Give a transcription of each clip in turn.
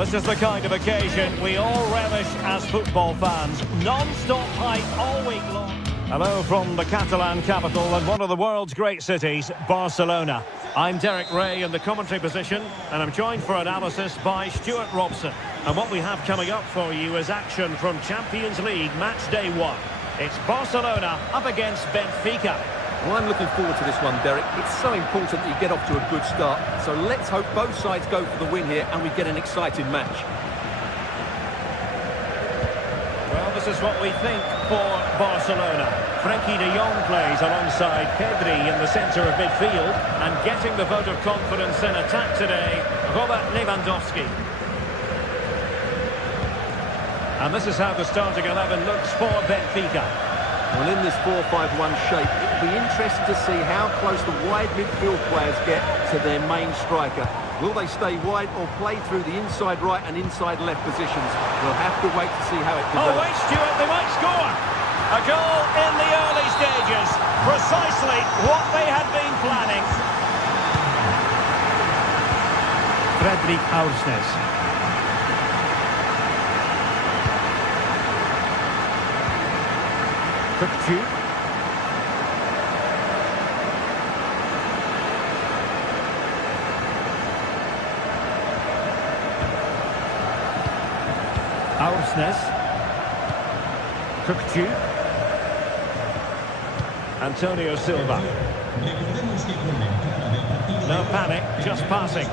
This is the kind of occasion we all relish as football fans. Non-stop hype all week long. Hello from the Catalan capital and one of the world's great cities, Barcelona. I'm Derek Ray in the commentary position, and I'm joined for analysis by Stuart Robson. And what we have coming up for you is action from Champions League match day 1. It's Barcelona up against Benfica. Well, I'm looking forward to this one, Derek. It's so important that you get off to a good start. So let's hope both sides go for the win here and we get an exciting match. Well, this is what we think for Barcelona. Frenkie de Jong plays alongside Pedri in the centre of midfield, and getting the vote of confidence in attack today, Robert Lewandowski. And this is how the starting 11 looks for Benfica. Well, in this 4-5-1 shape, it'll be interesting to see how close the wide midfield players get to their main striker. Will they stay wide or play through the inside right and inside left positions? We'll have to wait to see how it develops. Oh, wait, Stuart, they might score! A goal in the early stages. Precisely what they had been planning. Fredrik Aursnes. Kukçu. Aursnes. Kukçu. Antonio Silva. No panic, just passing.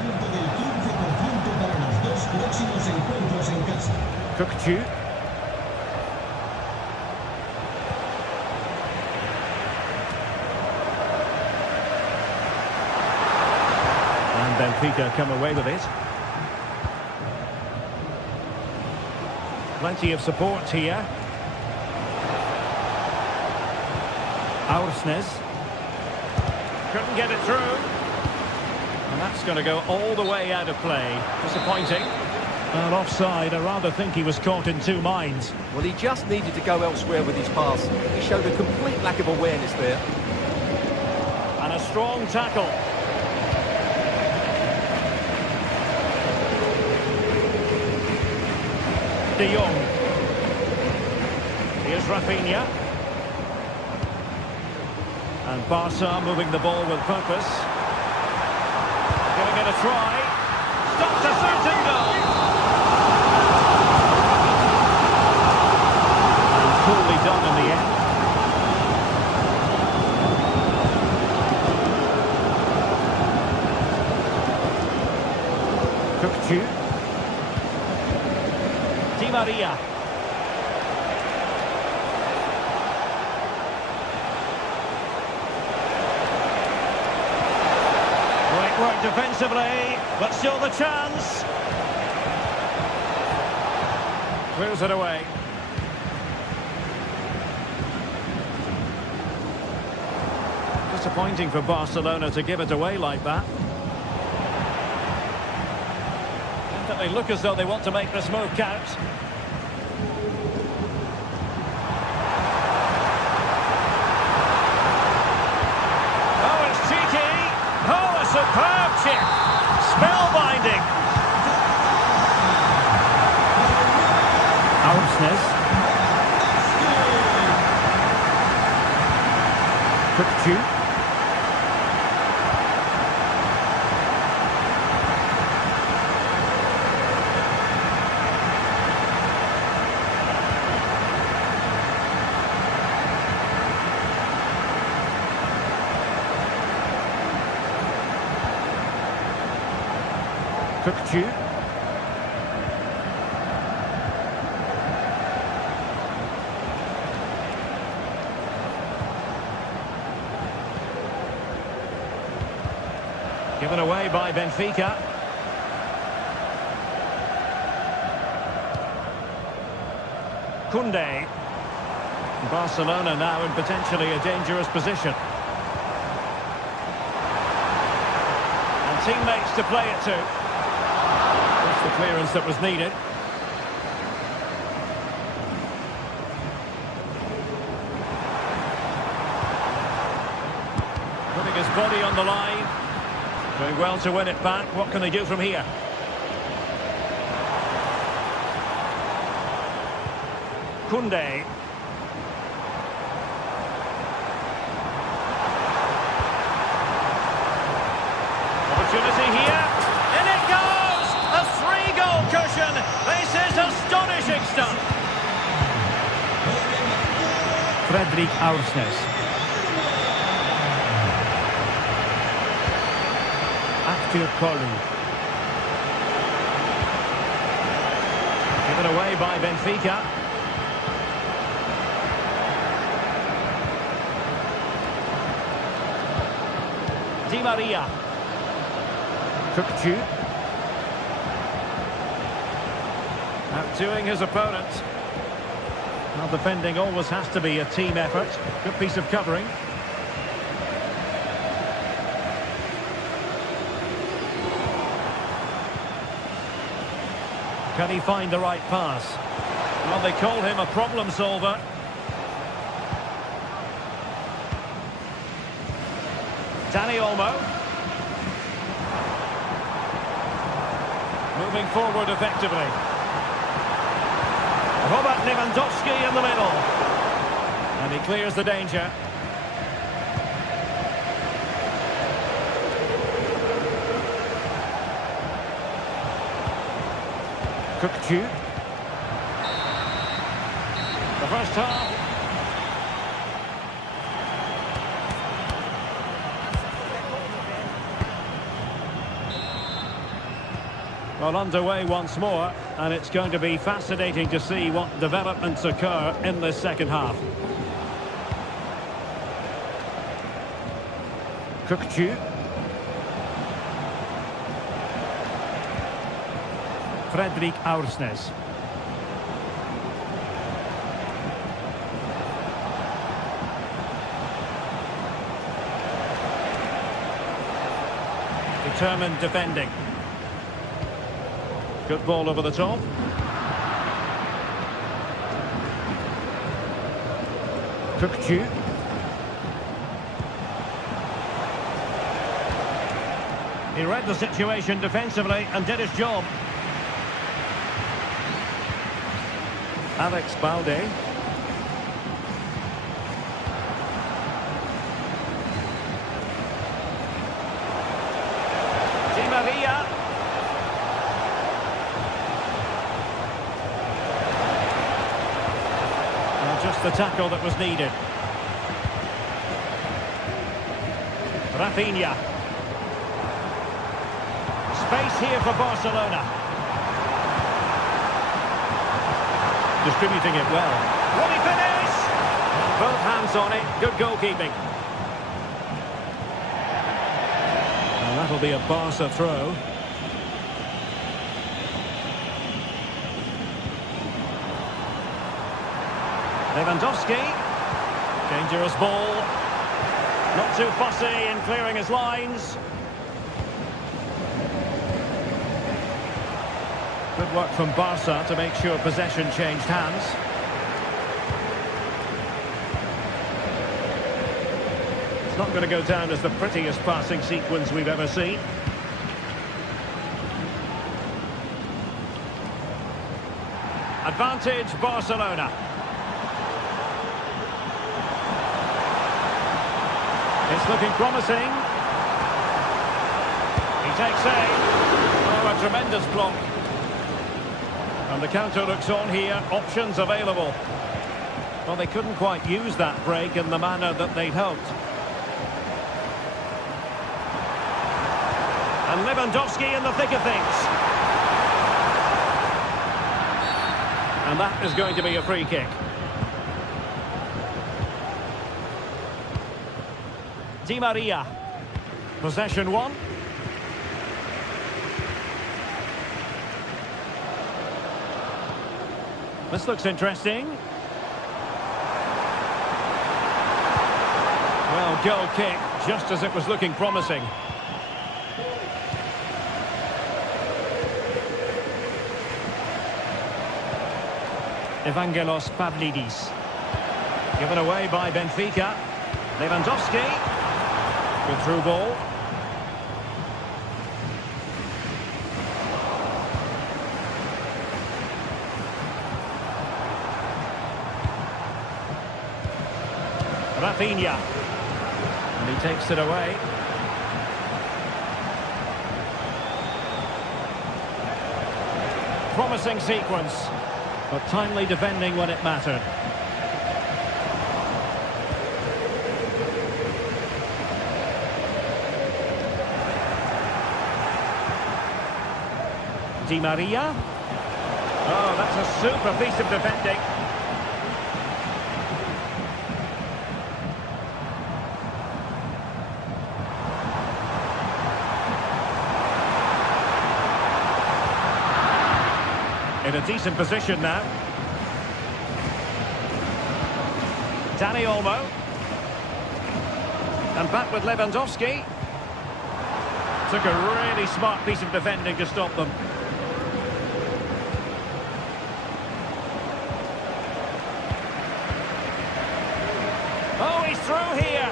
Kukçu. Benfica come away with it. Plenty of support here. Aursnes. Couldn't get it through. And that's going to go all the way out of play. Disappointing. And offside, I rather think he was caught in two minds. Well, he just needed to go elsewhere with his pass. He showed a complete lack of awareness there. And a strong tackle. De Jong. Here's Rafinha. And Barca moving the ball with purpose. Giving it a try. Stopped a certain goal. And poorly done in the end. Kukçu. Di Maria. Great work defensively, but still the chance. Clears it away. Disappointing for Barcelona to give it away like that. They look as though they want to make this move count. Oh, it's cheeky. Oh, a superb chip. Spellbinding. Aursnes. Kukçu. Kukçu. Given away by Benfica. Koundé. Barcelona now in potentially a dangerous position. And teammates to play it to. The clearance that was needed. Putting his body on the line. Doing well to win it back. What can they do from here? Koundé. Opportunity here. In it goes! A 3-goal cushion. This is astonishing stuff. Fredrik Aursnes. Active Kolu. Given away by Benfica. Di Maria. Kökçü. Outdoing his opponent. Well, defending always has to be a team effort. Good piece of covering. Can he find the right pass? Well, they call him a problem solver. Dani Olmo. Moving forward effectively. Robert Lewandowski in the middle. And he clears the danger. Kökçü. The first half. Well, underway once more, and it's going to be fascinating to see what developments occur in this second half. Kökçü. Fredrik Aursnes. Determined defending. Good ball over the top. Kökçü. He read the situation defensively and did his job. Alex Balde. Di Maria. Well, just the tackle that was needed. Rafinha. Space here for Barcelona. Distributing it well. Will he finish? Both hands on it. Good goalkeeping. And that'll be a Barca throw. Lewandowski. Dangerous ball. Not too fussy in clearing his lines. Good work from Barca to make sure possession changed hands. It's not going to go down as the prettiest passing sequence we've ever seen. Advantage Barcelona. It's looking promising. He takes aim. Oh, a tremendous block. And the counter looks on here, options available. Well, they couldn't quite use that break in the manner that they'd hoped. And Lewandowski in the thick of things. And that is going to be a free kick. Di Maria. Possession one. This looks interesting. Well, goal kick, just as it was looking promising. Evangelos Pavlidis. Given away by Benfica. Lewandowski. Good through ball. Rafinha. And he takes it away. Promising sequence, but timely defending when it mattered. Di Maria. Oh, that's a super piece of defending. In a decent position now. Dani Olmo. And back with Lewandowski. Took a really smart piece of defending to stop them. Oh, he's through here.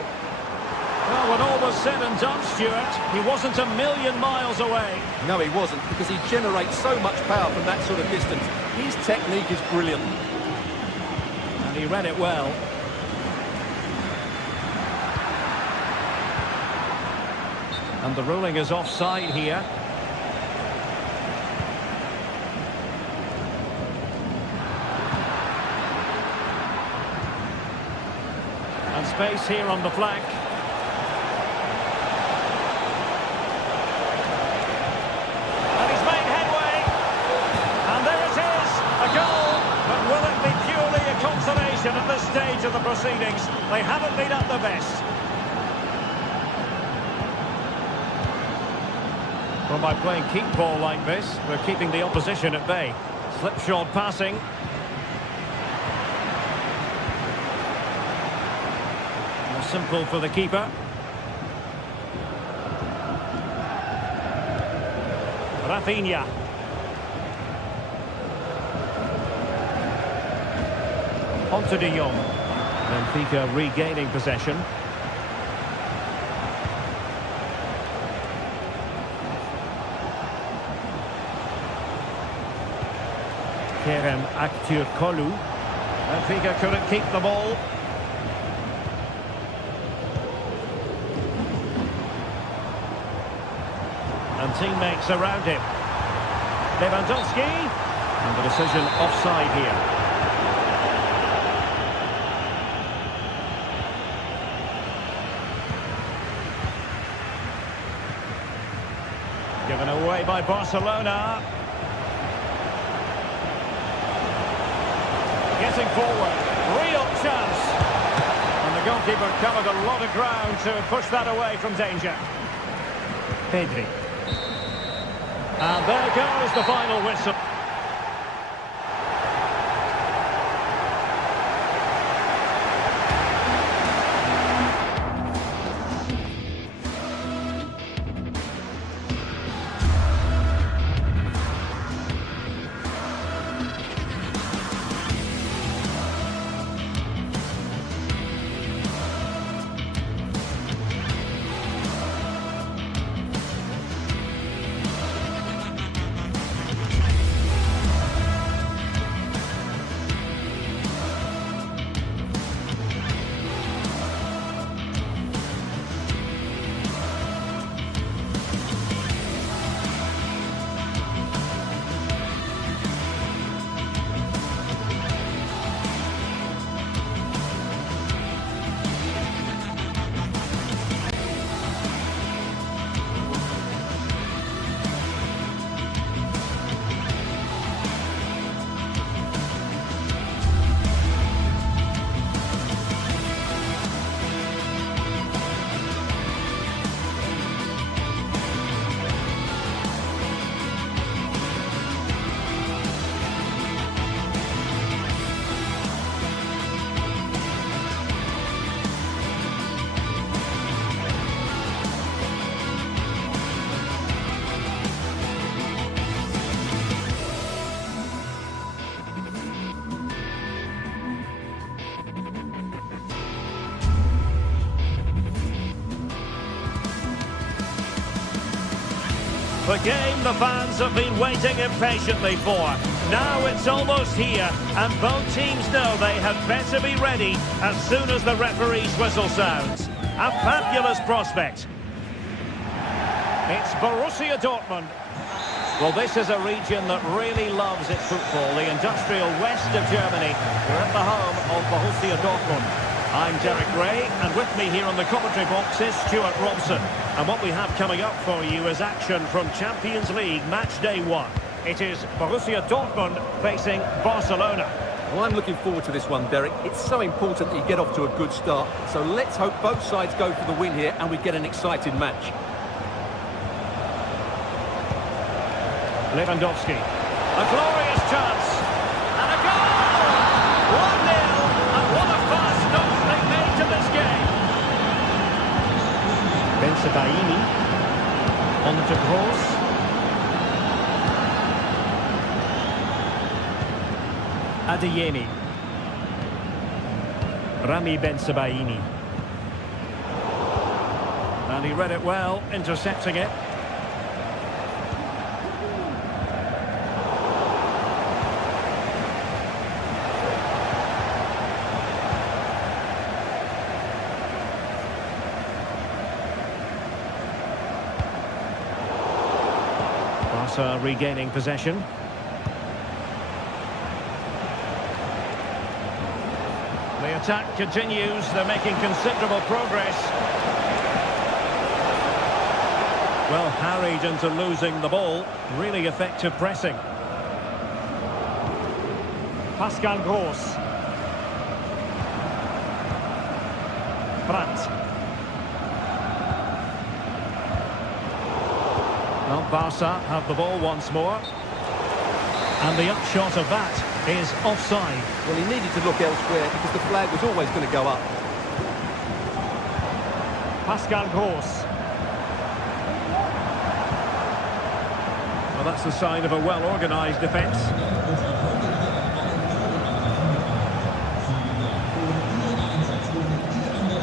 Well, when all was said and done, Stuart, he wasn't a million miles away. No, he wasn't, because he generates so much power from that sort of distance. His technique is brilliant. And he read it well. And the ruling is offside here. And space here on the flank. And he's made headway. And there it is, a goal. But will it be purely a consolation at this stage of the proceedings? They haven't been at their best. Well, by playing keep ball like this, we're keeping the opposition at bay. Slipshod passing. More simple for the keeper. Rafinha. Onto De Jong. Benfica regaining possession. Kerem Aktürkoğlu. Benfica couldn't keep the ball. And teammates around him. Lewandowski. And the decision offside here. Given away by Barcelona. Getting forward, real chance. And the goalkeeper covered a lot of ground to push that away from danger. Pedri. And there goes the final whistle. The game the fans have been waiting impatiently for. Now it's almost here, and both teams know they had better be ready as soon as the referee's whistle sounds. A fabulous prospect. It's Borussia Dortmund. Well, this is a region that really loves its football, the industrial west of Germany. We're at the home of Borussia Dortmund. I'm Derek Ray, and with me here on the commentary box is Stuart Robson. And what we have coming up for you is action from Champions League match day 1. It is Borussia Dortmund facing Barcelona. Well, I'm looking forward to this one, Derek. It's so important that you get off to a good start. So let's hope both sides go for the win here and we get an exciting match. Lewandowski. A glorious chance. And a goal! 1-0. And what a fast start they made to this game. Bensebaini. On to Gross. Adeyemi. Rami Bensebaini. And he read it well, intercepting it. Barca regaining possession. The attack continues, they're making considerable progress. Well, harried into losing the ball, really effective pressing. Pascal Gross. Brandt. Well, Barca have the ball once more. And the upshot of that is offside. Well, he needed to look elsewhere because the flag was always going to go up. Pascal Gross. Well, that's the sign of a well-organised defence.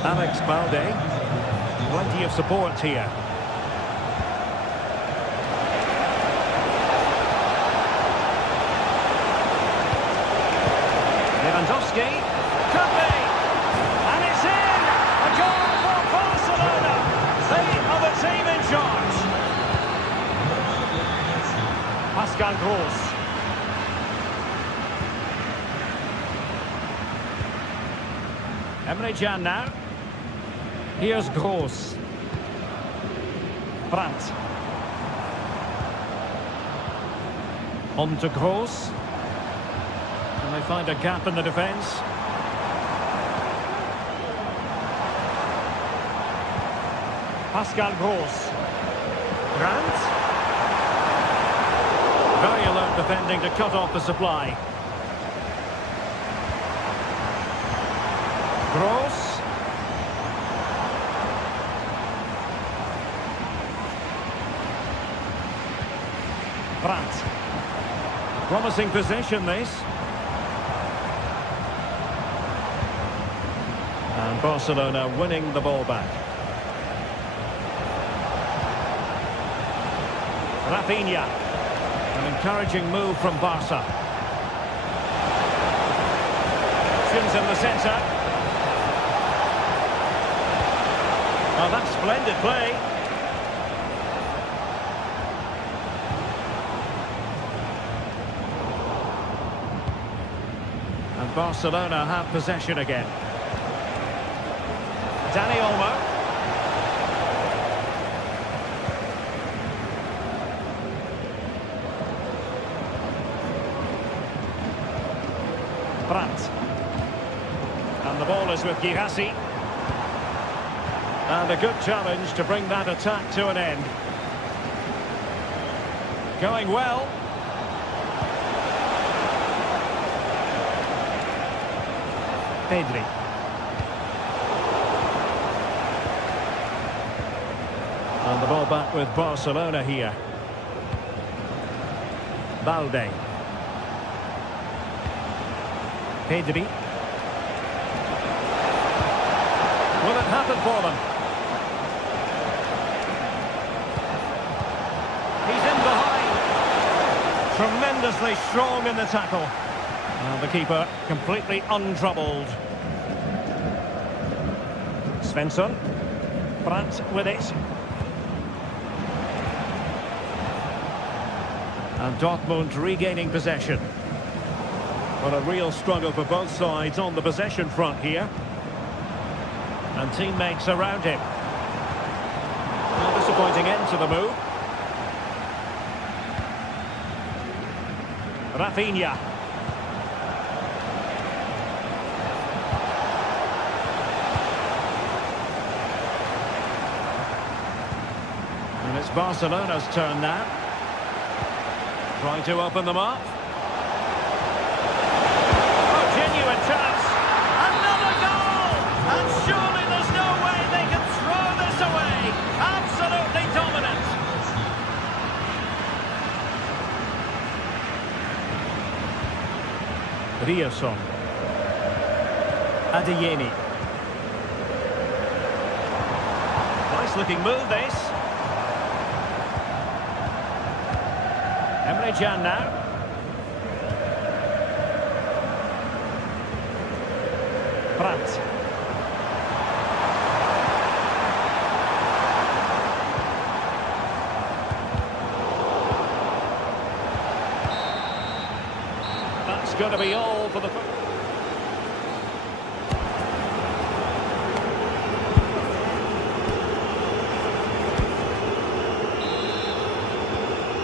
Alex Balde. Plenty of support here. Lewandowski, could be, and it's in! A goal for Barcelona! They are the team in charge. Pascal Gross. Emre Can now. Here's Gross. Brandt. On to Gross. Can they find a gap in the defence? Pascal Gross. Brandt. Very alert defending to cut off the supply. Gross. Brandt. Promising position, this. And Barcelona winning the ball back. Rafinha. An encouraging move from Barca. Options in the centre. Oh, that's splendid play. And Barcelona have possession again. Dani Olmo. Brandt. And the ball is with Girassi. And a good challenge to bring that attack to an end. Going well. Pedri. And the ball back with Barcelona here. Balde. Pedri. Will it happen for them? He's in behind. Tremendously strong in the tackle. And the keeper completely untroubled. Svensson. Brandt with it. And Dortmund regaining possession. Well, a real struggle for both sides on the possession front here. And teammates around him. Well, disappointing end to the move. Rafinha. And it's Barcelona's turn now. Trying to open them up. Oh, genuine chance. Another goal! And surely there's no way they can throw this away. Absolutely dominant. Rierson. Adeyemi. Nice looking move this. Emre Can now. Brandt. That's going to be all for the...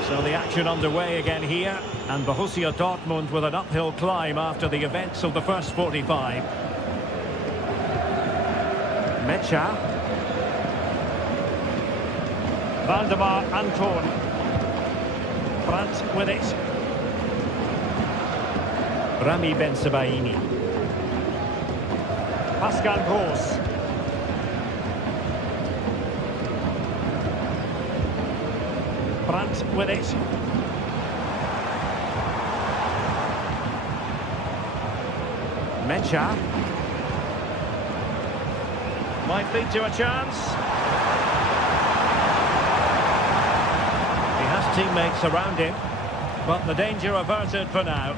So the action underway again here, and Borussia Dortmund with an uphill climb after the events of the first 45. Mecha. Valdemar Anton. Brandt with it. Rami Bensebaini. Pascal Gross. Brandt with it. Mecha. Might lead to a chance. He has teammates around him, but the danger averted for now.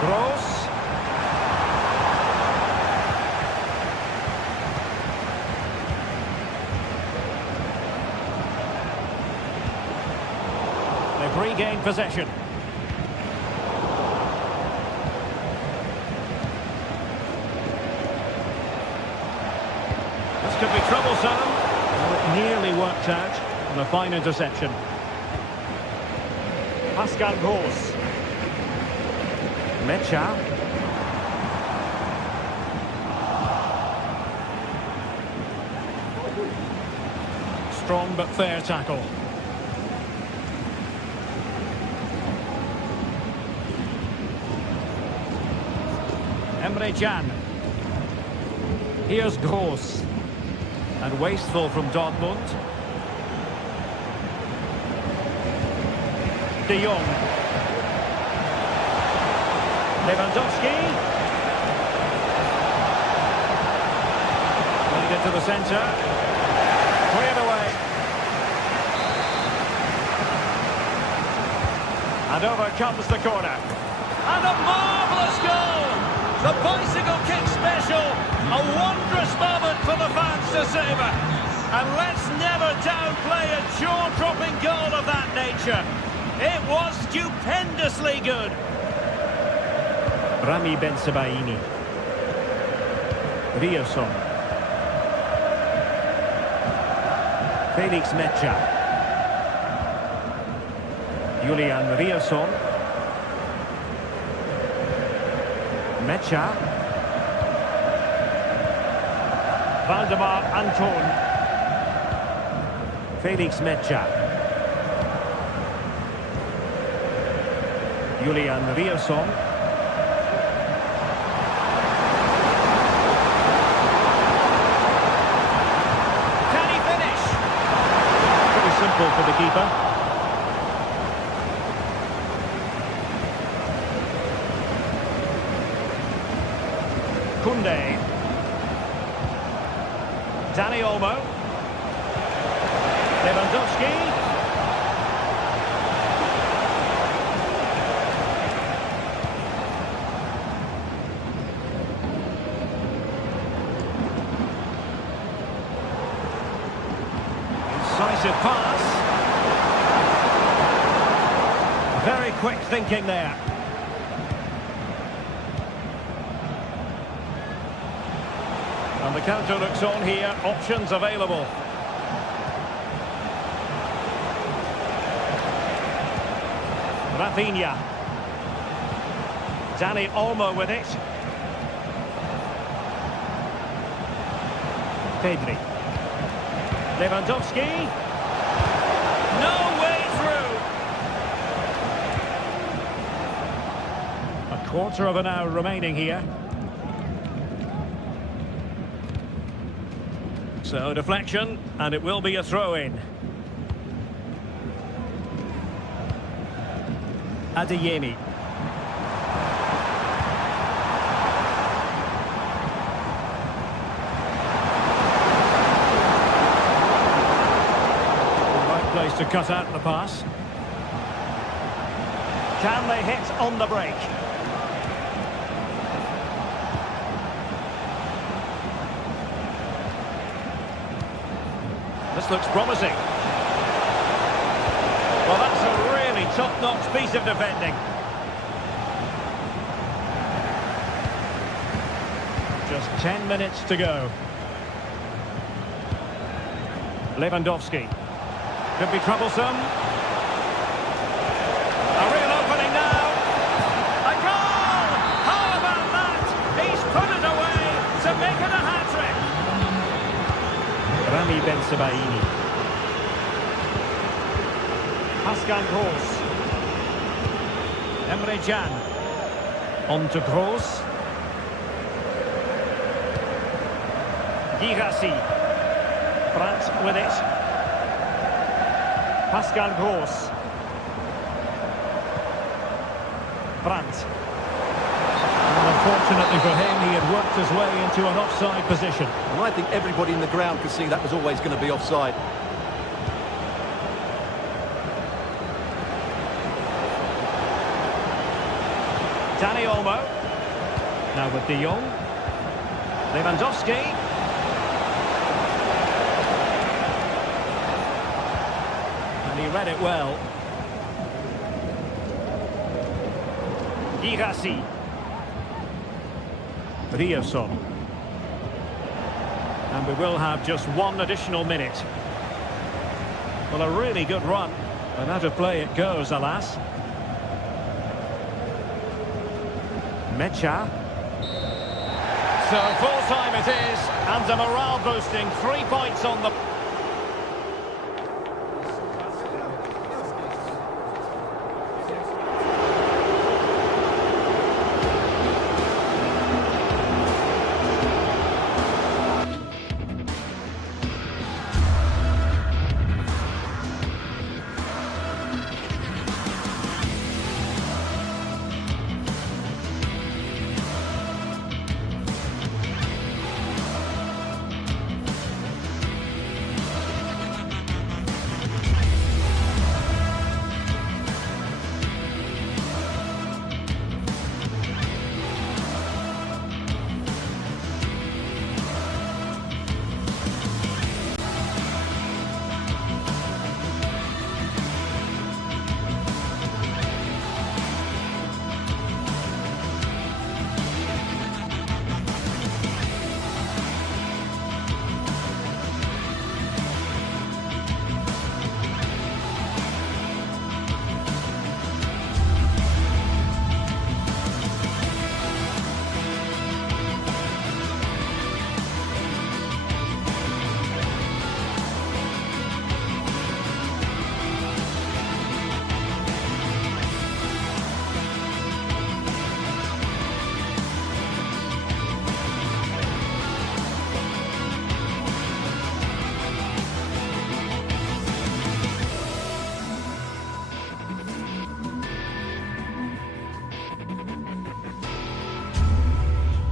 Gross. They've regained possession. This could be troublesome. Well, it nearly worked out on a fine interception. Pascal Gross. Mecha. Strong but fair tackle. Emre Can. Here's Gross. And wasteful from Dortmund. De Jong. Lewandowski. Lead it to the centre. Cleared away. And over comes the corner. And a marvellous goal! The bicycle kick special. A wondrous moment for the fans to savour. And let's never downplay a jaw-dropping goal of that nature. It was stupendously good. Rami Bensebaini. Rierson. Felix Mecha. Julian Rierson. Mecha. Valdemar Anton. Felix Mecha. Julian Rierson. Can he finish? Pretty simple for the keeper. Koundé. Dani Olmo. Lewandowski. Incisive pass. Very quick thinking there. And the counter looks on here. Options available. Rafinha. Dani Olmo with it. Pedri. Lewandowski. No way through. A quarter of an hour remaining here. So deflection, and it will be a throw-in. Adeyemi. Right place to cut out the pass. Can they hit on the break? This looks promising. Well, that's a really top-notch piece of defending. Just 10 minutes to go. Lewandowski. Could be troublesome. A real opening now. A goal! How about that? He's put it away to make it a hat-trick. Rami Ben-Sebaini. Pascal Gross. Emre Can. On to Gross. Girassi. Brandt with it. Pascal Gross. Brandt. And unfortunately for him, he had worked his way into an offside position. And I think everybody in the ground could see that was always going to be offside. Dani Olmo. Now with De Jong. Lewandowski. And he read it well. Girassi. Rierson. And we will have just one additional minute. Well, a really good run. And out of play it goes, alas. Mecha. So full time it is, and a morale boosting 3 points on the...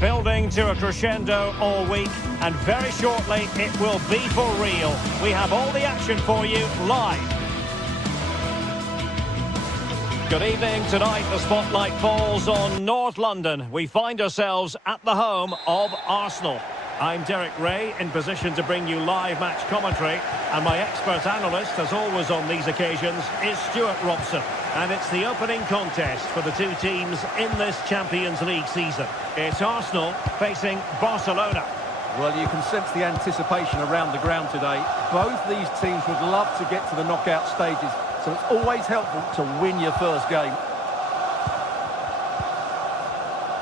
Building to a crescendo all week, and very shortly it will be for real. We have all the action for you live. Good evening. Tonight the spotlight falls on North London. We find ourselves at the home of Arsenal. I'm Derek Ray, in position to bring you live match commentary, and my expert analyst, as always on these occasions, is Stuart Robson. And it's the opening contest for the two teams in this Champions League season. It's Arsenal facing Barcelona. Well, you can sense the anticipation around the ground today. Both these teams would love to get to the knockout stages, so it's always helpful to win your first game.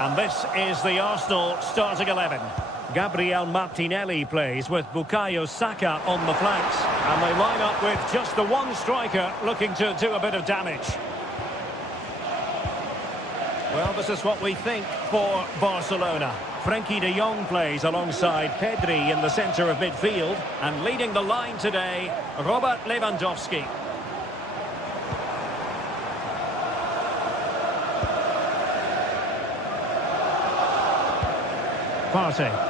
And this is the Arsenal starting 11. Gabriel Martinelli plays with Bukayo Saka on the flanks. And they line up with just the one striker looking to do a bit of damage. Well, this is what we think for Barcelona. Frenkie de Jong plays alongside Pedri in the centre of midfield. And leading the line today, Robert Lewandowski. Partey.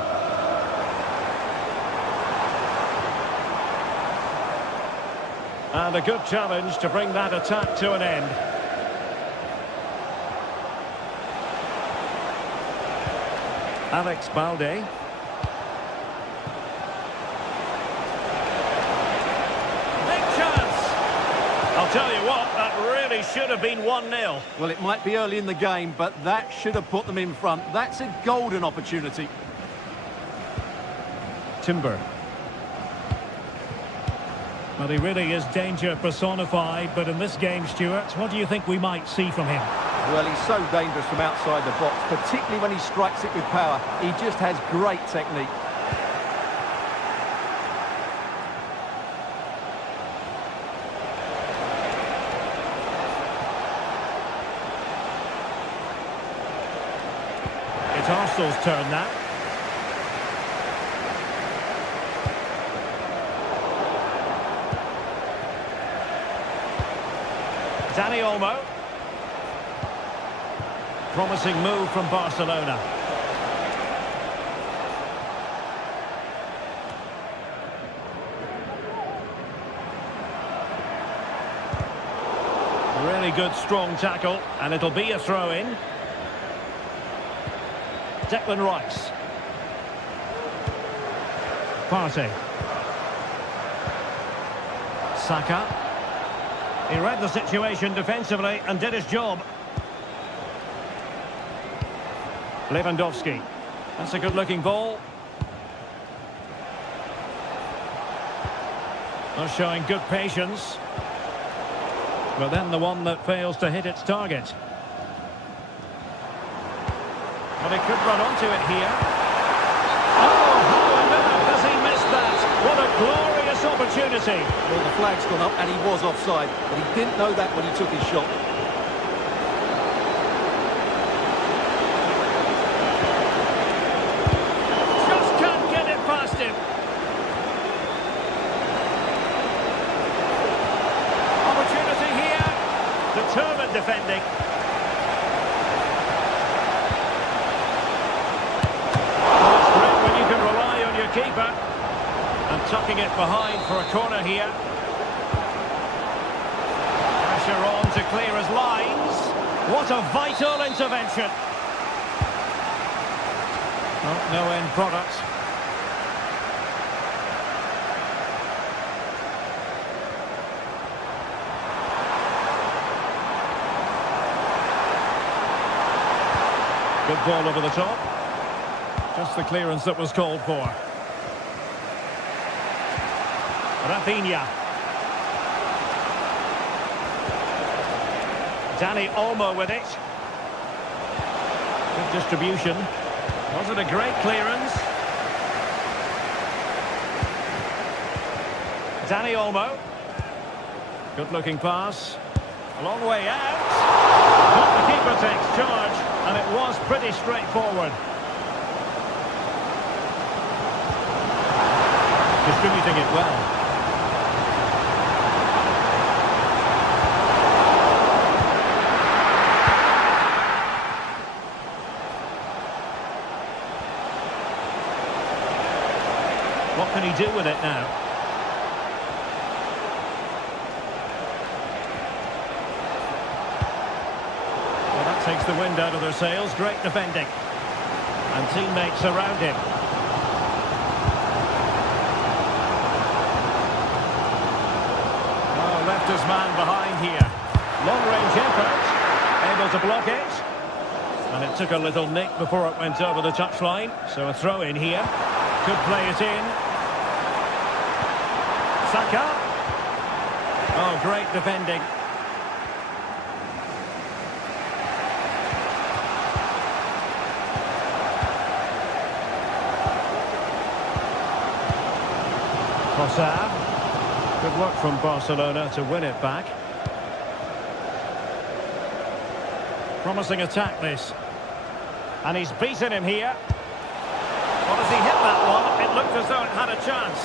And a good challenge to bring that attack to an end. Alex Balde. Big chance! I'll tell you what, that really should have been 1-0. Well, it might be early in the game, but that should have put them in front. That's a golden opportunity. Timber. Well, he really is danger personified, but in this game, Stuart, what do you think we might see from him? Well, he's so dangerous from outside the box, particularly when he strikes it with power. He just has great technique. It's Arsenal's turn now. Dani Olmo. Promising move from Barcelona. Really good strong tackle, and it'll be a throw-in. Declan Rice. Partey. Saka. He read the situation defensively and did his job. Lewandowski. That's a good-looking ball. They're showing good patience. But then the one that fails to hit its target. But he could run onto it here. Oh, how on earth has he missed that? What a glorious opportunity. Well, the flag's gone up and he was offside, but he didn't know that when he took his shot. Just can't get it past him. Opportunity here. Determined defending. Well, it's great when you can rely on your keeper. And tucking it behind for a corner here. Pressure on to clear his lines. What a vital intervention. Oh, no end product. Good ball over the top. Just the clearance that was called for. Rafinha. Dani Olmo with it. Good distribution. Was it a great clearance? Dani Olmo. Good looking pass. A long way out. But the keeper takes charge, and it was pretty straightforward. Distributing it well. What can he do with it now? Well, that takes the wind out of their sails. Great defending. And teammates around him. Oh, left his man behind here. Long-range effort. Able to block it. And it took a little nick before it went over the touchline. So a throw in here. Could play it in. Saka. Oh, great defending. Good work from Barcelona to win it back. Promising attack this. And he's beaten him here. Well, as he hit that one, it looked as though it had a chance.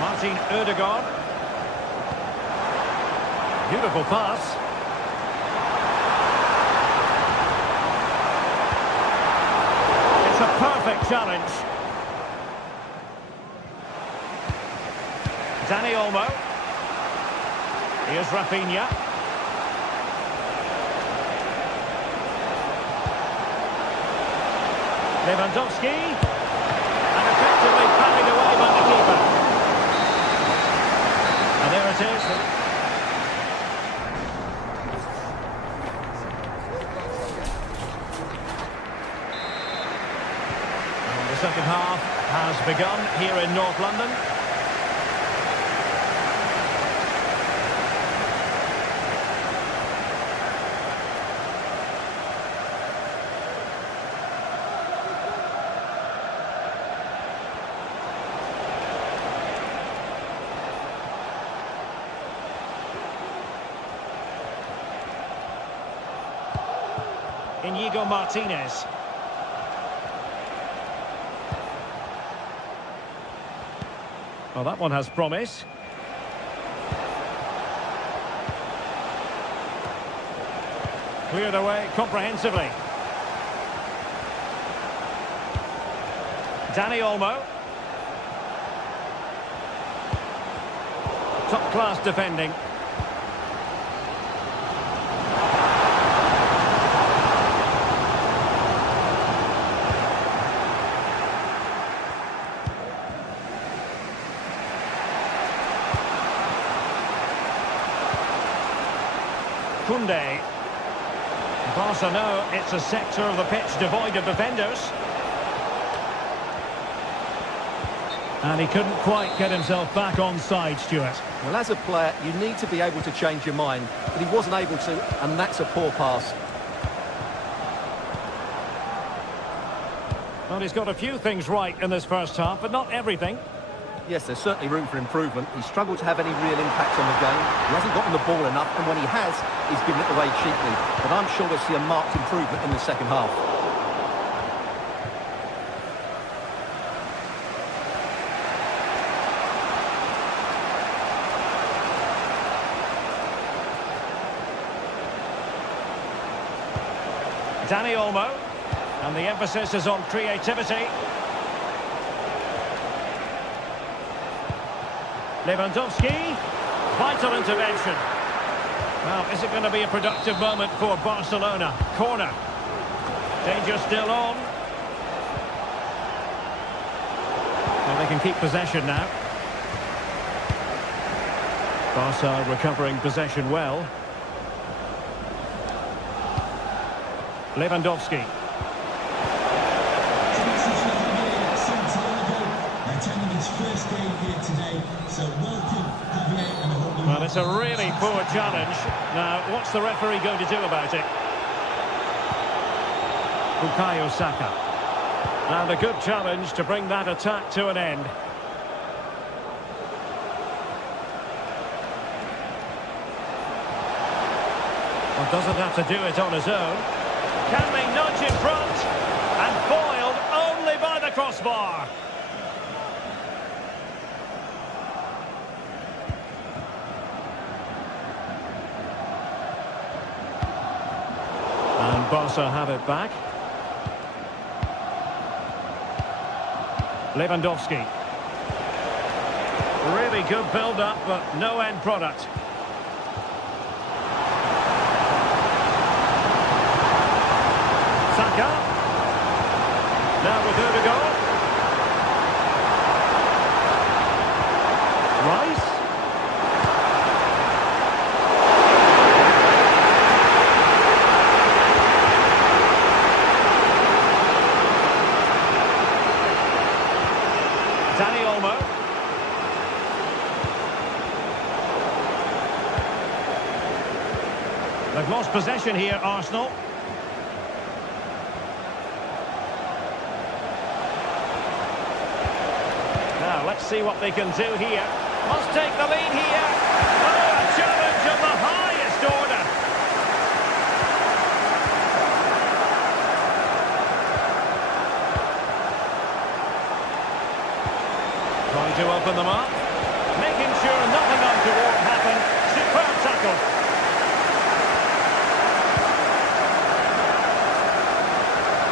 Martin Ødegaard. Beautiful pass. It's a perfect challenge. Dani Olmo. Here's Rafinha. Lewandowski. And effectively parried away by the keeper. And there it is. And the second half has begun here in North London. Inigo Martinez. Well, that one has promise. Cleared away comprehensively. Dani Olmo. Top-class defending. Koundé. Barca know it's a sector of the pitch devoid of defenders. And he couldn't quite get himself back on side, Stuart. Well, as a player, you need to be able to change your mind, but he wasn't able to, and that's a poor pass. Well, he's got a few things right in this first half, but not everything. Yes, there's certainly room for improvement. He's struggled to have any real impact on the game. He hasn't gotten the ball enough, and when he has, he's given it away cheaply. But I'm sure we'll see a marked improvement in the second half. Dani Olmo. And the emphasis is on creativity. Lewandowski, vital intervention. Well, is it going to be a productive moment for Barcelona? Corner. Danger still on. Well, they can keep possession now. Barca recovering possession well. Lewandowski. Well, it's a really poor challenge. Now, what's the referee going to do about it? Bukayo Saka. And a good challenge to bring that attack to an end. Well, doesn't have to do it on his own. Can they nudge in front? And foiled only by the crossbar. And Barca have it back. Lewandowski. Really good build-up, but no end product. Saka. Now with Ødegaard. Rice. Danny Olmo. They've lost possession here, Arsenal. Now, let's see what they can do here. Must take the lead here. Oh, a challenge of the highest order. Trying to open them up. Making sure nothing untoward happened. Superb tackle.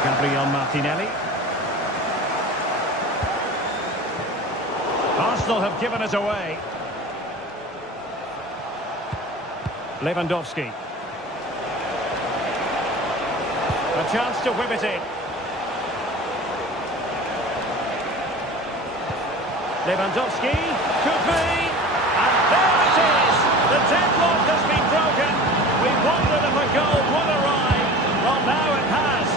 Gabriel Martinelli. Arsenal have given it away. Lewandowski. A chance to whip it in. Lewandowski. Could be. And there it is. The deadlock has been broken. We wondered if a goal would arrive. Well, now it has.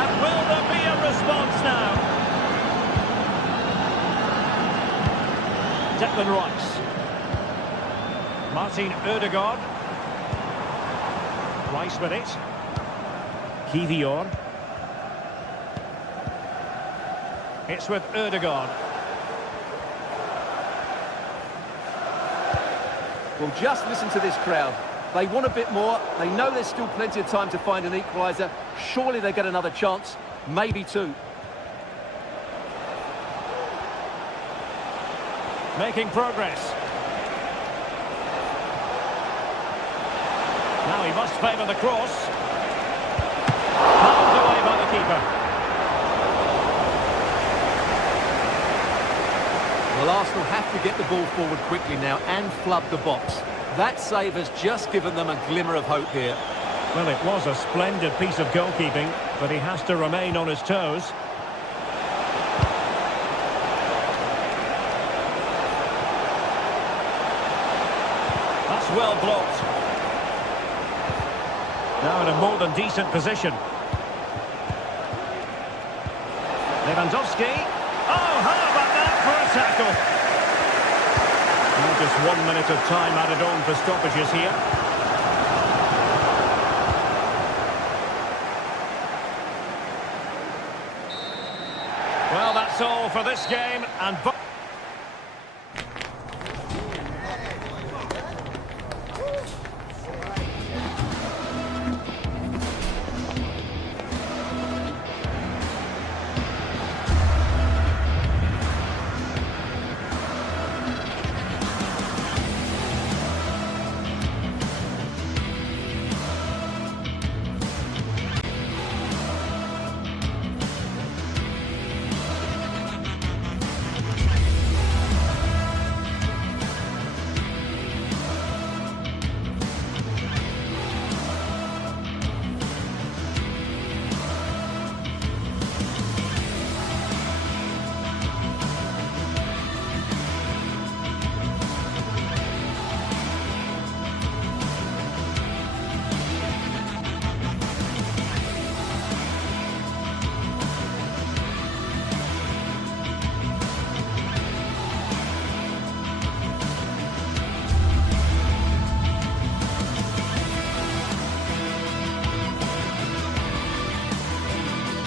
And will there be a response now? Declan Rice. Martin Ødegaard. Rice with it. Kivior. It's with Ødegaard. Well, just listen to this crowd. They want a bit more. They know there's still plenty of time to find an equaliser. Surely they get another chance. Maybe two. Making progress. Now he must favour the cross. Palmed away by the keeper. Well, Arsenal have to get the ball forward quickly now and flood the box. That save has just given them a glimmer of hope here. Well, it was a splendid piece of goalkeeping, but he has to remain on his toes. That's well blocked. Now in a more than decent position. Lewandowski. Oh, how about that for a tackle? Now just 1 minute of time added on for stoppages here. Well, that's all for this game, and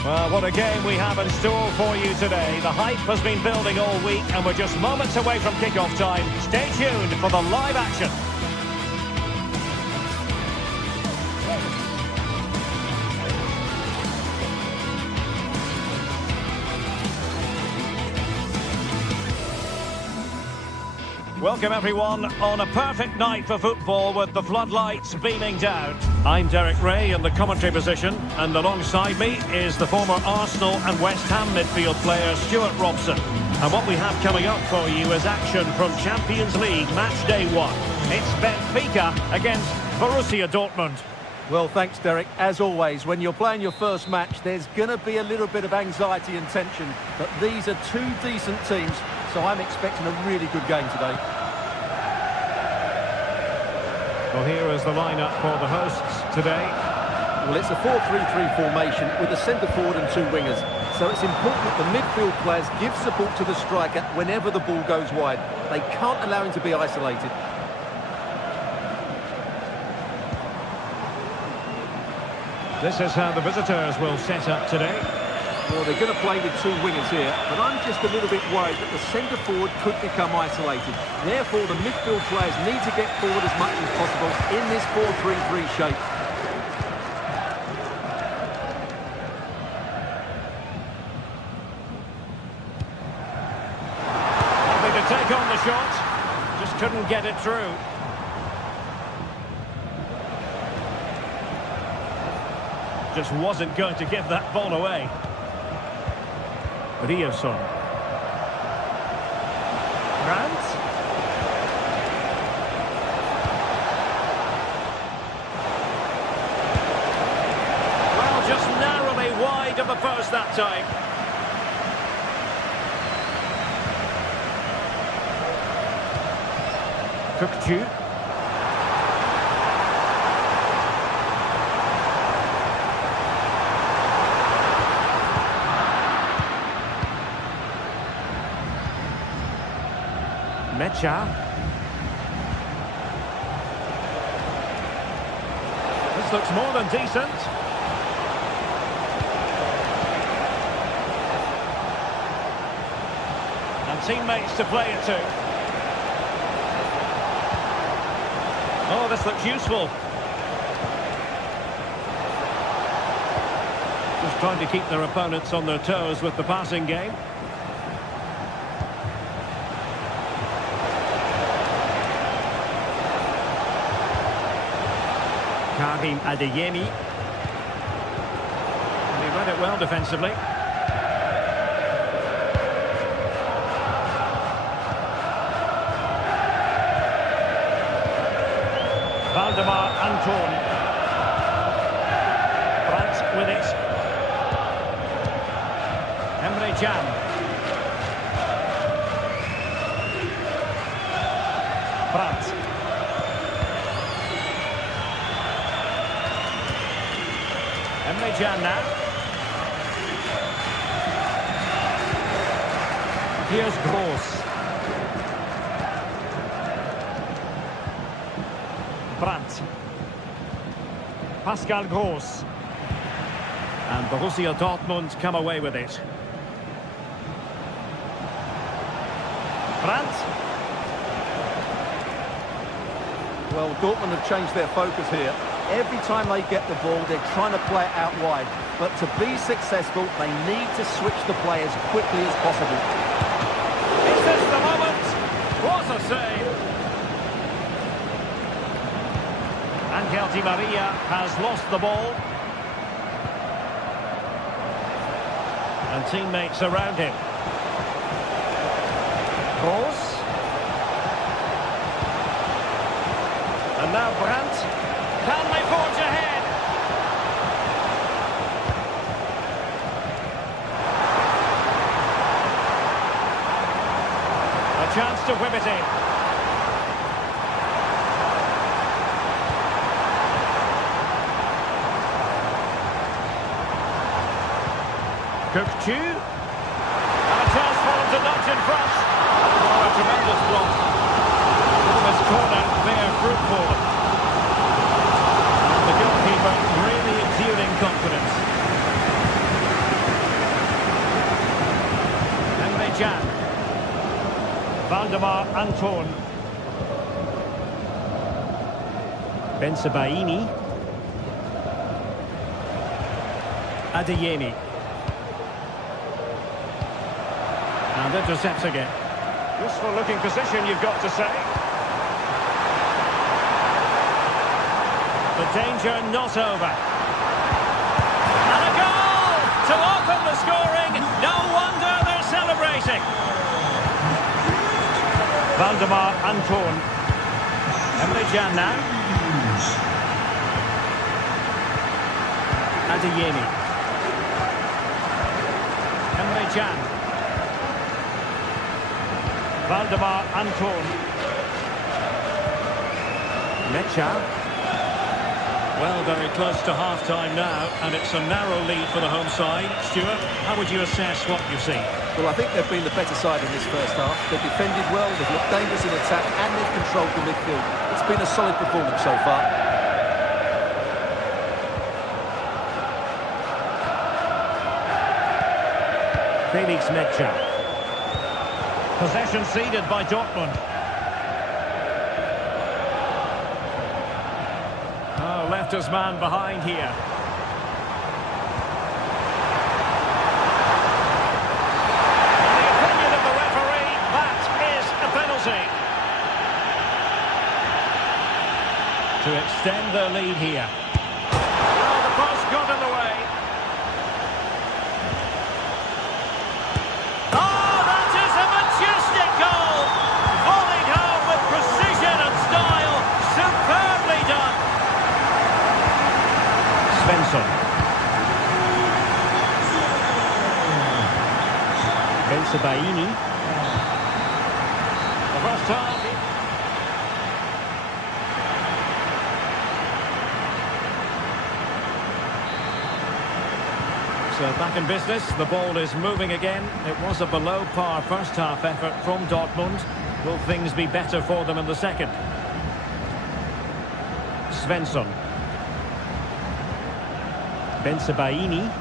well, what a game we have in store for you today. The hype has been building all week and we're just moments away from kick-off time. Stay tuned for the live action. Welcome everyone on a perfect night for football with the floodlights beaming down. I'm Derek Ray in the commentary position, and alongside me is the former Arsenal and West Ham midfield player Stuart Robson. And what we have coming up for you is action from Champions League match day 1. It's Benfica against Borussia Dortmund. Well, thanks, Derek. As always, when you're playing your first match, there's going to be a little bit of anxiety and tension. But these are two decent teams, so I'm expecting a really good game today. Well, here is the lineup for the hosts today. Well, it's a 4-3-3 formation with a centre forward and two wingers. So it's important that the midfield players give support to the striker whenever the ball goes wide. They can't allow him to be isolated. This is how the visitors will set up today. Well, they're going to play with two wingers here, but I'm just a little bit worried that the centre forward could become isolated. Therefore, the midfield players need to get forward as much as possible in this 4-3-3 shape. Happy to take on the shot, just couldn't get it through. Just wasn't going to give that ball away. Riosson. Brandt. Well, just narrowly wide of the post that time. Cookchu. Mecha. This looks more than decent. And teammates to play it to. Oh, this looks useful. Just trying to keep their opponents on their toes with the passing game. Karim Adeyemi. And he read it well defensively. Valdemar Anton. Brandt with it. Emre Can. Brandt. Emre Can now. Here's Gross. Brandt. Pascal Gross. And Borussia Dortmund come away with it. Brandt. Well, Dortmund have changed their focus here. Every time they get the ball, they're trying to play it out wide. But to be successful, they need to switch the play as quickly as possible. Is this the moment? What a save! Angel Di Maria has lost the ball. And teammates around him. Gross. And now Brandt. Can they forge ahead? A chance to whip it in. Cookchu. And a chance for him to nudge in front. Oh, a tremendous block. This corner there fruitful. The goalkeeper really exuding confidence. Emre Can. Valdemar Anton. Bensebaini. Adeyemi. And intercepts again. Useful looking position, you've got to say. The danger not over. And a goal to open the scoring. No wonder they're celebrating. Valdemar Anton. Emre Can now. Adeyemi. Emre Can. Valdemar Anton. Mecha. Well, very close to half-time now, and it's a narrow lead for the home side. Stuart, how would you assess what you've seen? Well, I think they've been the better side in this first half. They've defended well, they've looked dangerous in attack, and they've controlled the midfield. It's been a solid performance so far. Felix Mecha. Possession ceded by Dortmund. Oh, left his man behind here. In the opinion of the referee, that is a penalty. To extend their lead here. Well, the post got in the way. Oh, that is a majestic goal! Volleyed home with precision and style. Superbly done. Svensson. Bensebaini. The first half. So back in business, the ball is moving again. It was a below-par first-half effort from Dortmund. Will things be better for them in the second? Svensson. Bensebaini.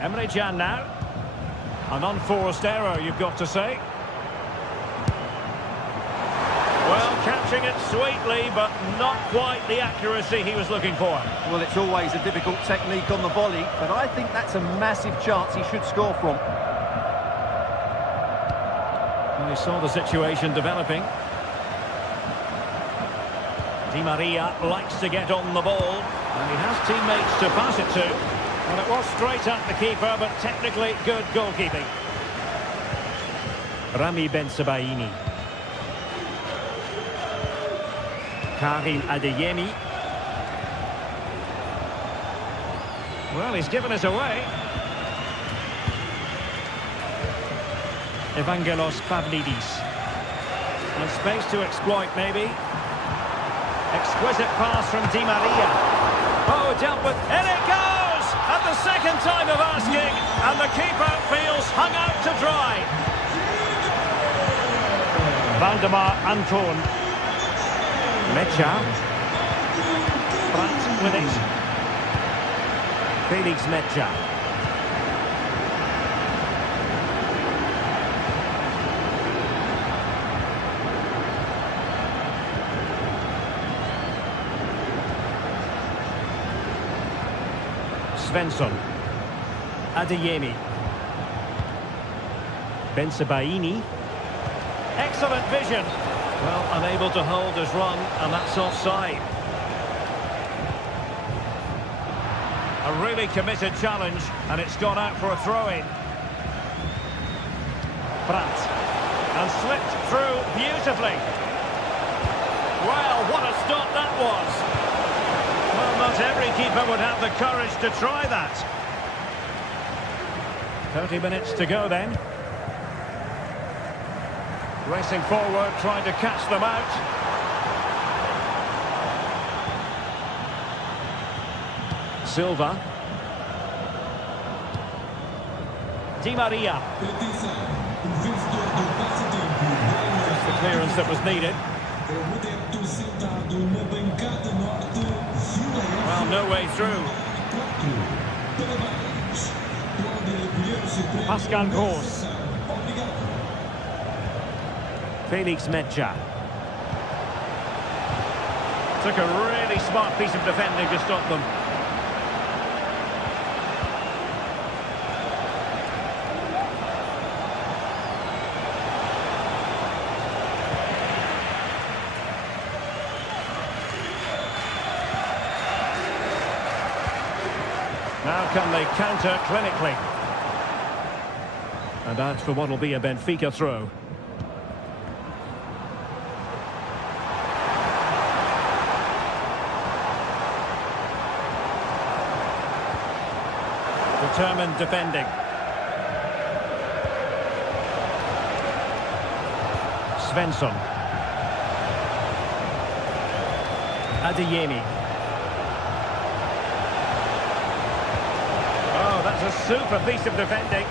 Emre Can now. An unforced error, you've got to say. Well, catching it sweetly, but not quite the accuracy he was looking for. Well, it's always a difficult technique on the volley, but I think that's a massive chance he should score from. And he saw the situation developing. Di Maria likes to get on the ball, and he has teammates to pass it to. Well, it was straight at the keeper, but technically good goalkeeping. Rami Bensebaini. Karim Adeyemi. Well, he's given us away. Evangelos Pavlidis. And space to exploit, maybe. Exquisite pass from Di Maria. Oh, dealt with. In it goes! At the second time of asking. And the keeper feels hung out to dry. Valdemar Anton. Mecha. Brandt with it. Felix Mecha. Svensson. Adeyemi. Bensebaini. Excellent vision. Well, unable to hold his run, and that's offside. A really committed challenge, and it's gone out for a throw-in. Brandt. And slipped through beautifully. Well, what a stop that was. Well, not every keeper would have the courage to try that. 30 minutes to go then. Racing forward, trying to catch them out. Silva. Di Maria. That's the clearance that was needed. Well, no way through. Pascal Gross. Felix Mecha. Took a really smart piece of defending to stop them. Now can they counter clinically? And out for what will be a Benfica throw. Determined defending. Svensson. Adeyemi. Oh, that's a super piece of defending.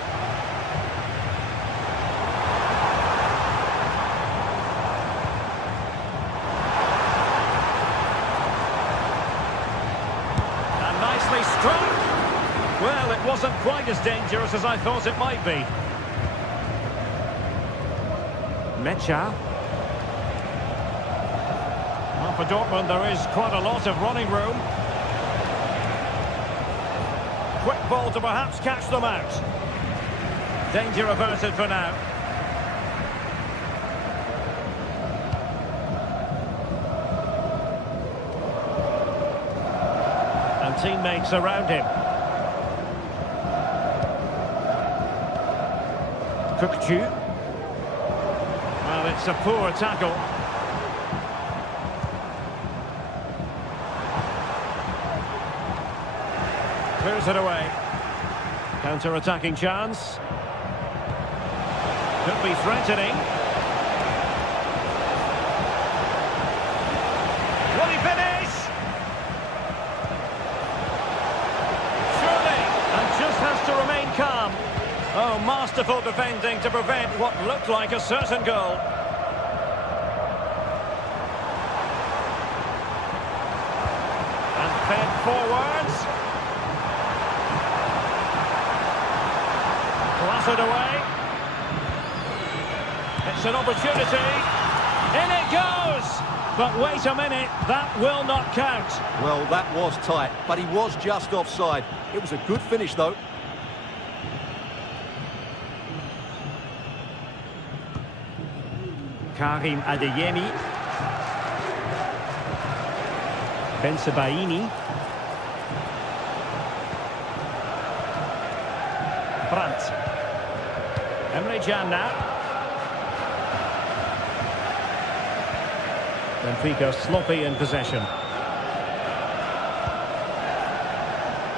And nicely struck. Well, it wasn't quite as dangerous as I thought it might be. Mecha. Well, for Dortmund, there is quite a lot of running room. Quick ball to perhaps catch them out. Danger averted for now. And teammates around him. Kukcu. Well, it's a poor tackle. Clears it away. Counter-attacking chance. Could be threatening. Will he finish? Surely, and just has to remain calm. Oh, masterful defending to prevent what looked like a certain goal. And fed forwards. Clattered away. It's an opportunity. In it goes! But wait a minute, that will not count. Well, that was tight, but he was just offside. It was a good finish, though. Karim Adeyemi. Bensebaini. Brandt. Emre Can now. Benfica sloppy in possession.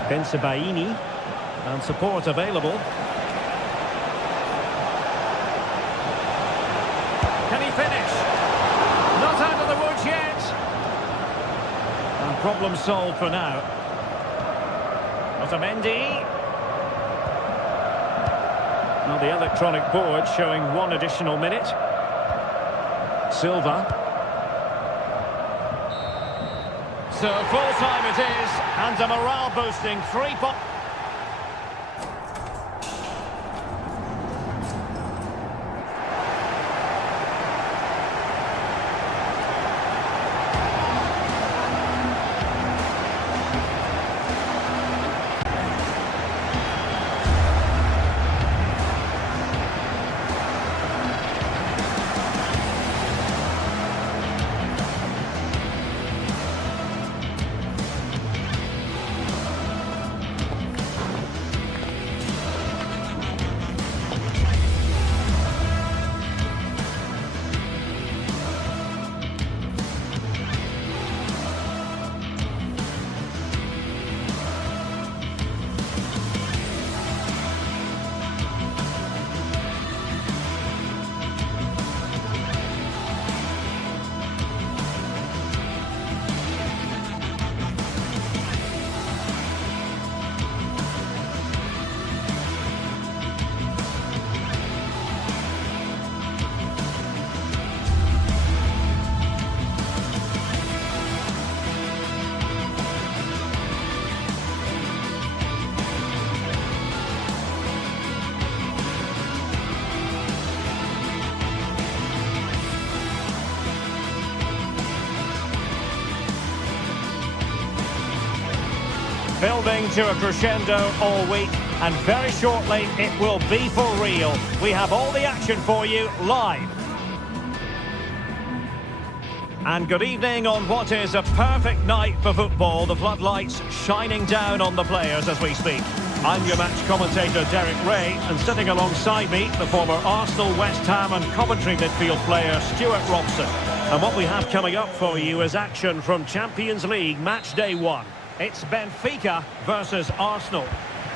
Bensebaini. And support available. Can he finish? Not out of the woods yet. And problem solved for now. Otamendi. Now the electronic board showing one additional minute. Silva. So full time it is, and a morale boosting 3 points. Building to a crescendo all week, and very shortly it will be for real. We have all the action for you live. And good evening on what is a perfect night for football. The floodlights shining down on the players as we speak. I'm your match commentator Derek Ray, and sitting alongside me, the former Arsenal, West Ham and Coventry midfield player Stuart Robson. And what we have coming up for you is action from Champions League match day 1. It's Benfica versus Arsenal.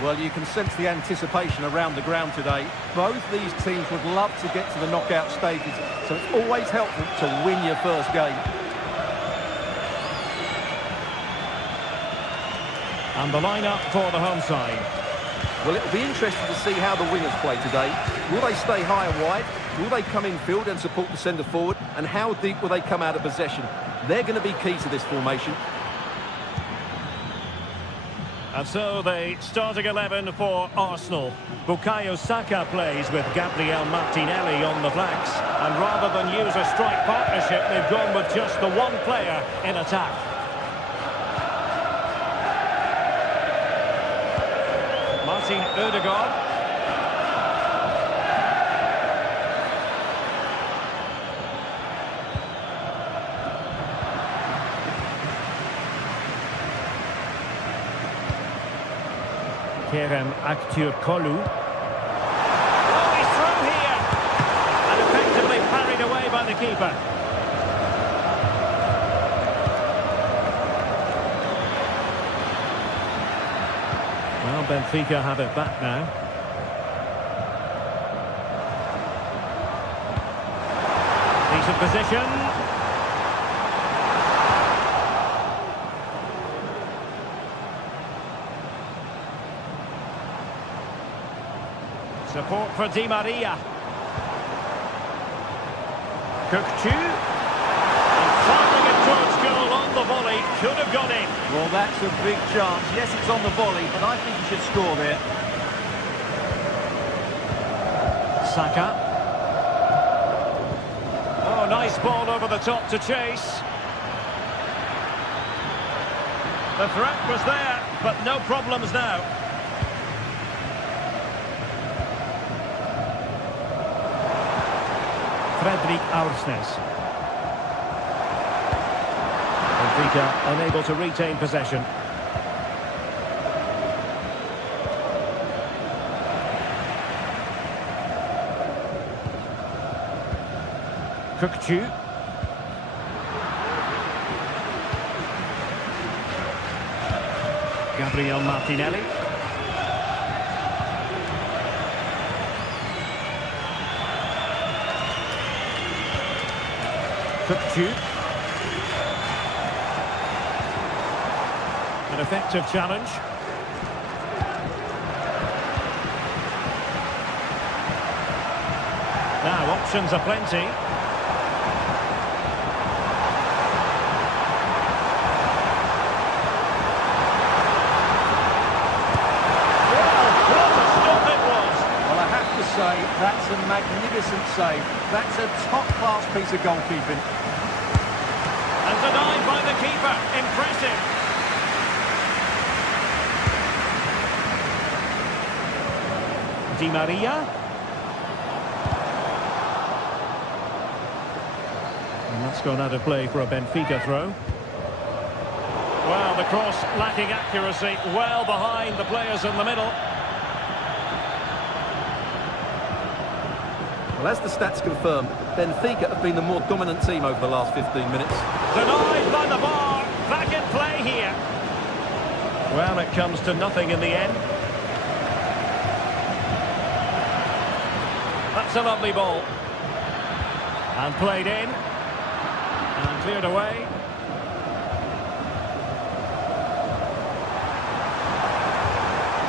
Well, you can sense the anticipation around the ground today. Both these teams would love to get to the knockout stages, so it's always helpful to win your first game. And the lineup for the home side. Well, it'll be interesting to see how the wingers play today. Will they stay high and wide? Will they come in field and support the centre forward? And how deep will they come out of possession? They're going to be key to this formation. And so the starting 11 for Arsenal. Bukayo Saka plays with Gabriel Martinelli on the flanks. And rather than use a strike partnership, they've gone with just the one player in attack. Martin Ødegaard. Kerem Aktürkoğlu. Oh, he's through here! And effectively parried away by the keeper. Well, Benfica have it back now. Decent position. Support for Di Maria. Kökçü. And firing it towards goal on the volley. Could have gone in. Well, that's a big chance. Yes, it's on the volley, but I think he should score there. Saka. Oh, nice ball over the top to chase. The threat was there, but no problems now. Fredrik Aursnes. Benfica unable to retain possession. Kökçü. Gabriel Martinelli. Kökçü. An effective challenge. Now options are plenty. That's a magnificent save. That's a top-class piece of goalkeeping. And denied by the keeper. Impressive. Di Maria. And that's gone out of play for a Benfica throw. Well, the cross lacking accuracy. Well behind the players in the middle. Well, as the stats confirm, Benfica have been the more dominant team over the last 15 minutes. Denied by the bar. Back in play here. Well, it comes to nothing in the end. That's a lovely ball. And played in. And cleared away.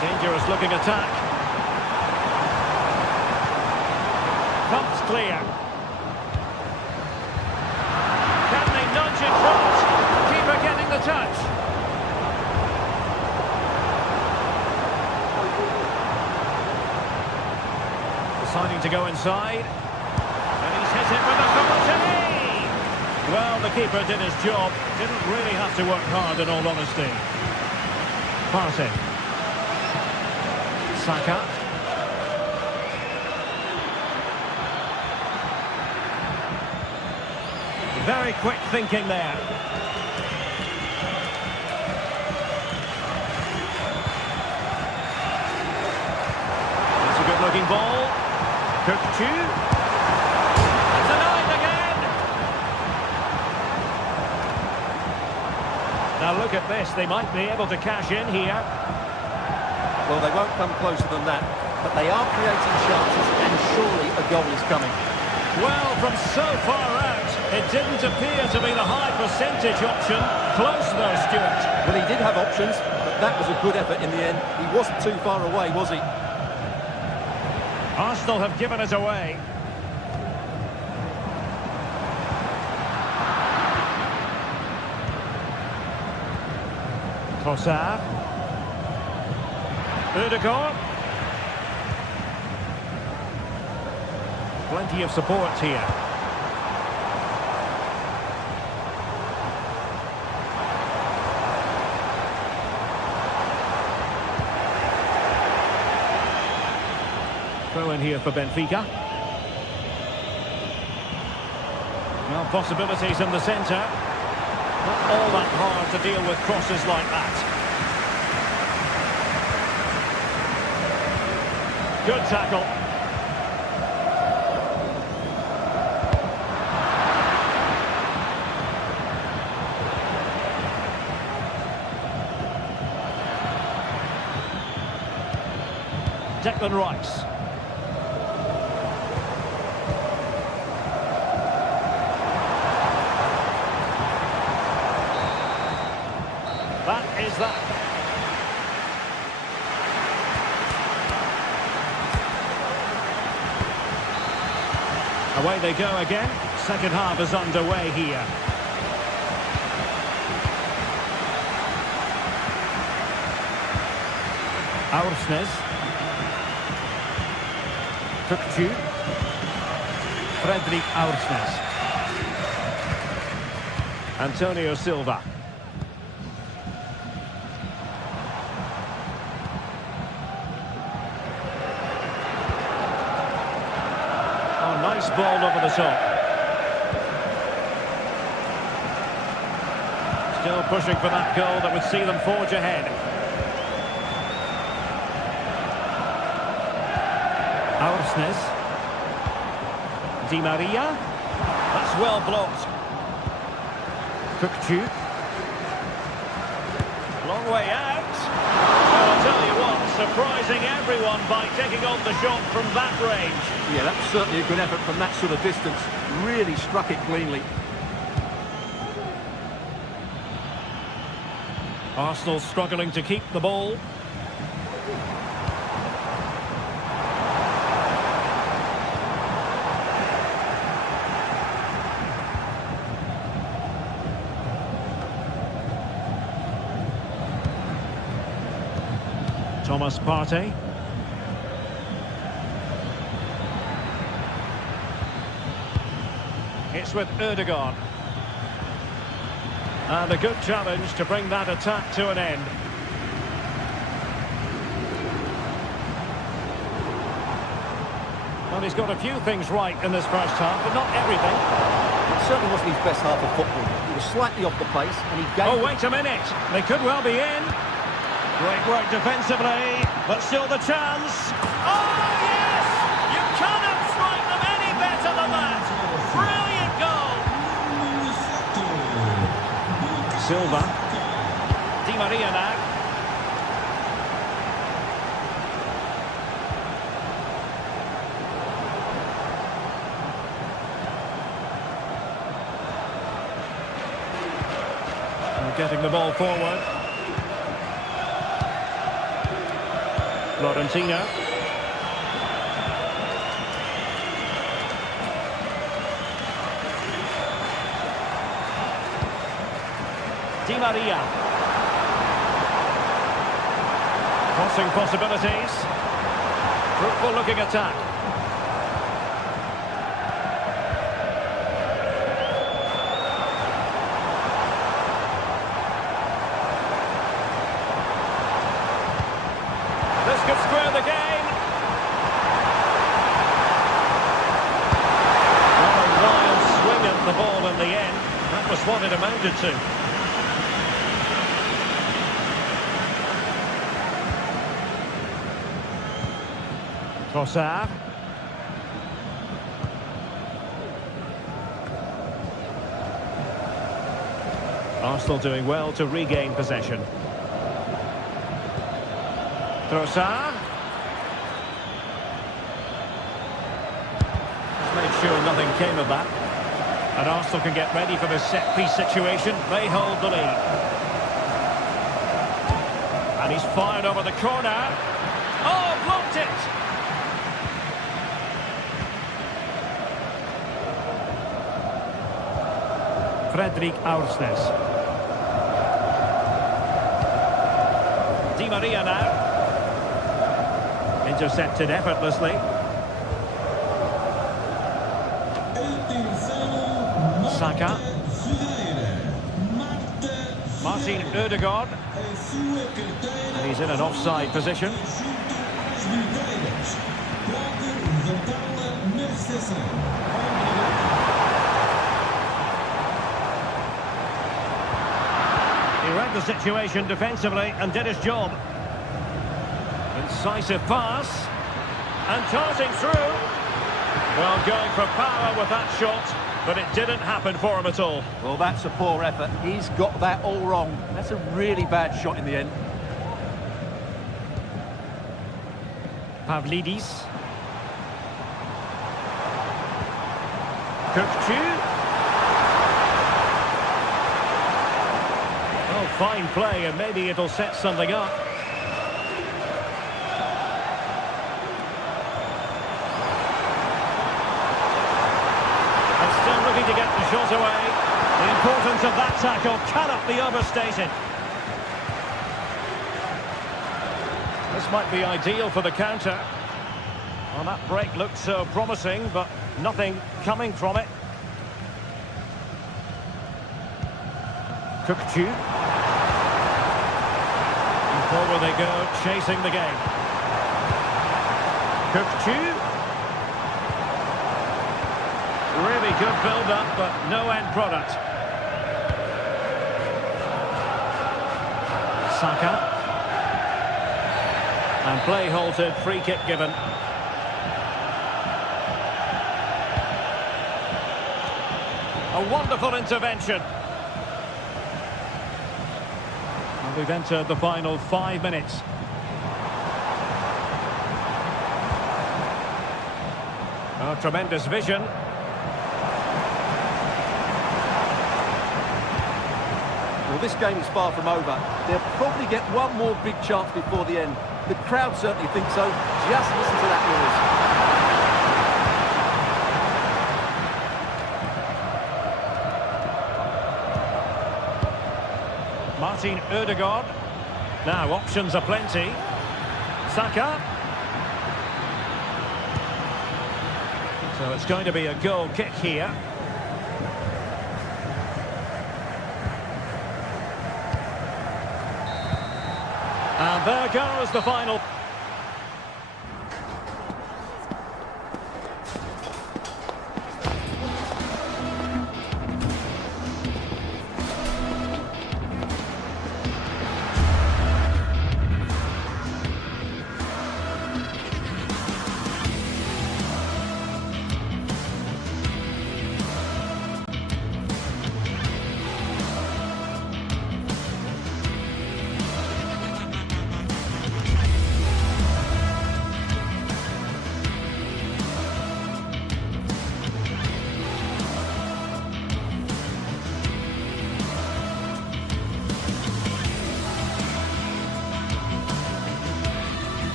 Dangerous looking attack. Pumped clear. Can they nudge it front? Keeper getting the touch. Deciding to go inside. And he's hit it with authority. Well, the keeper did his job. Didn't really have to work hard, in all honesty. Partey. Saka. Very quick thinking there. That's a good-looking ball. Cook-Chu. Denied again. Now look at this. They might be able to cash in here. Well, they won't come closer than that, but they are creating chances, and surely a goal is coming. Well, from so far out, it didn't appear to be the high percentage option. Close though, Stuart. Well, he did have options, but that was a good effort in the end. He wasn't too far away, was he? Arsenal have given it away. Trossard. Ødegaard. Plenty of support here. Throw in here for Benfica. Well, possibilities in the centre. Not all that hard to deal with crosses like that. Good tackle. Declan Rice. That is that. Away they go again. Second half is underway here. Aursnes. Cook-Chu. Fredrik Aursnes. Antonio Silva. Oh, nice ball over the top. Still pushing for that goal that would see them forge ahead. Aursnes. Di Maria. That's well blocked. Cook-Chu. Long way out. Well, I'll tell you what, surprising everyone by taking on the shot from that range. Yeah, that's certainly a good effort from that sort of distance. Really struck it cleanly. Arsenal struggling to keep the ball. Thomas Partey. It's with Ødegaard. And a good challenge to bring that attack to an end. Well, he's got a few things right in this first half, but not everything. It certainly wasn't his best half of football. He was slightly off the pace, and he gave... Oh, wait a minute. They could well be in. Great work defensively, but still the chance. Oh, yes! You cannot strike them any better than that. Brilliant goal. Silva. Di Maria now. Getting the ball forward. Florentino. Di Maria. Crossing possibilities. Fruitful looking attack. This could square the game. What a wild swing at the ball in the end. was what it amounted to. Trossard. Arsenal doing well to regain possession. Trossard. Just made sure nothing came of that. And Arsenal can get ready for this set-piece situation. They hold the lead. And he's fired over the corner. Oh, blocked it! Fredrik Aursnes. Di Maria now. Intercepted effortlessly. Saka. Martin Ødegaard. And he's in an offside position. He read the situation defensively and did his job. Incisive pass. And darting through. Well, going for power with that shot, but it didn't happen for him at all. Well, that's a poor effort. He's got that all wrong. That's a really bad shot in the end. Pavlidis. Kökçü. Oh, fine play, and maybe it'll set something up. And still looking to get the shot away. The importance of that tackle cannot be overstated. This might be ideal for the counter. Well, that break looked so promising, but nothing coming from it. Kökçü. And forward they go, chasing the game. Kökçü. Really good build-up, but no end product. Saka. And play halted, free kick given. A wonderful intervention. And we've entered the final 5 minutes. Oh, tremendous vision. Well, this game is far from over. They'll probably get one more big chance before the end. The crowd certainly think so. Just listen to that noise. Martin Ødegaard. Now, options are plenty. Saka. So it's going to be a goal kick here. And there goes the final.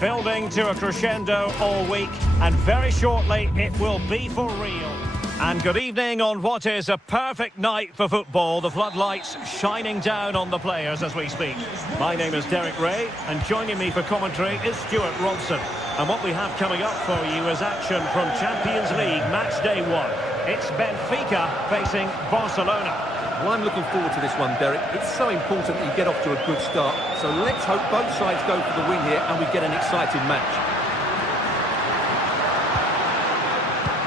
Building to a crescendo all week, and very shortly it will be for real. And good evening on what is a perfect night for football. The floodlights shining down on the players as we speak. My name is Derek Ray, and joining me for commentary is Stuart Robson. And what we have coming up for you is action from Champions League match day 1. It's Benfica facing Barcelona. Well, I'm looking forward to this one, Derek. It's so important that you get off to a good start. So let's hope both sides go for the win here and we get an exciting match.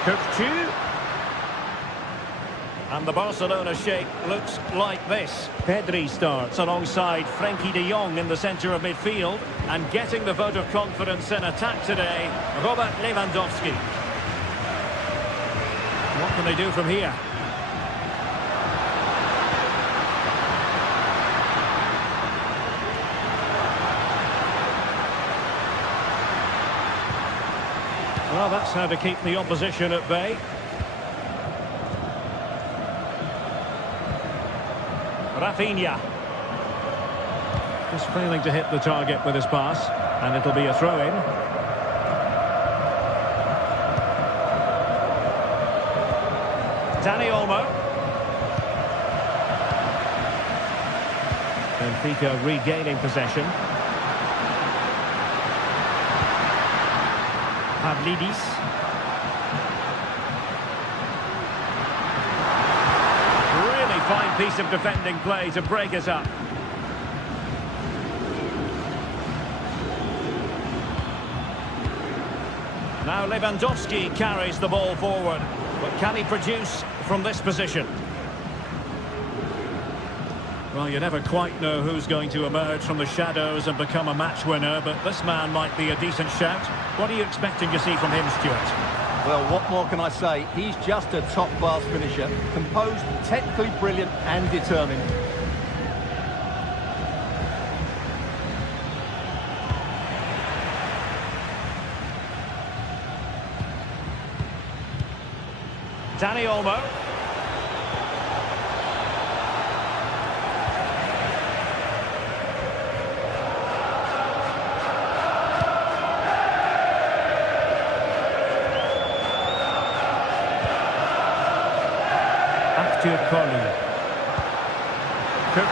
Cook. And the Barcelona shape looks like this. Pedri starts alongside Frenkie de Jong in the centre of midfield. And getting the vote of confidence in attack today, Robert Lewandowski. What can they do from here? Well, that's how to keep the opposition at bay. Rafinha. Just failing to hit the target with his pass. And it'll be a throw-in. Dani Olmo. Benfica regaining possession. Pavlidis. Really fine piece of defending play to break us up. Now Lewandowski carries the ball forward. But can he produce from this position? Well, you never quite know who's going to emerge from the shadows and become a match winner, but this man might be a decent shout. What are you expecting to see from him, Stuart? Well, what more can I say? He's just a top-class finisher. Composed, technically brilliant and determined. Dani Olmo. Cook.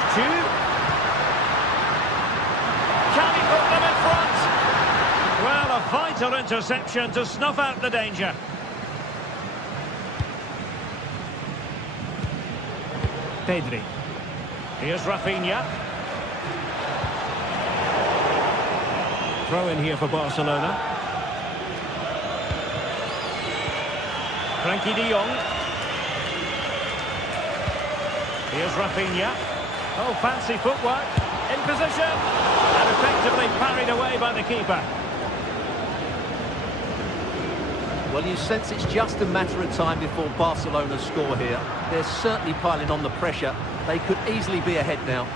Can he put them in front? Well, a vital interception to snuff out the danger. Pedri. Here's Rafinha. Throw in here for Barcelona. Frenkie de Jong. Here's Rafinha. Oh, fancy footwork. In position. And effectively parried away by the keeper. Well, you sense it's just a matter of time before Barcelona score here. They're certainly piling on the pressure. They could easily be ahead now.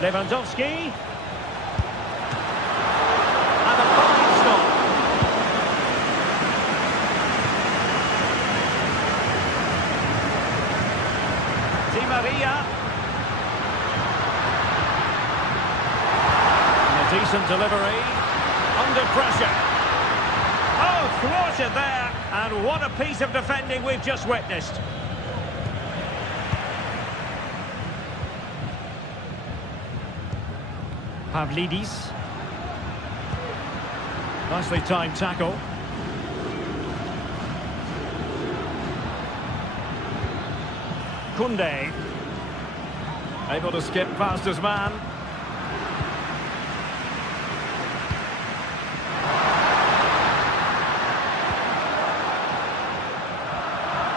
Lewandowski. And a fine stop. Di Maria. Decent delivery, under pressure. Oh, thwarted there, and what a piece of defending we've just witnessed. Pavlidis. Nicely timed tackle. Koundé. Able to skip past his man.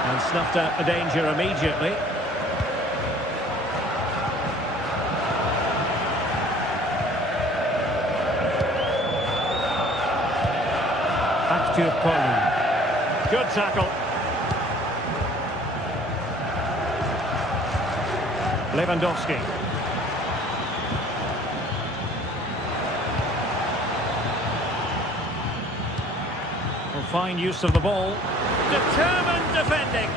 And snuffed out the danger immediately. Back to Poli. Good tackle. Lewandowski. Well, fine use of the ball. Determined defending.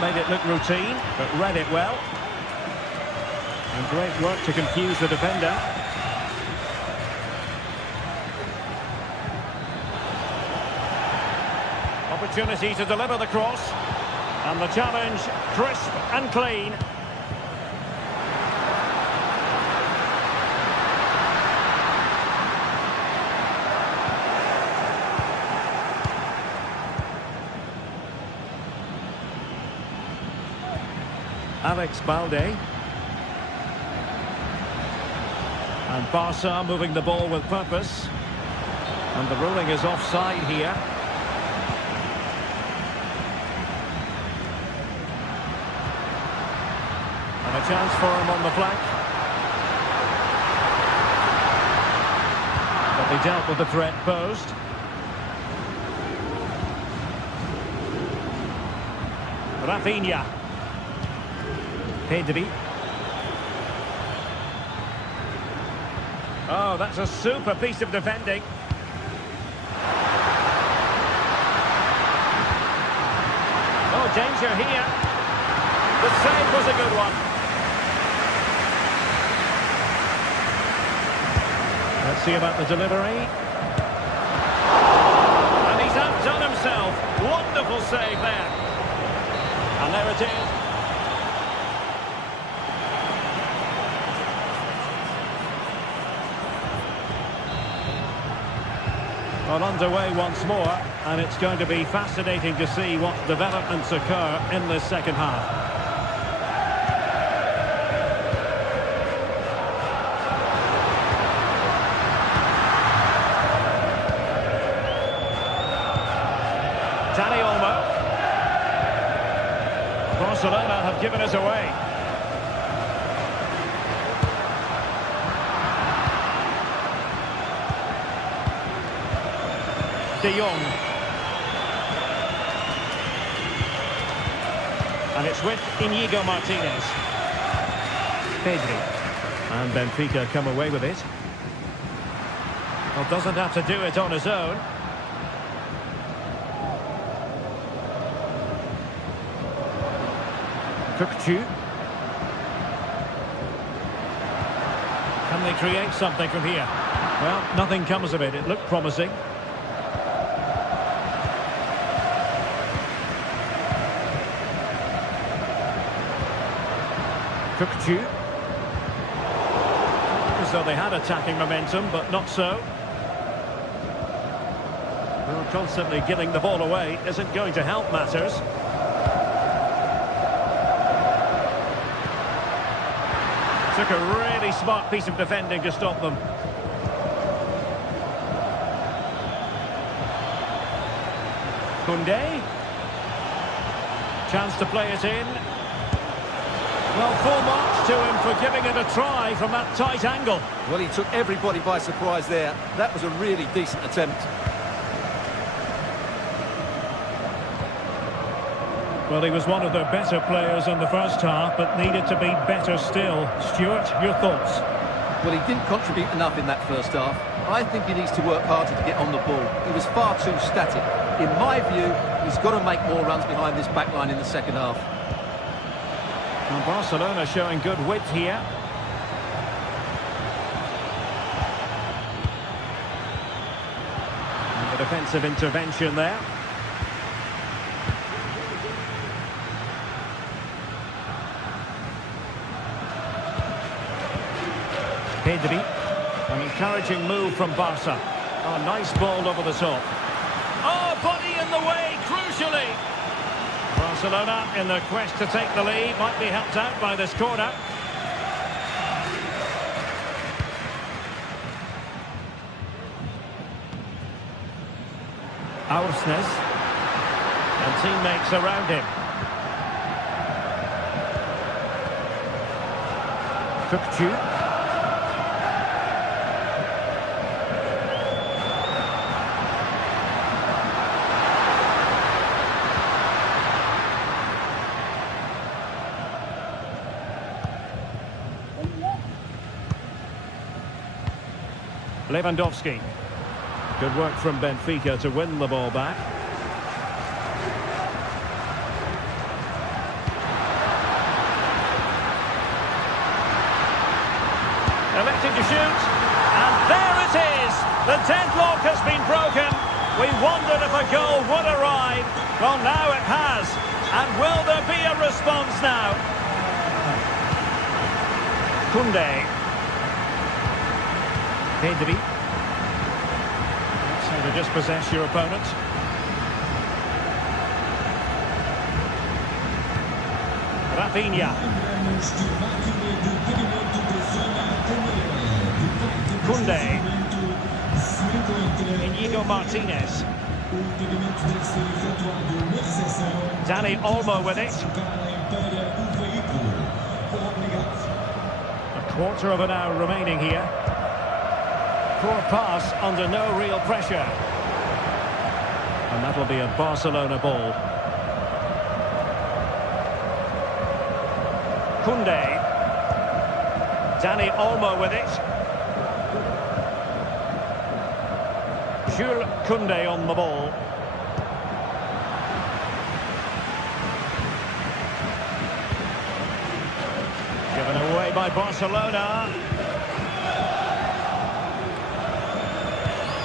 Made it look routine, but read it well. And great work to confuse the defender. Opportunity to deliver the cross. And the challenge, crisp and clean. Alex Balde. And Barca moving the ball with purpose. And the ruling is offside here. And a chance for him on the flank. But they dealt with the threat posed. Rafinha. Pedri. Oh, that's a super piece of defending. Oh, danger here. The save was a good one. Let's see about the delivery. And he's outdone himself. Wonderful save there. And there it is. Well, underway once more, and it's going to be fascinating to see what developments occur in this second half. Dani Olmo. Barcelona have given us away. De Jong. And it's with Inigo Martinez. Pedri. And Benfica come away with it. Well, doesn't have to do it on his own. Cookchu. Can they create something from here? Well, nothing comes of it. It looked promising. Cookchu. So they had attacking momentum, but not so. Well, constantly giving the ball away isn't going to help matters. Took a really smart piece of defending to stop them. Koundé. Chance to play it in. Well, full marks to him for giving it a try from that tight angle. Well, he took everybody by surprise there. That was a really decent attempt. Well, he was one of the better players in the first half, but needed to be better still. Stuart, your thoughts? Well, he didn't contribute enough in that first half. I think he needs to work harder to get on the ball. He was far too static. In my view, he's got to make more runs behind this back line in the second half. And Barcelona showing good width here. And the defensive intervention there. Pedri. An encouraging move from Barca. A nice ball over the top. Oh, body in the way, crucially. Barcelona in the quest to take the lead, might be helped out by this corner. Aursnes. And teammates around him. Cookchu. Lewandowski. Good work from Benfica to win the ball back. electing to shoot. And there it is! The deadlock has been broken. We wondered if a goal would arrive. Well, now it has. And will there be a response now? Koundé. Pedri. That's how to dispossess your opponent. Rafinha. Koundé. Inigo Martinez. Dani Olmo with it. A quarter of an hour remaining here. Poor pass under no real pressure. And that'll be a Barcelona ball. Koundé. Dani Olmo with it. Jules Koundé on the ball. Given away by Barcelona.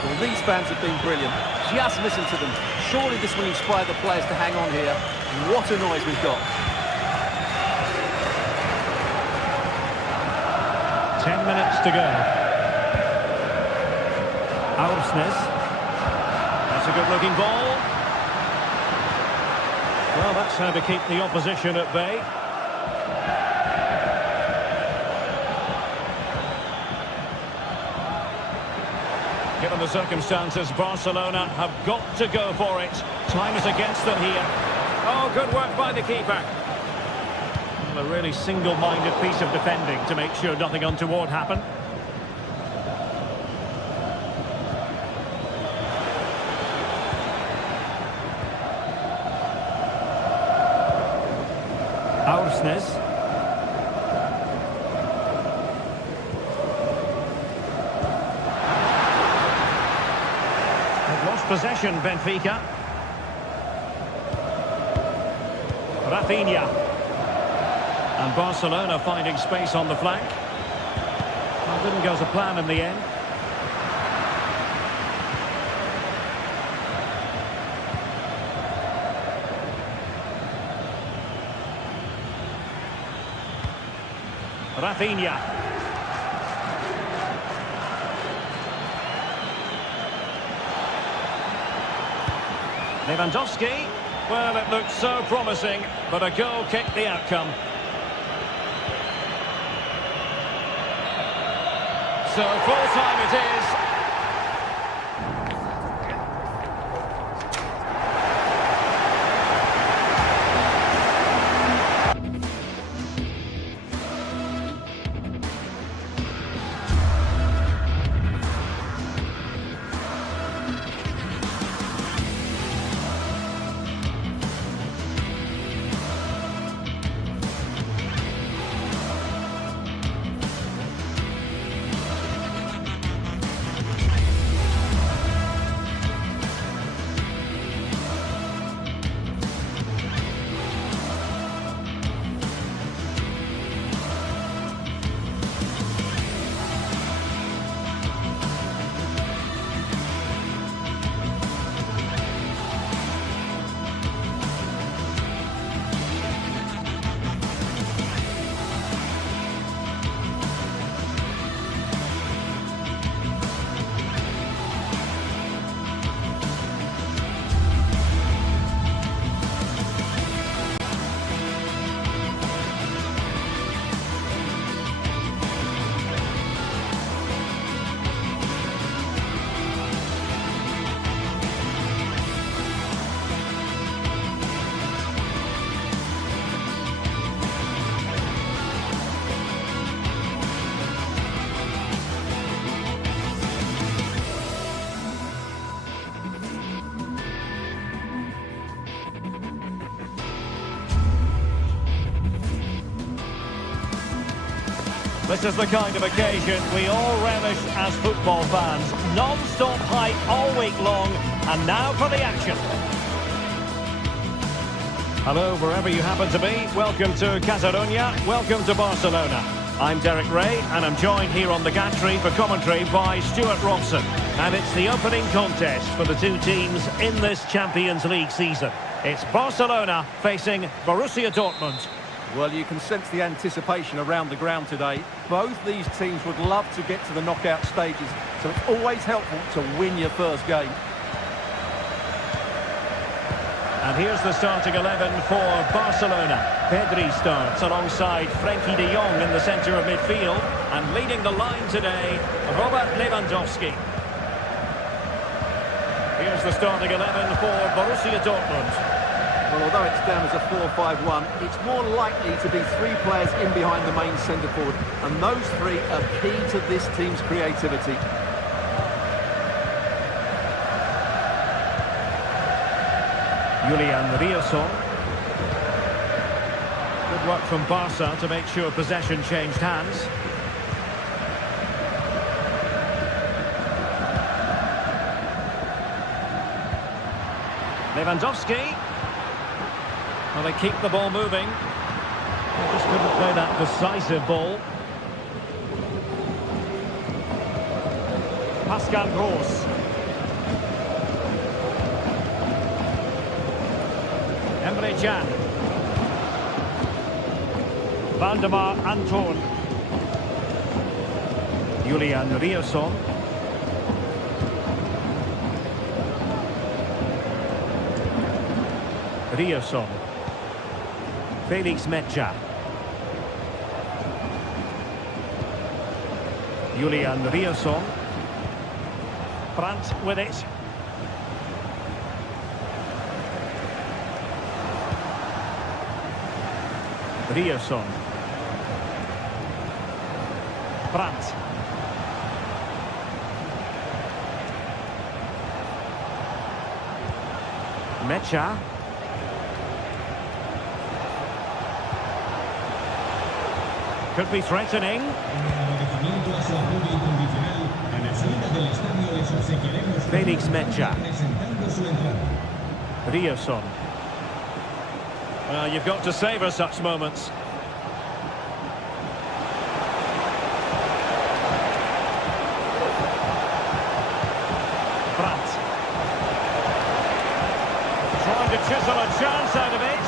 Well, these fans have been brilliant. Just listen to them. Surely this will inspire the players to hang on here. What a noise we've got. 10 minutes to go. Aursnes. That's a good-looking ball. Well, that's how to keep the opposition at bay. Given the circumstances, Barcelona have got to go for it. Time is against them here. Oh, good work by the keeper. Well, a really single-minded piece of defending to make sure nothing untoward happened. Aursnes. They've lost possession, Benfica. Rafinha. And Barcelona finding space on the flank. Well, didn't go to plan in the end. Rafinha. Lewandowski. Well, it looked so promising, but a goal kicked the outcome. So full time it is. This is the kind of occasion we all relish as football fans. Non-stop hype all week long, and now for the action. Hello, wherever you happen to be. Welcome to Catalonia. Welcome to Barcelona. I'm Derek Ray, and I'm joined here on the gantry for commentary by Stuart Robson. And it's the opening contest for the two teams in this Champions League season. It's Barcelona facing Borussia Dortmund. Well, you can sense the anticipation around the ground today. Both these teams would love to get to the knockout stages, so it's always helpful to win your first game. And here's the starting 11 for Barcelona. Pedri starts alongside Frenkie de Jong in the centre of midfield. And leading the line today, Robert Lewandowski. Here's the starting 11 for Borussia Dortmund. Well, although it's down as a 4-5-1, it's more likely to be three players in behind the main centre forward. And those three are key to this team's creativity. Julian Rierson. Good work from Barca to make sure possession changed hands. Lewandowski. Well, they keep the ball moving. They just couldn't play that decisive ball. Pascal Gross. Emre Can. Valdemar Anton. Julian Rierson. Rierson. Felix Mecha. Julian Rierson. Brandt with it. Rierson. Brandt. Mecha. Could be threatening. Felix Mecha. Rierson. Well, you've got to savour such moments. Brandt. Trying to chisel a chance out of it.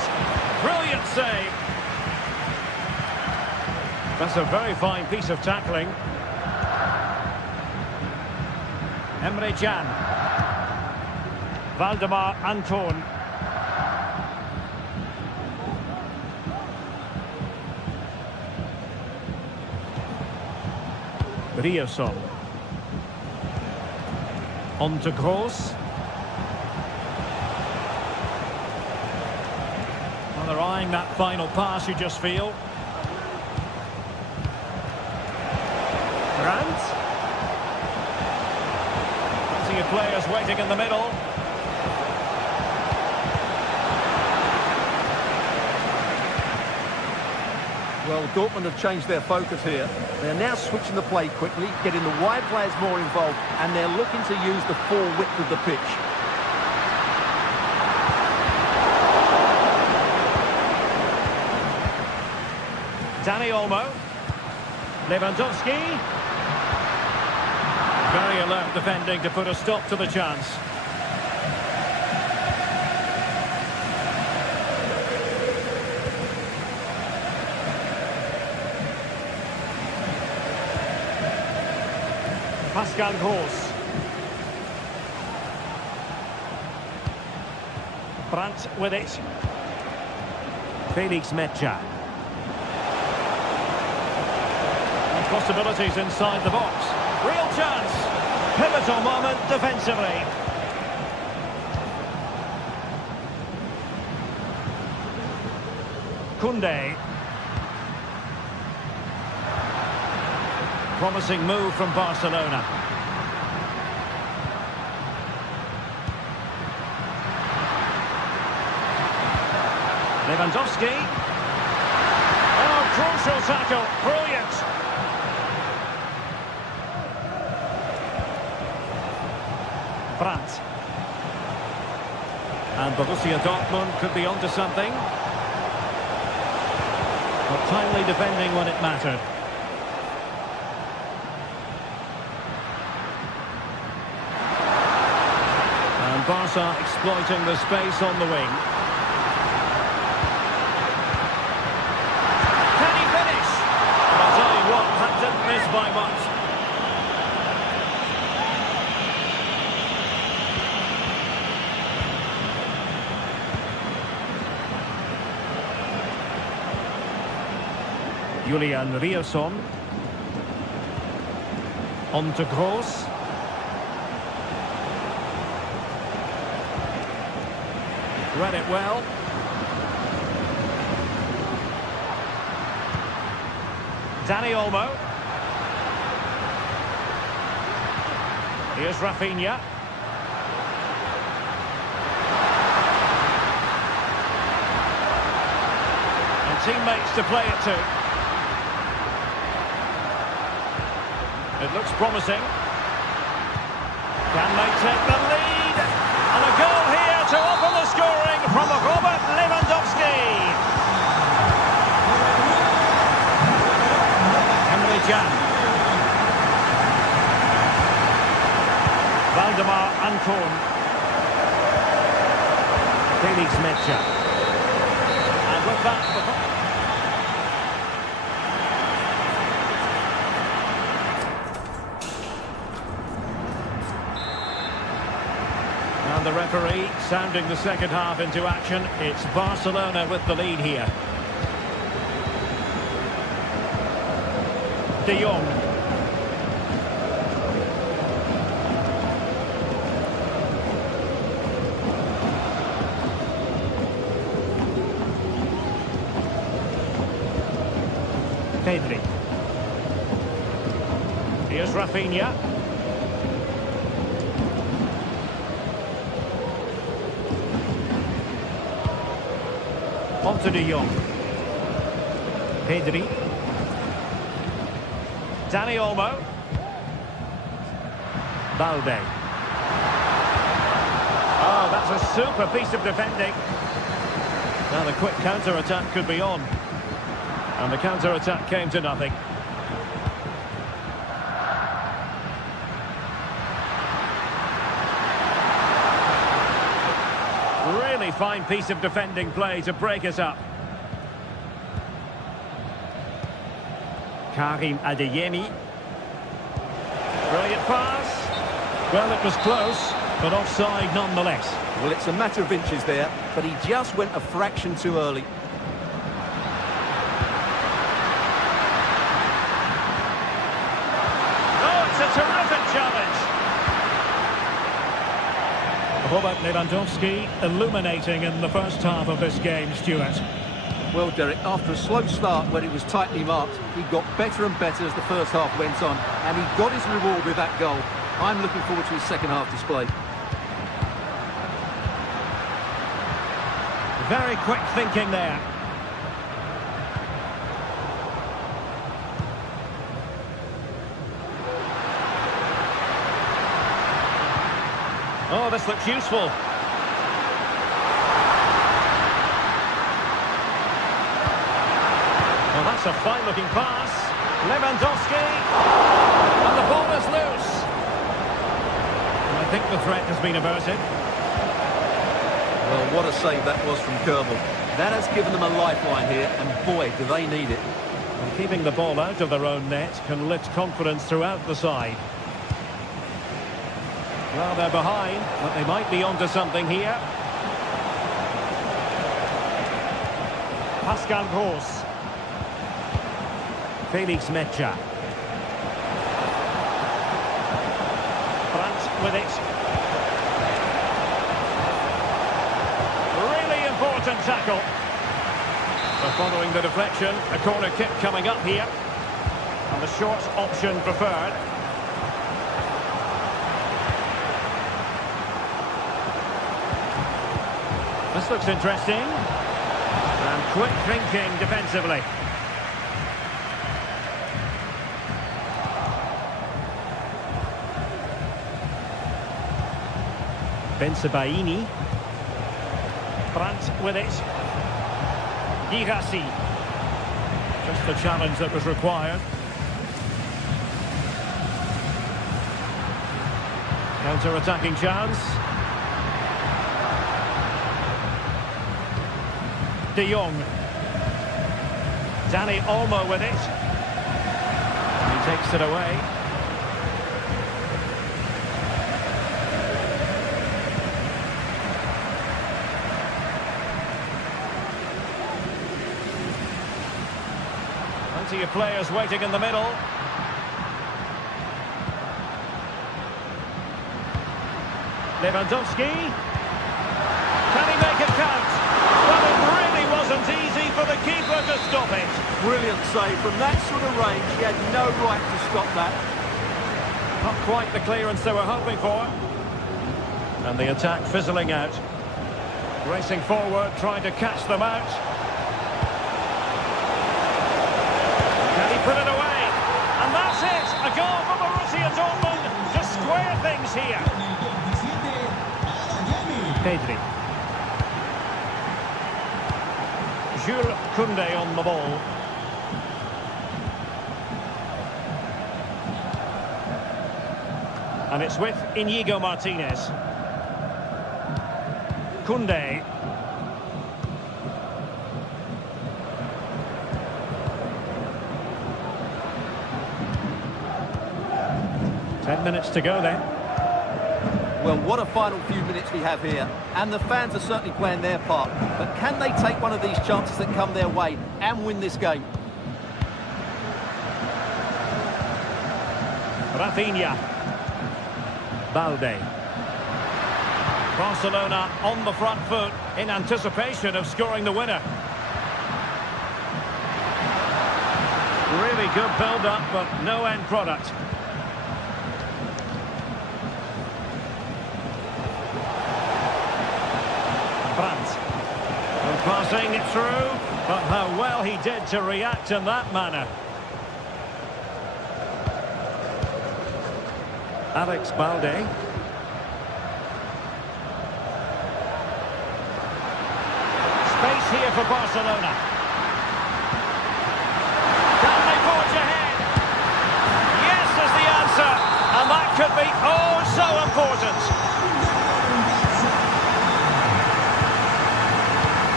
Brilliant save. That's a very fine piece of tackling. Emre Can. Valdemar Anton. Rierson. On to Gross. Well, they're eyeing that final pass, you just feel. Brandt. Plenty of players waiting in the middle. Well, Dortmund have changed their focus here. They're now switching the play quickly, getting the wide players more involved, and they're looking to use the full width of the pitch. Dani Olmo. Lewandowski. Very alert defending to put a stop to the chance. Pascal Gross. Brandt with it. Felix Mecha. Possibilities inside the box. Real chance. Pivotal moment defensively. Koundé. Promising move from Barcelona. Lewandowski. Oh, crucial tackle. Brilliant. Brandt. And Borussia Dortmund could be onto something. But timely defending when it mattered. Barca exploiting the space on the wing. Can he finish? And I'll tell you what, that didn't miss by much. Julian Rierson. On to Gross. Read it well. Dani Olmo. Here's Rafinha. And teammates to play it to. It looks promising. Can they take the lead? And a goal here to open the scoring from Robert Lewandowski. Emre Can. Valdemar Anton. Felix Mecha. And with that... And the referee sounding the second half into action. It's Barcelona with the lead here. De Jong. Pedri. Here's Rafinha. On to De Jong. Pedri. Dani Olmo. Balde. Oh, that's a super piece of defending. Now the quick counter-attack could be on. And the counter-attack came to nothing. Really fine piece of defending play to break us up. Karim Adeyemi. Brilliant pass. Well, it was close, but offside nonetheless. Well, it's a matter of inches there, but he just went a fraction too early. Oh, it's a terrific challenge. Robert Lewandowski illuminating in the first half of this game, Stuart. Well, Derek, after a slow start when he was tightly marked, he got better and better as the first half went on, and he got his reward with that goal. I'm looking forward to his second half display. Very quick thinking there. Oh, this looks useful. Well, that's a fine-looking pass. Lewandowski. And the ball is loose. And I think the threat has been averted. Well, what a save that was from Kerbal. That has given them a lifeline here, and boy, do they need it. And keeping the ball out of their own net can lift confidence throughout the side. Well, they're behind, but they might be onto something here. Pascal Gross. Felix Mecha. Brandt with it. Really important tackle. So following the deflection, a corner kick coming up here. And the short option preferred. This looks interesting. And quick thinking defensively. Bensebaini. Brandt with it. Girassi. Just the challenge that was required. Counter-attacking chance. de Jong. Danny Olmo with it. He takes it away. Plenty of players waiting in the middle. Lewandowski. Can he make it count? Well, it really wasn't easy for the keeper to stop it. Brilliant save. From that sort of range, he had no right to stop that. Not quite the clearance they were hoping for. And the attack fizzling out. Racing forward, trying to catch them out. Can he put it away? And that's it! A goal for Borussia Dortmund to square things here. Pedri. Jules Koundé on the ball. And it's with Inigo Martinez. Koundé. Ten minutes to go then. Well, what a final few minutes we have here. And the fans are certainly playing their part. But can they take one of these chances that come their way and win this game? Rafinha. Balde. Barcelona on the front foot in anticipation of scoring the winner. Really good build-up, but no end product. Brandt. And passing it through, but how well he did to react in that manner. Alex Balde. Space here for Barcelona. Can they forge ahead? Yes is the answer. And that could be oh so important.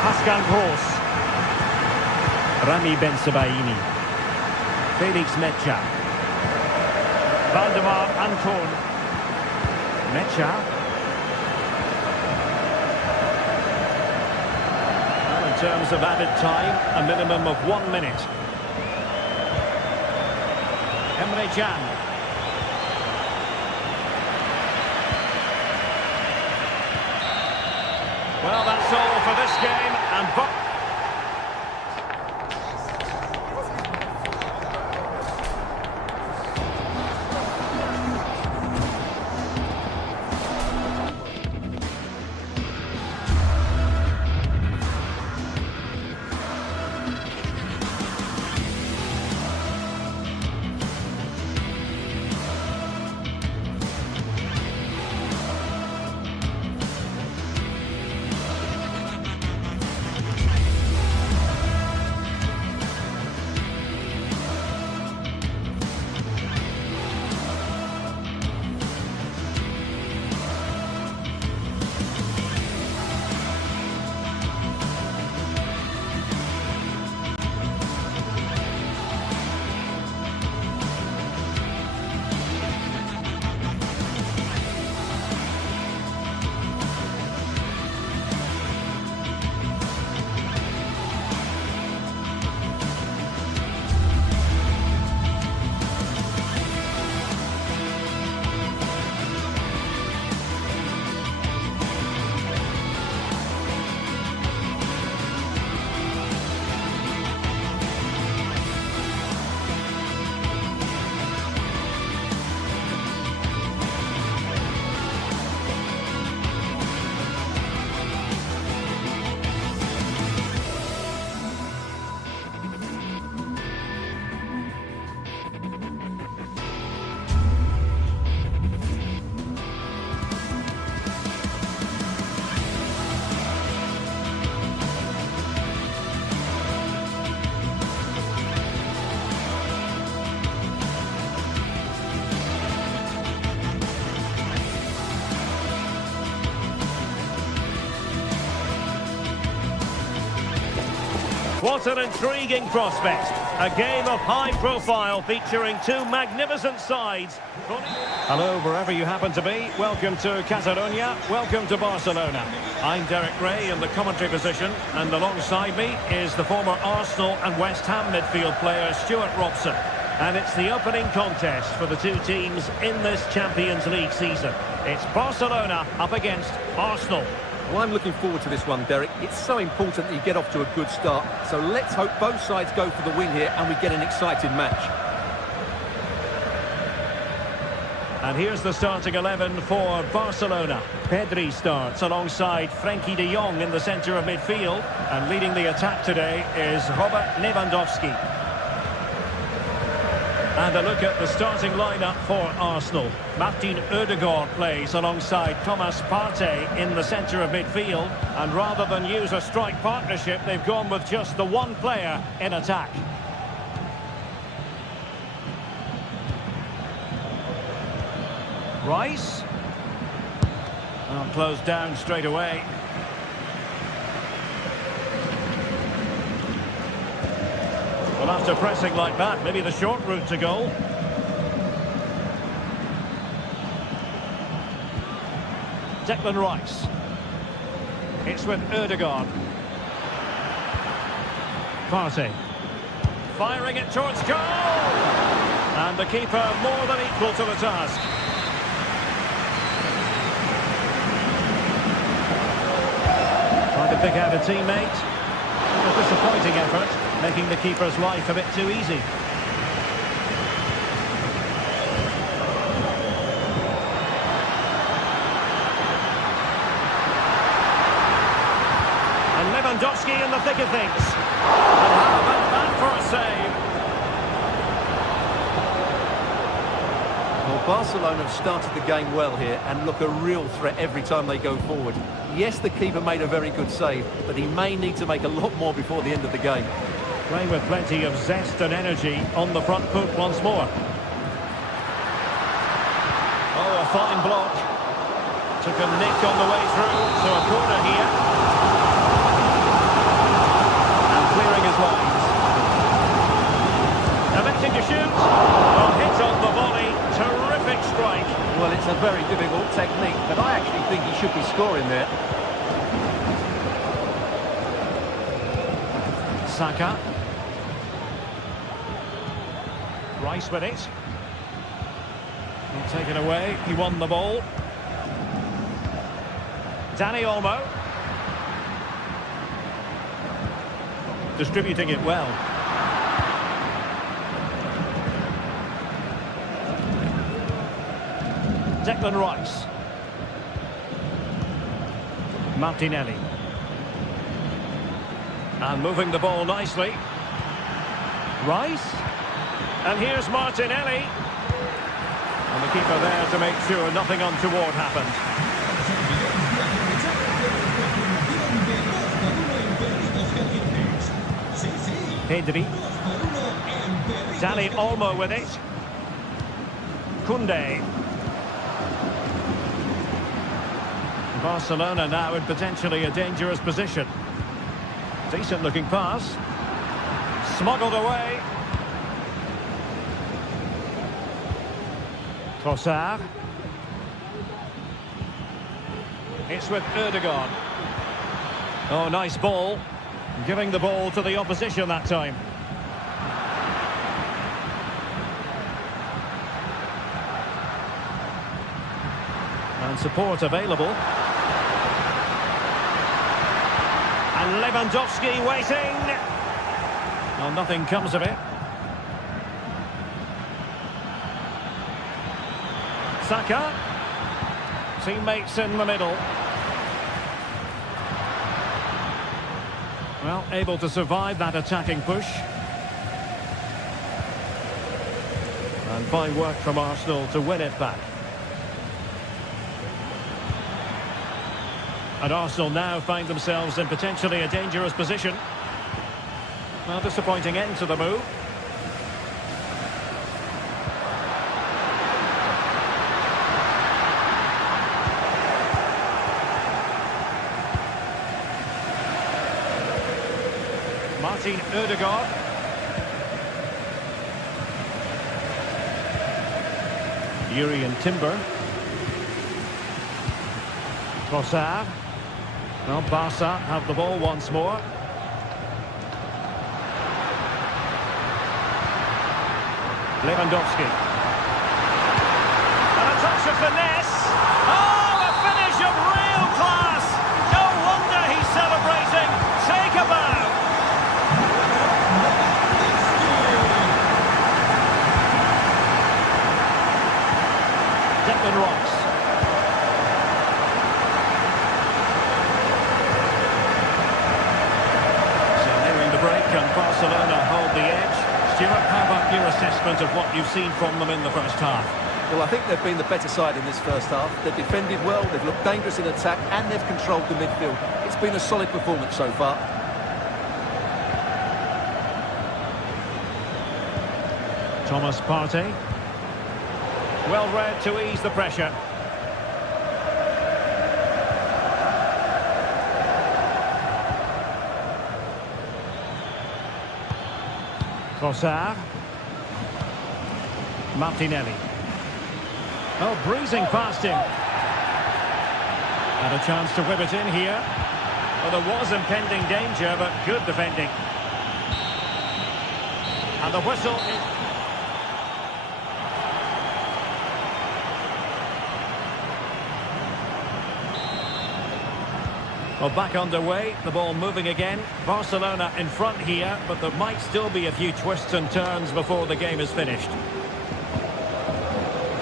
Pascal Gross. Rami Ben-Sebaini. Felix Mecha. Valdemar Anton. Mecha. Well, in terms of added time, a minimum of 1 minute. Emre Can. Well, that's all for this game, and What an intriguing prospect. A game of high profile featuring two magnificent sides. Hello, wherever you happen to be. Welcome to Catalonia. Welcome to Barcelona. I'm Derek Ray in the commentary position, and alongside me is the former Arsenal and West Ham midfield player Stuart Robson. And it's the opening contest for the two teams in this Champions League season. It's Barcelona up against Arsenal. Well, I'm looking forward to this one, Derek. It's so important that you get off to a good start. So let's hope both sides go for the win here and we get an exciting match. And here's the starting 11 for Barcelona. Pedri starts alongside Frenkie de Jong in the centre of midfield. And leading the attack today is Robert Lewandowski. And a look at the starting lineup for Arsenal. Martin Ødegaard plays alongside Thomas Partey in the centre of midfield. And rather than use a strike partnership, they've gone with just the one player in attack. Rice. Well, closed down straight away. Well, after pressing like that, maybe the short route to goal. Declan Rice. It's with Ødegaard. Partey. Firing it towards goal! And the keeper more than equal to the task. Trying to pick out a teammate. A disappointing effort, making the keeper's life a bit too easy. And Lewandowski in the thick of things. And how about that for a save? Well, Barcelona have started the game well here and look a real threat every time they go forward. Yes, the keeper made a very good save, but he may need to make a lot more before the end of the game. Playing with plenty of zest and energy on the front foot once more. Oh, a fine block. Took a nick on the way through, so a corner here. And clearing his lines. Attempting to shoot. Oh, hit on the volley. Terrific strike. Well, it's a very difficult technique, but I actually think he should be scoring there. Saka. Rice with it. Not taken away. He won the ball. Dani Olmo. Distributing it well. Declan Rice. Martinelli. And moving the ball nicely. Rice. And here's Martinelli. And the keeper there to make sure nothing untoward happened. Pedri. Dani Olmo with it. Koundé. Barcelona now in potentially a dangerous position. Decent looking pass. Smuggled away. Trossard. It's with Ødegaard. Oh, nice ball. Giving the ball to the opposition that time. And support available. And Lewandowski waiting. Well, nothing comes of it. Saka. Teammates in the middle. Well, able to survive that attacking push. And fine work from Arsenal to win it back. And Arsenal now find themselves in potentially a dangerous position. Well, disappointing end to the move. Martin Ødegaard. Jurien Timber. Trossard. Well, Barca have the ball once more. Lewandowski. And a touch of finesse. Oh, a finish of real class. No wonder he's celebrating. Take a bow. Declan Rice. So nearing the break and Barcelona hold the edge. Stuart, how about your assessment of what you've seen from them in the first half? Well, I think they've been the better side in this first half. They've defended well, they've looked dangerous in attack, and they've controlled the midfield. It's been a solid performance so far. Thomas Partey. Well read to ease the pressure. Trossard. Martinelli. Oh, breezing past him. And a chance to whip it in here. Well, there was impending danger, but good defending. And the whistle is... Well, back underway, the ball moving again. Barcelona in front here, but there might still be a few twists and turns before the game is finished.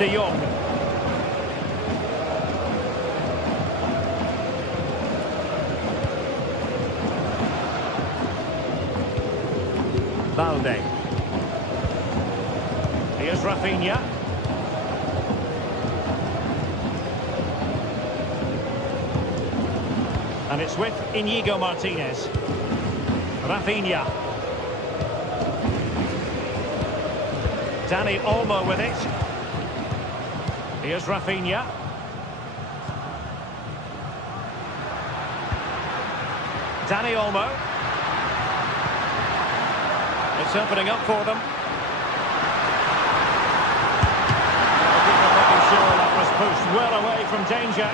De Jong. Balde. Here's Rafinha. And it's with Inigo Martinez. Rafinha. Dani Olmo with it. Here's Rafinha. Dani Olmo. It's opening up for them. Making sure that was pushed well away from danger.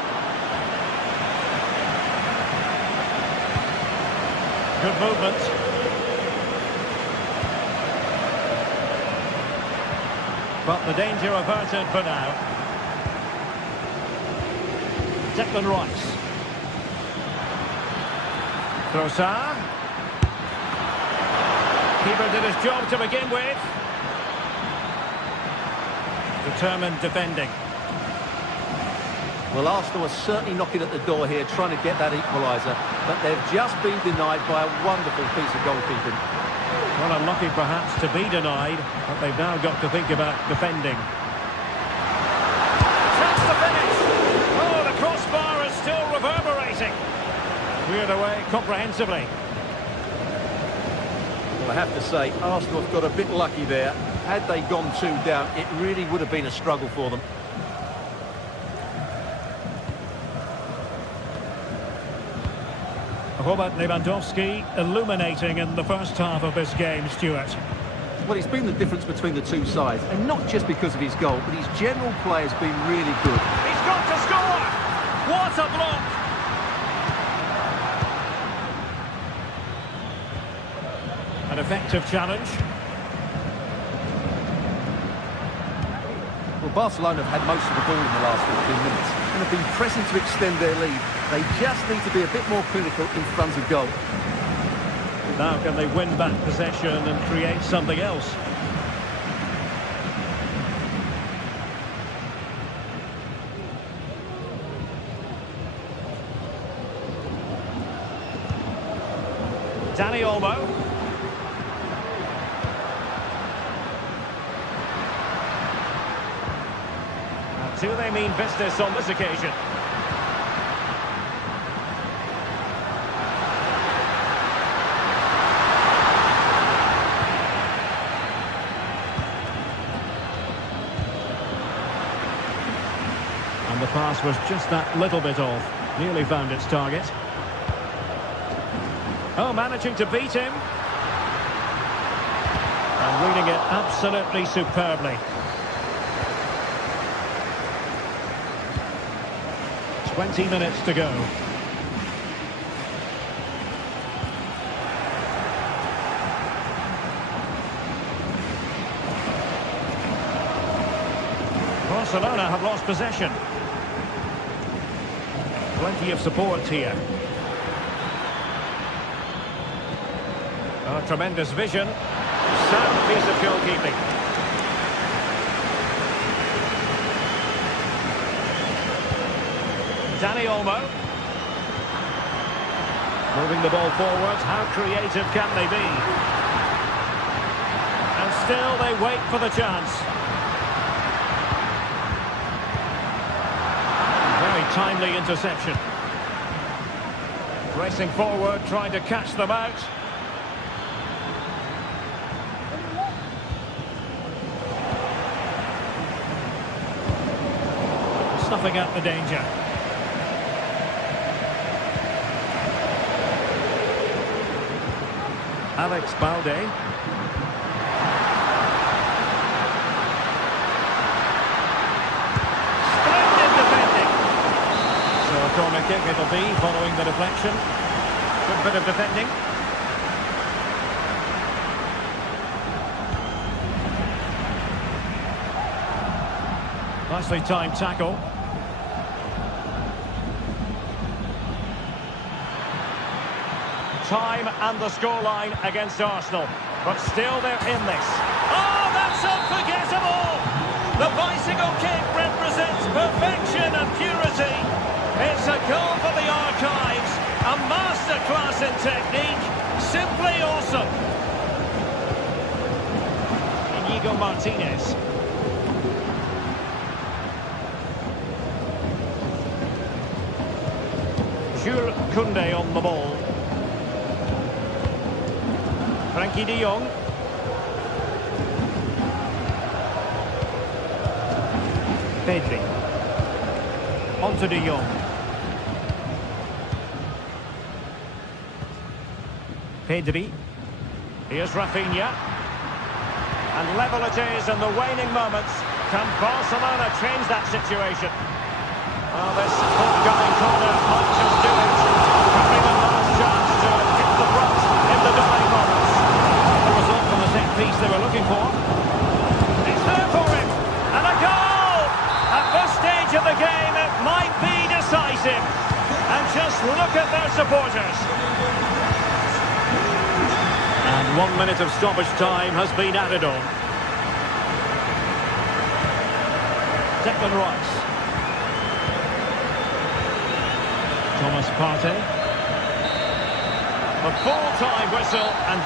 Good movement. But the danger averted for now. Declan Rice. Trossard. Keeper did his job to begin with. Determined defending. Well, Arsenal are certainly knocking at the door here, trying to get that equaliser, but they've just been denied by a wonderful piece of goalkeeping. Well, unlucky perhaps to be denied, but they've now got to think about defending. Chance to finish! Oh, the crossbar is still reverberating. Cleared away comprehensively. Well, I have to say, Arsenal have got a bit lucky there. Had they gone 2 down, it really would have been a struggle for them. Robert Lewandowski illuminating in the first half of this game, Stuart. Well, he's been the difference between the two sides, and not just because of his goal, but his general play has been really good. He's got to score! What a block! An effective challenge. Well, Barcelona have had most of the ball in the last 15 minutes and have been pressing to extend their lead. They just need to be a bit more clinical in front of goal. Now can they win back possession and create something else? Dani Olmo. And do they mean business on this occasion? And the pass was just that little bit off. Nearly found its target. Oh, managing to beat him. reading it absolutely superbly. 20 minutes to go. Barcelona have lost possession. Plenty of support here. Oh, tremendous vision. Sound piece of goalkeeping. Dani Olmo. Moving the ball forward. How creative can they be? And still they wait for the chance. Very timely interception. Racing forward, trying to catch them out. Snuffing out the danger. Alex Balde. Splendid defending. So a corner kick it'll be following the deflection. Good bit of defending. Nicely timed tackle. Time and the scoreline against Arsenal, but still they're in this. Oh, that's unforgettable! The bicycle kick represents perfection and purity. It's a goal for the archives, a masterclass in technique, simply awesome. Inigo Martinez. Jules Koundé on the ball. Frankie de Jong. Pedri. On to de Jong. Pedri. Here's Rafinha. And level it is in the waning moments. Can Barcelona change that situation? Well, this forthcoming corner might just do it. Having a last chance to hit the front in the dying moments. Set piece they were looking for. It's there for him, and a goal! At this stage of the game, it might be decisive. And just look at their supporters. And 1 minute of stoppage time has been added on. Declan Rice. Thomas Partey. The full-time whistle, and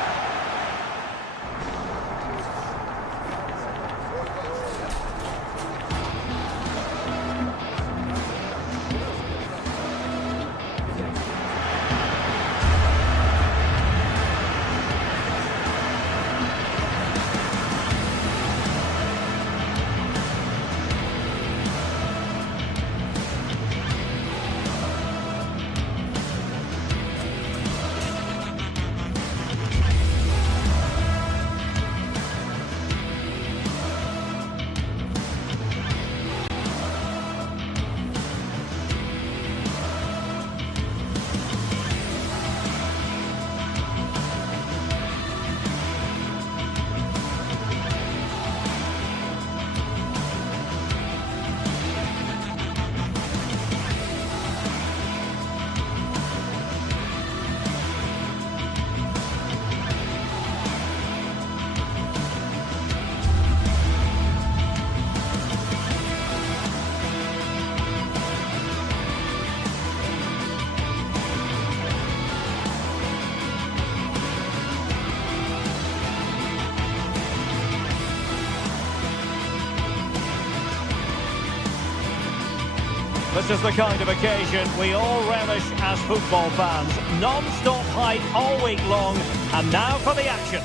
this is the kind of occasion we all relish as football fans. Non-stop hype all week long, and now for the action.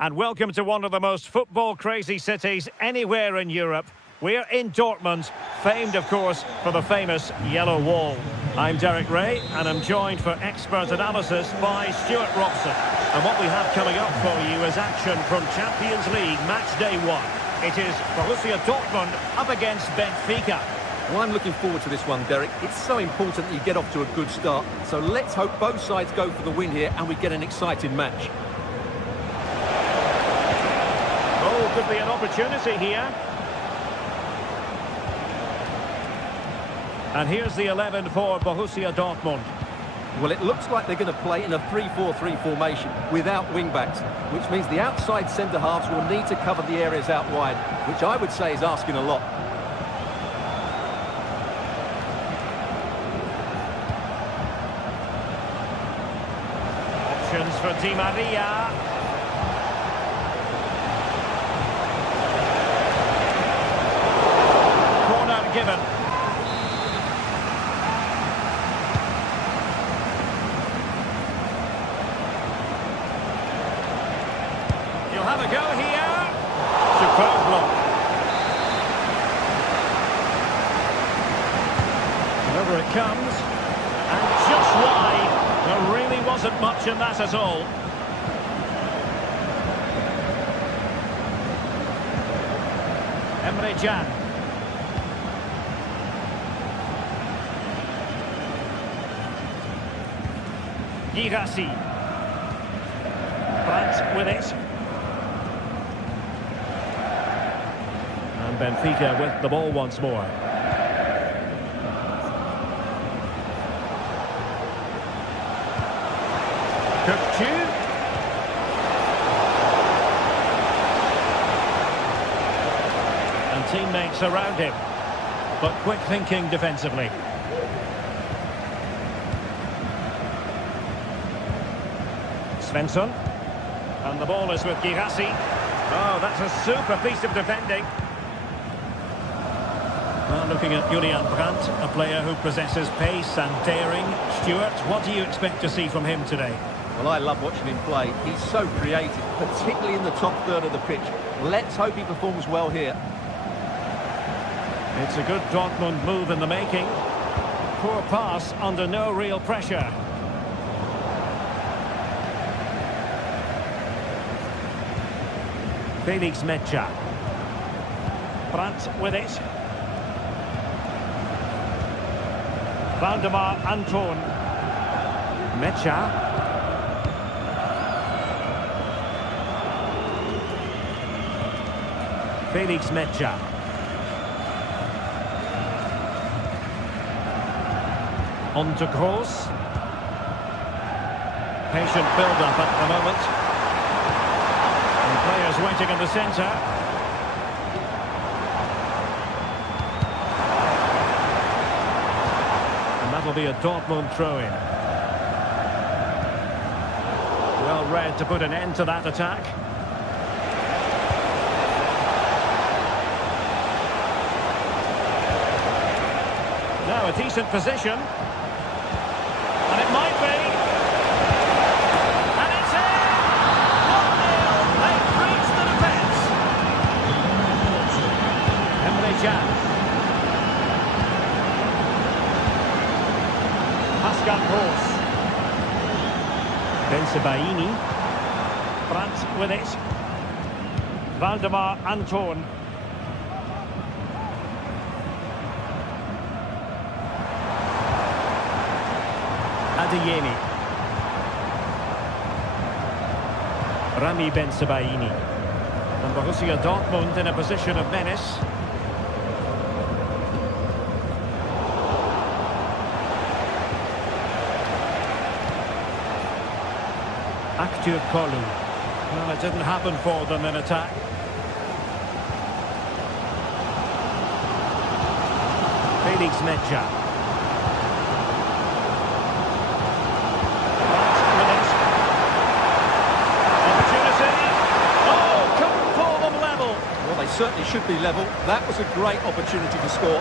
And welcome to one of the most football-crazy cities anywhere in Europe. We're in Dortmund, famed, of course, for the famous Yellow Wall. I'm Derek Ray, and I'm joined for expert analysis by Stuart Robson. And what we have coming up for you is action from Champions League match day 1. It is Borussia Dortmund up against Benfica. Well, I'm looking forward to this one, Derek. It's so important that you get off to a good start. So let's hope both sides go for the win here and we get an exciting match. Oh, could be an opportunity here. And here's the 11 for Borussia Dortmund. Well, it looks like they're going to play in a 3-4-3 formation without wing-backs, which means the outside centre-halves will need to cover the areas out wide, which I would say is asking a lot. Options for Di Maria. Corner given. He'll have a go here. Superb block. Over it comes. And just wide. There really wasn't much in that at all. Emre Can. Girassi. Brandt with it. And Benfica with the ball once more. Kökçü. And teammates around him. But quick thinking defensively. Svensson. And the ball is with Girassi. Oh, that's a super piece of defending. Well, looking at Julian Brandt, a player who possesses pace and daring. Stuart, what do you expect to see from him today? Well, I love watching him play. He's so creative, particularly in the top third of the pitch. Let's hope he performs well here. It's a good Dortmund move in the making. Poor pass under no real pressure. Felix Mecha. Brandt with it. Valdemar Anton. Mecha. Felix Mecha. On to Gross. Patient build-up at the moment. And players waiting in the centre. And that'll be a Dortmund throw-in. Well read to put an end to that attack. Now a decent position. And it might be. And it's in! 1-0. They've reached the defence. Emre Can. Pascal Gross. Bensebaini. Brandt with it. Valdemar Anton. Adeyemi. Rami Bensebaini. And Borussia Dortmund in a position of menace. Aktür Kolu. Well, it didn't happen for them in attack. Felix Mecha. They certainly should be level. That was a great opportunity to score.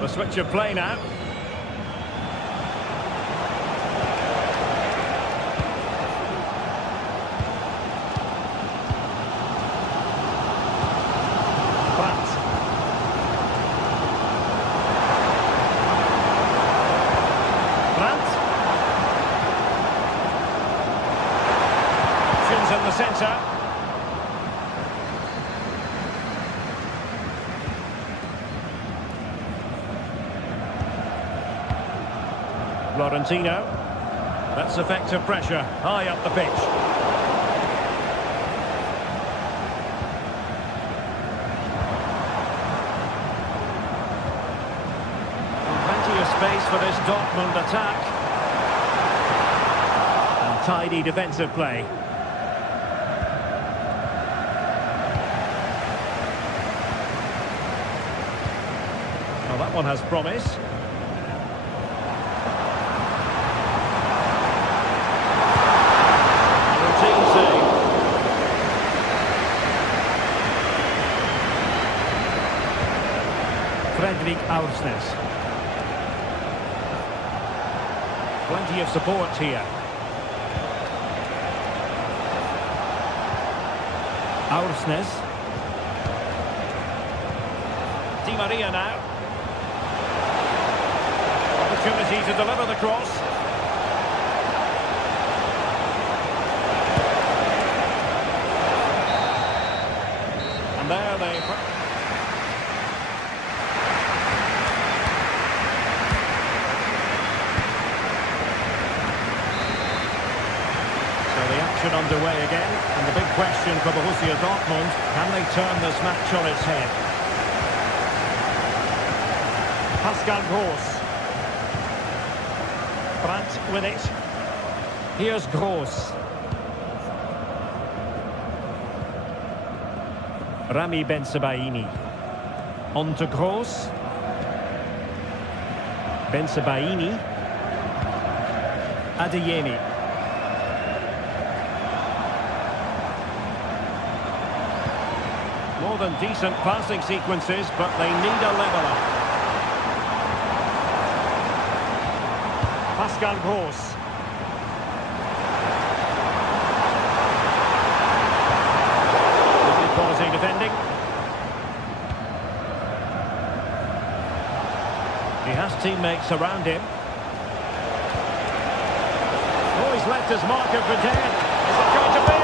The switch of play now. options in the centre. Florentino. That's effective pressure. High up the pitch. Plenty of space for this Dortmund attack. And tidy defensive play. Well, that one has promise. Routine save. Fredrik Aursnes. Plenty of support here. Aursnes. Di Maria now. Opportunity to deliver the cross. And there they... underway again, and the big question for Borussia Dortmund, can they turn this match on its head? Pascal Gross. Brandt with it. Here's Gross. Rami Bensebaini. On to Gross. Bensebaini. Adeyemi. More than decent passing sequences, but they need a leveller. Pascal Gross. Good quality defending. He has teammates around him. Oh, he's left his marker for dead. Is it going to be?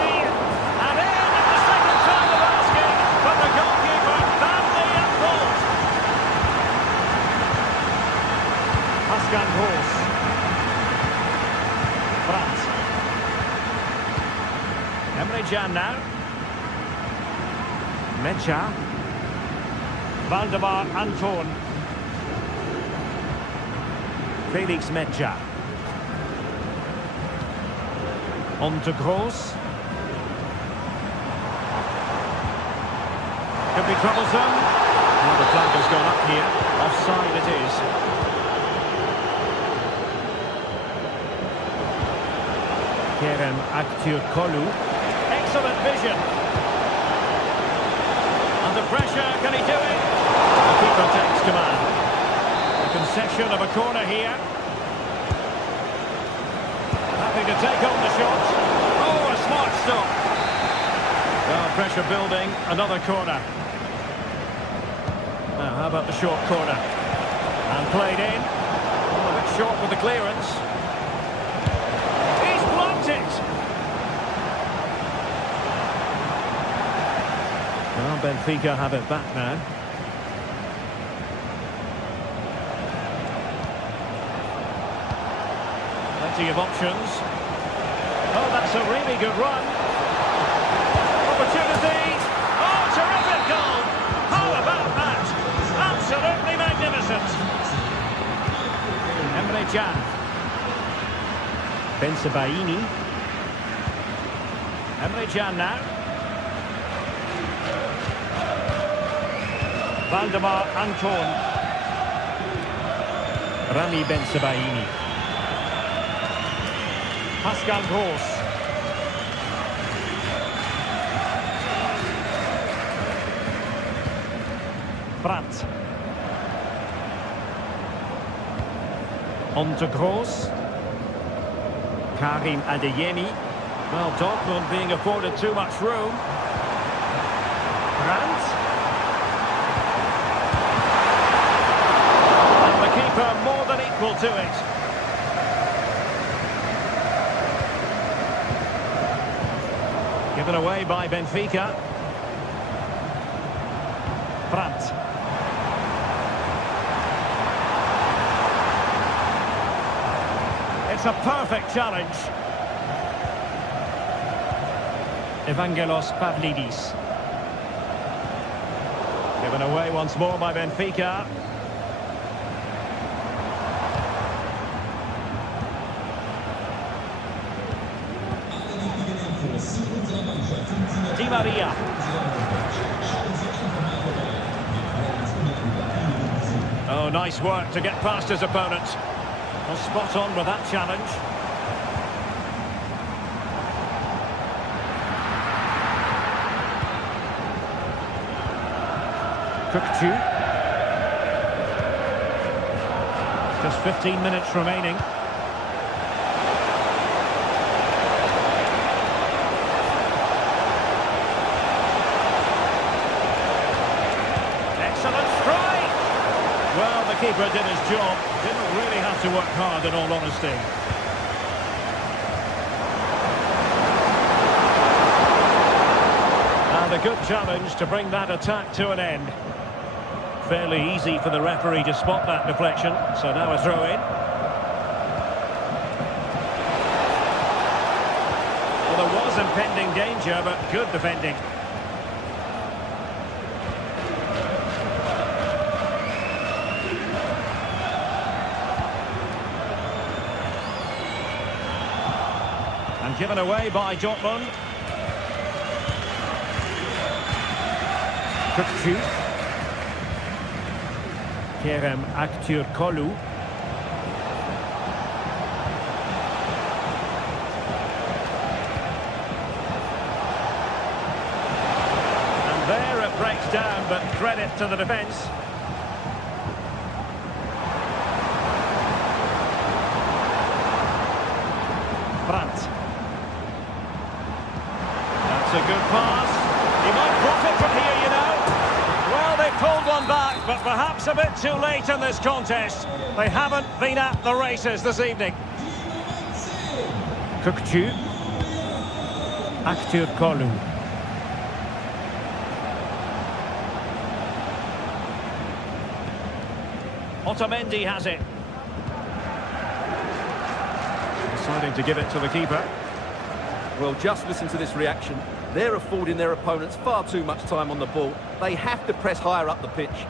And in at the second time of asking, but the goalkeeper badly at fault. Pascal Gross. Brandt. Emre Can now. Mecha. Valdemar Anton. Felix Mecha. On to Gross. Could be troublesome. Well, the flag has gone up here. Offside it is. Kerem Aktürkoğlu. Excellent vision. Under pressure, can he do it? The keeper takes command. A concession of a corner here. Happy to take on the shot. Oh, a smart stop. Well, pressure building, another corner. Now, how about the short corner? And played in. Oh, a bit short with the clearance. He's blocked it. Well, Benfica have it back now. Plenty of options. Oh, that's a really good run. Opportunity. Oh, terrific goal. How about that? Absolutely magnificent. Emre Can. Bensebaini. Emre Can now. Valdemar Anton. Rami Bensebaini. Pascal Gross. Brandt. On to Gross. Karim Adeyemi. Well, Dortmund being afforded too much room. Brandt. And the keeper more than equal to it. Given away by Benfica. Brandt. It's a perfect challenge. Evangelos Pavlidis. Given away once more by Benfica. Di Maria. Oh, nice work to get past his opponent. Well, spot on with that challenge. Cookchu. Just 15 minutes remaining. Excellent strike! Well, the keeper did his job. Didn't really have to work hard, in all honesty. And a good challenge to bring that attack to an end. Fairly easy for the referee to spot that deflection, so now a throw-in. Well, there was impending danger, but good defending. And given away by Dortmund. Cookchu. Kerem Aktürkoğlu. And there it breaks down, but credit to the defence. Brandt. That's a good pass. He might profit from here, you know. Well, they pulled one back, but perhaps a bit too late in this contest. They haven't been at the races this evening. Cookchu. Aktürkoğlu. Otamendi has it. Deciding to give it to the keeper. Well, just listen to this reaction. They're affording their opponents far too much time on the ball. They have to press higher up the pitch.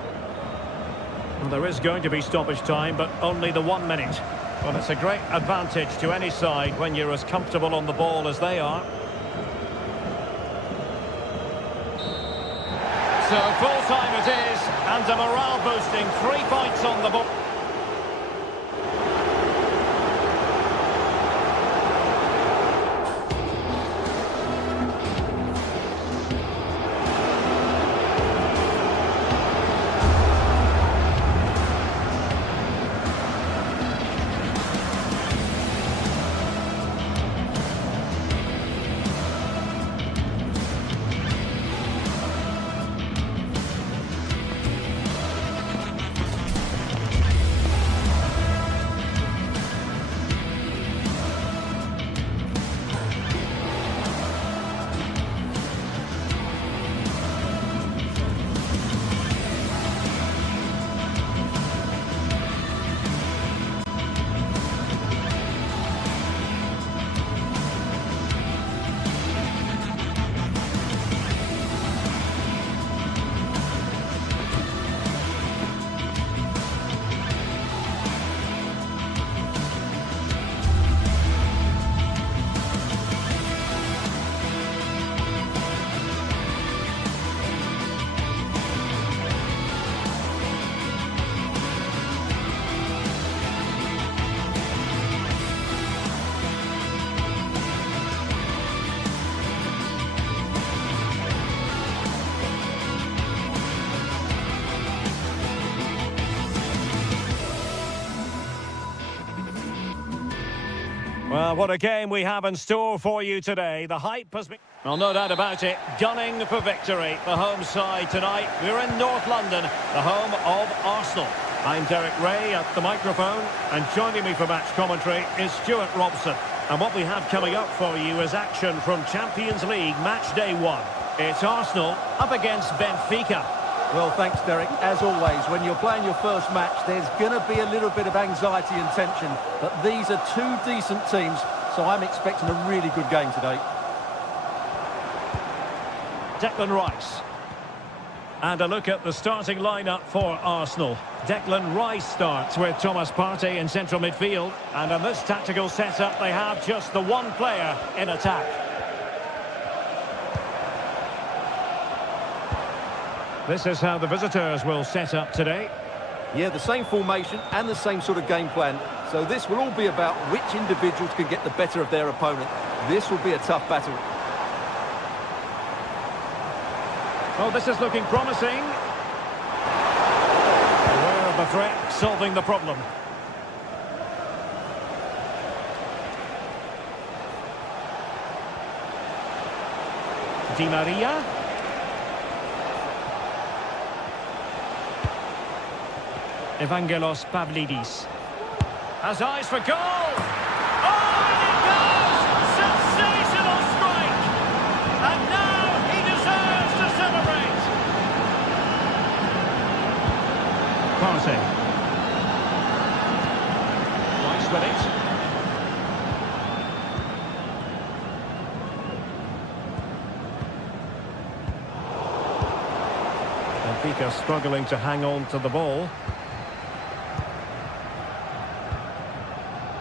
Well, there is going to be stoppage time, but only the 1 minute. Well, it's a great advantage to any side when you're as comfortable on the ball as they are. So full time it is, and a morale boosting 3 points on the ball. Well, what a game we have in store for you today. The hype has been... Well, no doubt about it. Gunning for victory. The home side tonight. We're in North London, the home of Arsenal. I'm Derek Ray at the microphone, and joining me for match commentary is Stuart Robson. And what we have coming up for you is action from Champions League match day 1. It's Arsenal up against Benfica. Well, thanks, Derek. As always, when you're playing your first match, there's going to be a little bit of anxiety and tension. But these are two decent teams, so I'm expecting a really good game today. Declan Rice. And a look at the starting lineup for Arsenal. Declan Rice starts with Thomas Partey in central midfield. And in this tactical setup, they have just the one player in attack. This is how the visitors will set up today. Yeah, the same formation and the same sort of game plan. So this will all be about which individuals can get the better of their opponent. This will be a tough battle. Oh, this is looking promising. Aware of the threat, solving the problem. Di Maria. Evangelos Pavlidis. Has eyes for goal! Oh, and it goes! Sensational strike! And now he deserves to celebrate! Partey. Rice with it. Benfica struggling to hang on to the ball.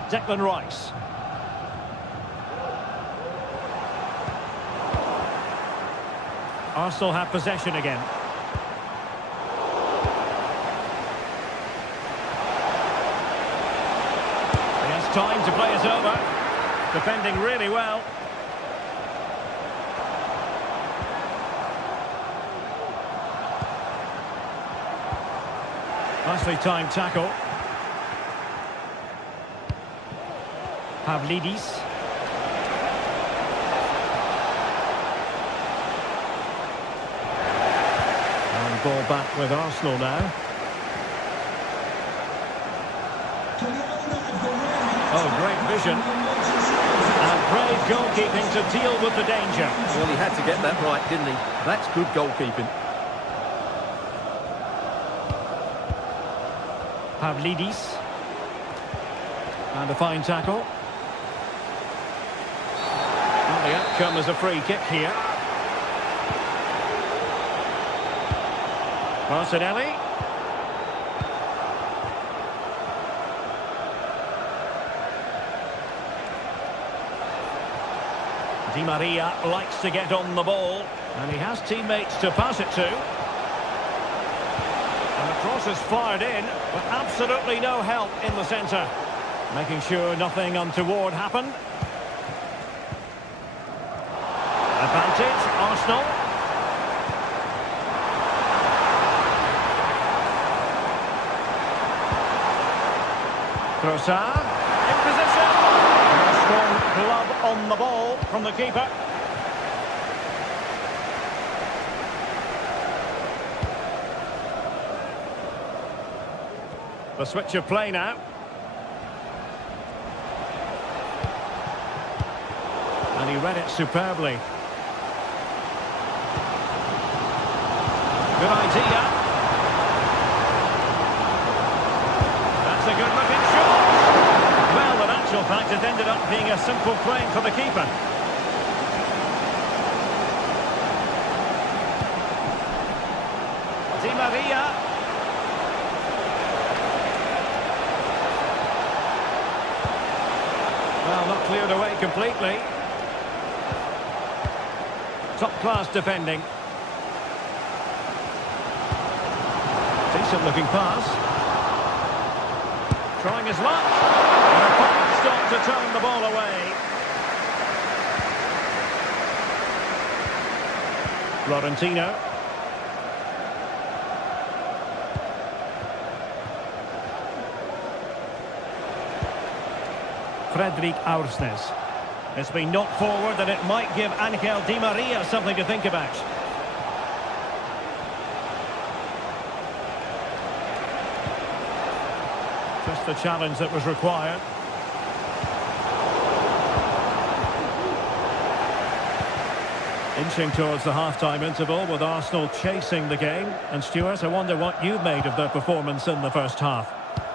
Declan Rice. Arsenal have possession again. He has time to play it over. Defending really well. Nicely timed tackle. Pavlidis. And ball back with Arsenal now. Oh, great vision. And brave goalkeeping to deal with the danger. Well, he had to get that right, didn't he? That's good goalkeeping. Pavlidis. And a fine tackle. The outcome is a free kick here. Martinelli. Di Maria likes to get on the ball, and he has teammates to pass it to. And the cross is fired in, but absolutely no help in the centre. Making sure nothing untoward happened. Advantage, Arsenal. Trossard in position. A strong glove on the ball from the keeper. The switch of play now. And he read it superbly. Good idea. That's a good-looking shot. Well, in actual fact, it ended up being a simple claim for the keeper. Di Maria. Well, not cleared away completely. Top-class defending. Decent looking pass. Trying his luck. And a fine stop to turn the ball away. Florentino. Frederic Aursnes. It's been knocked forward and it might give Angel Di Maria something to think about. Just the challenge that was required. Inching towards the half-time interval with Arsenal chasing the game. And Stuart, I wonder what you made of their performance in the first half.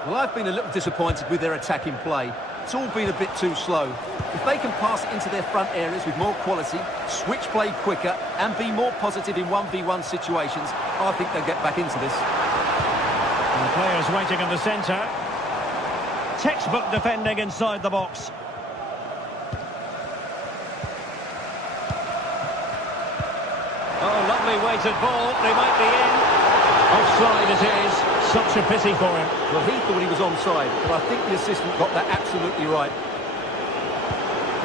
Well, I've been a little disappointed with their attacking play. It's all been a bit too slow. If they can pass it into their front areas with more quality, switch play quicker and be more positive in 1v1 situations, I think they'll get back into this. And the players waiting in the centre. Textbook defending inside the box. Oh, lovely weighted ball. They might be in. Offside it is. Such a pity for him. Well, he thought he was onside, but I think the assistant got that absolutely right.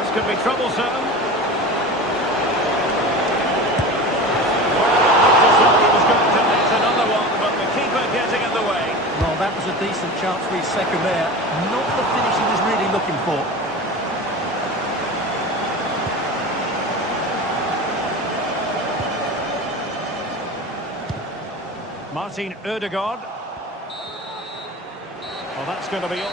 This could be troublesome. Well, it looked as though he was going to net another one, but the keeper getting in the way. Well, that was a decent chance for his second there. Not the finish he was really looking for. Martin Ødegaard. Well, that's going to be all.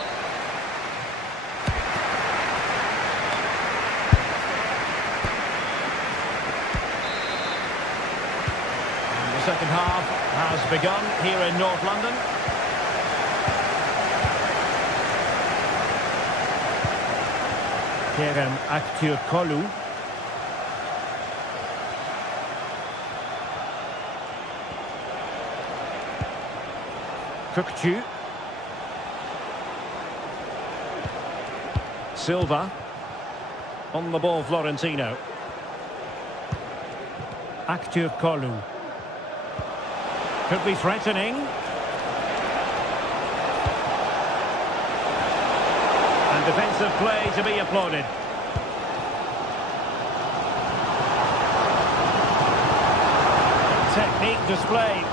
And the second half has begun here in North London. Kerem Aktürkoğlu. Kökçü. Silva. On the ball, Florentino. Aktürkoğlu. Could be threatening. And defensive play to be applauded. Technique displayed.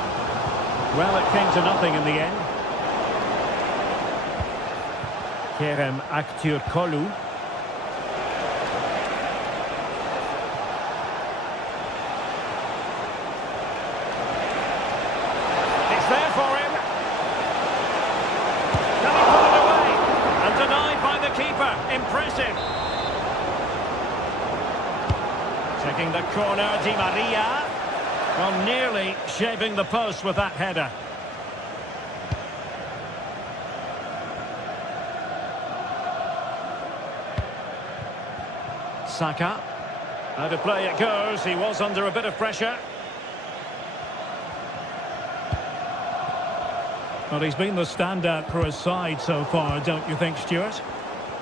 Well, it came to nothing in the end. Kerem Aktürkoğlu. It's there for him. Can he put it away? And denied by the keeper. Impressive. Taking the corner, Di Maria. Well, nearly shaving the post with that header. Saka. Out of play it goes. He was under a bit of pressure. Well, he's been the standout for his side so far, don't you think, Stuart?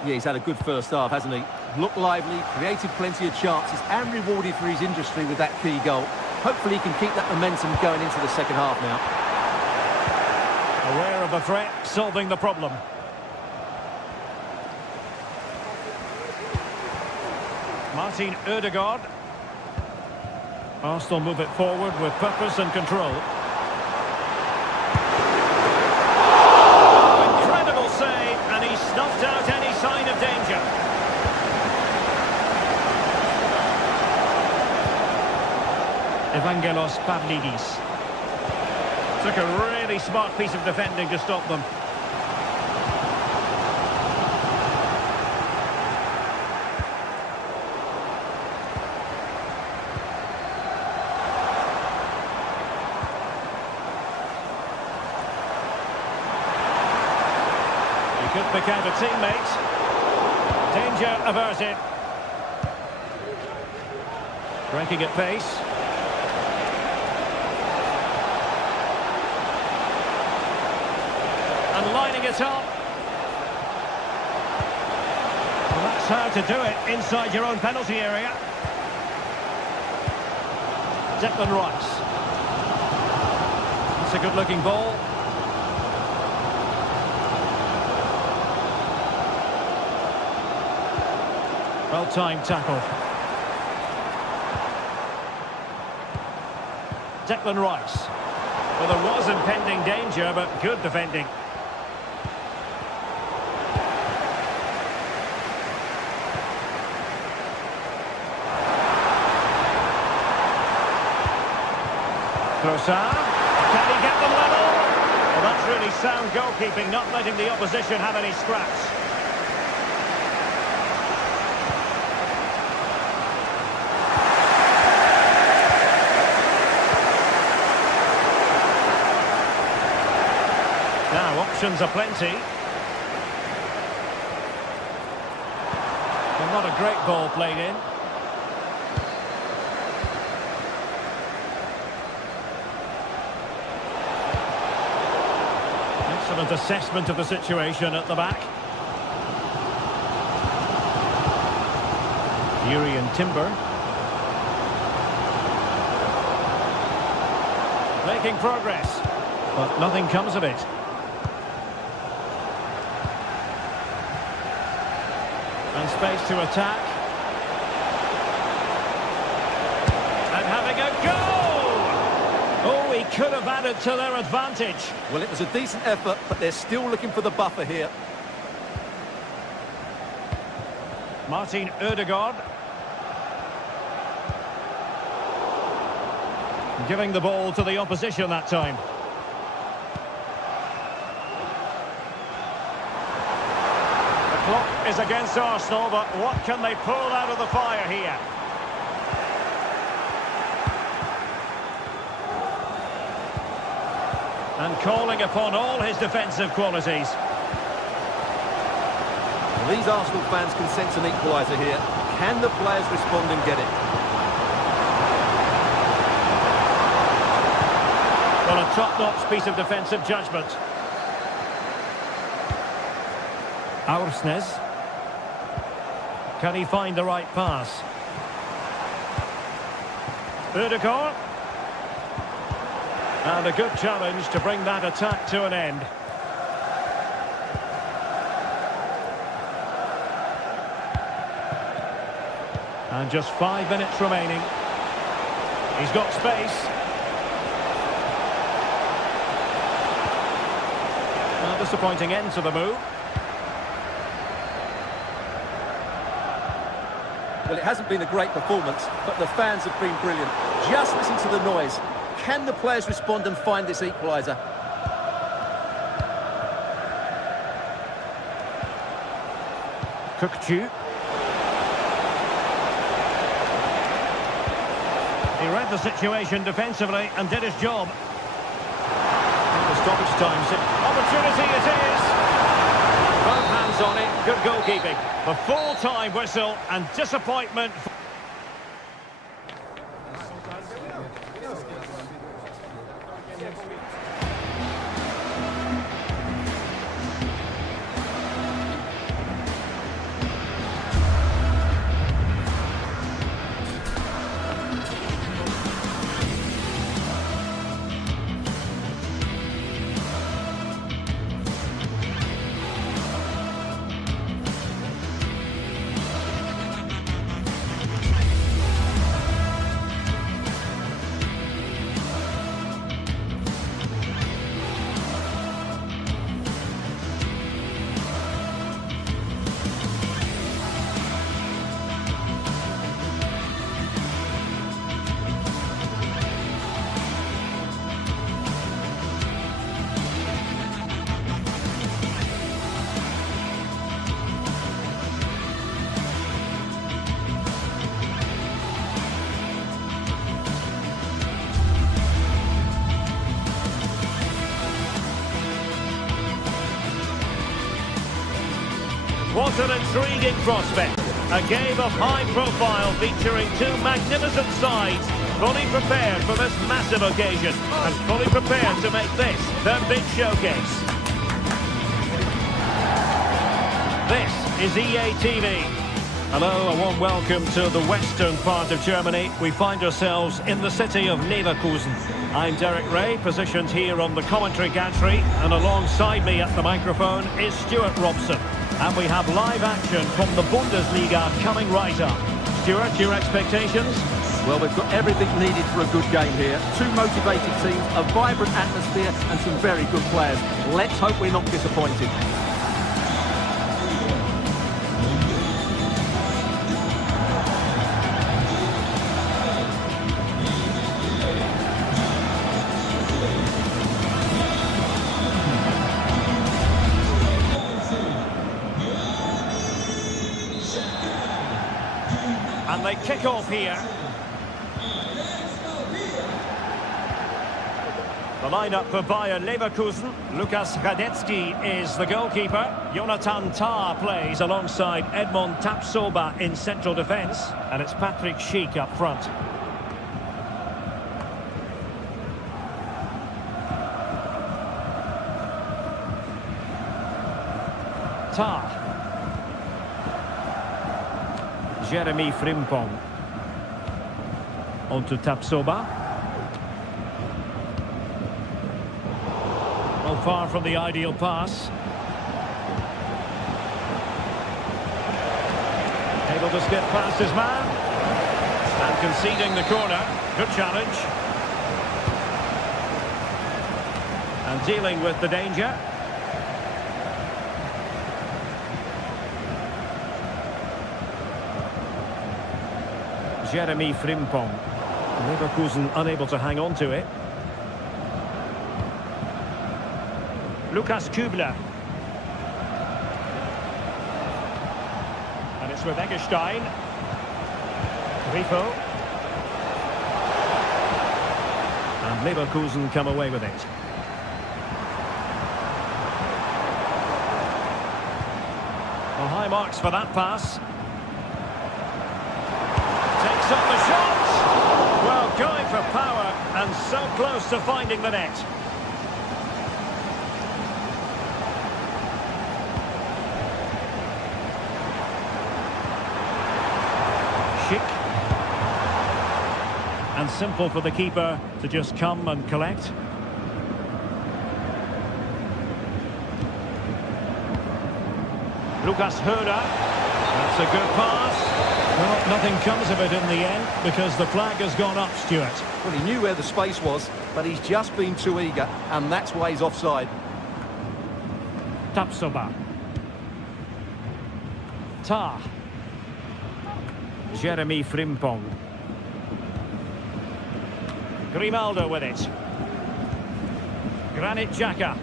Yeah, he's had a good first half, hasn't he? Looked lively, created plenty of chances and rewarded for his industry with that key goal. Hopefully he can keep that momentum going into the second half now. Aware of the threat, solving the problem. Martin Ødegaard. Arsenal move it forward with purpose and control. Oh, incredible save, and he snuffed out any sign of danger. Evangelos Pavlidis. Took a really smart piece of defending to stop them. He could pick out a teammate. Danger averted. Breaking at pace. And lining it up. Well, that's how to do it inside your own penalty area. Declan Rice. It's a good-looking ball. Well-timed tackle. Declan Rice. Well, there was impending danger, but good defending. Trossard. Can he get them level? Well, that's really sound goalkeeping, not letting the opposition have any scraps. Now, options are plenty. Well, not a great ball played in. Excellent assessment of the situation at the back. Yuri and Timber. Making progress, but nothing comes of it. And space to attack. And having a goal! Oh, he could have added to their advantage. Well, it was a decent effort, but they're still looking for the buffer here. Martin Ødegaard. Giving the ball to the opposition that time. The clock is against Arsenal, but what can they pull out of the fire here? And calling upon all his defensive qualities. Well, these Arsenal fans can sense an equaliser here. Can the players respond and get it? Well, a top-notch piece of defensive judgment. Aursnes. Can he find the right pass? Ødegaard. And a good challenge to bring that attack to an end. And just 5 minutes remaining. He's got space. A disappointing end to the move. Well, it hasn't been a great performance, but the fans have been brilliant. Just listen to the noise. Can the players respond and find this equaliser? Kukçu. He read the situation defensively and did his job. The stoppage time. Opportunity it is. Both hands on it. Good goalkeeping. The full-time whistle and disappointment. What an intriguing prospect. A game of high profile featuring two magnificent sides, fully prepared for this massive occasion and fully prepared to make this their big showcase. This is EA TV. Hello, a warm welcome to the western part of Germany. We find ourselves in the city of Leverkusen. I'm Derek Ray, positioned here on the commentary gantry, and alongside me at the microphone is Stuart Robson. And we have live action from the Bundesliga coming right up. Stuart, your expectations? Well, we've got everything needed for a good game here. Two motivated teams, a vibrant atmosphere and some very good players. Let's hope we're not disappointed. And they kick off here. The lineup for Bayer Leverkusen. Lukas Radetzky is the goalkeeper. Jonathan Tah plays alongside Edmond Tapsoba in central defence. And it's Patrick Schick up front. Tah. Jeremy Frimpong. On to Tapsoba. Well, far from the ideal pass. Able to skip past his man. And conceding the corner. Good challenge. And dealing with the danger. Jeremy Frimpong. Leverkusen unable to hang on to it. Lukas Kübler. And it's with Eggestein. Grifo. And Leverkusen come away with it. Well, high marks for that pass. Takes on the shot. Well, going for power and so close to finding the net. Schick. And simple for the keeper to just come and collect. Lucas Höder. That's a good pass. Well, nothing comes of it in the end because the flag has gone up, Stuart. Well, he knew where the space was, but he's just been too eager, and that's why he's offside. Tapsoba. Tah. Jeremy Frimpong. Grimaldo with it. Granit Xhaka.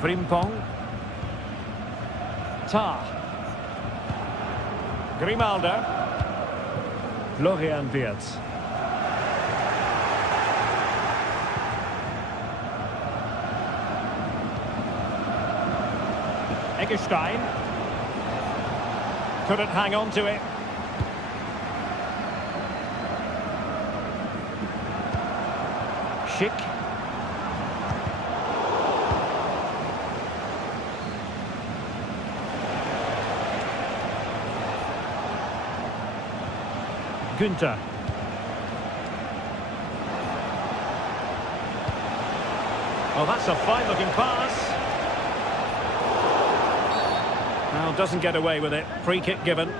Frimpong. Tah. Grimaldo. Florian Wirtz. Eggestein. Couldn't hang on to it. Schick. Günther. Oh, that's a fine-looking pass. Well, doesn't get away with it. Free kick given. The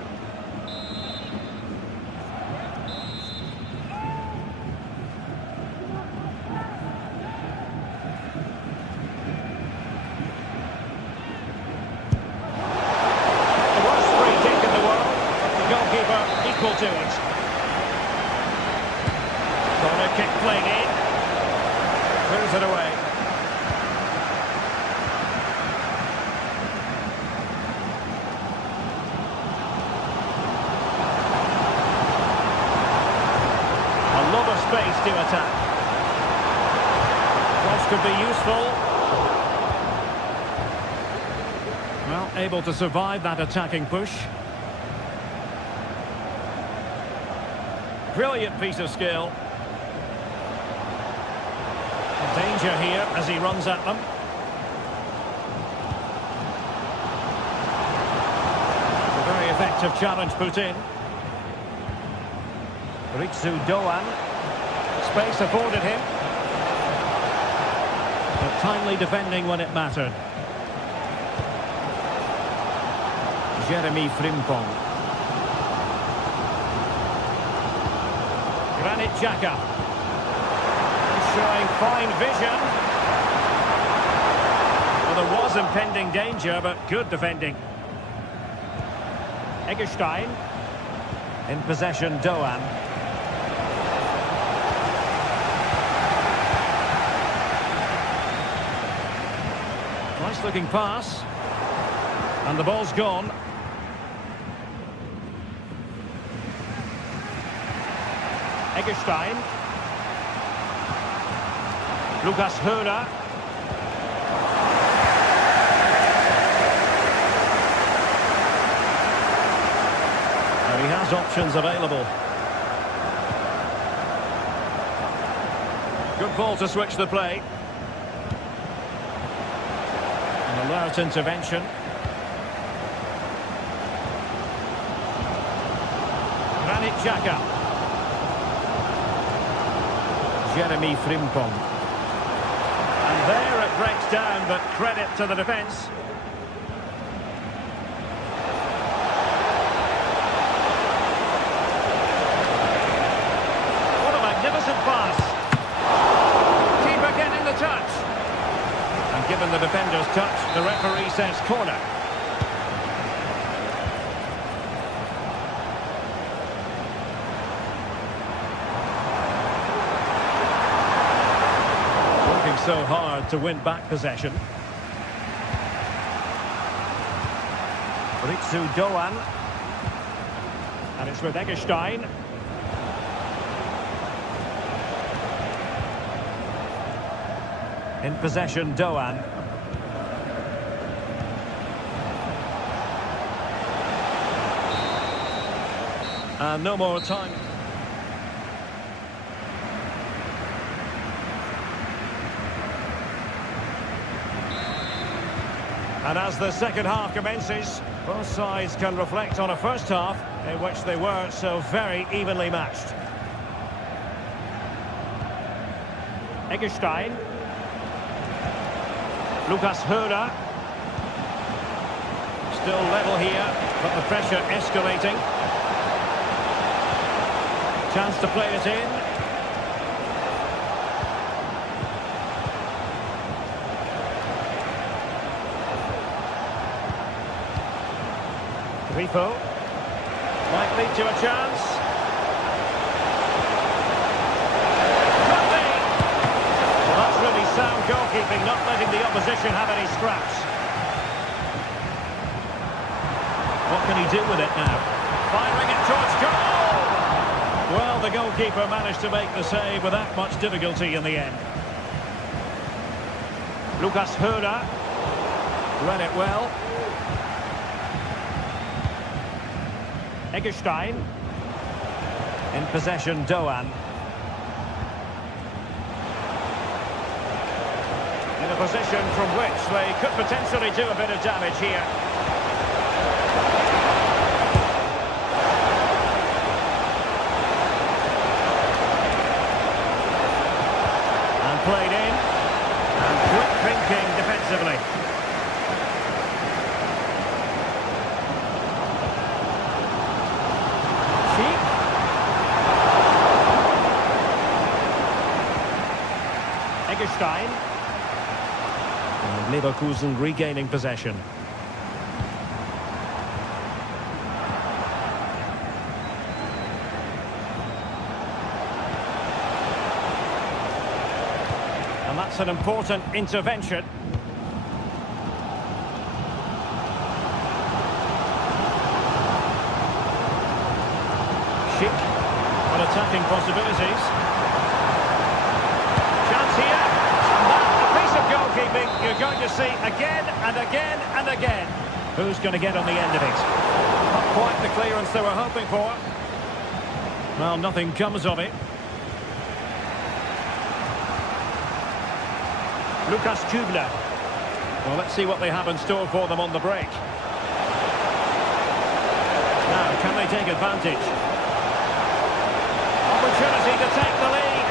worst free kick in the world. The goalkeeper equal to it. Corner kick played in. Clears it away. A lot of space to attack. Cross could be useful. Well, able to survive that attacking push. Brilliant piece of skill. Danger here as he runs at them. A very effective challenge put in. Ritsu Doan. Space afforded him. But timely defending when it mattered. Jeremy Frimpong. Granit Xhaka. Showing fine vision. Well, there was impending danger, but good defending. Eggestein. In possession, Doan. Nice looking pass. And the ball's gone. Eggestein. Lucas Höhler. And he has options available. Good ball to switch the play. An alert intervention. Granit Xhaka. Jeremy Frimpong. And there it breaks down, but credit to the defence. What a magnificent pass. Keeper getting the touch. And given the defender's touch, the referee says corner. So hard to win back possession. Ritsu Doan. And it's with Eggestein. In possession, Doan. And no more time. And as the second half commences, both sides can reflect on a first half in which they were so very evenly matched. Eggestein. Lucas Höhler. Still level here, but the pressure escalating. Chance to play it in. Grifo might lead to a chance. Could be. Well, that's really sound goalkeeping, not letting the opposition have any scraps. What can he do with it now? Firing it towards goal! Well, the goalkeeper managed to make the save without much difficulty in the end. Lucas Höhler read it well. Eggestein. In possession, Doan. In a position from which they could potentially do a bit of damage here. And played in. And quick thinking defensively. Eggestein. And Leverkusen regaining possession. And that's an important intervention. Schick. But attacking possibilities. Chance here. Goalkeeping you're going to see again and again and again. Who's going to get on the end of it? Not quite the clearance they were hoping for. Well, nothing comes of it. Lucas Kübler. Well, let's see what they have in store for them on the break. Now, can they take advantage? Opportunity to take the lead.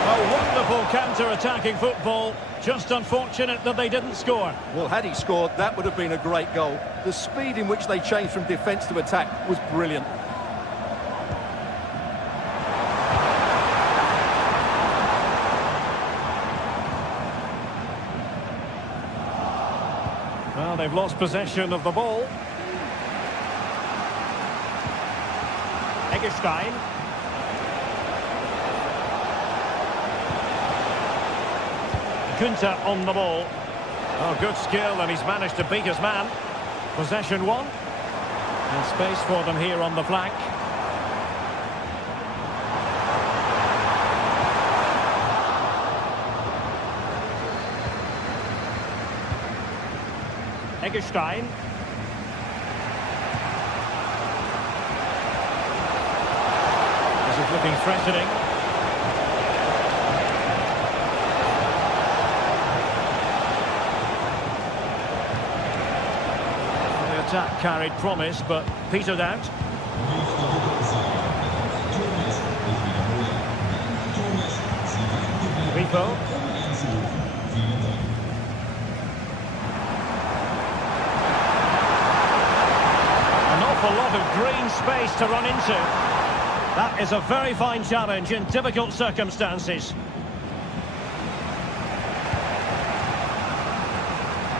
A wonderful counter-attacking football. Just unfortunate that they didn't score. Well, had he scored, that would have been a great goal. The speed in which they changed from defence to attack was brilliant. Well, they've lost possession of the ball. Eggestein. Günther on the ball. Oh, good skill, and he's managed to beat his man. Possession one. And space for them here on the flank. Eggestein. This is looking threatening. The attack carried promise, but petered out. Rico. An awful lot of green space to run into. That is a very fine challenge in difficult circumstances.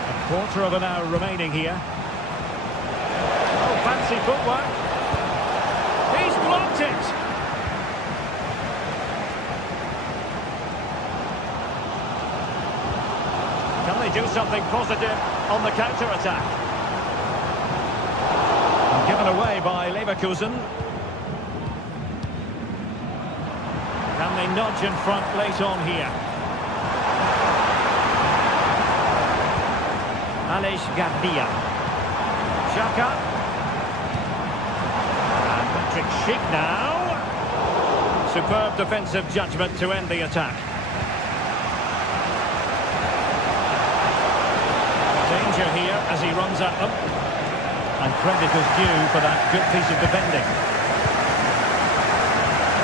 A quarter of an hour remaining here. Oh, fancy footwork. He's blocked it. Can they do something positive on the counter-attack? Given away by Leverkusen. Can they nudge in front late on here? Aleix Garcia. Xhaka. And Patrick Schick now. Superb defensive judgment to end the attack. Danger here as he runs at them. And credit is due for that good piece of defending.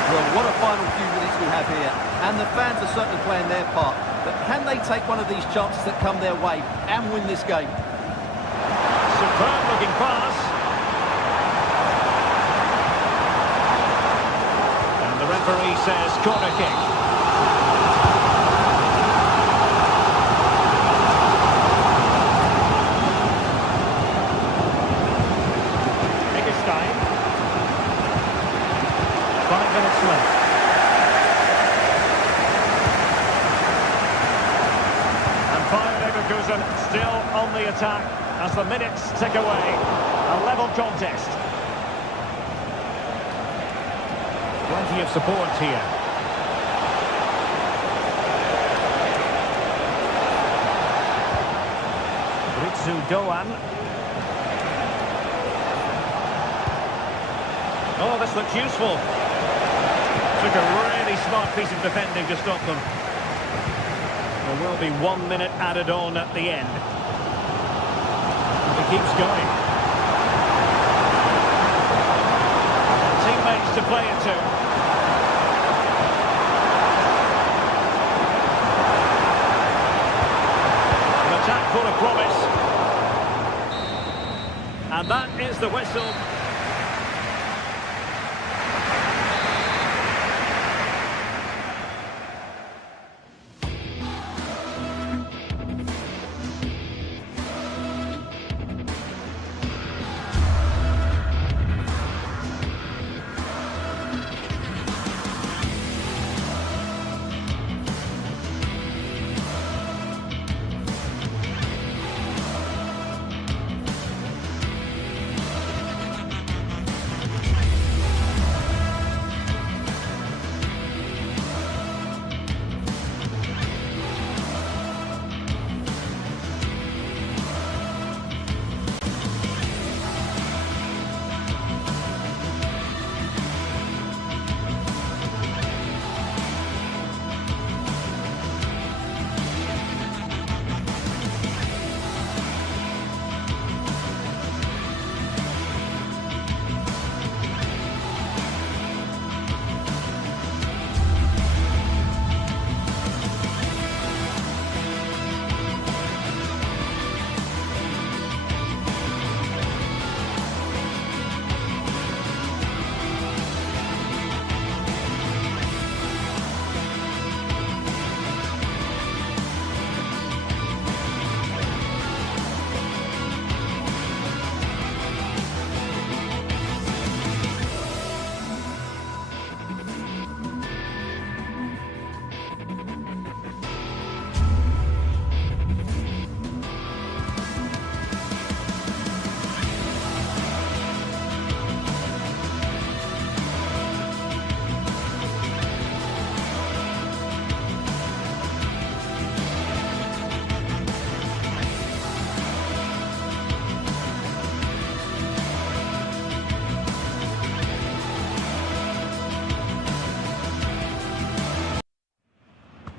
Well, what a final few minutes we have here. And the fans are certainly playing their part. But can they take one of these chances that come their way and win this game? Superb looking pass. And the referee says corner kick. Eggestein. 5 minutes left. And Bayer Leverkusen still on the attack as the minutes tick away. A level contest. Plenty of support here. Ritsu Doan. Oh, this looks useful. Took a really smart piece of defending to stop them. There will be 1 minute added on at the end. He keeps going. Teammates to play it to. An attack full of promise. And that is the whistle.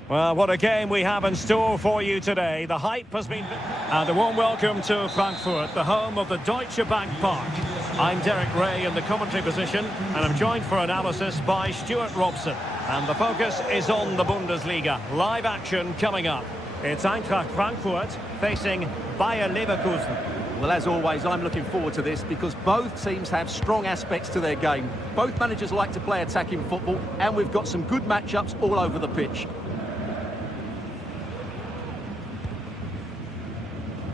Well, what a game we have in store for you today. The hype has been... And a warm welcome to Frankfurt, the home of the Deutsche Bank Park. I'm Derek Ray in the commentary position, and I'm joined for analysis by Stuart Robson. And the focus is on the Bundesliga. Live action coming up. It's Eintracht Frankfurt facing Bayer Leverkusen. Well, as always, I'm looking forward to this because both teams have strong aspects to their game. Both managers like to play attacking football, and we've got some good matchups all over the pitch.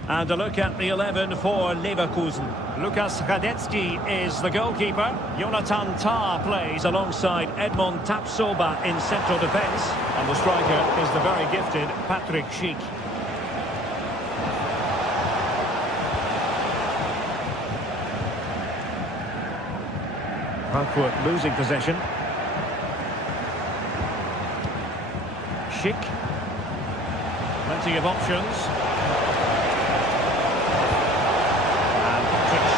And a look at the 11 for Leverkusen. Lukas Radetzky is the goalkeeper. Jonathan Tah plays alongside Edmond Tapsoba in central defence. And the striker is the very gifted Patrick Schick. Frankfurt losing possession. Schick. Plenty of options.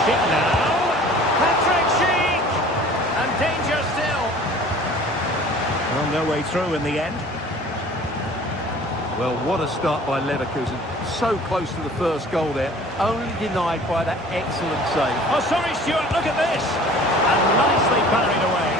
Schick now. Patrick Schick! And danger still. Well, no way through in the end. Well, what a start by Leverkusen. So close to the first goal there. Only denied by that excellent save. Oh, sorry, Stuart, look at this. And nicely parried away.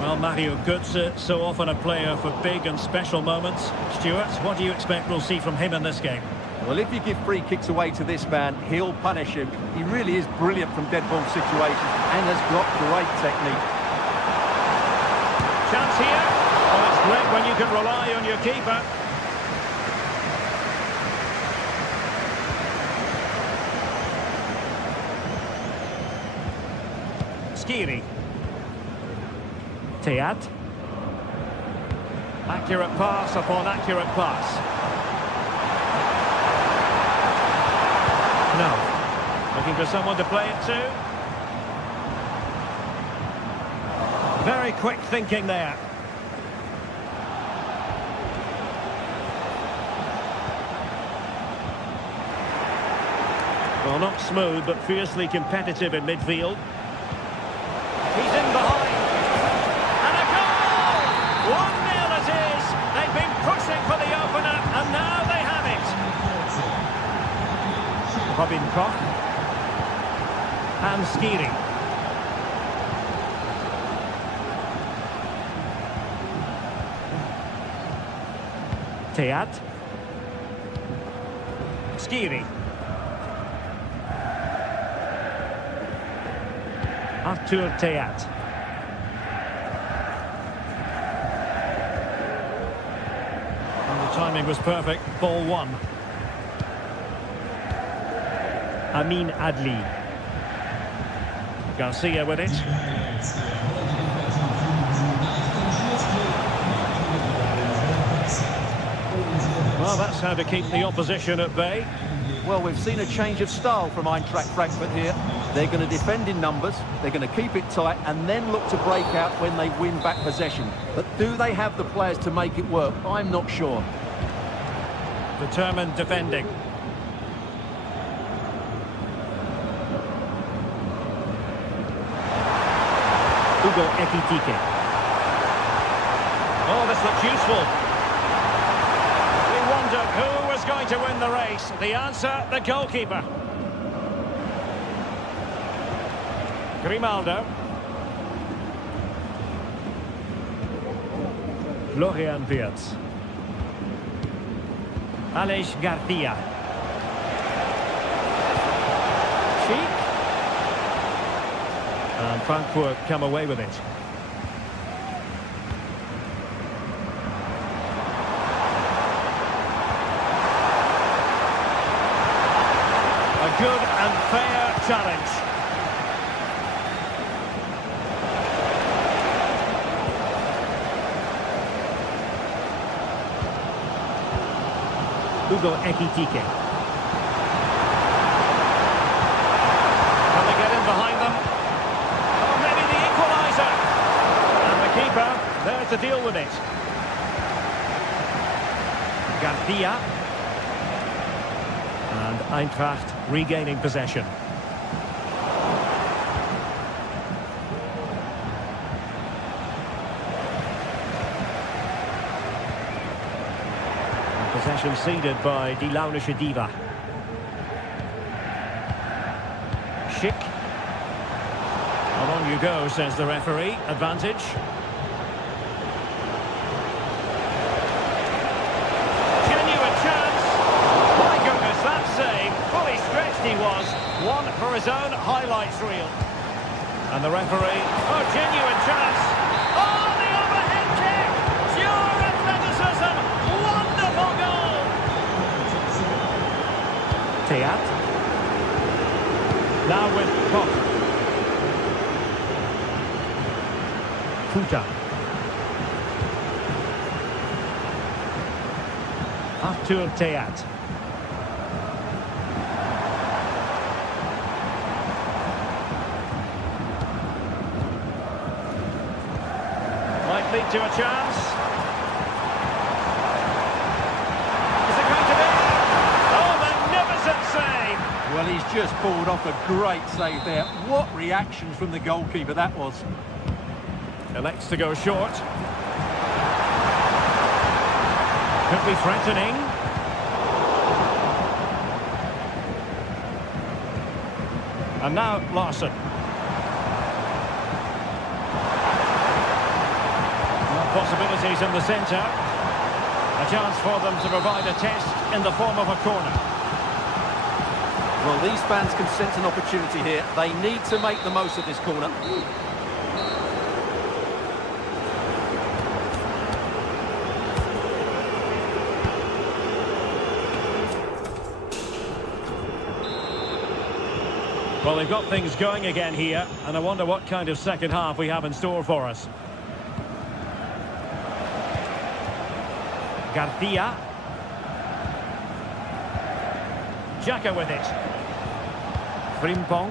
Well, Mario Götze, so often a player for big and special moments. Stuart, what do you expect we'll see from him in this game? Well, if you give free kicks away to this man, he'll punish him. He really is brilliant from dead ball situations and has got great technique. Chance here. Oh, it's great when you can rely on your keeper. Skiri. Teat. Accurate pass upon accurate pass. No. Looking for someone to play it to. Very quick thinking there. Well, not smooth, but fiercely competitive in midfield. He's in behind. 1-0 it is. They've been pushing for the opener, and now they have it. Robin Koch. And Skiri. Teat. Skiri. Artur Teat. Timing was perfect. Ball one. Amin Adli. Garcia with it. Well, that's how to keep the opposition at bay. Well, we've seen a change of style from Eintracht Frankfurt here. They're going to defend in numbers, they're going to keep it tight, and then look to break out when they win back possession. But do they have the players to make it work? I'm not sure. Determined defending. Hugo Ekitike. Oh, this looks useful. We wondered who was going to win the race. The answer, the goalkeeper. Grimaldo. Florian Wirtz. Aleix Garcia. Schick. And Frankfurt come away with it. A good and fair challenge. Hugo Ekitike. Can they get in behind them? Oh, maybe the equaliser. And the keeper there to deal with it. Garcia. And Eintracht regaining possession. Possession ceded by Di Launa-Shadiva. Schick. And on you go, says the referee. Advantage. Genuine chance. My goodness, that save. Fully stretched he was. One for his own highlights reel. And the referee. Oh, genuine chance. Oh, the overhead kick. Pure athleticism. Wonderful goal. Teat. Now with Koch. Futa. Arthur Teat. Might lead to a chance. Is it going to be? Oh, magnificent save! Well, he's just pulled off a great save there. What reactions from the goalkeeper that was. Elects to go short. Could be threatening. And now Larsson. Possibilities in the centre. A chance for them to provide a test in the form of a corner. Well, these fans can sense an opportunity here. They need to make the most of this corner. Well, they've got things going again here, and I wonder what kind of second half we have in store for us. Garcia. Xhaka with it. Frimpong.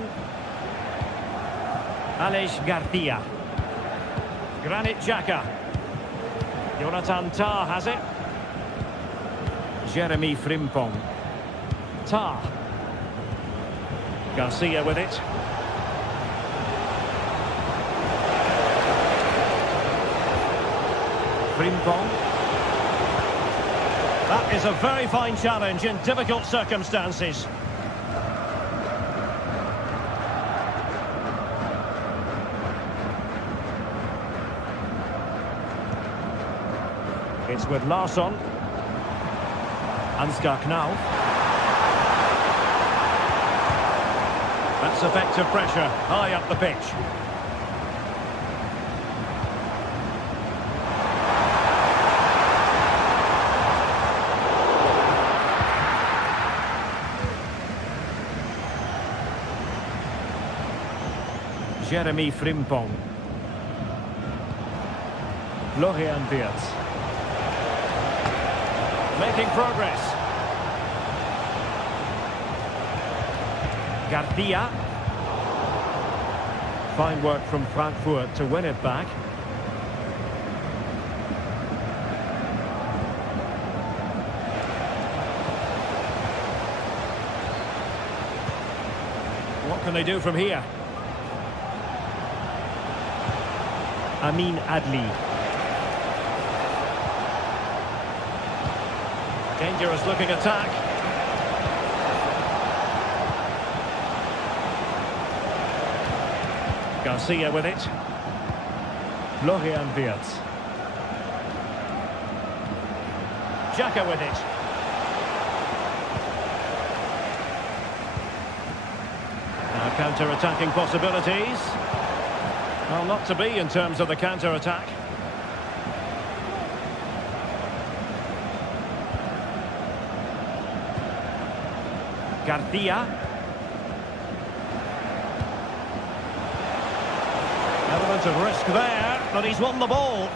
Aleix Garcia. Granit Xhaka. Jonathan Tah has it. Jeremy Frimpong. Tah. Garcia with it. Frimpong. That is a very fine challenge in difficult circumstances. It's with Larsson. Ansgar Knauf. That's effective pressure, high up the pitch. Jeremy Frimpong. Florian Wirtz. Making progress. Garcia. Fine work from Frankfurt to win it back. What can they do from here? Amin Adli. Dangerous looking attack. Garcia with it. Florian Wirtz. Xhaka with it. Now counter-attacking possibilities. Well, not to be in terms of the counter-attack. Garcia. Element of risk there, but he's won the ball.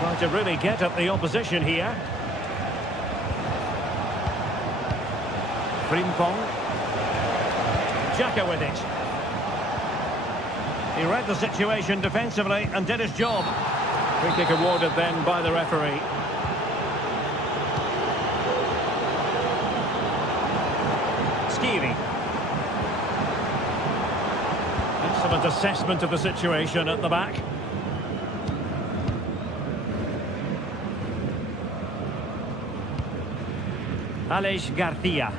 Trying to really get at the opposition here. Frimpong. Xhaka with it. He read the situation defensively and did his job. Free kick awarded then by the referee. Skiri. Makes some Relevant assessment of the situation at the back. Aleix Garcia.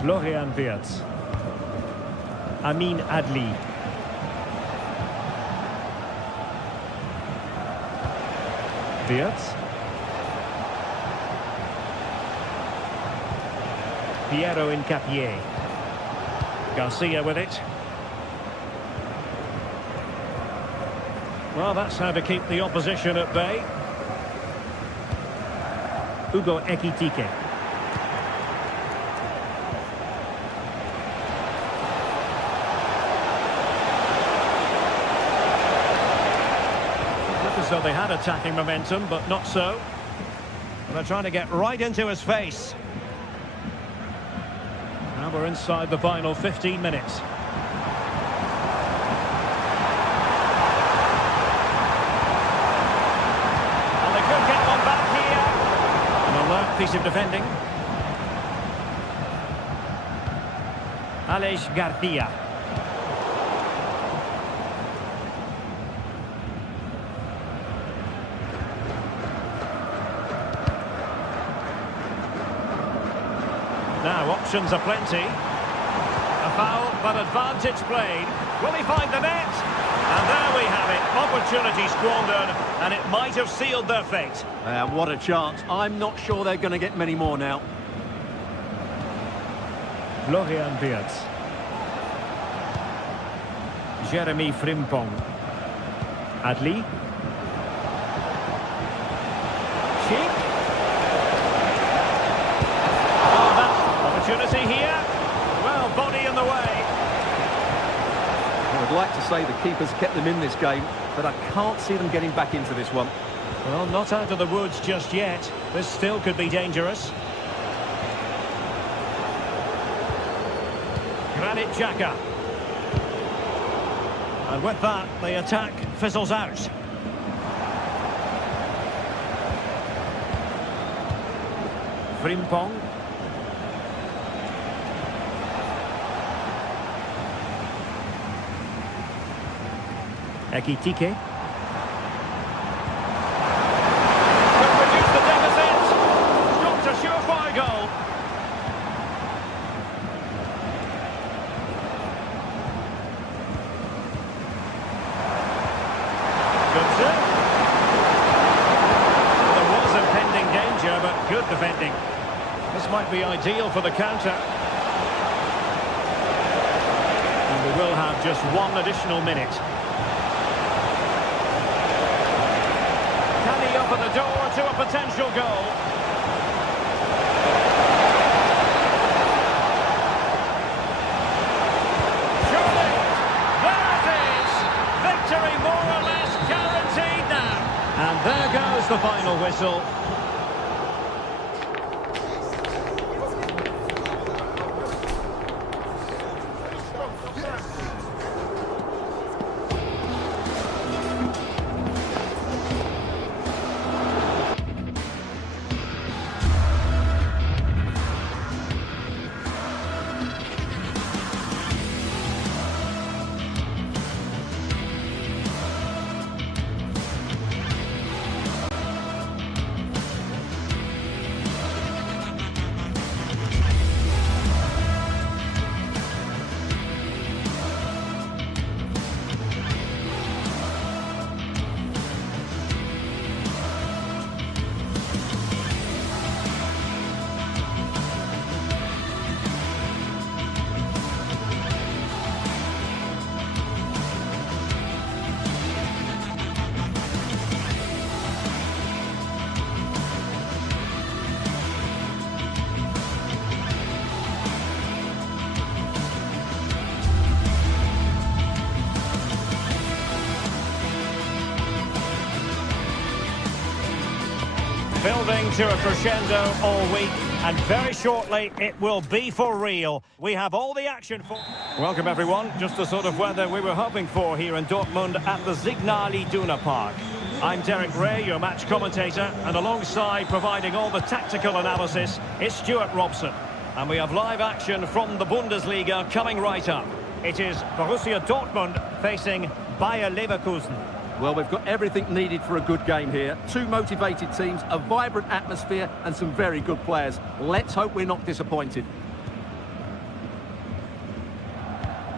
Florian Wirtz. Amin Adli. Wirtz. Piero Incapié. Garcia with it. Well, that's how to keep the opposition at bay. Hugo Ekitike. Looked as though they had attacking momentum, but not so. And they're trying to get right into his face. Now we're inside the final 15 minutes. And they could get one back here. An alert piece of defending. Aleix Garcia. Now, options are plenty. A foul, but advantage played. Will he find the net? And there we have it. Opportunity squandered, and it might have sealed their fate. What a chance. I'm not sure they're going to get many more now. Florian Wirtz. Jeremy Frimpong. Adli. Schick. Opportunity here. Well, body in the way. I would like to say the keeper's kept them in this game, but I can't see them getting back into this one. Well, not out of the woods just yet. This still could be dangerous. Granit Xhaka. And with that, the attack fizzles out. Frimpong. Ekitike. Could reduce the deficit. Stopped a surefire goal. Good save. There was impending danger, but good defending. This might be ideal for the counter. And we will have just one additional minute. Open the door to a potential goal. Surely, there it is. Victory more or less guaranteed now. And there goes the final whistle. Building to a crescendo all week, and very shortly it will be for real. We have all the action for... Welcome everyone, just the sort of weather we were hoping for here in Dortmund at the Signal Iduna Park. I'm Derek Ray, your match commentator, and alongside providing all the tactical analysis, it's Stuart Robson. And we have live action from the Bundesliga coming right up. It is Borussia Dortmund facing Bayer Leverkusen. Well, we've got everything needed for a good game here. Two motivated teams, a vibrant atmosphere and some very good players. Let's hope we're not disappointed.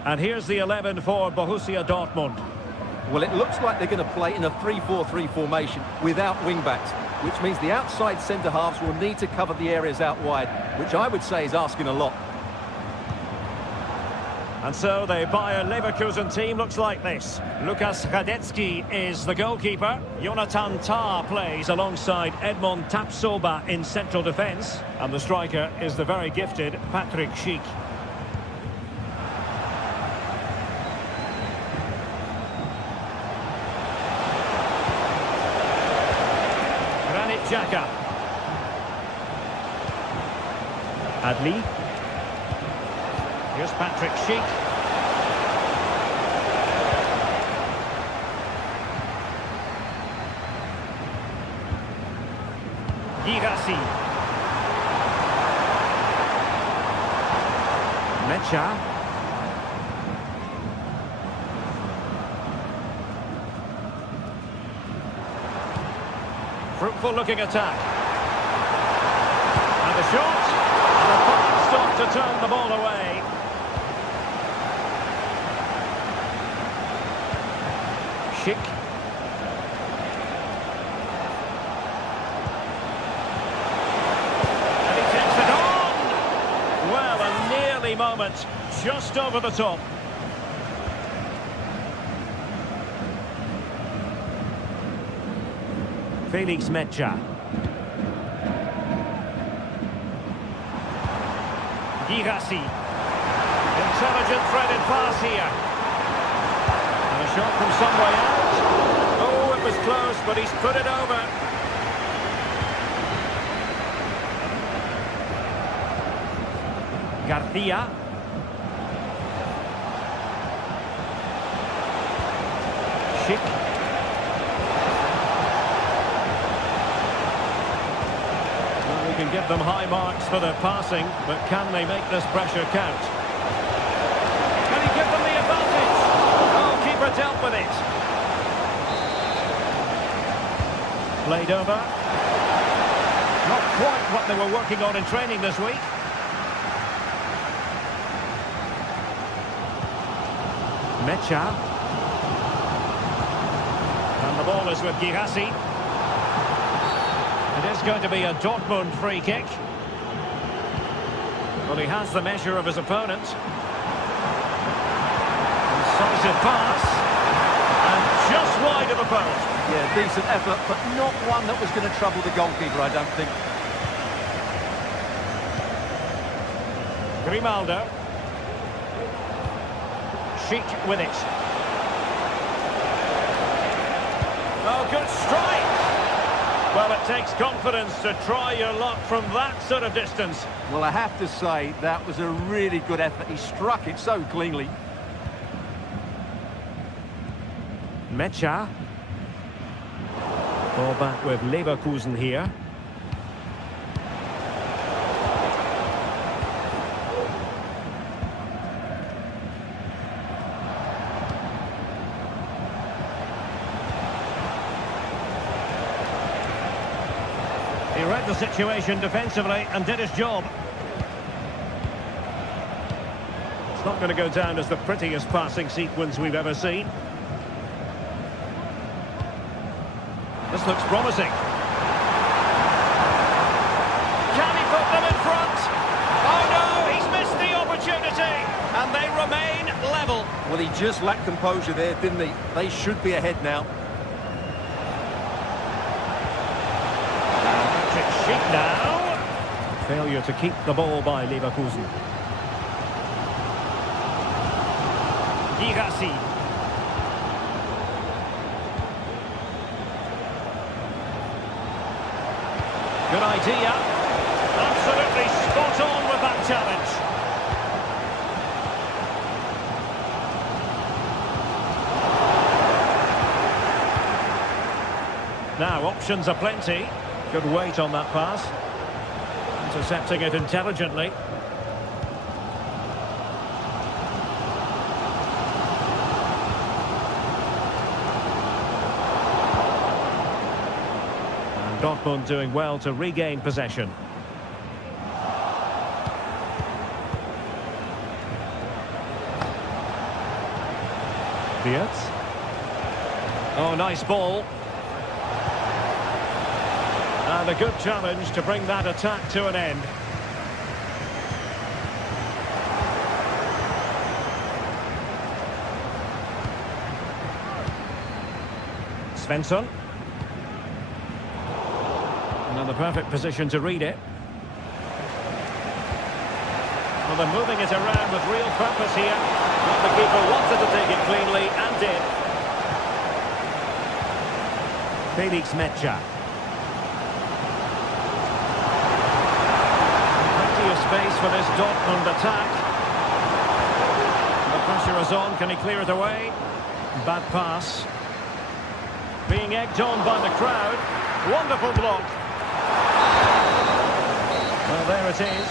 And here's the 11 for Borussia Dortmund. Well, it looks like they're going to play in a 3-4-3 formation without wing-backs, which means the outside centre-halves will need to cover the areas out wide, which I would say is asking a lot. And so the Bayer Leverkusen team looks like this. Lukas Radetzky is the goalkeeper. Jonathan Tah plays alongside Edmond Tapsoba in central defence. And the striker is the very gifted Patrick Schick. Granit Xhaka. Adli. Here's Patrick Schick. Girassi. Mecha. Fruitful looking attack. And the shot. And a fine stop to turn the ball away. Schick. And he takes it on! Well, a nearly moment, just over the top. Felix Mecha. Girassi. Intelligent threaded pass here. And a shot from some way out. Oh, it was close, but he's put it over. Garcia. Schick. Well, we can give them high marks for their passing, but can they make this pressure count? Can he give them the advantage? Goalkeeper dealt with it. Played over. Not quite what they were working on in training this week. Mecha. And the ball is with Girassi. It is going to be a Dortmund free kick. Well, he has the measure of his opponent. Incisive pass. And just wide of the post. Yeah, decent effort, but not one that was going to trouble the goalkeeper, I don't think. Grimaldo. Schick with it. Oh, good strike! Well, it takes confidence to try your luck from that sort of distance. Well, I have to say, that was a really good effort. He struck it so cleanly. Mecha. Ball back with Leverkusen here. He read the situation defensively and did his job. It's not going to go down as the prettiest passing sequence we've ever seen. This looks promising. Can he put them in front? Oh no, he's missed the opportunity. And they remain level. Well, he just lacked composure there, didn't he? They should be ahead now. Schick now. Failure to keep the ball by Leverkusen. Girassi. Good idea. Absolutely spot on with that challenge. Now, options are plenty. Good weight on that pass. Intercepting it intelligently. Dortmund doing well to regain possession. Diaz. Oh, nice ball. And a good challenge to bring that attack to an end. Svensson. Another perfect position to read it. Well, they're moving it around with real purpose here. But the keeper wanted to take it cleanly and did. Felix Mecha. Plenty of space for this Dortmund attack. The pressure is on. Can he clear it away? Bad pass. Being egged on by the crowd. Wonderful block. Well, there it is.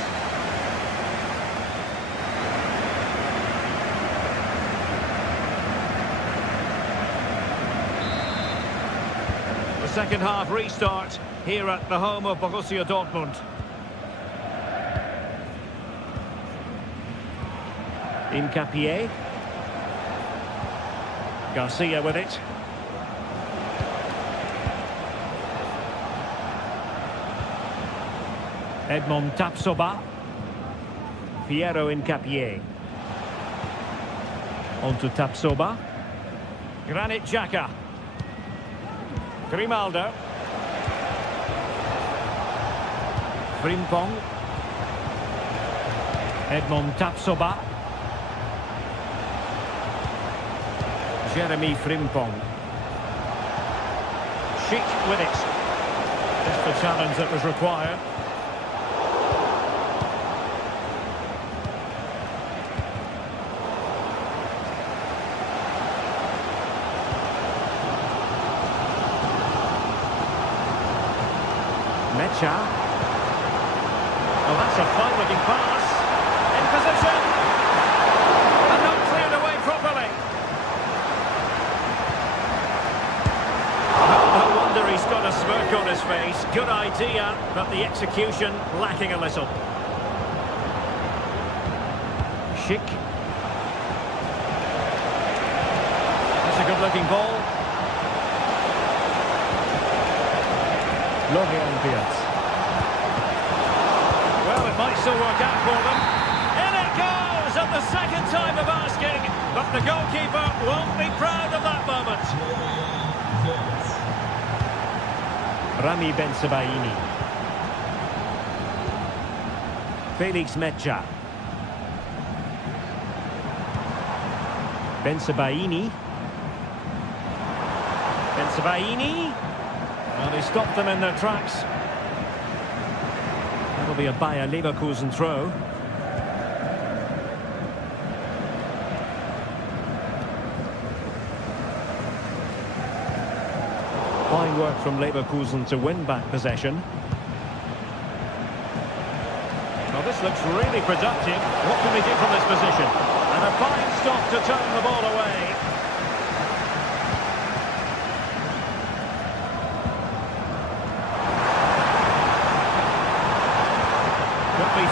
The second half restart here at the home of Borussia Dortmund. Incapié. Garcia with it. Edmond Tapsoba. Piero Incapié. On to Tapsoba. Granit Xhaka. Grimaldo. Frimpong. Edmond Tapsoba. Jeremy Frimpong. Schick with it. Just the challenge that was required. Mecha. Oh, that's a fine-looking pass. In position. And not cleared away properly. No wonder he's got a smirk on his face. Good idea, but the execution lacking a little. Schick. That's a good-looking ball. Florian Diaz. Well, it might still work out for them. In it goes at the second time of asking, but the goalkeeper won't be proud of that moment. Rami Bensebaini. Felix Mecha. Bensebaini. Bensebaini. Well, they stopped them in their tracks. That'll be a Bayer Leverkusen throw. Fine work from Leverkusen to win back possession. Well, this looks really productive. What can they do from this position? And a fine stop to turn the ball away.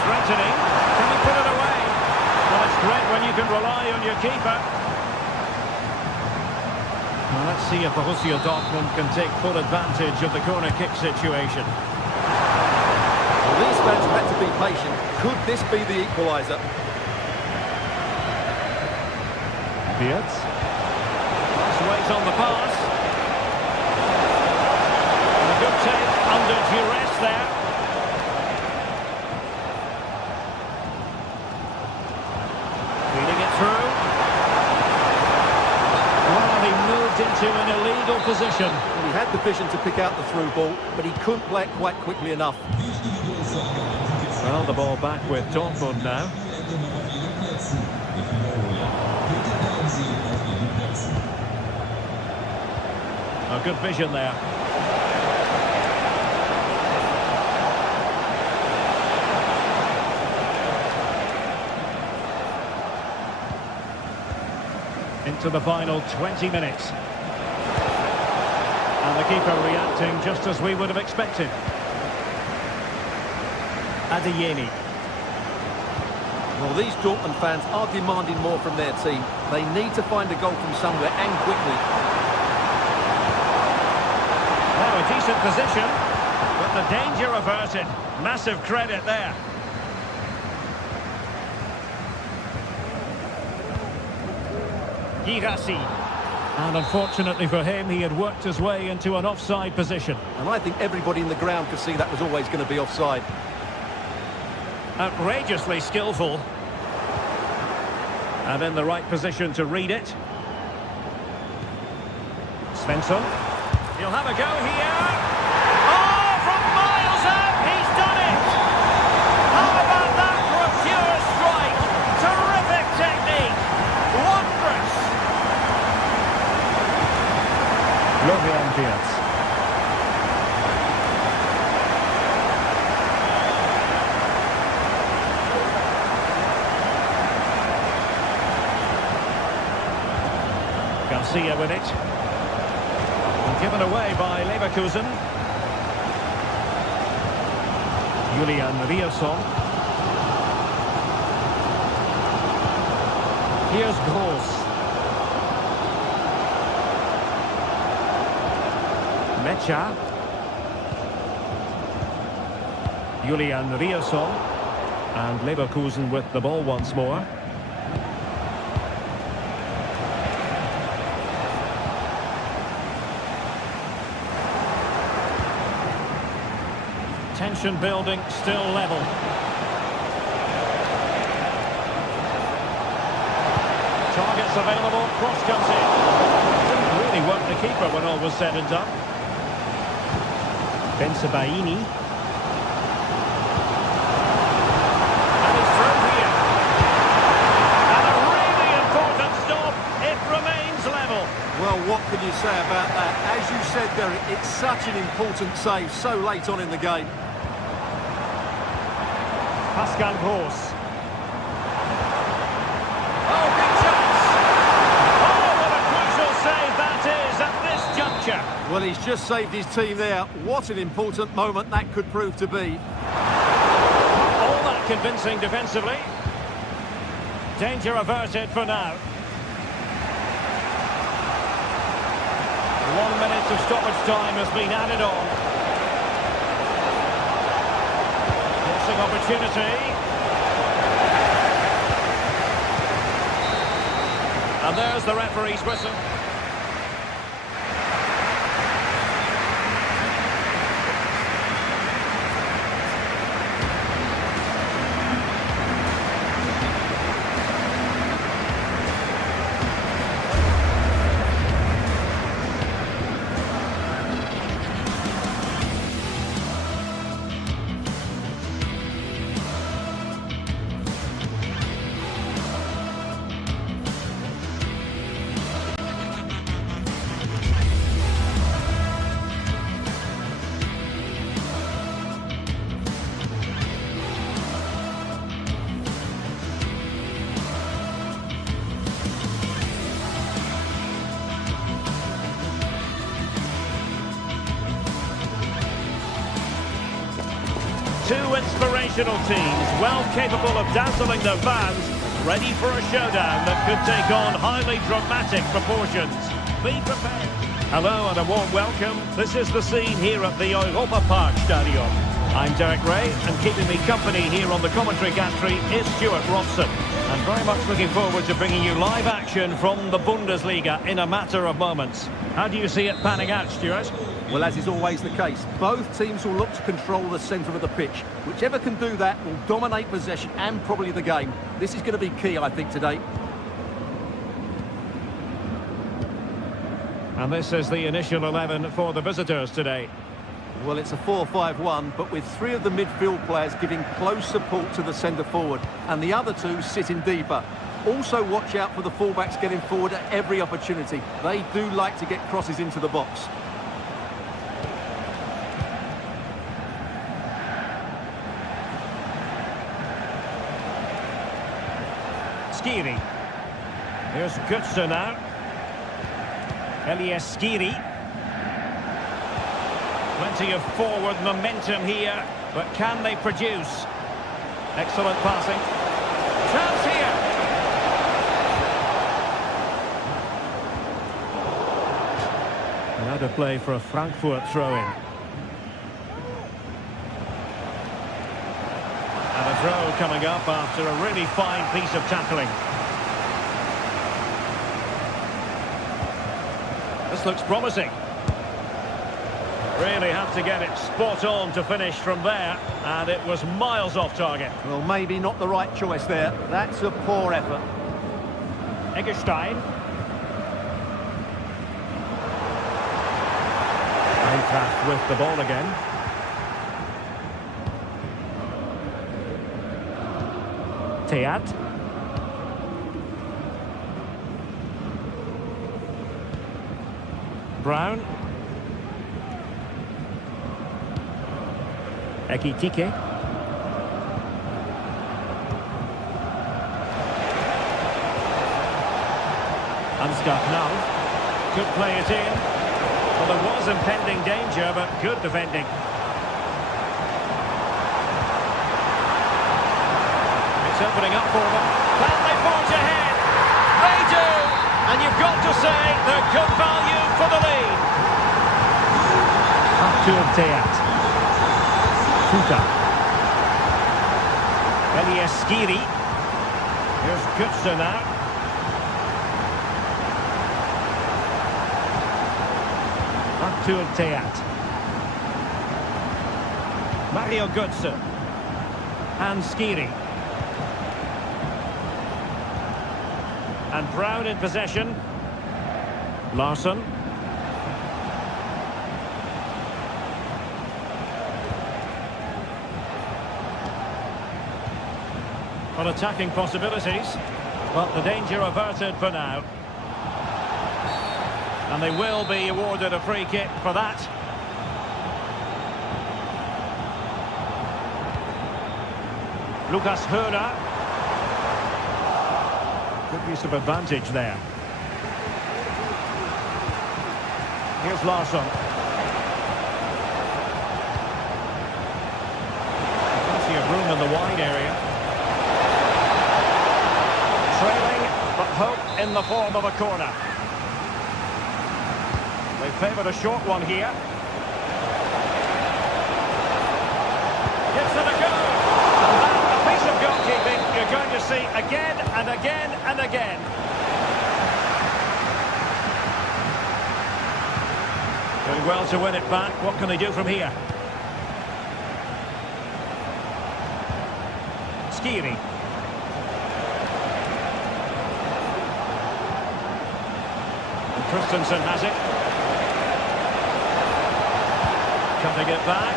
Threatening. Can he put it away? Well, it's great when you can rely on your keeper. Well, let's see if Borussia Dortmund can take full advantage of the corner kick situation. Well, these fans have had to be patient. Could this be the equaliser? Diaz. Nice weight on the pass. And a good take under duress there. Into an illegal position. Well, he had the vision to pick out the through ball, but he couldn't play it quite quickly enough. Well, the ball back with Dortmund now. A good vision there. Into the final 20 minutes. And And the keeper reacting just as we would have expected. Adeyemi. Well, these Dortmund fans are demanding more from their team. They need to find a goal from somewhere and quickly. Now a decent position, but the danger averted. Massive credit there. Girassi. And unfortunately for him, he had worked his way into an offside position. And I think everybody in the ground could see that was always going to be offside. Outrageously skillful. And in the right position to read it. Svensson. He'll have a go here. Oh, from miles out, he's done it! How about that for a pure strike? Terrific technique. Wondrous. Florian Wirtz. Garcia with it. And given away by Leverkusen. Julian Rielson. Here's Gross. Mecha. Julian Rielson. And Leverkusen with the ball once more. Tension building, still level. Targets available, cross comes in. Didn't really work the keeper when all was said and done. Bensebaini. And it's through here. And a really important stop. It remains level. Well, what can you say about that? As you said, Derek, it's such an important save so late on in the game. Pascal Gross. Oh, big chance! Oh, what a crucial save that is at this juncture. Well, he's just saved his team there. What an important moment that could prove to be. All that convincing defensively. Danger averted for now. 1 minute of stoppage time has been added on. Opportunity. And there's the referee's whistle. Two inspirational teams, well capable of dazzling their fans, ready for a showdown that could take on highly dramatic proportions. Be prepared. Hello and a warm welcome. This is the scene here at the Europa Park Stadium. I'm Derek Ray, and keeping me company here on the commentary gantry is Stuart Robson. I'm very much looking forward to bringing you live action from the Bundesliga in a matter of moments. How do you see it panning out, Stuart? Well, as is always the case, both teams will look to control the centre of the pitch. Whichever can do that will dominate possession and probably the game. This is going to be key, I think, today. And this is the initial 11 for the visitors today. Well, it's a 4-5-1, but with three of the midfield players giving close support to the centre forward, and the other two sitting deeper. Also watch out for the fullbacks getting forward at every opportunity. They do like to get crosses into the box. Skiri. Here's Götze now. Elias Skiri. Plenty of forward momentum here, but can they produce? Excellent passing. Chance here. Another play for a Frankfurt throw-in. And a throw coming up after a really fine piece of tackling. This looks promising. Really have to get it spot on to finish from there, and it was miles off target. Well, maybe not the right choice there. That's a poor effort. Eggestein. Eintracht with the ball again. Teat. Brown. Ekitike. Ansgar now. Could play it in. Well, there was impending danger, but good defending. It's opening up for them. Can they forge ahead? They do! And you've got to say they're good value for the lead. Artur Teat. Tuta. Elias Skiri. Here's Kutsa now. Artur Teat. Mario Götze. And Skiri. And Brown in possession. Larsson. On attacking possibilities, but the danger averted for now. And they will be awarded a free kick for that. Lucas Höhner. Good use of advantage there. Here's Larsson. Plenty of room in the wide area. Trailing, but hope in the form of a corner. They favoured a short one here. Gives it a go. And that's a piece of goalkeeping you're going to see again and again and again. Doing well to win it back. What can they do from here? Skiri. And Christensen has it. Cutting it back.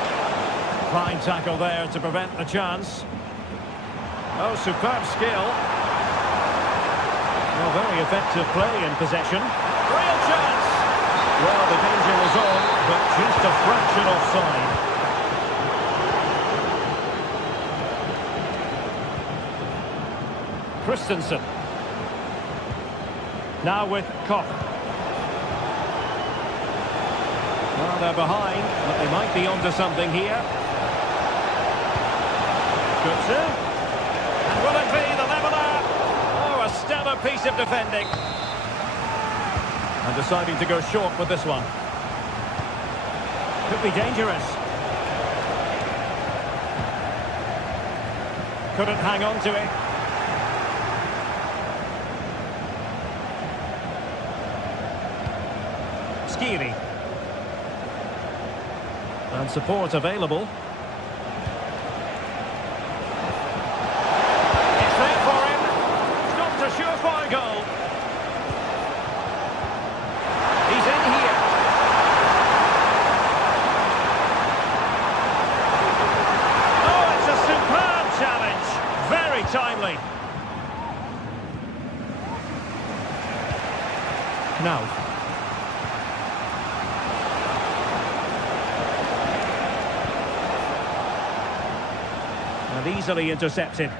Fine tackle there to prevent the chance. Oh, superb skill. Well, very effective play in possession. Real chance! Well, the danger was on, but just a fraction offside. Christensen. Now with Koch. Well, they're behind, but they might be onto something here. Götze. And will it be the leveller? Oh, a stellar piece of defending. And deciding to go short with this one. Could be dangerous. Couldn't hang on to it. Skiri. And support available. It's there for him. It's not a surefire goal. He's in here. Oh, it's a superb challenge. Very timely. Now. And easily intercepted.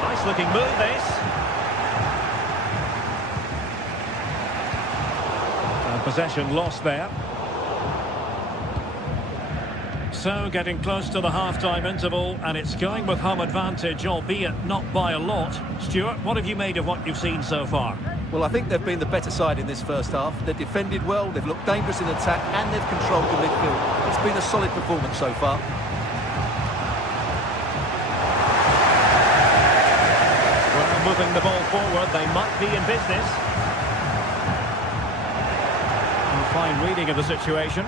Nice looking move this. Possession lost there. So getting close to the half-time interval, and it's going with home advantage, albeit not by a lot. Stuart, what have you made of what you've seen so far? Well, I think they've been the better side in this first half. They've defended well, they've looked dangerous in attack, and they've controlled the midfield. It's been a solid performance so far. Well, moving the ball forward, they might be in business. And fine reading of the situation.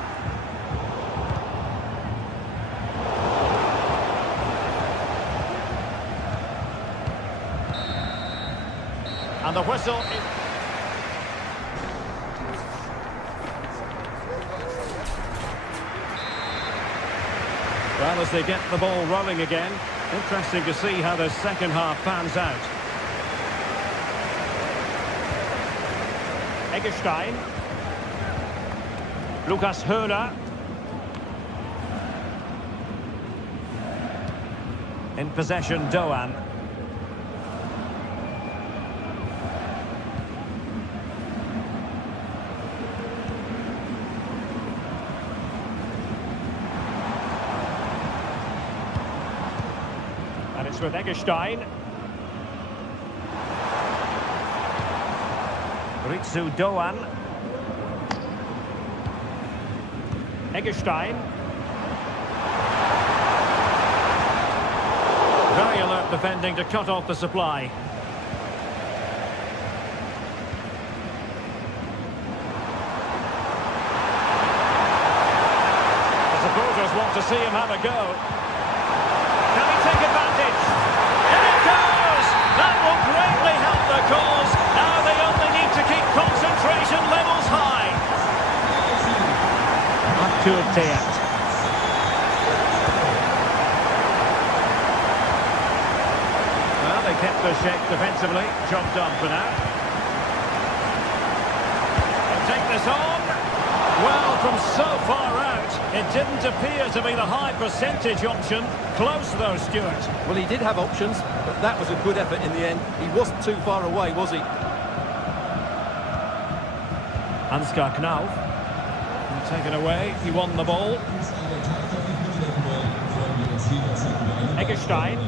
And the whistle is... Well, as they get the ball rolling again, interesting to see how the second half pans out. Eggestein. Lukas Höhler. In possession, Doan. And it's with Eggestein. Ritsu Doan. Eggestein. Very alert defending to cut off the supply. The supporters want to see him have a go. Can he take advantage? In it goes! That will greatly help the cause. Now they only need to keep concentration levels high. Aktualitet. Well, they kept their shape defensively. Job done for now. They'll take this on. Well, from so far out, it didn't appear to be the high percentage option. Close though, Stuart. Well, he did have options, but that was a good effort in the end. He wasn't too far away, was he? Ansgar Knauf. Taken away, he won the ball. Eggestein.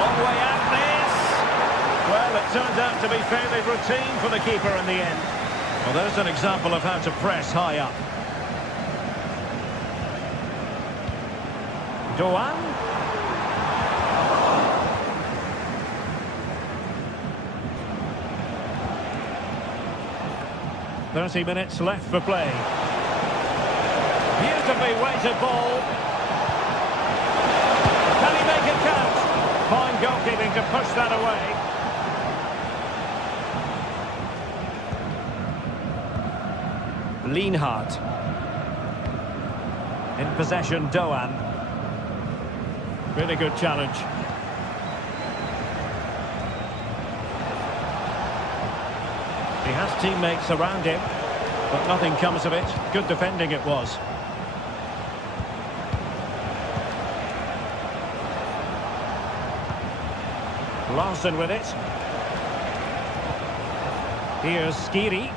Long way out this. Well, it turned out to be fairly routine for the keeper in the end. Well, there's an example of how to press high up. Doan. 30 minutes left for play. Beautifully weighted ball. Can he make it count? Fine goalkeeping to push that away. Lienhardt. In possession, Doan. Really good challenge. He has teammates around him, but nothing comes of it. Good defending it was. Larson with it. Here's Skiri.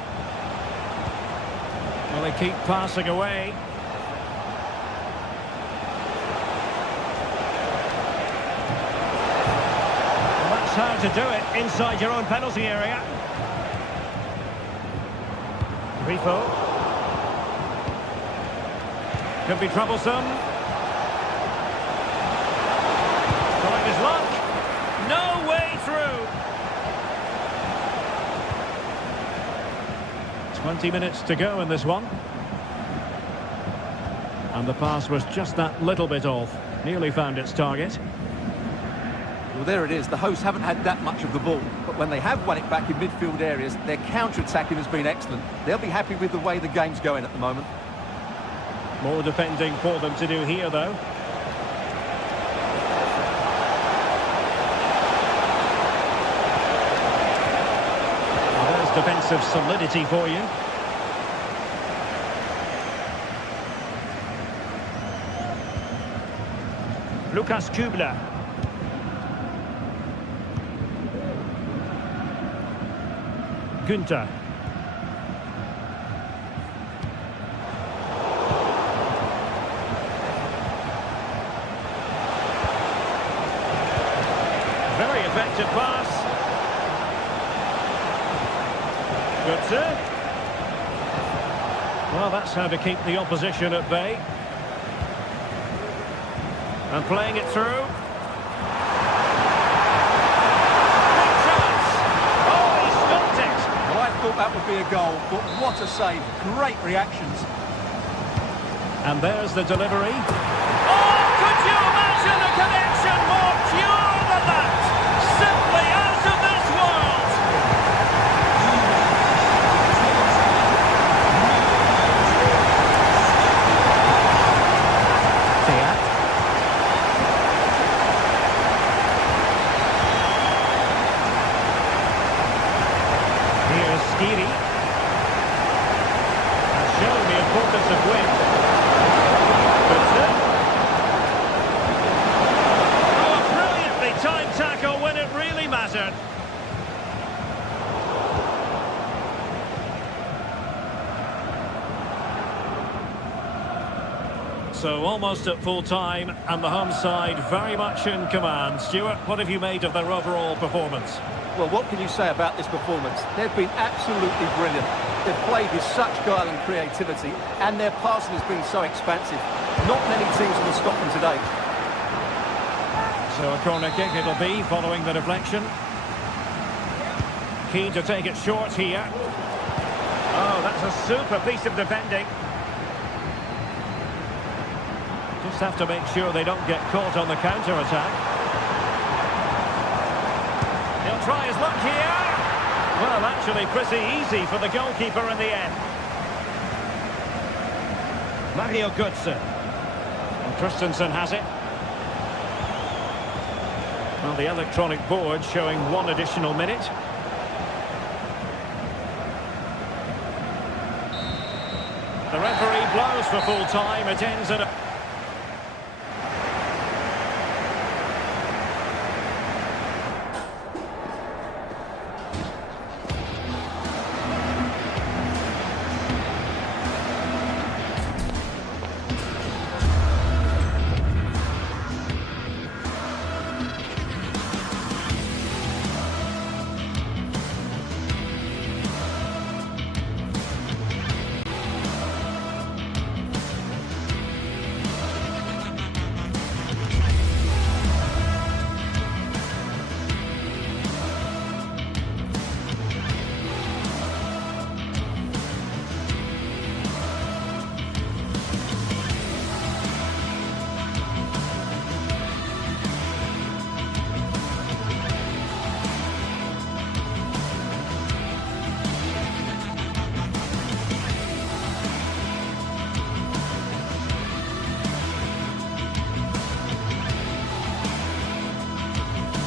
Well, they keep passing away. Well, that's how to do it inside your own penalty area. Rifo. Could be troublesome. Trying his luck. No way through. 20 minutes to go in this one. And the pass was just that little bit off. Nearly found its target. Well, there it is. The hosts haven't had that much of the ball, but when they have won it back in midfield areas, their counter-attacking has been excellent. They'll be happy with the way the game's going at the moment. More defending for them to do here, though. Well, there's defensive solidity for you. Lukas Kübler. Günther. Very effective pass. Good. Well, that's how to keep the opposition at bay. And playing it through. Big chance. Oh, he stopped it. Well, I thought that would be a goal, but what a save. Great reactions. And there's the delivery. Oh, could you imagine a connection more pure than that? Simply out of this world. Here's Skiri. Has shown the importance of width. Oh, a brilliantly timed tackle when it really mattered. So almost at full time, and the home side very much in command. Stuart, what have you made of their overall performance? Well, what can you say about this performance? They've been absolutely brilliant. They've played with such guile and creativity, and their passing has been so expansive. Not many teams will stop them today. So a corner kick it'll be, following the deflection. Keen to take it short here. Oh, that's a super piece of defending. Just have to make sure they don't get caught on the counter-attack. He'll try his luck here. Well, actually pretty easy for the goalkeeper in the end. Mario Götze. And Christensen has it. Well, the electronic board showing 1 additional minute. The referee blows for full time. It ends at a...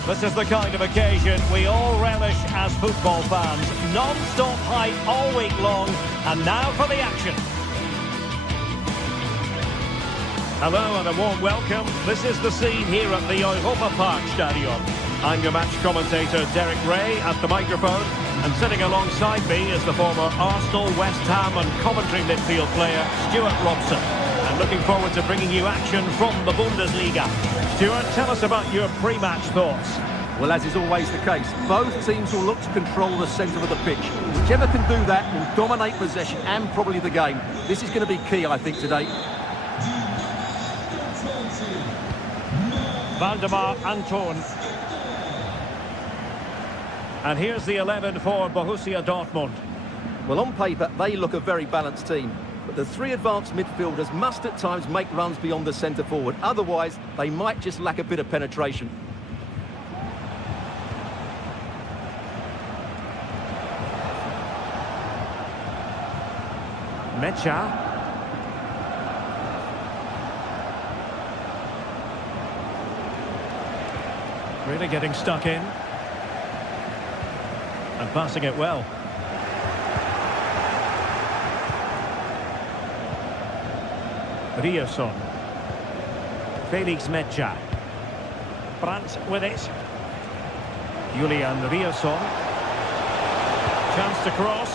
This is the kind of occasion we all relish as football fans. Non-stop hype all week long, and now for the action. Hello and a warm welcome. This is the scene here at the Europa Park Stadium. I'm your match commentator Derek Ray at the microphone, and sitting alongside me is the former Arsenal, West Ham and Coventry midfield player Stuart Robson. And looking forward to bringing you action from the Bundesliga. Stuart, tell us about your pre-match thoughts. Well, as is always the case, both teams will look to control the centre of the pitch. Whichever can do that will dominate possession and probably the game. This is going to be key, I think, today. Valdemar Anton. And here's the 11 for Borussia Dortmund. Well, on paper, they look a very balanced team. But the 3 advanced midfielders must at times make runs beyond the centre forward. Otherwise, they might just lack a bit of penetration. Mecha. Really getting stuck in. And passing it well. Rierson. Felix Mecha. Brandt with it. Julian Rierson. Chance to cross.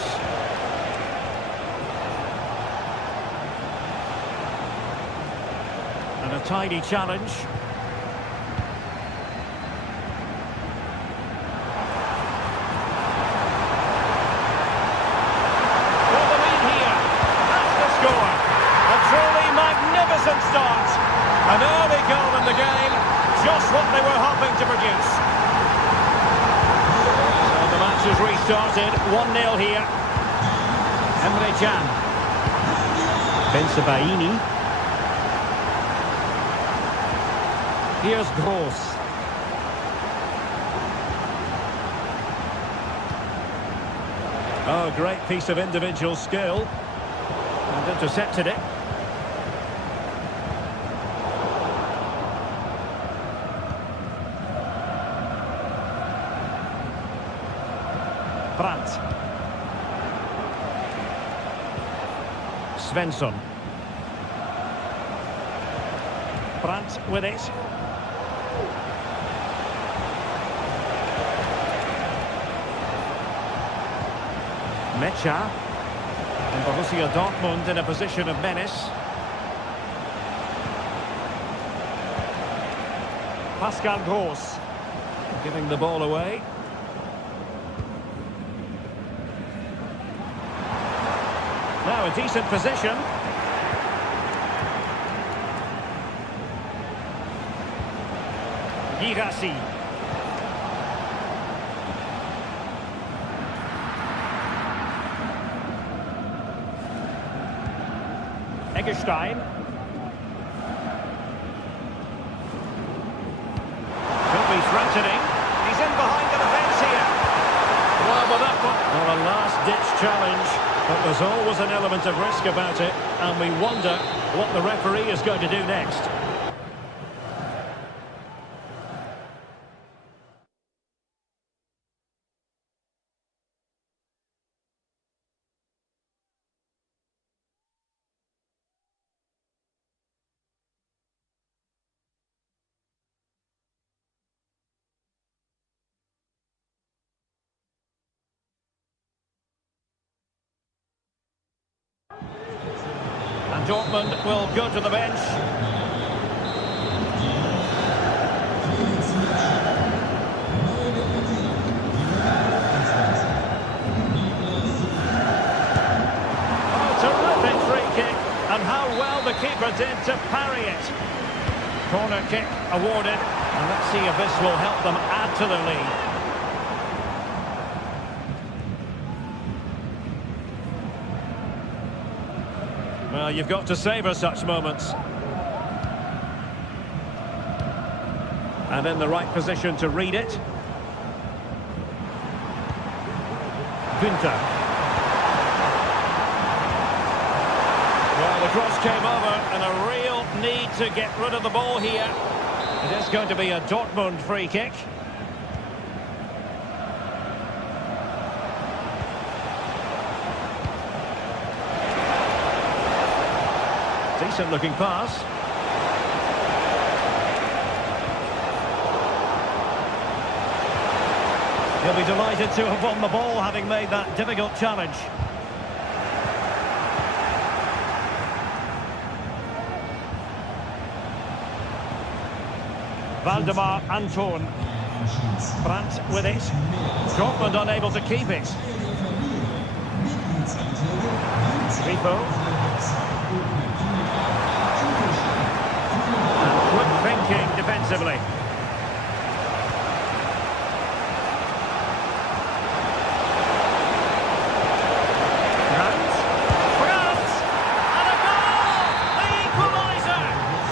And a tidy challenge. Well, the lead here. That's the score. A truly magnificent start. An early goal in the game. Just what they were hoping to produce. So the match has restarted. 1-0 here. Emre Can. Bensebaini. Here's Gross. Oh, great piece of individual skill. And intercepted it. Brandt. Svensson. Brandt with it. Mecha. And Borussia Dortmund in a position of menace. Pascal Gross. Giving the ball away. Now a decent position. Girassi. Eggestein. Could be threatening. He's in behind the defence here. Well, but that one. Well, a last-ditch challenge, but there's always an element of risk about it, and we wonder what the referee is going to do next. And Dortmund will go to the bench. Oh, terrific free kick. And how well the keeper did to parry it. Corner kick awarded. And let's see if this will help them add to their lead. Well, you've got to savour such moments. And in the right position to read it. Günther. Well, the cross came over and a real need to get rid of the ball here. It is going to be a Dortmund free kick. Decent looking pass. He'll be delighted to have won the ball, having made that difficult challenge. Valdemar Anton. Brandt with it. Dortmund unable to keep it. Rico. Thinking defensively. Brandt, and a goal! The equaliser!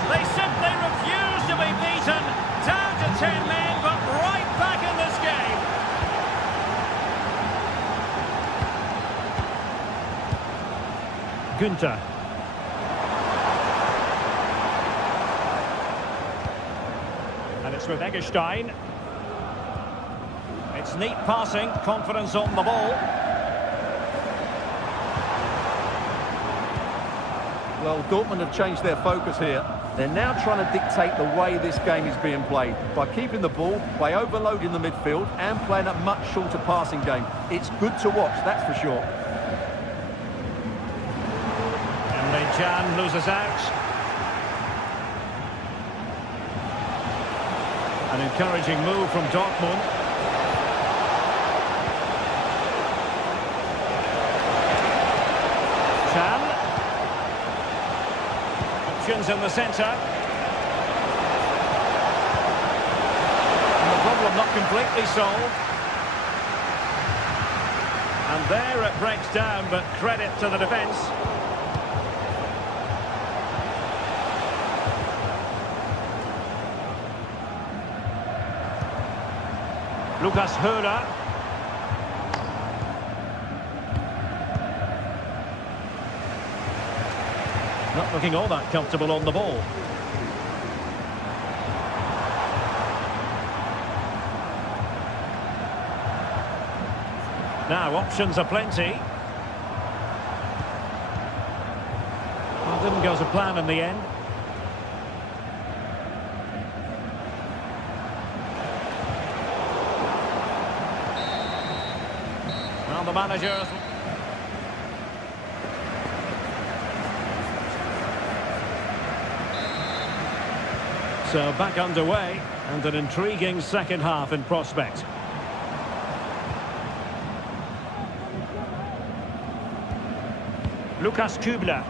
They simply refuse to be beaten. Down to 10 men, but right back in this game. Günther. And it's with Eggestein. It's neat passing, confidence on the ball. Well, Dortmund have changed their focus here. They're now trying to dictate the way this game is being played by keeping the ball, by overloading the midfield and playing a much shorter passing game. It's good to watch, that's for sure. Emre Can loses out. An encouraging move from Dortmund. Can. Options in the centre. And the problem not completely solved. And there it breaks down, but credit to the defence. Lucas Höhler. Not looking all that comfortable on the ball. Now, options are plenty. Well, didn't go to plan in the end. Well, the managers... So back underway, and an intriguing second half in prospect. Lukas Kübler.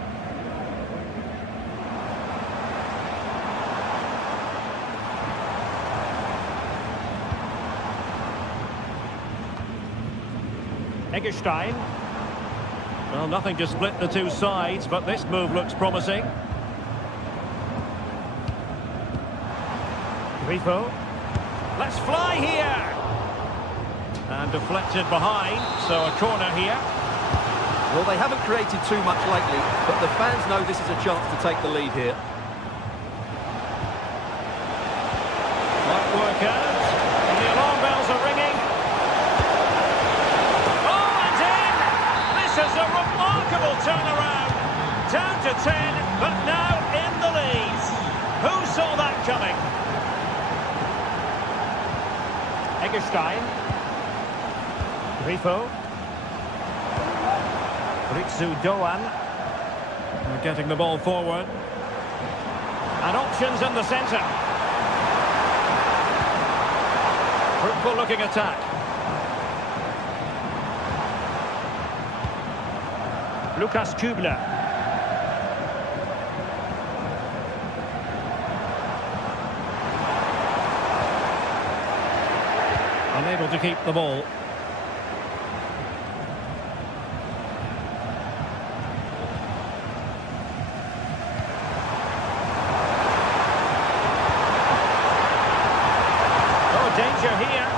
Eggestein. Well, nothing to split the two sides, but this move looks promising. Grifo. Let's fly here. And deflected behind, so a corner here. Well, they haven't created too much lately, but the fans know this is a chance to take the lead here. Might work out. And the alarm bells are ringing. Oh, and in! This is a remarkable turnaround. Down to 10, but now in the lead. Who saw that coming? Eggestein. Grifo. Ritsu Doan. They're getting the ball forward. And options in the centre. Fruitful looking attack. Lukas Kübler. Unable to keep the ball. Oh, danger here.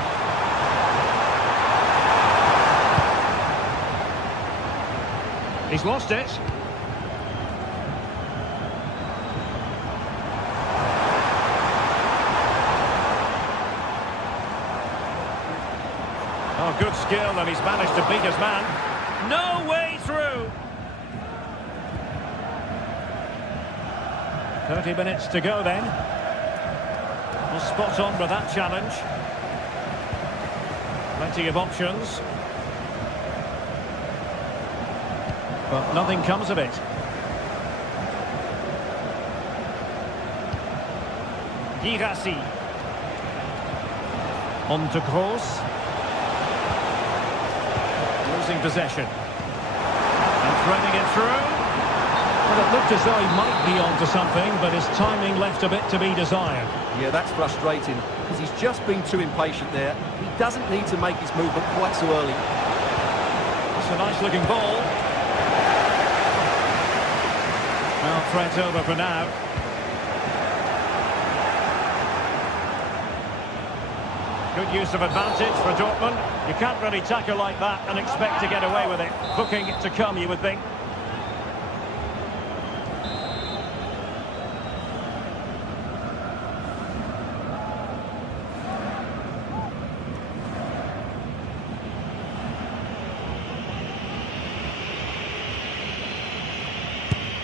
He's lost it. Oh, good skill, and he's managed to beat his man. No way through. 30 minutes to go then. Well, spot on with that challenge. Plenty of options. But nothing comes of it. Girassi. On to Kroos. Losing possession. And threading it through. Well, it looked as though he might be onto something, but his timing left a bit to be desired. Yeah, that's frustrating, because he's just been too impatient there. He doesn't need to make his movement quite so early. It's a nice-looking ball. Well, threat over for now. Good use of advantage for Dortmund. You can't really tackle like that and expect to get away with it. Booking it to come, you would think.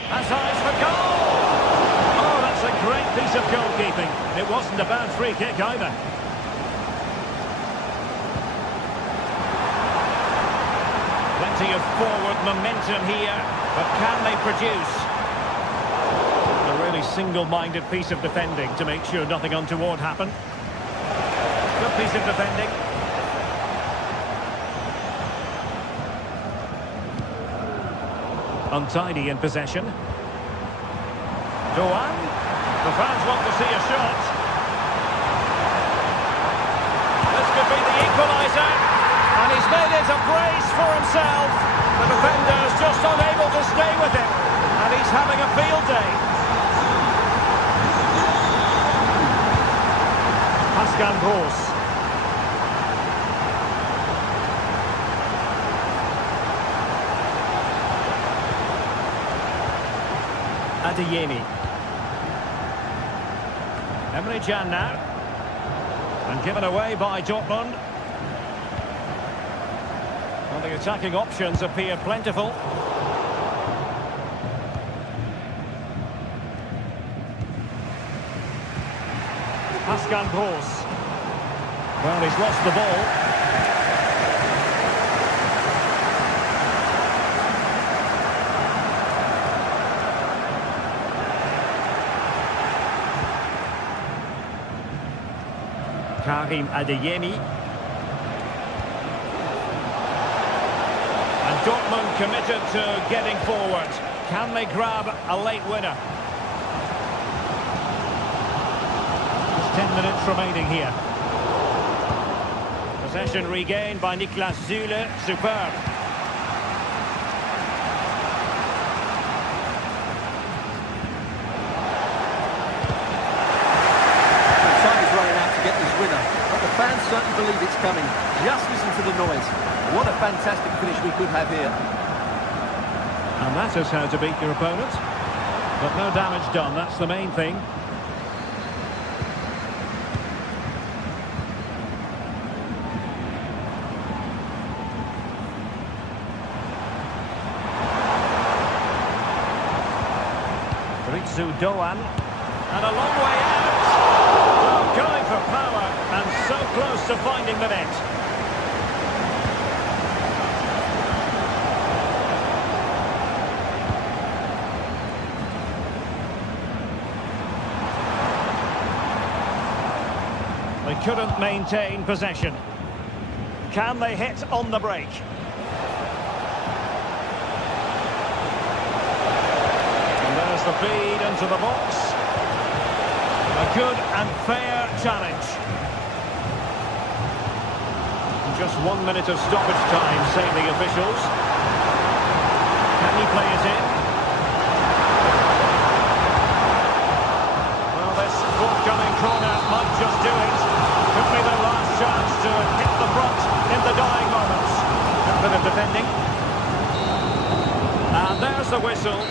Has eyes for goal! Oh, that's a goalkeeping. It wasn't a bad free kick either. Plenty of forward momentum here, but can they produce? A really single-minded piece of defending to make sure nothing untoward happened. Good piece of defending. Untidy in possession. Doan. The fans want to see a shot. This could be the equaliser. And he's made it a brace for himself. The defender's just unable to stay with him. And he's having a field day. Pascal Gross. Adeyemi. Emre Can now. And given away by Dortmund. Well, the attacking options appear plentiful. Pascal Gross. Well, he's lost the ball. Karim Adeyemi. And Dortmund committed to getting forward. Can they grab a late winner? There's 10 minutes remaining here. Possession regained by Niklas Süle. Superb. Fans certainly believe it's coming. Just listen to the noise. What a fantastic finish we could have here. And that is how to beat your opponent. But no damage done, that's the main thing. Ritsu Doan. And a long way out. Going for power and so close to finding the net. They couldn't maintain possession. Can they hit on the break? And there's the feed into the box. A good and fair challenge. Just 1 minute of stoppage time, say the officials. Can he play it in? Well, this forthcoming corner might just do it. Could be their last chance to hit the front in the dying moments. A bit of defending. And there's the whistle.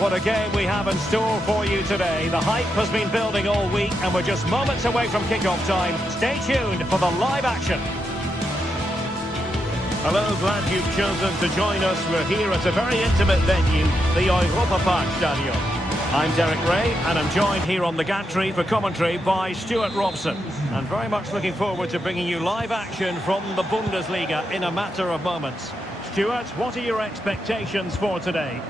What a game we have in store for you today. The hype has been building all week and we're just moments away from kickoff time. Stay tuned for the live action. Hello, glad you've chosen to join us. We're here at a very intimate venue, the Europa Park Stadium. I'm Derek Ray and I'm joined here on the gantry for commentary by Stuart Robson. And very much looking forward to bringing you live action from the Bundesliga in a matter of moments. Stuart, what are your expectations for today?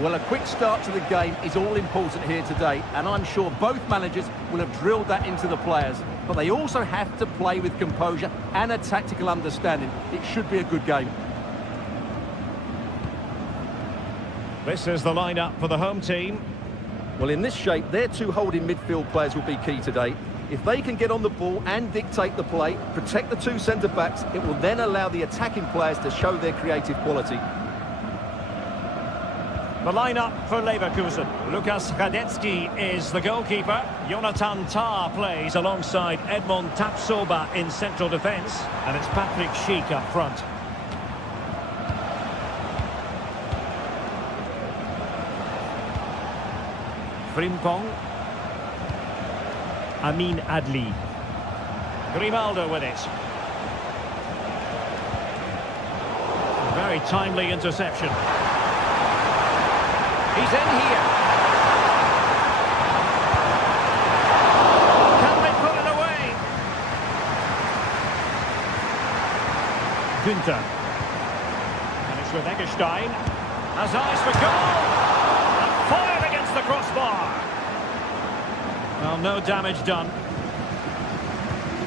Well, a quick start to the game is all important here today, and I'm sure both managers will have drilled that into the players. But they also have to play with composure and a tactical understanding. It should be a good game. This is the lineup for the home team. Well, in this shape, their two holding midfield players will be key today. If they can get on the ball and dictate the play, protect the two centre-backs, it will then allow the attacking players to show their creative quality. The lineup for Leverkusen. Lukas Radetzky is the goalkeeper. Jonathan Tah plays alongside Edmond Tapsoba in central defence. And it's Patrick Schick up front. Frimpong. Amin Adli. Grimaldo with it. Very timely interception. He's in here. Can they put it away? Günther. And it's with Eggestein. Has eyes for goal. And fired against the crossbar. Well, no damage done.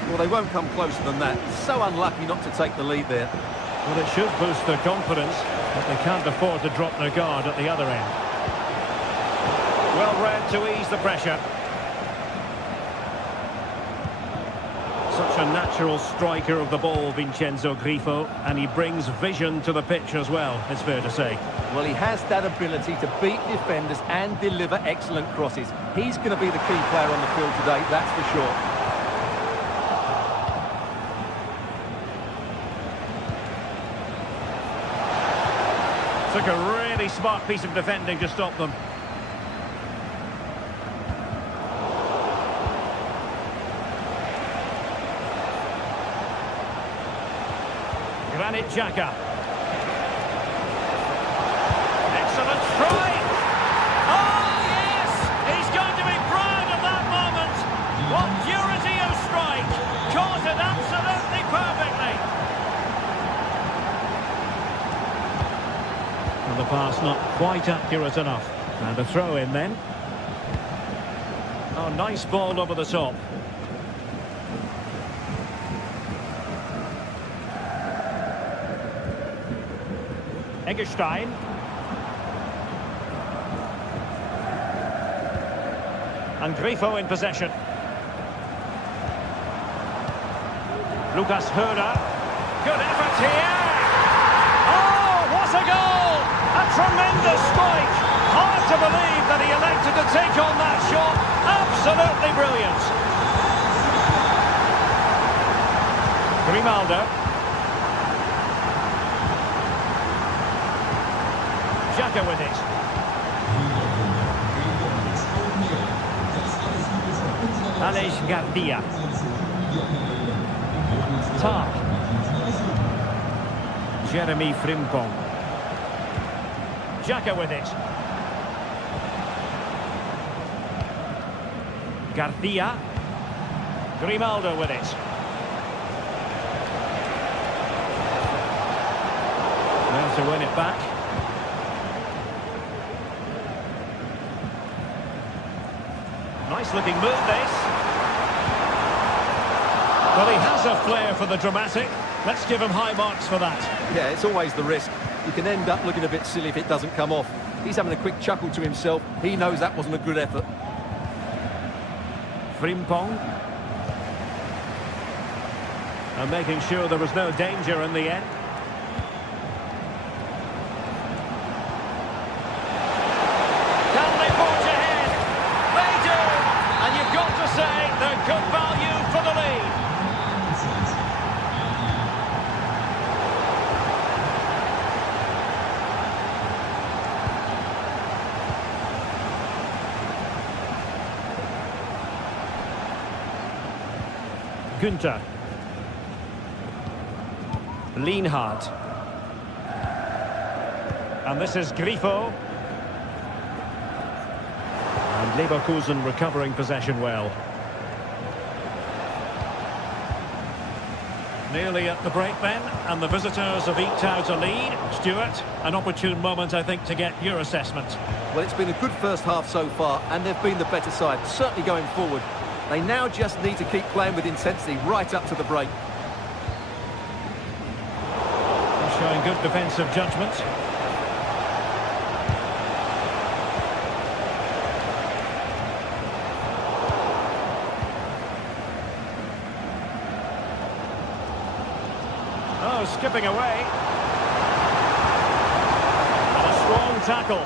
Well, they won't come closer than that. So unlucky not to take the lead there. Well, it should boost their confidence, but they can't afford to drop their guard at the other end. Well read to ease the pressure. Such a natural striker of the ball, Vincenzo Grifo, and he brings vision to the pitch as well, it's fair to say. Well, he has that ability to beat defenders and deliver excellent crosses. He's going to be the key player on the field today, that's for sure. Took a really smart piece of defending to stop them. Granit Xhaka. Excellent strike! Oh, yes! He's going to be proud of that moment! What purity of strike! Caught it absolutely perfectly! And the pass not quite accurate enough. And a throw in then. Oh, nice ball over the top. Eggestein. And Grifo in possession. Lucas Höder. Good effort here. Oh, what a goal! A tremendous strike. Hard to believe that he elected to take on that shot. Absolutely brilliant. Grimaldo. Xhaka with it. Aleix Garcia. Tah. Jeremy Frimpong. Xhaka with it. Garcia. Grimaldo with it. Well, to win it back. Nice looking move, this. Well, he has a flair for the dramatic. Let's give him high marks for that. Yeah, it's always the risk. You can end up looking a bit silly if it doesn't come off. He's having a quick chuckle to himself. He knows that wasn't a good effort. Frimpong. And making sure there was no danger in the end. Can they forge ahead? They do! And you've got to say they're good value for the lead. Günther. Lienhard. And this is Grifo. And Leverkusen recovering possession well. Nearly at the break then, and the visitors have eked out a lead. Stuart, an opportune moment, I think, to get your assessment. Well, it's been a good first half so far, and they've been the better side, certainly going forward. They now just need to keep playing with intensity right up to the break. Showing good defensive judgment. Oh, skipping away. And a strong tackle.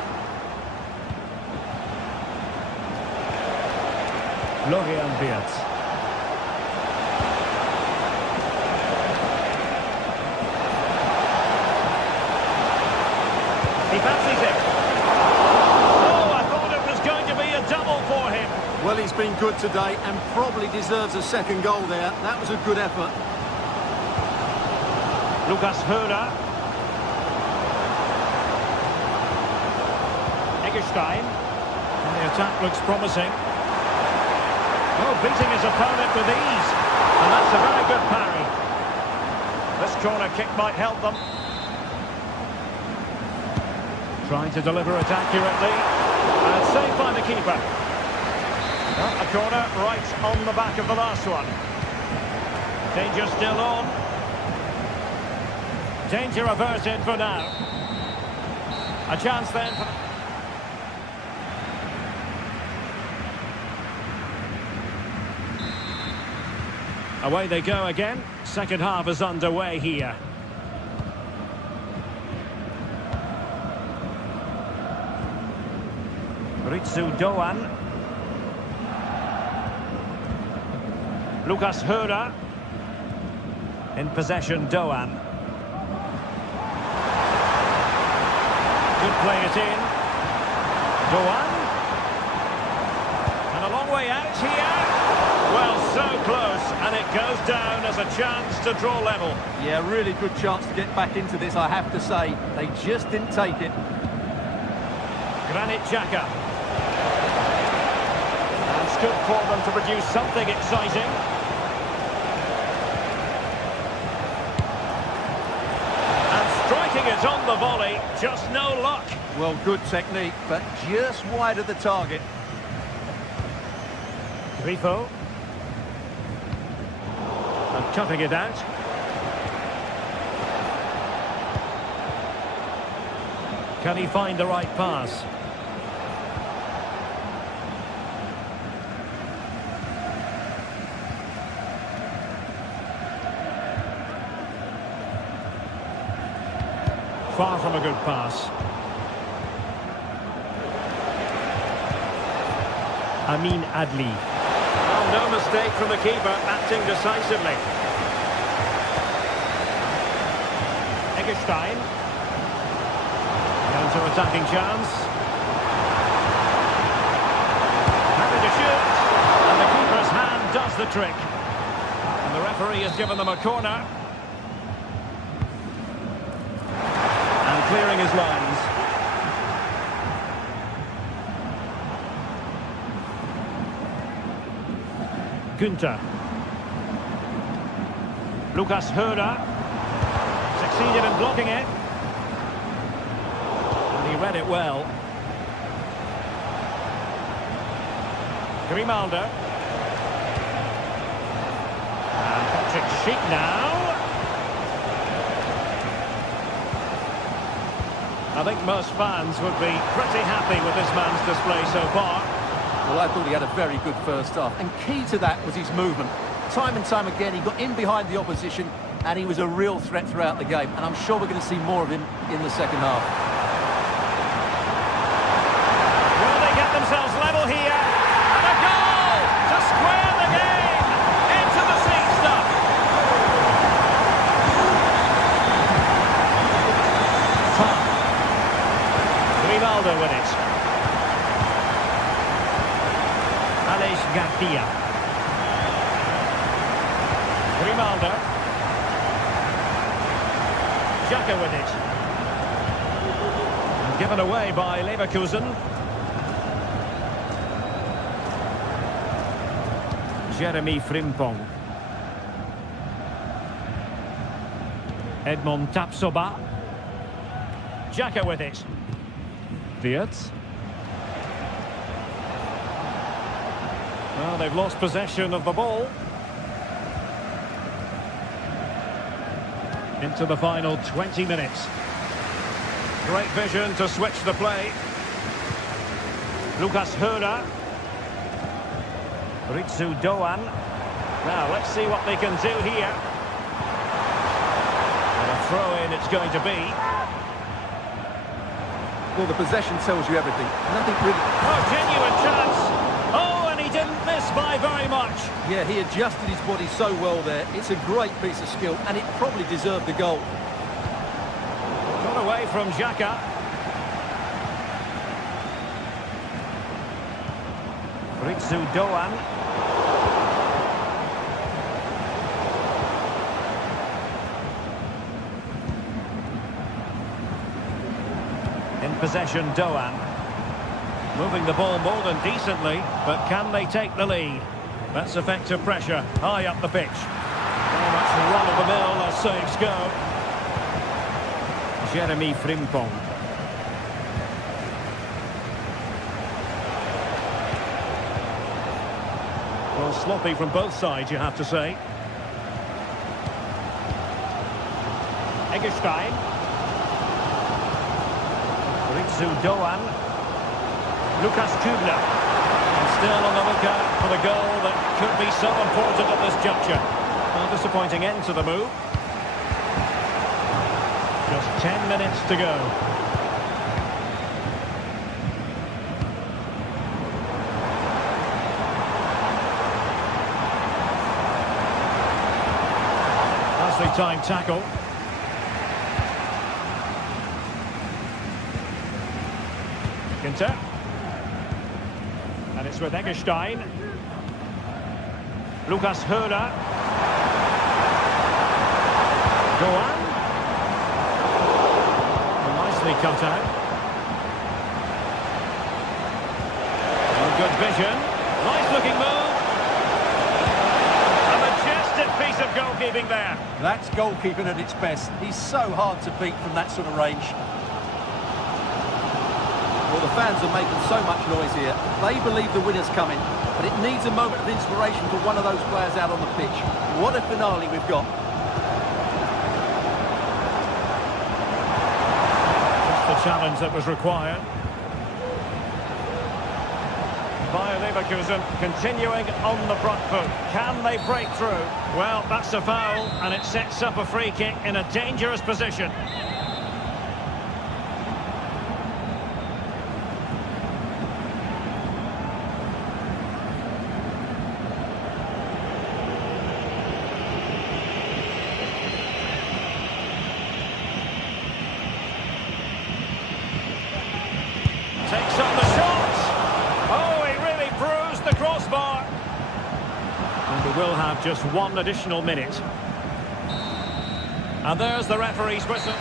Florian Wirtz. He fancies it. Oh, I thought it was going to be a double for him. Well, he's been good today and probably deserves a second goal there. That was a good effort. Lucas Höder. Eggestein. And the attack looks promising. Oh, beating his opponent with ease. And that's a very good parry. This corner kick might help them. Trying to deliver it accurately. And saved by the keeper. Well, a corner right on the back of the last one. Danger still on. Danger averted for now. A chance then for... Away they go again. Second half is underway here. Ritsu Doan. Lucas Höder. In possession, Doan. Could play it in. Doan. And a long way out here. Well, so close, and it goes down as a chance to draw level. Yeah, really good chance to get back into this, I have to say. They just didn't take it. Granit Xhaka. And stood for them to produce something exciting. And striking it on the volley, just no luck. Well, good technique, but just wide of the target. Grifo. And cutting it out. Can he find the right pass? Far from a good pass. Amin Adli. Well, no mistake from the keeper, acting decisively. Eggestein. Counter-attacking chance. Happy to shoot. And the keeper's hand does the trick. And the referee has given them a corner. And clearing his lines. Günther. Lucas Höder. Succeeded in blocking it. And he read it well. Grimaldo. And Patrick Schick now. I think most fans would be pretty happy with this man's display so far. Well, I thought he had a very good first half, and key to that was his movement. Time and time again, he got in behind the opposition, and he was a real threat throughout the game, and I'm sure we're going to see more of him in the second half. Will they get themselves level here? And a goal to square the game! Into the seat stuff! Grimaldo with it. Garcia. Grimaldo. Xhaka with it. And given away by Leverkusen. Jeremy Frimpong. Edmond Tapsoba. Xhaka with it. Diaz. Well, they've lost possession of the ball. Into the final 20 minutes. Great vision to switch the play. Lucas Höra. Ritsu Doan. Now, let's see what they can do here. And a throw-in it's going to be. Well, the possession tells you everything. Nothing really... Oh, genuine chance. Oh, and he didn't miss by very much. Yeah, he adjusted his body so well there. It's a great piece of skill, and it probably deserved the goal. Got away from Xhaka. Ritsu Doan. In possession, Doan. Moving the ball more than decently, but can they take the lead? That's effective pressure, high up the pitch. Very much run-of-the-mill as saves go. Jeremy Frimpong. Well, sloppy from both sides, you have to say. Eggestein. Ritsu Doan. Lucas Kubner. And still on the lookout for the goal that could be so important at this juncture. A disappointing end to the move. Just 10 minutes to go. Nicely timed tackle. Ginter. And it's with Eggestein. Lucas Höra. Doan. Nicely cut out. And good vision. Nice looking move. A majestic piece of goalkeeping there. That's goalkeeping at its best. He's so hard to beat from that sort of range. Well, the fans are making so much noise here. They believe the winner's coming, but it needs a moment of inspiration for one of those players out on the pitch. What a finale we've got. Just the challenge that was required. Bayer Leverkusen continuing on the front foot. Can they break through? Well, that's a foul, and it sets up a free kick in a dangerous position. Takes on the shot. Oh, he really bruised the crossbar. And we will have just one additional minute. And there's the referee's whistle.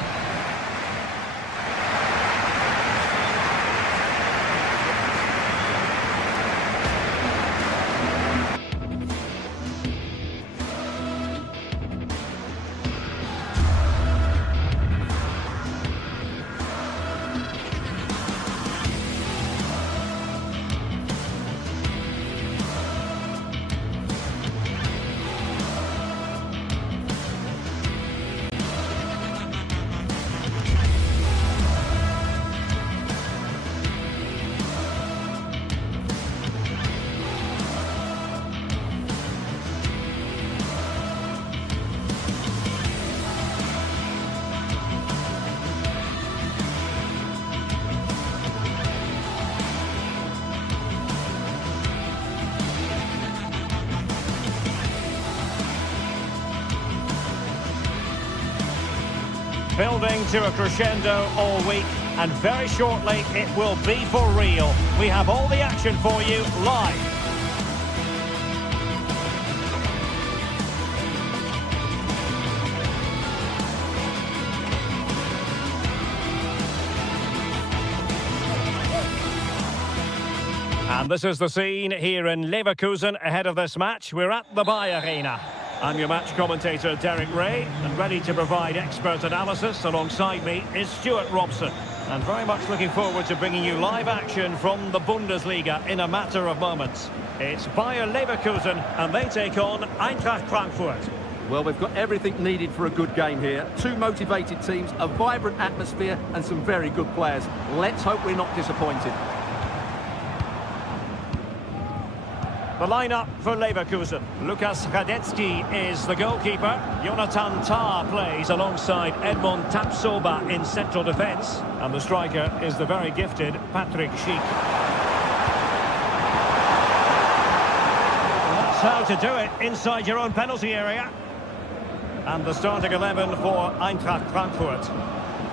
Building to a crescendo all week, and very shortly it will be for real. We have all the action for you live. And this is the scene here in Leverkusen ahead of this match. We're at the Bayer Arena. I'm your match commentator, Derek Ray, and ready to provide expert analysis. Alongside me is Stuart Robson. And very much looking forward to bringing you live action from the Bundesliga in a matter of moments. It's Bayer Leverkusen, and they take on Eintracht Frankfurt. Well, we've got everything needed for a good game here. Two motivated teams, a vibrant atmosphere, and some very good players. Let's hope we're not disappointed. The lineup for Leverkusen. Lukas Radetzky is the goalkeeper. Jonathan Tah plays alongside Edmond Tapsoba in central defence. And the striker is the very gifted Patrick Schick. That's how to do it inside your own penalty area. And the starting 11 for Eintracht Frankfurt.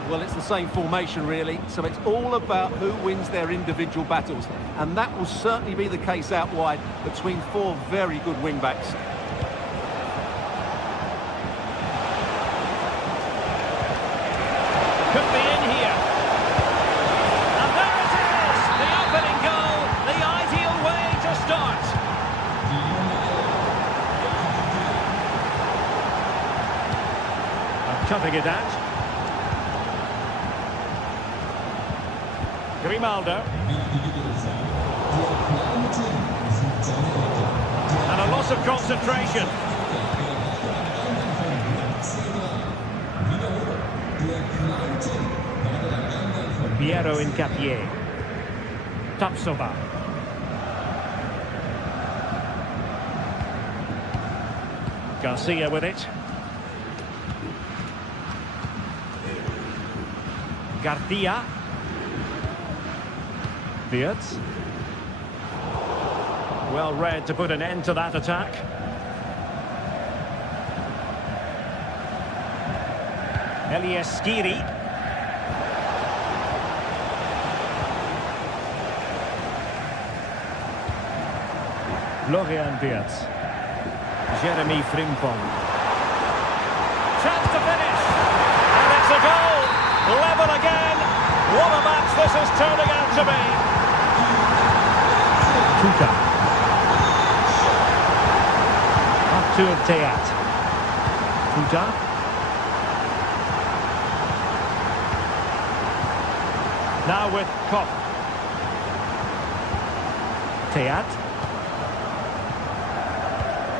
Well, it's the same formation, really, so it's all about who wins their individual battles. And that will certainly be the case out wide between four very good wing-backs. Could be in here. And there it is! The opening goal, the ideal way to start. Cutting it out. Grimaldo. And a loss of concentration. Piero Incapié. Tapsoba. Garcia with it. Garcia. Wirtz. Well read to put an end to that attack. Elias Skiri. Florian Wirtz. Jeremy Frimpong. Chance to finish. And it's a goal. Level again. What a match this is turning out to be. Tuta. Arthur Theat. Tuta. Now with Koch. Theat.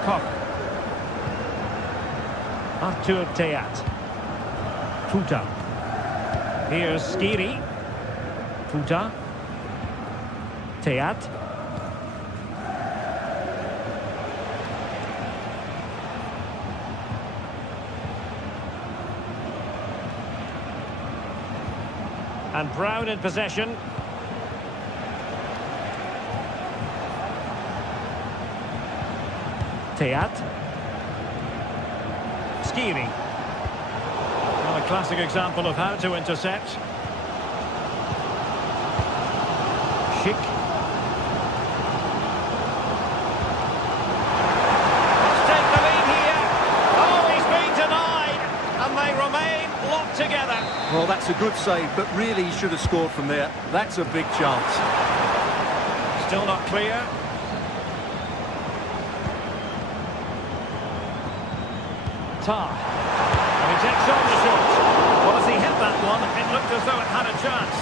Koch. Arthur Theat. Tuta. Here's Skiri. Tuta. Theat. And Brown in possession. Theat. Skiri. Well, a classic example of how to intercept. Schick. Let's take the lead here. Oh, he's been denied. And they remain locked together. Well, that's a good save, but really he should have scored from there. That's a big chance. Still not clear. Tah. And he takes on the shot. Well, as he hit that one, it looked as though it had a chance.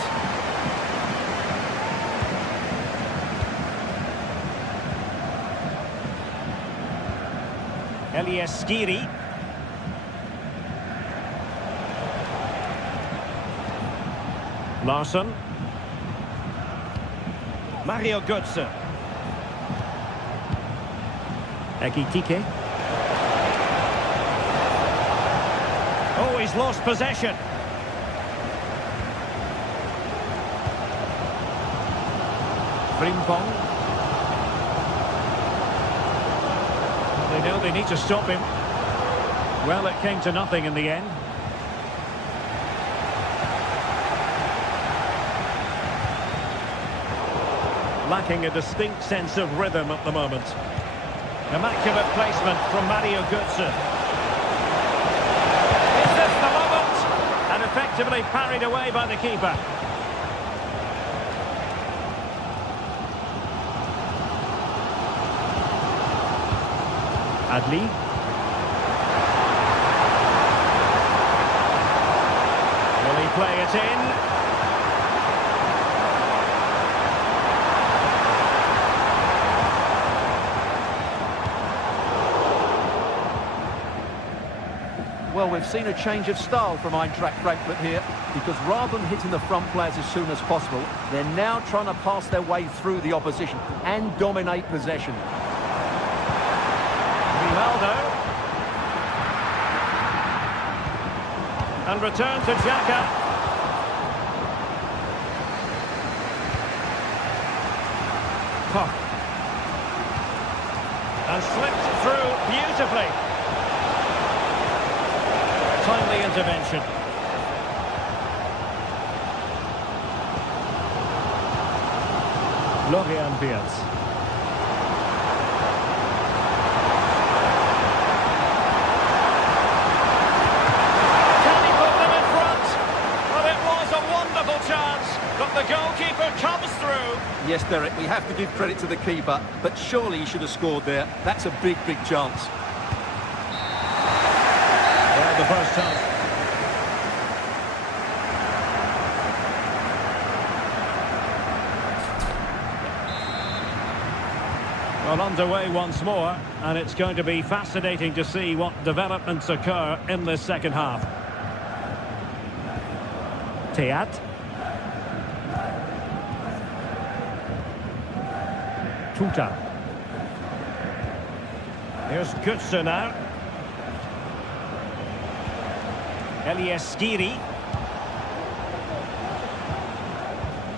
Elias Skiri. Larsson. Mario Götze. Ekitike. Oh, he's lost possession. Frimpong. They know they need to stop him. Well, it came to nothing in the end. Lacking a distinct sense of rhythm at the moment. Immaculate placement from Mario Götze. Is this the moment? And effectively parried away by the keeper. Adli. Will he play it in? Well, we've seen a change of style from Eintracht Frankfurt here, because rather than hitting the front players as soon as possible, they're now trying to pass their way through the opposition and dominate possession. Ronaldo. And return to Xhaka. Koch. And slipped through beautifully. Timely intervention. Florian Wirtz. Can he put them in front? Well, it was a wonderful chance, but the goalkeeper comes through. Yes, Derek, we have to give credit to the keeper, but surely he should have scored there. That's a big, big chance. The first half. Well, underway once more, and it's going to be fascinating to see what developments occur in this second half. Teat. Tuta. Here's Götze now. Elias Skiri.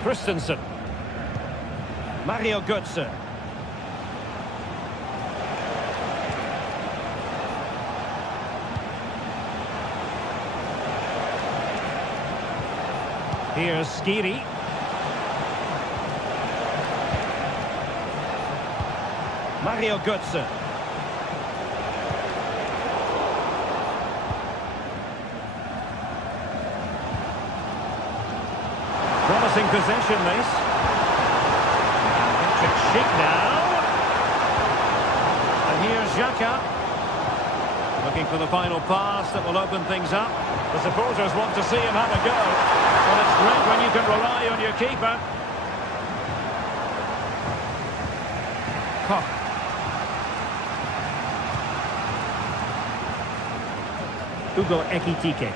Christensen. Mario Götze. Here's Skiri. Mario Götze. Promising possession, this. Patrick Schick now. And here's Xhaka. Looking for the final pass that will open things up. The supporters want to see him have a go. Well, it's great when you can rely on your keeper. Koch. Hugo Ekitike.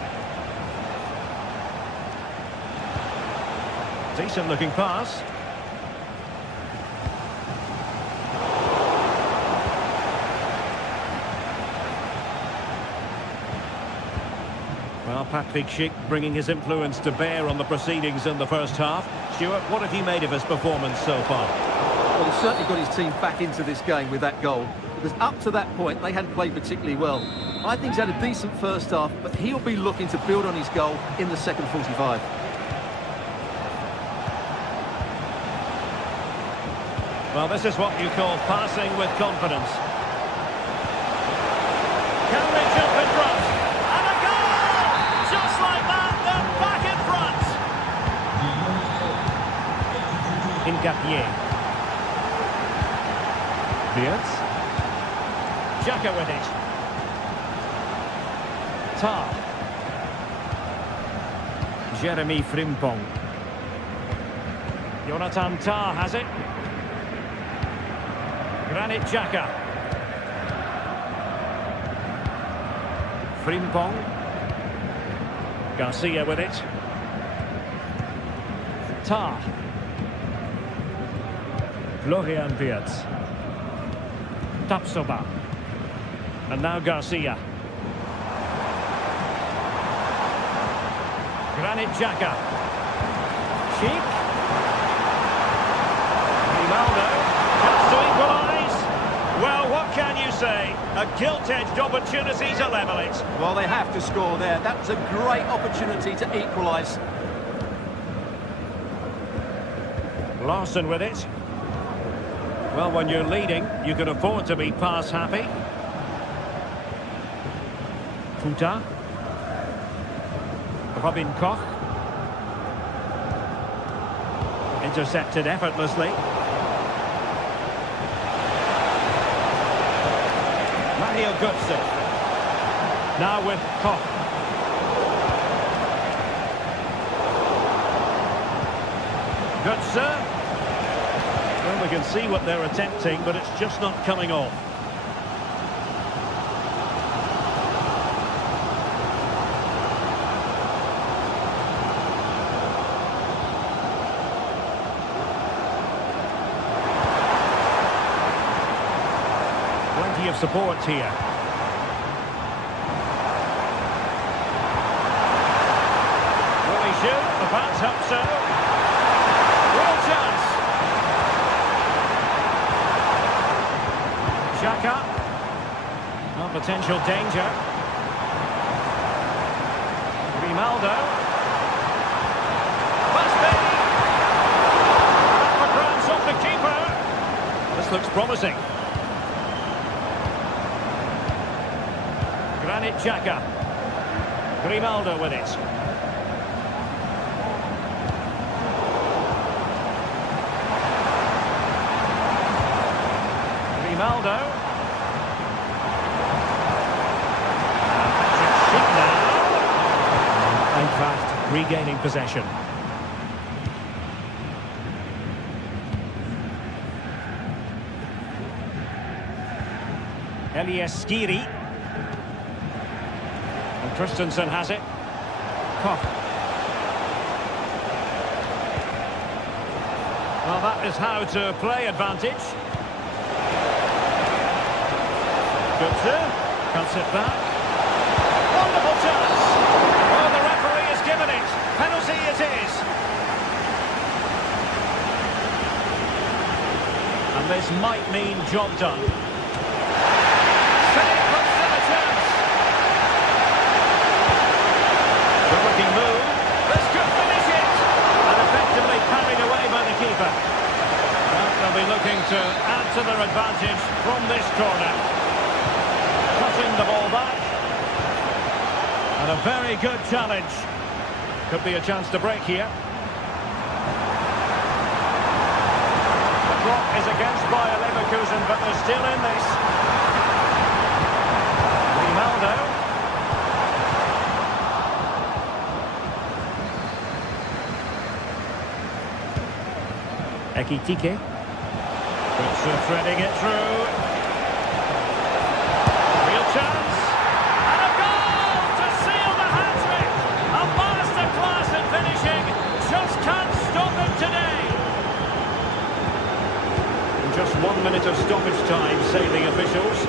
Decent looking pass. Well, Patrick Schick bringing his influence to bear on the proceedings in the first half. Stuart, what have you made of his performance so far? Well, he's certainly got his team back into this game with that goal, because up to that point they hadn't played particularly well. I think he's had a decent first half, but he'll be looking to build on his goal in the second 45. Well, this is what you call passing with confidence. Can they jump in front? And a goal! Just like that, they're back in front. Incapié. Wirtz. Xhaka with it. Tar. Jeremy Frimpong. Jonathan Tar has it. Granit Xhaka. Frimpong. Garcia with it. Tar. Florian Wirtz. Tapsoba. And now Garcia. Granit Xhaka. Cheek. Ronaldo. Has to equalise. Well, what can you say? A gilt-edged opportunity to level it. Well, they have to score there. That was a great opportunity to equalise. Larson with it. Well, when you're leading, you can afford to be pass-happy. Tuta. Robin Koch. Intercepted effortlessly. Mario Götze. Now with Koch. Götze. Well, we can see what they're attempting, but it's just not coming off. Plenty of support here. Will he shoot? The fans hope so. Real chance. Xhaka. No potential danger. Grimaldo. Must be. For grabs off the keeper. This looks promising. Granit Xhaka. Grimaldo with it. Grimaldo. In fact, regaining possession. Elias Skiri. And Christensen has it. Koch. Well, that is how to play advantage. Götze cuts it back. Wonderful chance. Oh, the referee has given it. Penalty it is. And this might mean job done. Save, but still a chance. Good-looking move. This could finish it. And effectively parried away by the keeper. Well, they'll be looking to add to their advantage from this corner. Cutting the ball back. And a very good challenge. Could be a chance to break here. The clock is against Bayer Leverkusen, but they're still in this. Grimaldo. Ekitike. It's threading it through. Chance, and a goal to seal the hat-trick! A masterclass in finishing, just can't stop him today! In just 1 minute of stoppage time, say the officials.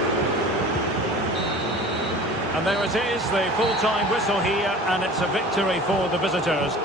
And there it is, the full-time whistle here, and it's a victory for the visitors.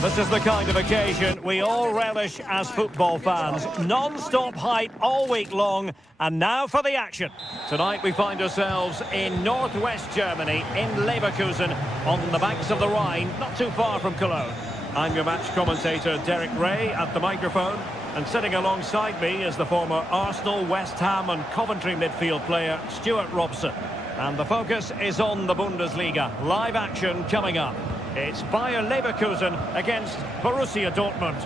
This is the kind of occasion we all relish as football fans. Non-stop hype all week long, and now for the action. Tonight we find ourselves in northwest Germany, in Leverkusen, on the banks of the Rhine, not too far from Cologne. I'm your match commentator, Derek Ray, at the microphone, and sitting alongside me is the former Arsenal, West Ham and Coventry midfield player, Stuart Robson. And the focus is on the Bundesliga. Live action coming up. It's Bayer Leverkusen against Borussia Dortmund.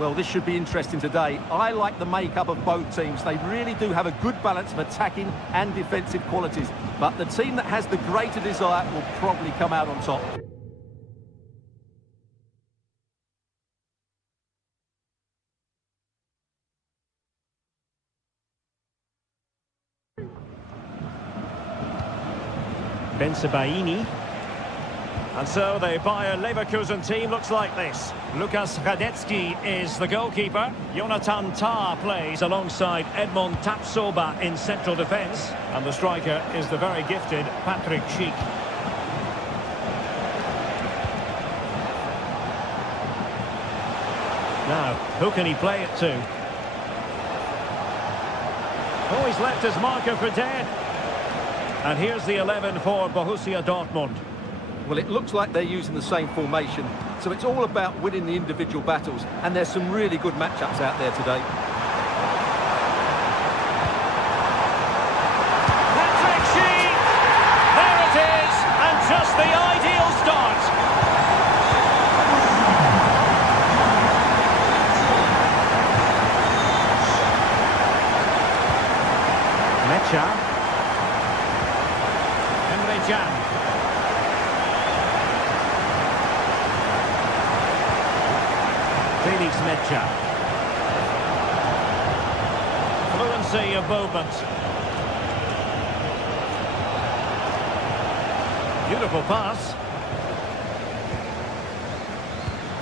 Well, this should be interesting today. I like the makeup of both teams. They really do have a good balance of attacking and defensive qualities. But the team that has the greater desire will probably come out on top. Bensebaini. And so the Bayer Leverkusen team looks like this. Lukas Radetzky is the goalkeeper. Jonathan Tah plays alongside Edmond Tapsoba in central defence. And the striker is the very gifted Patrick Schick. Now, who can he play it to? Oh, he's left his marker for dead. And here's the 11 for Borussia Dortmund. Well, it looks like they're using the same formation, so it's all about winning the individual battles, and there's some really good matchups out there today. Patrick Schick! There it is, and just the ideal start. Mecha. Emre Can. Felix Mecha. Fluency of movement. Beautiful pass.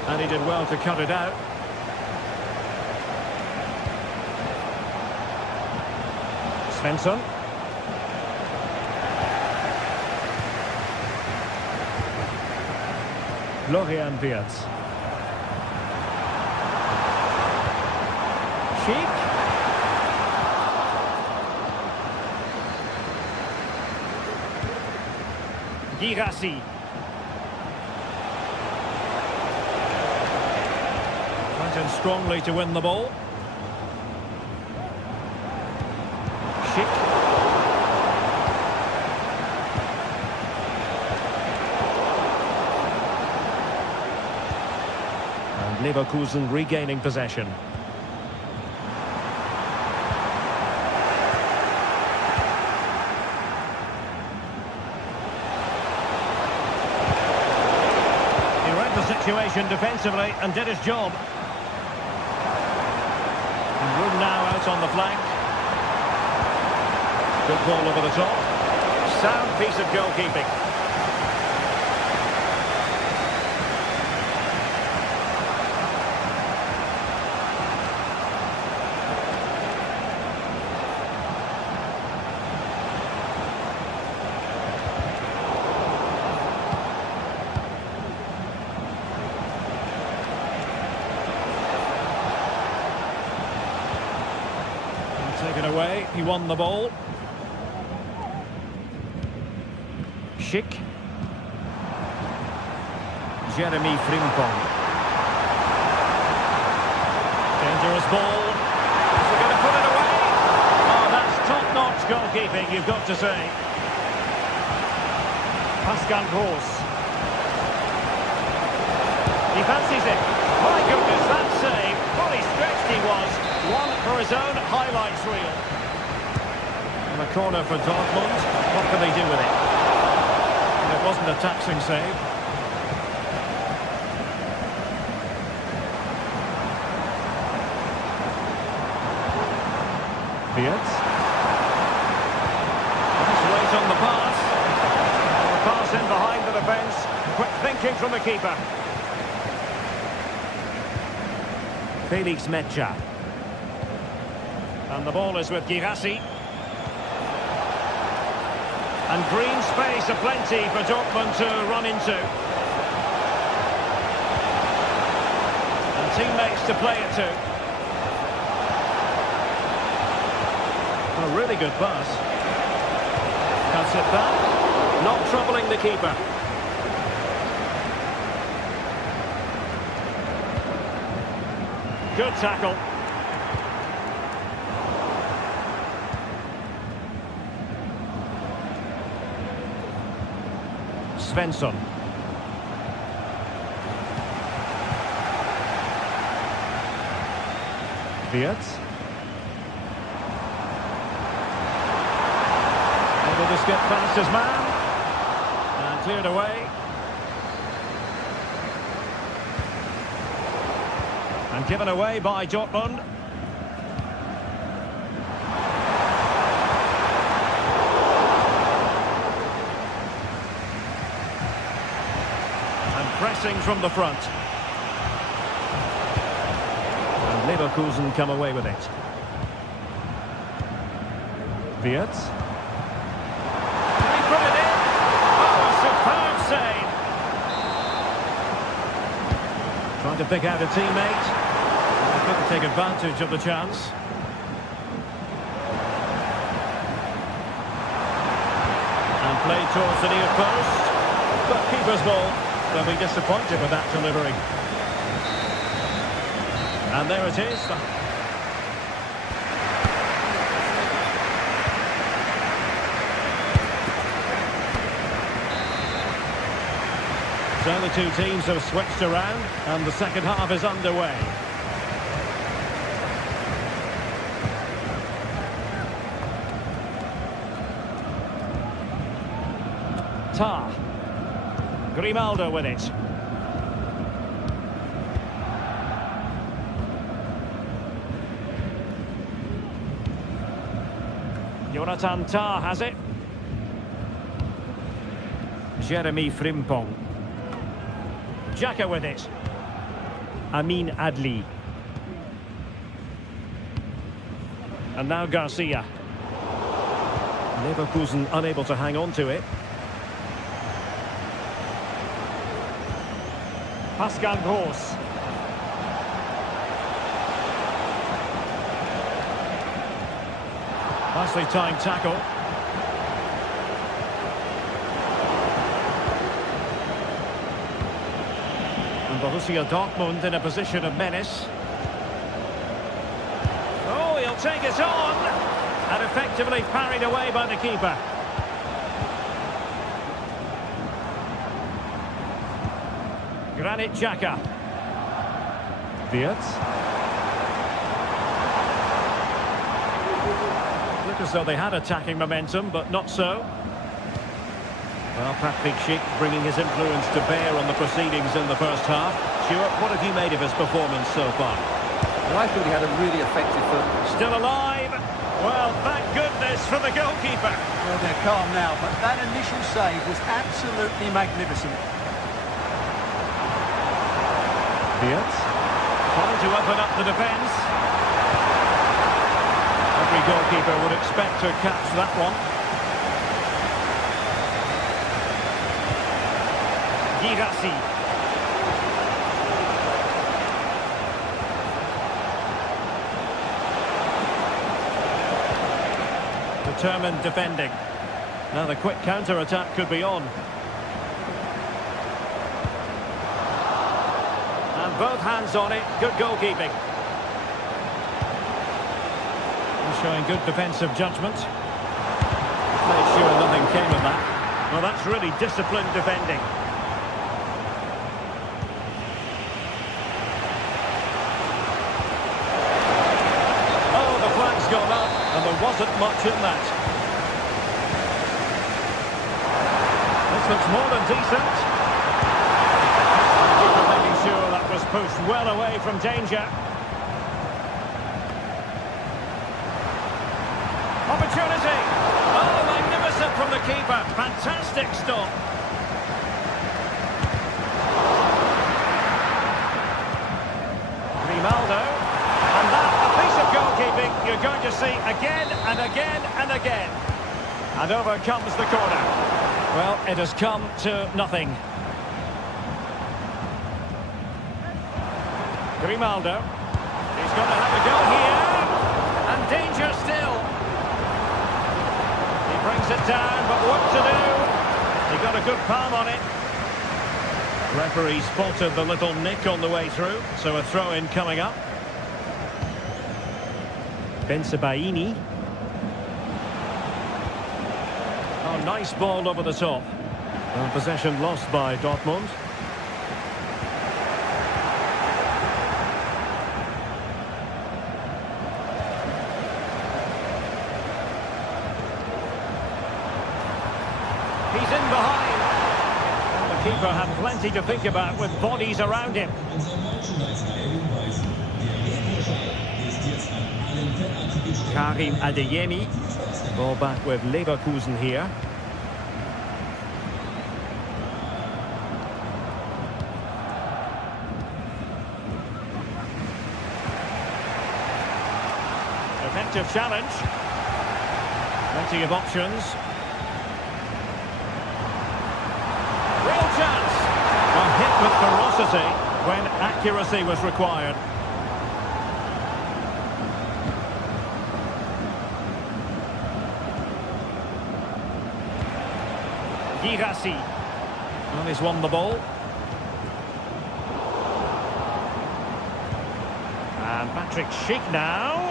And he did well to cut it out. Svensson. Florian Wirtz. Schick. Girassi. Went in strongly to win the ball. Schick. And Leverkusen regaining possession. Situation defensively and did his job. And room now out on the flank. Good ball over the top. Sound piece of goalkeeping. Taken away, he won the ball. Schick. Jeremy Frimpong. Dangerous ball. Is he going to put it away? Oh, that's top-notch goalkeeping, you've got to say. Pascal Gross. He fancies it. My goodness, that save. Fully stretched he was. One for his own highlights reel. And a corner for Dortmund. What can they do with it? And it wasn't a taxing save. Wirtz. Nice weight on the pass. And the pass in behind the defence. Quick thinking from the keeper. Felix Mecha. And the ball is with Girassi. And green space aplenty for Dortmund to run into. teammates to play it to. A really good pass. Cuts it back. Not troubling the keeper. Good tackle. Svensson. Wirtz. Able to skip past his man. And cleared away. And given away by Dortmund. And pressing from the front. And Leverkusen come away with it. Wirtz. He put it in. Oh, a superb save. Trying to pick out a teammate. Couldn't take advantage of the chance. And played towards the near post. But keeper's ball. They'll be disappointed with that delivery. And there it is. So the two teams have switched around and the second half is underway. Tar. Grimaldo with it. Jonathan Tah has it. Jeremy Frimpong. Xhaka with it. Amin Adli. And now Garcia. Leverkusen unable to hang on to it. Pascal Gross. Nicely timed tackle. And Borussia Dortmund in a position of menace. Oh, he'll take it on. And effectively parried away by the keeper. Granit Xhaka. Wirtz. Looked as though they had attacking momentum, but not so. Well, Patrick Schick bringing his influence to bear on the proceedings in the first half. Stuart, what have you made of his performance so far? Well, I thought he had a really effective foot. Still alive. Well, thank goodness for the goalkeeper. Well, they're calm now, but that initial save was absolutely magnificent. Wirtz. Trying to open up the defence. Every goalkeeper would expect to catch that one. Girassi. Determined defending. Now the quick counter-attack could be on. And both hands on it. Good goalkeeping. He's showing good defensive judgment. Made sure nothing came of that. Well, that's really disciplined defending. Oh, the flag's gone up, and there wasn't much in that. This looks more than decent. Making sure that was pushed well away from danger. Opportunity. Oh, magnificent from the keeper. Fantastic stop. Grimaldo. And that, a piece of goalkeeping you're going to see again and again and again. And over comes the corner. Well, it has come to nothing. Grimaldo. He's going to have a go here. And danger still. He brings it down, but what to do? He got a good palm on it. Referee spotted the little nick on the way through, so a throw-in coming up. Bensebaini. Oh, nice ball over the top. Well, possession lost by Dortmund. He's in behind. And the keeper had plenty to think about with bodies around him. Karim Adeyemi. Ball back with Leverkusen here. Effective challenge. Plenty of options. Real chance. Well, hit with ferocity when accuracy was required. Girassi. Well, he's won the ball. And Patrick Schick now.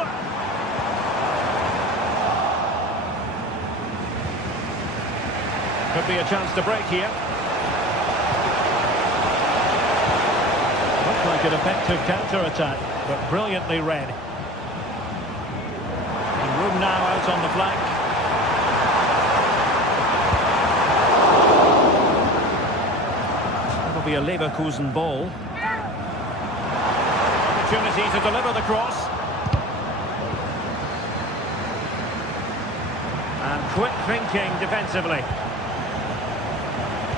Could be a chance to break here. Looks like an effective counter-attack, but brilliantly read. And room now out on the flank. That'll be a Leverkusen ball. Opportunity to deliver the cross. And quick thinking defensively.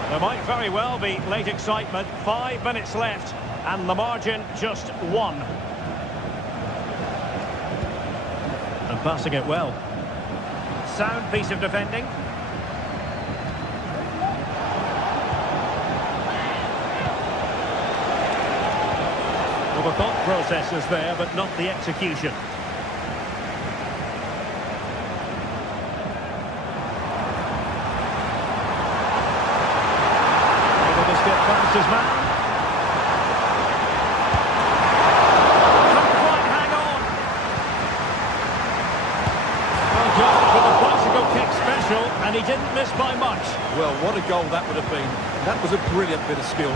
There might very well be late excitement. 5 minutes left, and the margin just 1. And passing it well. Sound piece of defending. Well, the thought process is there, but not the execution. His man. Couldn't quite hang on. Well done for the bicycle kick special, and he didn't miss by much. Well, what a goal that would have been. That was a brilliant bit of skill.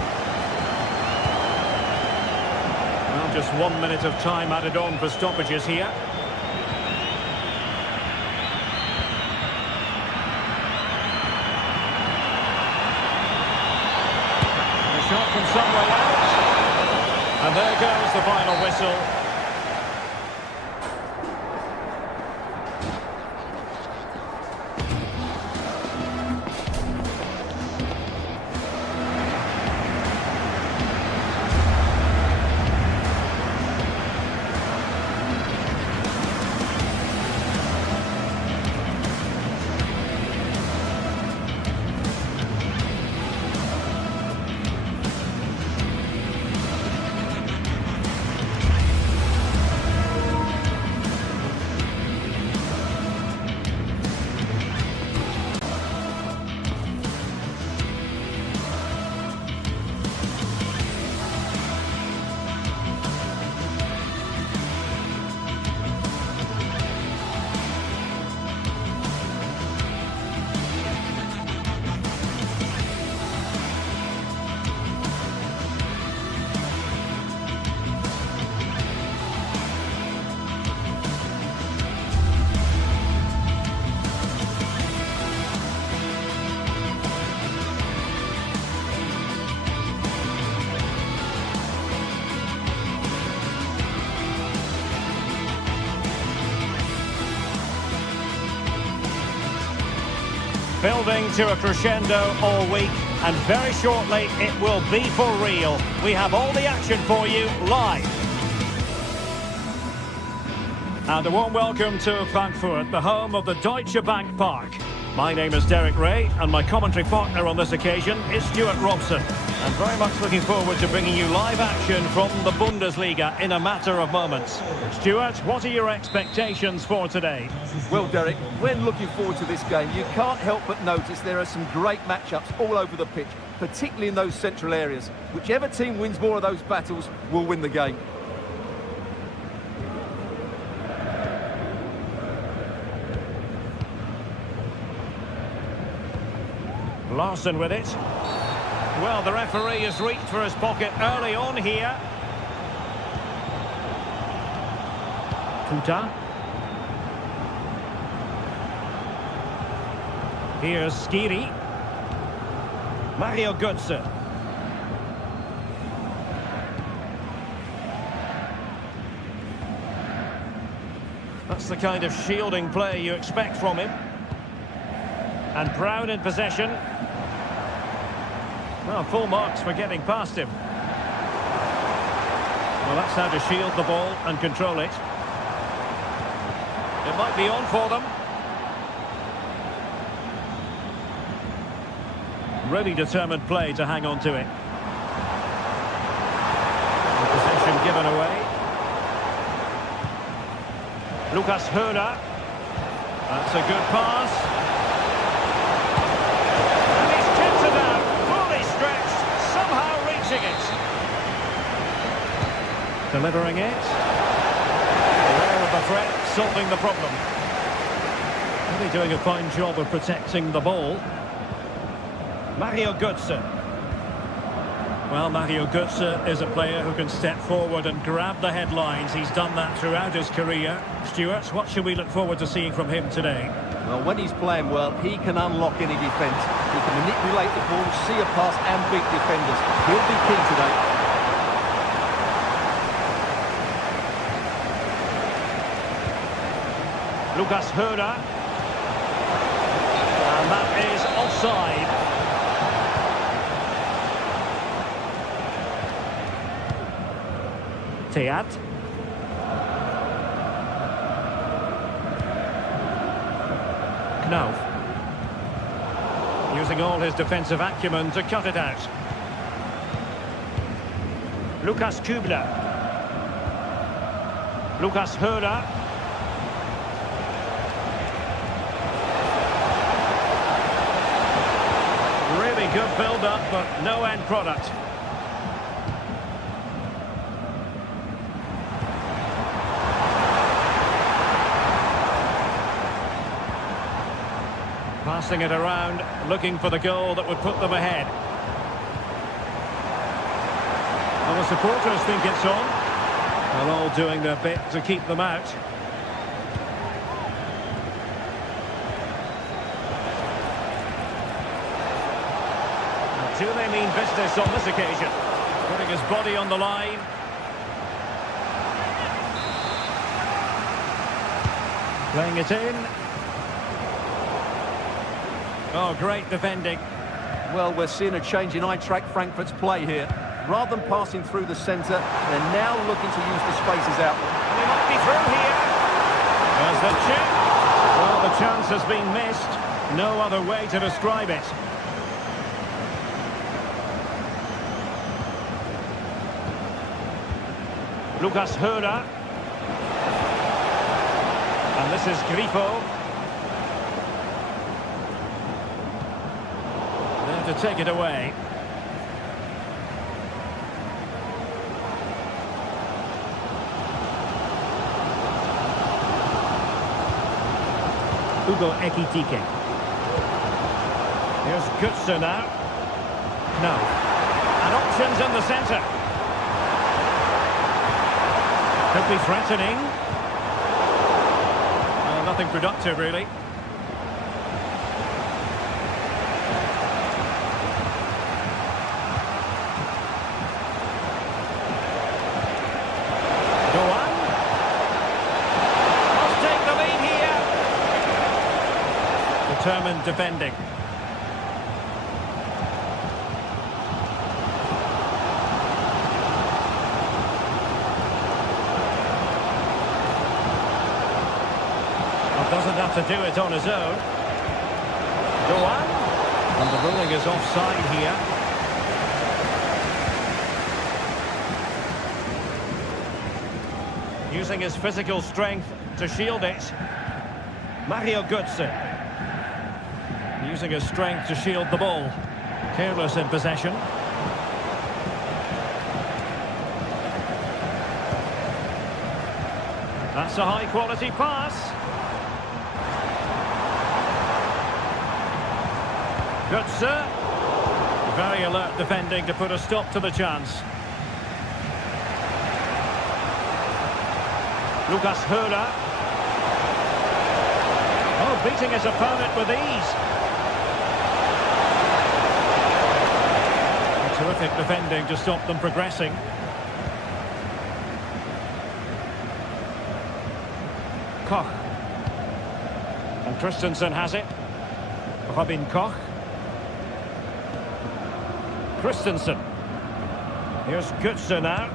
Well, just 1 minute of time added on for stoppages here. Shot from somewhere else. And there goes the final whistle. Building to a crescendo all week, and very shortly it will be for real. We have all the action for you live. And a warm welcome to Frankfurt, the home of the Deutsche Bank Park. My name is Derek Ray, and my commentary partner on this occasion is Stuart Robson. I'm very much looking forward to bringing you live action from the Bundesliga in a matter of moments. Stuart, what are your expectations for today? Well, Derek, when looking forward to this game, you can't help but notice there are some great matchups all over the pitch, particularly in those central areas. Whichever team wins more of those battles will win the game. Larson with it. Well, the referee has reached for his pocket early on here. Kuta. Here's Skiri. Mario Götze. That's the kind of shielding play you expect from him. And Brown in possession. Well, full marks for getting past him. Well, that's how to shield the ball and control it. It might be on for them. Really determined play to hang on to it. And possession given away. Lucas Höhler. That's a good pass. And he's kept it out. Fully stretched. Somehow reaching it. Delivering it. Aware of the threat. Solving the problem. Really doing a fine job of protecting the ball. Mario Götze. Well, Mario Götze is a player who can step forward and grab the headlines. He's done that throughout his career. Stuart, what should we look forward to seeing from him today? Well, when he's playing well, he can unlock any defence. He can manipulate the ball, see a pass and beat defenders. He'll be key today. Lucas Höhler. And that is offside. Teat. Knauf. Using all his defensive acumen to cut it out. Lukas Kübler. Lucas Höhler. Really good build-up, but no end product. Passing it around, looking for the goal that would put them ahead. Well, the supporters think it's on. They're all doing their bit to keep them out. Do they mean business on this occasion? Putting his body on the line. Playing it in. Oh, great defending. Well, we're seeing a change in Eintracht Frankfurt's play here. Rather than passing through the centre, they're now looking to use the spaces out. They might be through here. There's the chip. Well, the chance has been missed. No other way to describe it. Lucas Höhler. And this is Grifo. There to take it away. Hugo Ekitike. Here's Götze now. No. And options in the centre. Could be threatening. Well, nothing productive, really. Go on. Must take the lead here. Determined defending. Doesn't have to do it on his own. Doan. And the ruling is offside here. Using his physical strength to shield it. Mario Götze. Using his strength to shield the ball. Careless in possession. That's a high-quality pass. Götze. Very alert defending to put a stop to the chance. Lucas Höhler. Oh, beating his opponent with ease. Terrific defending to stop them progressing. Koch. And Christensen has it. Robin Koch. Christensen. Here's Götze now.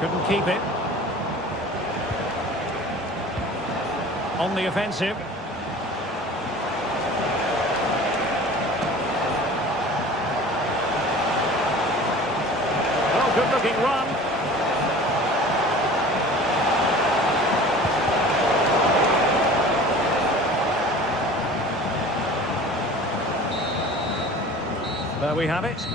Couldn't keep it. On the offensive. Oh, good-looking run. There we have it.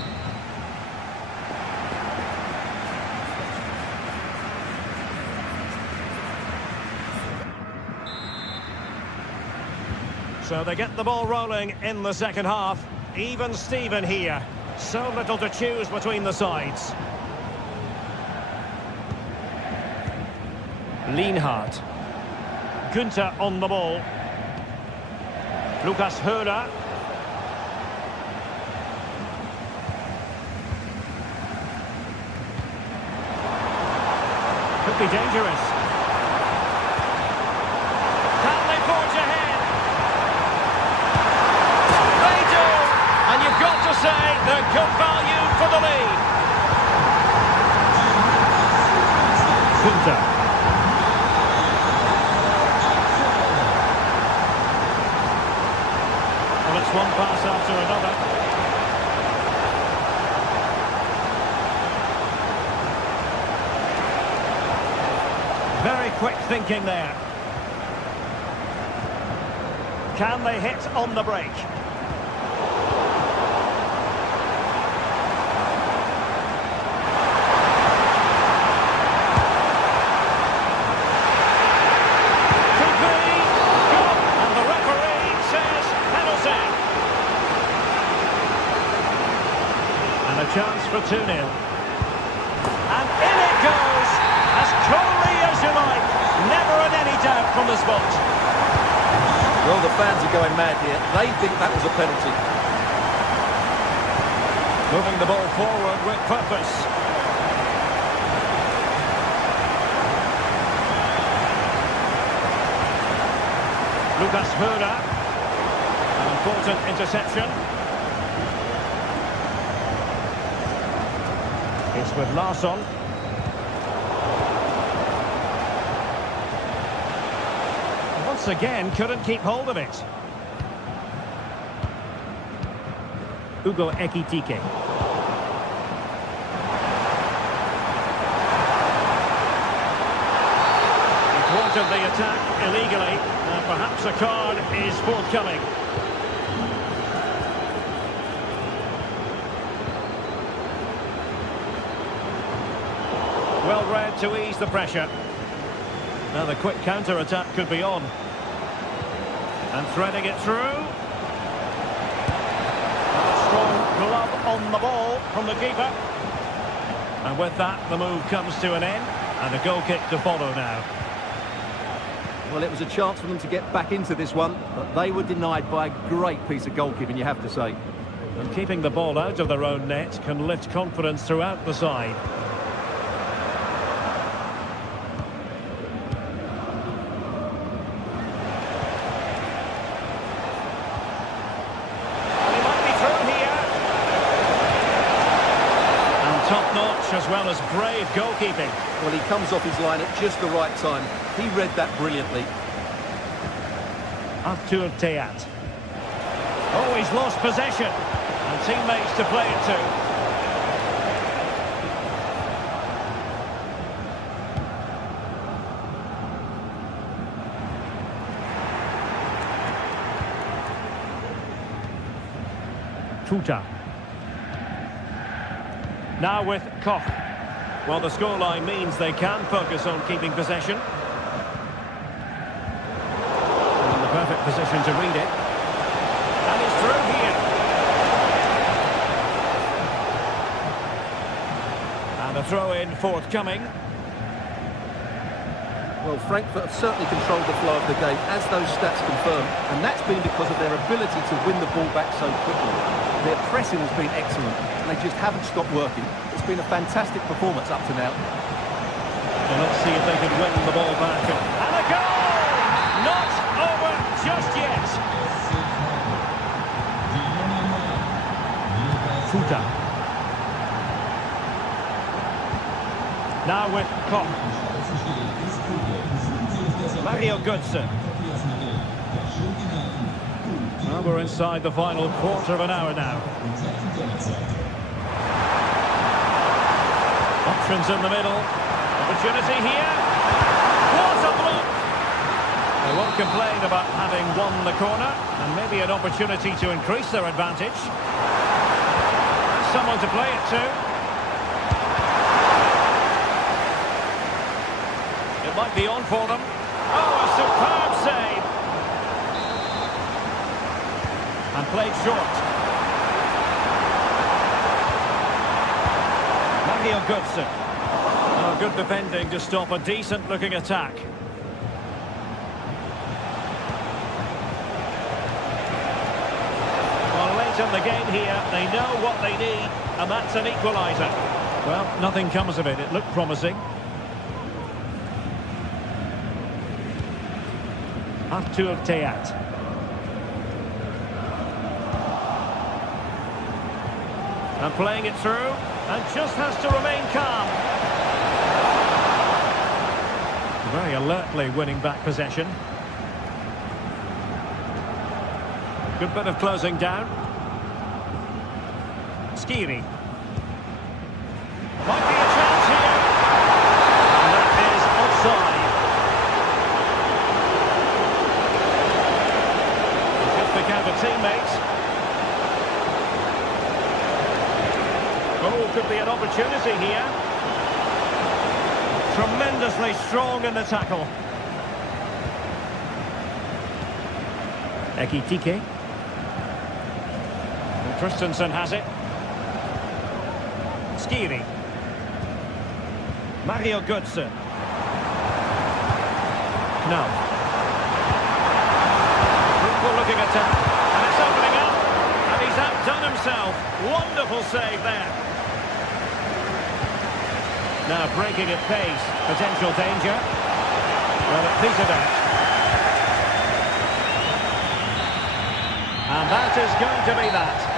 So they get the ball rolling in the second half. Even Steven here. So little to choose between the sides. Lienhard. Günther on the ball. Lucas Höhler. Could be dangerous. Can they forge ahead? They do! And you've got to say they're good value for the lead. Günther. Well, it's one pass after another. Very quick thinking there. Can they hit on the break? Could be. Good. And the referee says penalty. And a chance for 2-0. And in it goes. As coolly as you like. Never in any doubt from the spot. Well, the fans are going mad here. They think that was a penalty. Moving the ball forward with purpose. Lucas Höhler. An important interception. It's with Larsson. Once again, couldn't keep hold of it. Hugo Ekitike. He thwarted the attack illegally, and perhaps a card is forthcoming. Well read to ease the pressure. Now the quick counter-attack could be on. And threading it through. A strong glove on the ball from the keeper. And with that, the move comes to an end. And a goal kick to follow now. Well, it was a chance for them to get back into this one, but they were denied by a great piece of goalkeeping, you have to say. And keeping the ball out of their own net can lift confidence throughout the side. Top-notch as well as brave goalkeeping. Well, he comes off his line at just the right time. He read that brilliantly. Arthur Theat. Oh, he's lost possession. And teammates to play it to. Tuta. Now with Koch. Well, the scoreline means they can focus on keeping possession. In the perfect position to read it. And it's through here. And a throw-in forthcoming. Well, Frankfurt have certainly controlled the flow of the game, as those stats confirm, and that's been because of their ability to win the ball back so quickly. Their pressing has been excellent, and they just haven't stopped working. It's been a fantastic performance up to now. Well, let's see if they can win the ball back. And a goal! Not over just yet. Tuta. Now with Koch. Mario Götze. Well, we're inside the final quarter of an hour now. Options in the middle. Opportunity here. What a block! They won't complain about having won the corner, and maybe an opportunity to increase their advantage. Someone to play it to. It might be on for them. Oh, a superb save. And played short. Mario Götze. Oh, good defending to stop a decent-looking attack. Well, late in the game here, they know what they need, and that's an equaliser. Well, nothing comes of it. It looked promising. Artur Teat. And playing it through, and just has to remain calm. Very alertly winning back possession. Good bit of closing down. Skiri. Might be a chance here. And that is offside. Out a teammate. Oh, could be an opportunity here. Tremendously strong in the tackle. Ekitike. And Christensen has it. Skiri. Mario Götze. No. Looking attack, and it's opening up, and he's outdone himself. Wonderful save there. Now breaking at pace, potential danger. Well, it petered out. And that is going to be that.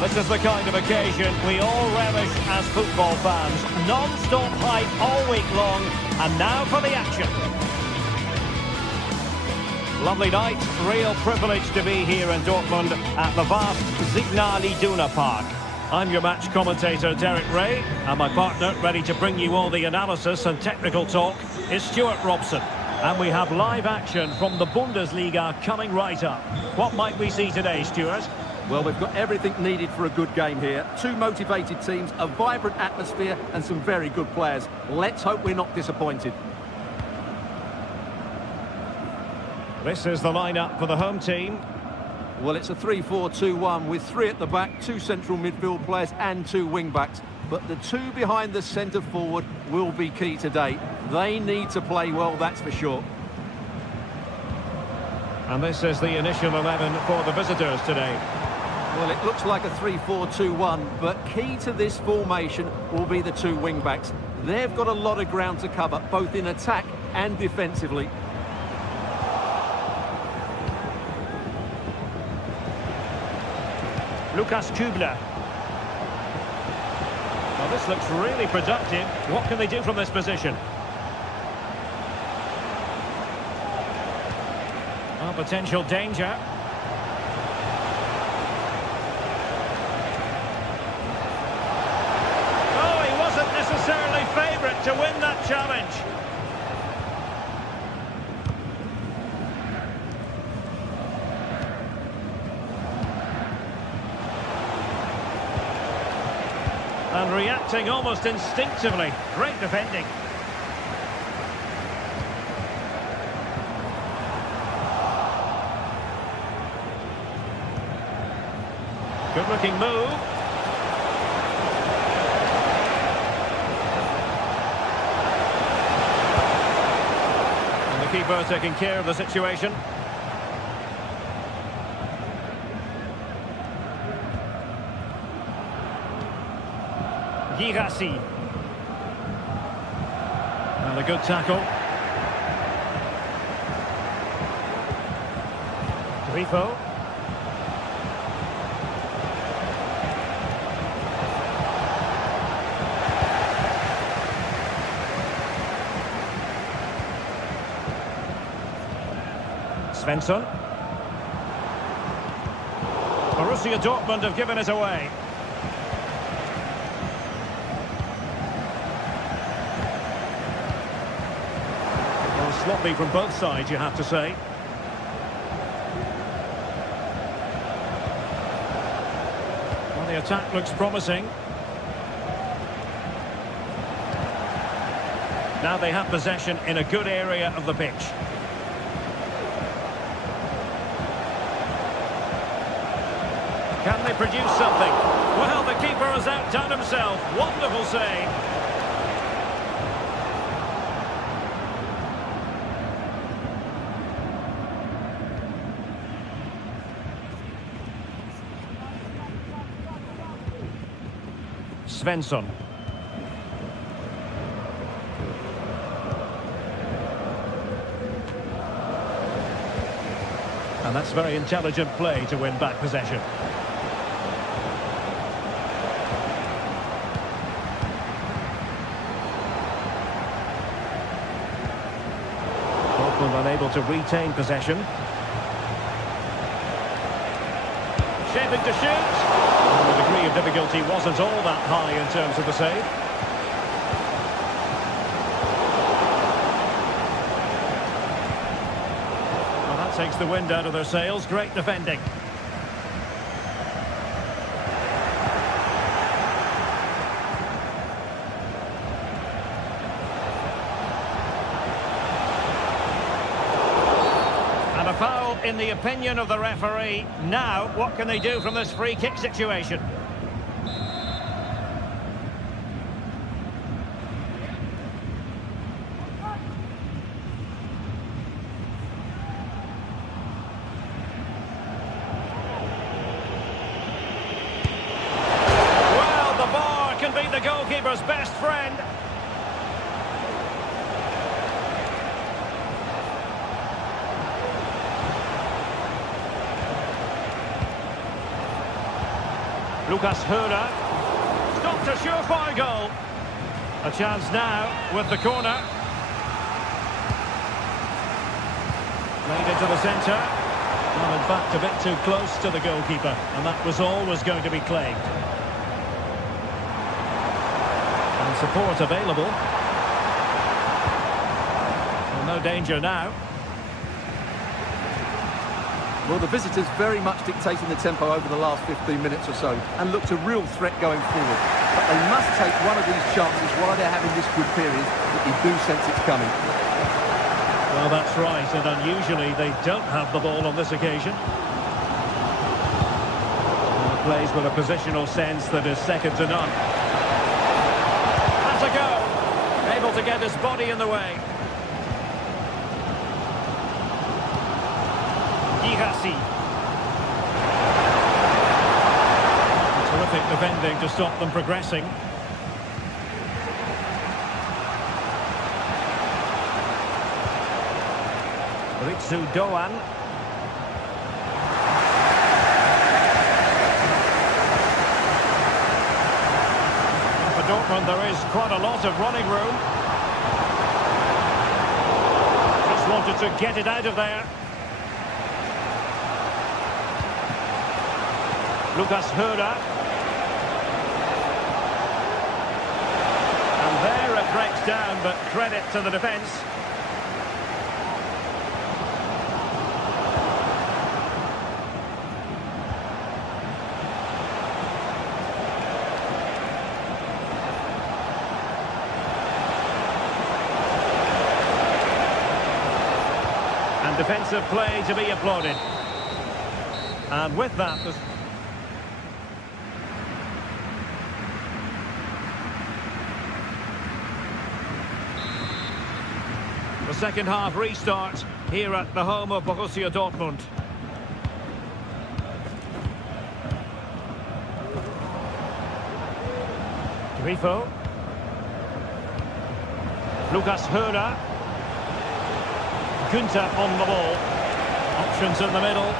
This is the kind of occasion we all relish as football fans. Non-stop hype all week long, and now for the action. Lovely night, real privilege to be here in Dortmund at the vast Signal Iduna Park. I'm your match commentator Derek Ray, and my partner ready to bring you all the analysis and technical talk is Stuart Robson. And we have live action from the Bundesliga coming right up. What might we see today, Stuart? Well, we've got everything needed for a good game here. Two motivated teams, a vibrant atmosphere and some very good players. Let's hope we're not disappointed. This is the lineup for the home team. Well, it's a 3-4-2-1 with three at the back, two central midfield players and two wing-backs. But the two behind the centre forward will be key today. They need to play well, that's for sure. And this is the initial 11 for the visitors today. Well, it looks like a 3-4-2-1, but key to this formation will be the two wing-backs. They've got a lot of ground to cover, both in attack and defensively. Lukas Kübler. Well, this looks really productive. What can they do from this position? Oh, potential danger. Oh, he wasn't necessarily favourite to win that challenge. And reacting almost instinctively. Great defending. Good-looking move. And the keeper taking care of the situation. Girassi. And a good tackle. Grifo. Svensson. Borussia Dortmund have given it away. Sloppy from both sides, you have to say. Well, the attack looks promising. Now they have possession in a good area of the pitch. Can they produce something? Well, the keeper has outdone himself. Wonderful save. Svensson. And that's very intelligent play to win back possession. Dortmund unable to retain possession. Shaping to shoot. The degree of difficulty wasn't all that high in terms of the save. Well, that takes the wind out of their sails. Great defending. And a foul in the opinion of the referee. Now, what can they do from this free kick situation? Well, the bar can be the goalkeeper's best friend. Lucas Höhler stopped a surefire goal. A chance now with the corner. Played into the centre. Well, in fact, a bit too close to the goalkeeper, and that was always going to be claimed. And support available. Well, no danger now. Well, the visitors very much dictating the tempo over the last 15 minutes or so and looked a real threat going forward. But they must take one of these chances while they're having this good period that they do sense it's coming. Well, that's right, and unusually they don't have the ball on this occasion. And plays with a positional sense that is second to none. Has a go. Able to get his body in the way. Terrific defending to stop them progressing. Ritsu Doan. For Dortmund there is quite a lot of running room. Just wanted to get it out of there. Lucas Höra. And there it breaks down, but credit to the defence. And defensive play to be applauded. And with that... The second half restart here at the home of Borussia Dortmund. Grifo. Lucas Höra. Günther on the ball. Options in the middle.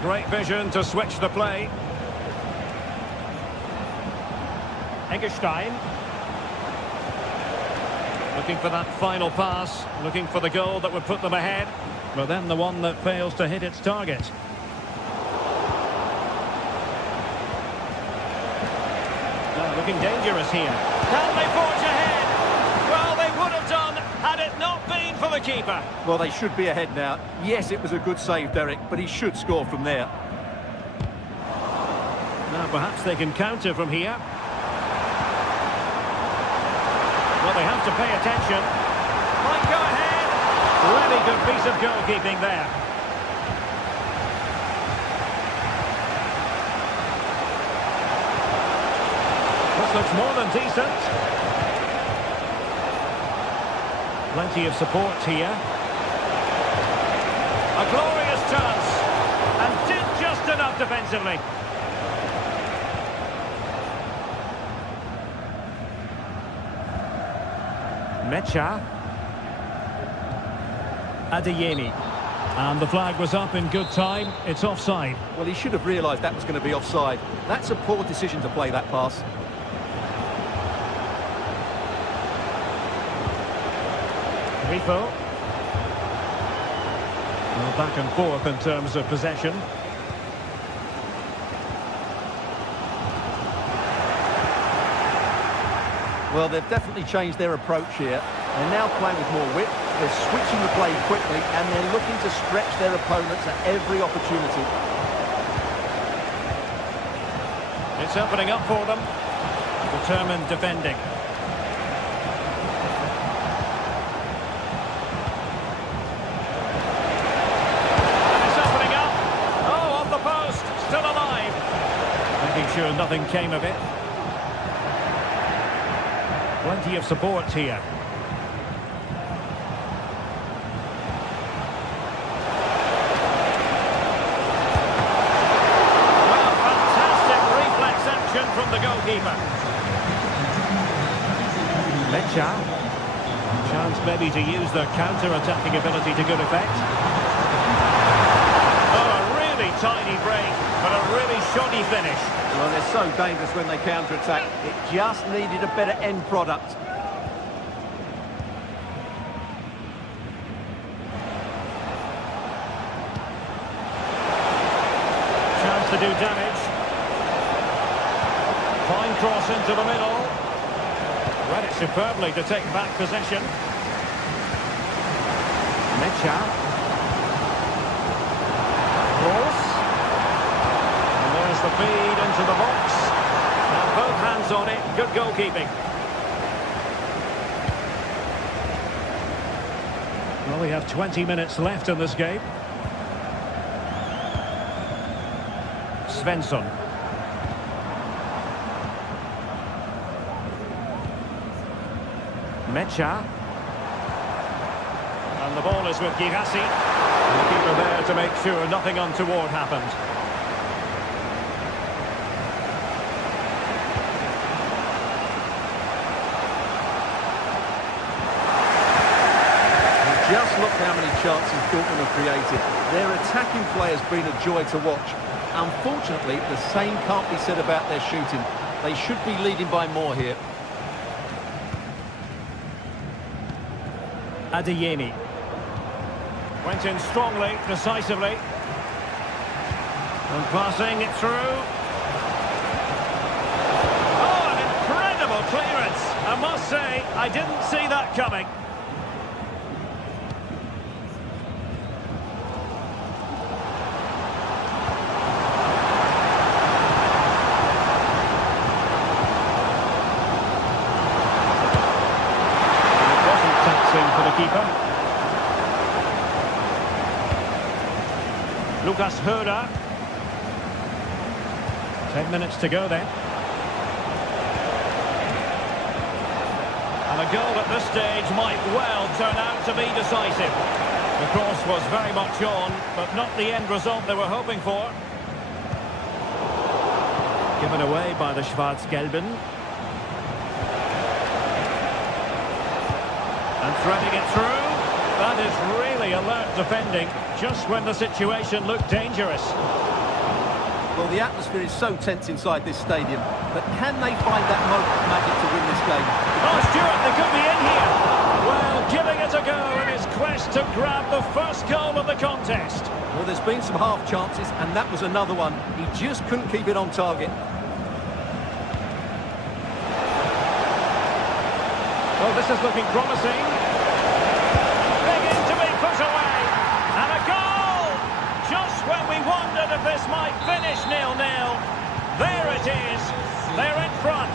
Great vision to switch the play. Eggestein. Looking for that final pass, looking for the goal that would put them ahead, but then the one that fails to hit its target. Looking dangerous here. Can they forge ahead? Well, they would have done had it not been for the keeper. Well, they should be ahead now. Yes, it was a good save, Derek, but he should score from there. Now, perhaps they can counter from here. Well, they have to pay attention. Might go ahead. Really good piece of goalkeeping there. This looks more than decent. Plenty of support here. A glorious chance. And did just enough defensively. Mecha. Adeyemi. And the flag was up in good time. It's offside. Well, he should have realised that was going to be offside. That's a poor decision to play that pass. Grifo. Well, back and forth in terms of possession. Well, they've definitely changed their approach here. They're now playing with more width, they're switching the play quickly, and they're looking to stretch their opponents at every opportunity. It's opening up for them. Determined defending. It's opening up. Oh, off the post. Still alive. Making sure nothing came of it. Plenty of support here. Well, fantastic reflex action from the goalkeeper. Mecha. Chance maybe to use their counter-attacking ability to good effect. Oh, a really tidy break, but a really shoddy finish. Well, they're so dangerous when they counter-attack. It just needed a better end product. Chance to do damage. Fine cross into the middle. Read it superbly to take back possession. Mecha. Cross. And there's the feed into the box. Now both hands on it. Good goalkeeping. Well, we have 20 minutes left in this game. Svensson. Mecha. And the ball is with Girassi. And the keeper there to make sure nothing untoward happened. Just look how many chances Dortmund have created. Their attacking play has been a joy to watch. Unfortunately, the same can't be said about their shooting. They should be leading by more here. Adeyemi. Went in strongly, decisively. And passing it through. Oh, an incredible clearance. I must say, I didn't see that coming. For the keeper. Lucas Höder. 10 minutes to go then. And a goal at this stage might well turn out to be decisive. The cross was very much on, but not the end result they were hoping for. Given away by the Schwarz-Gelben. And threading it through. That is really alert defending, just when the situation looked dangerous. Well, the atmosphere is so tense inside this stadium, but can they find that moment of magic to win this game? Oh, Stuart, they could be in here. Well, giving it a go in his quest to grab the first goal of the contest. Well, there's been some half chances, and that was another one. He just couldn't keep it on target. Well, this is looking promising. Begging to be put away. And a goal! Just when we wondered if this might finish 0-0. There it is. They're in front.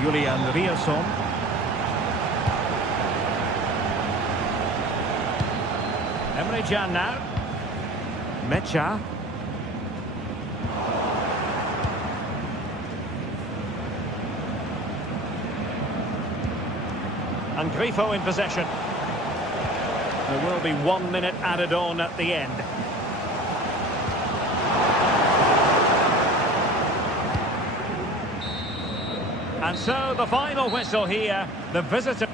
Julian Rierson. Emre Can now. Mecha. And Grifo in possession. There will be 1 minute added on at the end. And so the final whistle here, the visitor.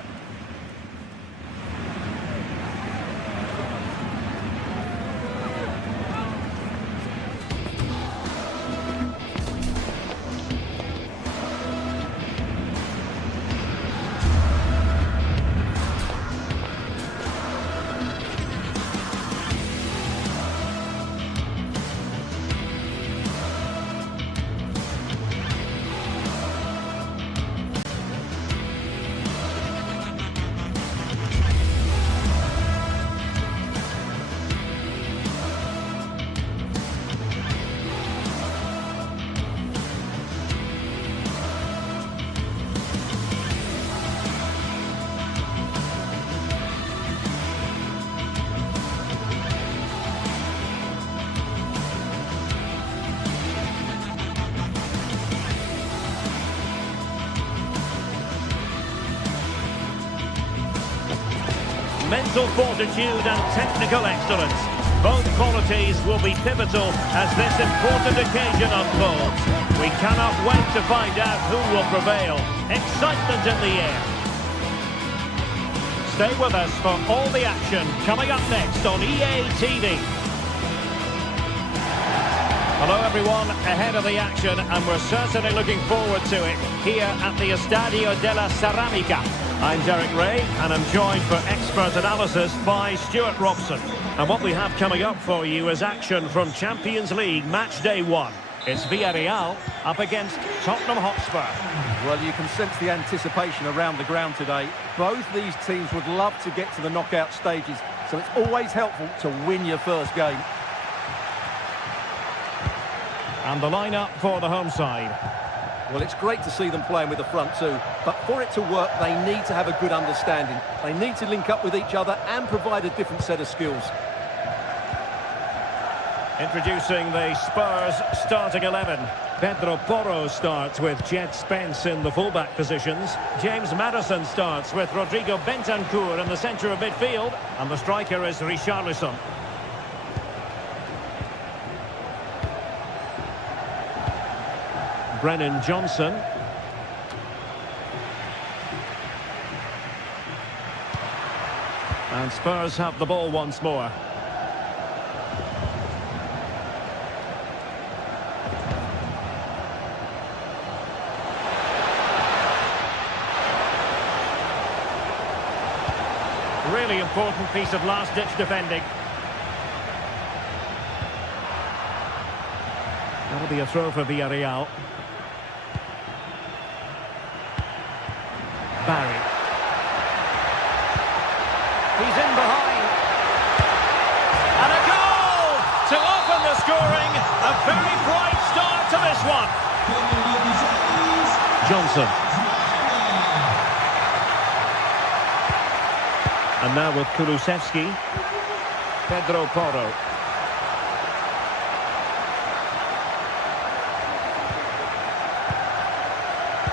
Mental fortitude and technical excellence. Both qualities will be pivotal as this important occasion unfolds. We cannot wait to find out who will prevail. Excitement in the air. Stay with us for all the action coming up next on EA TV. Hello everyone, ahead of the action, and we're certainly looking forward to it here at the Estadio della Ceramica. I'm Derek Ray, and I'm joined for expert analysis by Stuart Robson. And what we have coming up for you is action from Champions League Match Day 1. It's Villarreal up against Tottenham Hotspur. Well, you can sense the anticipation around the ground today. Both these teams would love to get to the knockout stages, so it's always helpful to win your first game. And the lineup for the home side. Well, it's great to see them playing with the front two, but for it to work, they need to have a good understanding. They need to link up with each other and provide a different set of skills. Introducing the Spurs starting 11. Pedro Porro starts with Jed Spence in the fullback positions. James Maddison starts with Rodrigo Bentancur in the centre of midfield. And the striker is Richarlison. Brennan Johnson. And Spurs have the ball once more. Really important piece of last-ditch defending. That'll be a throw for Villarreal. Barry. He's in behind. And a goal to open the scoring. A very bright start to this one. Johnson. And now with Kulusevski. Pedro Porro.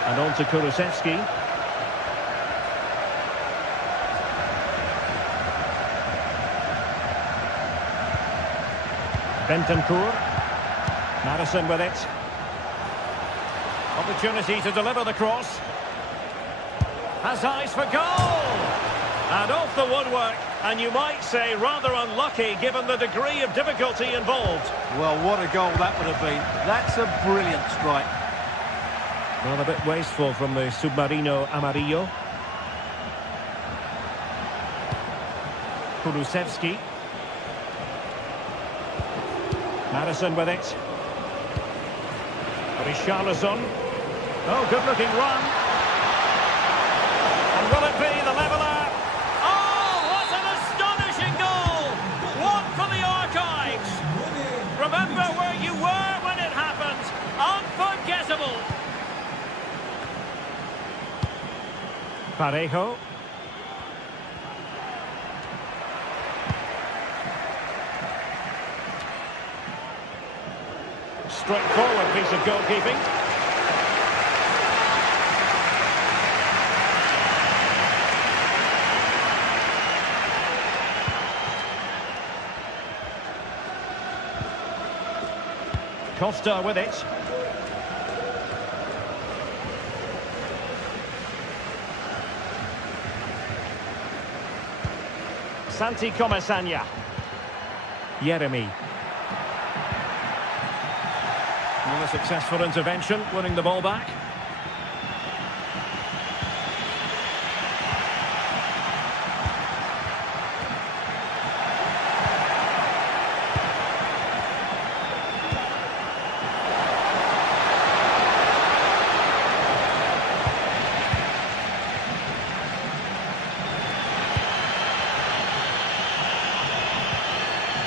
And on to Kulusevski. Bentancur. Maddison with it. Opportunity to deliver the cross. Has eyes for goal! And off the woodwork, and you might say rather unlucky given the degree of difficulty involved. Well, what a goal that would have been. That's a brilliant strike. Well, a bit wasteful from the Submarino Amarillo. Kulusevski. Maddison with it. Richarlison. Oh, good-looking run. And will it be the leveller? Oh, what an astonishing goal! One for the archives. Remember where you were when it happened. Unforgettable. Parejo. Straightforward piece of goalkeeping. Costa with it. Santi Comesaña. Yeremy. And a successful intervention, winning the ball back.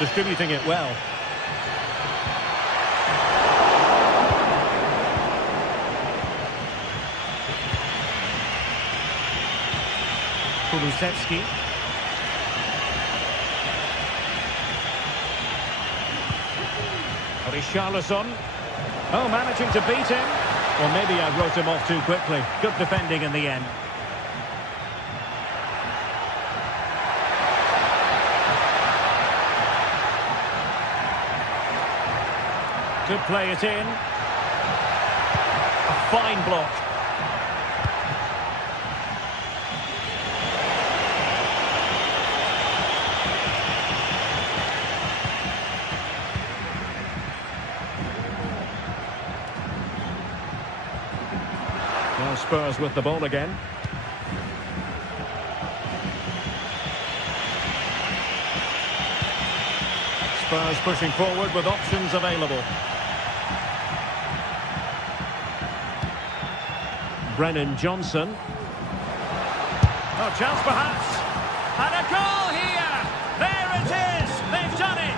Distributing it well. Kulusevski. Richarlison. Oh, managing to beat him. Well, maybe I wrote him off too quickly. Good defending in the end. Could play it in. A fine block. Now Spurs with the ball again. Spurs pushing forward with options available. Brennan Johnson. Oh, chance perhaps. And a goal here! There it is! They've done it!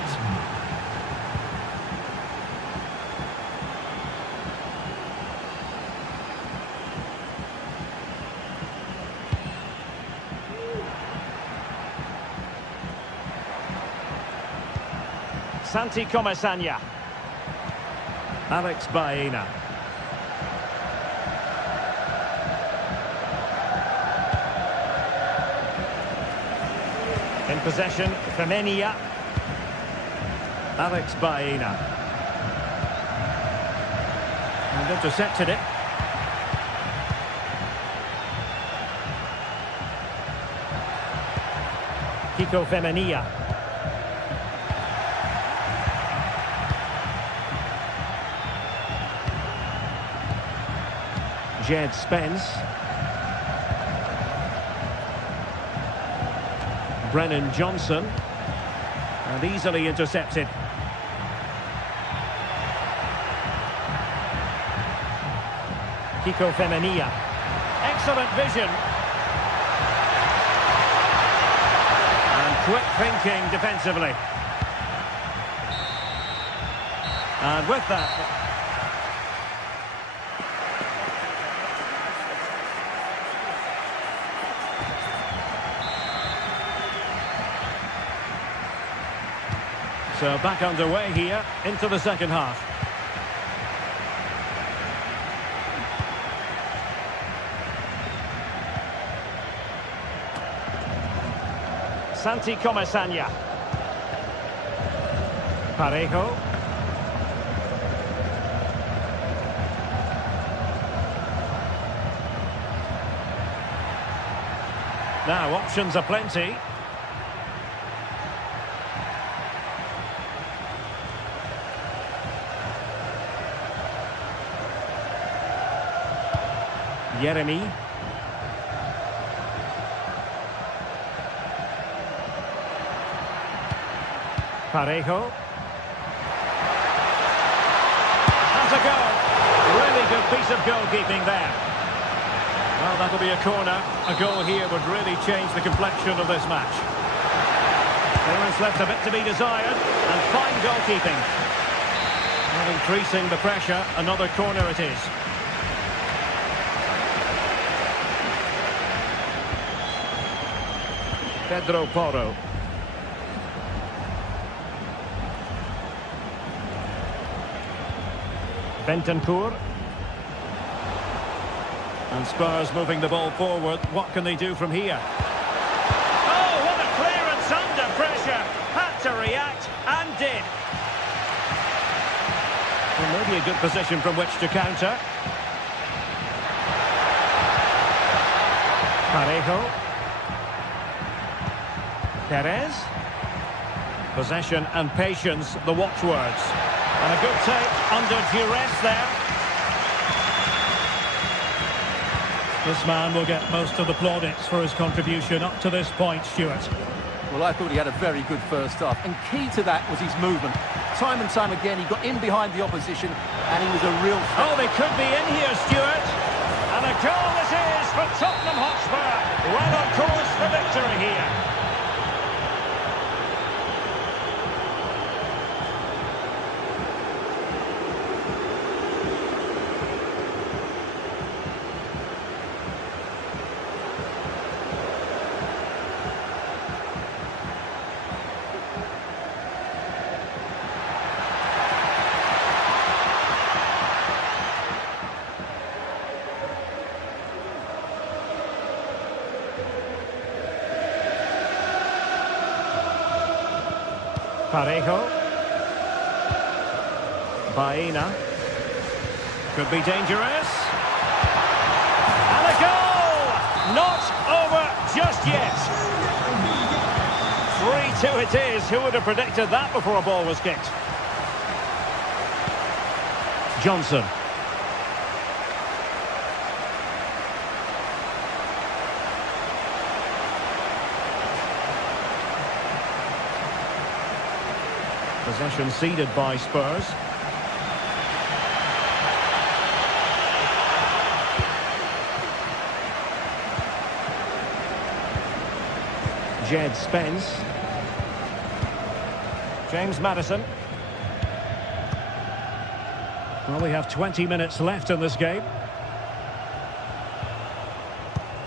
Santi Comesaña. Alex Baena. In possession, Femenia. Alex Baena. And intercepted it. Kiko Femenia. Jed Spence. Brennan Johnson. And easily intercepted. Kiko Femenia. Excellent vision. And quick thinking defensively. And with that... So back underway here into the second half. Santi Comesaña. Parejo. Now options are plenty. Jeremy. Parejo. That's a goal. Really good piece of goalkeeping there. Well, that'll be a corner. A goal here would really change the complexion of this match. There is left a bit to be desired, and fine goalkeeping. Well, increasing the pressure, another corner it is. Pedro Porro. Bentancur. And Spurs moving the ball forward. What can they do from here? Oh, what a clearance under pressure. Had to react and did. Well, maybe a good position from which to counter. Parejo. Perez. Possession and patience, the watchwords. And a good take under duress there. This man will get most of the plaudits for his contribution up to this point, Stuart. Well, I thought he had a very good first half, and key to that was his movement. Time and time again, he got in behind the opposition, and he was a real threat. Oh, they could be in here, Stuart. And a goal this is for Tottenham Hotspur. Right on course for victory here. Parejo. Baena. Could be dangerous. And a goal! Not over just yet. 3-2 it is. Who would have predicted that before a ball was kicked? Johnson. Possession ceded by Spurs. Jed Spence. James Maddison. Well, we have 20 minutes left in this game.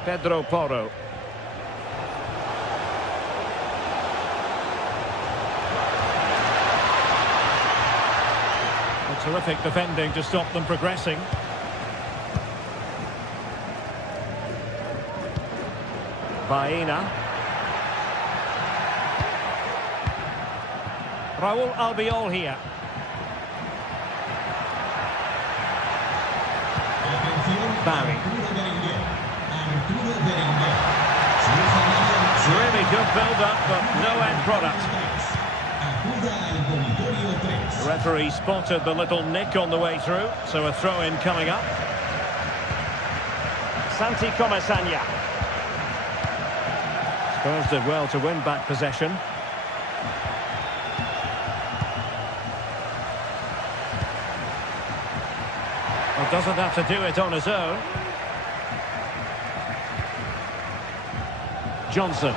Pedro Porro. A terrific defending to stop them progressing. Baena. Raúl Albiol here. Barry. Really good build-up, but no end product. The referee spotted the little nick on the way through, so a throw-in coming up. Santi Comesaña. Spurs did well to win back possession. Well, doesn't have to do it on his own. Johnson.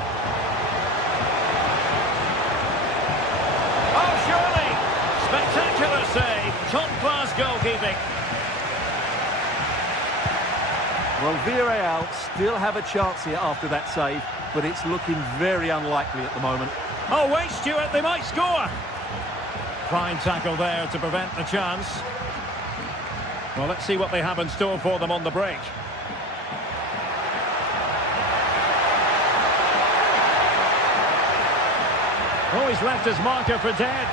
Oh, surely! Spectacular save. Top-class goalkeeping. Well, Villarreal still have a chance here after that save, but it's looking very unlikely at the moment. Oh, wait, Stuart, they might score. Fine tackle there to prevent the chance. Well, let's see what they have in store for them on the break. Oh, he's left his marker for dead.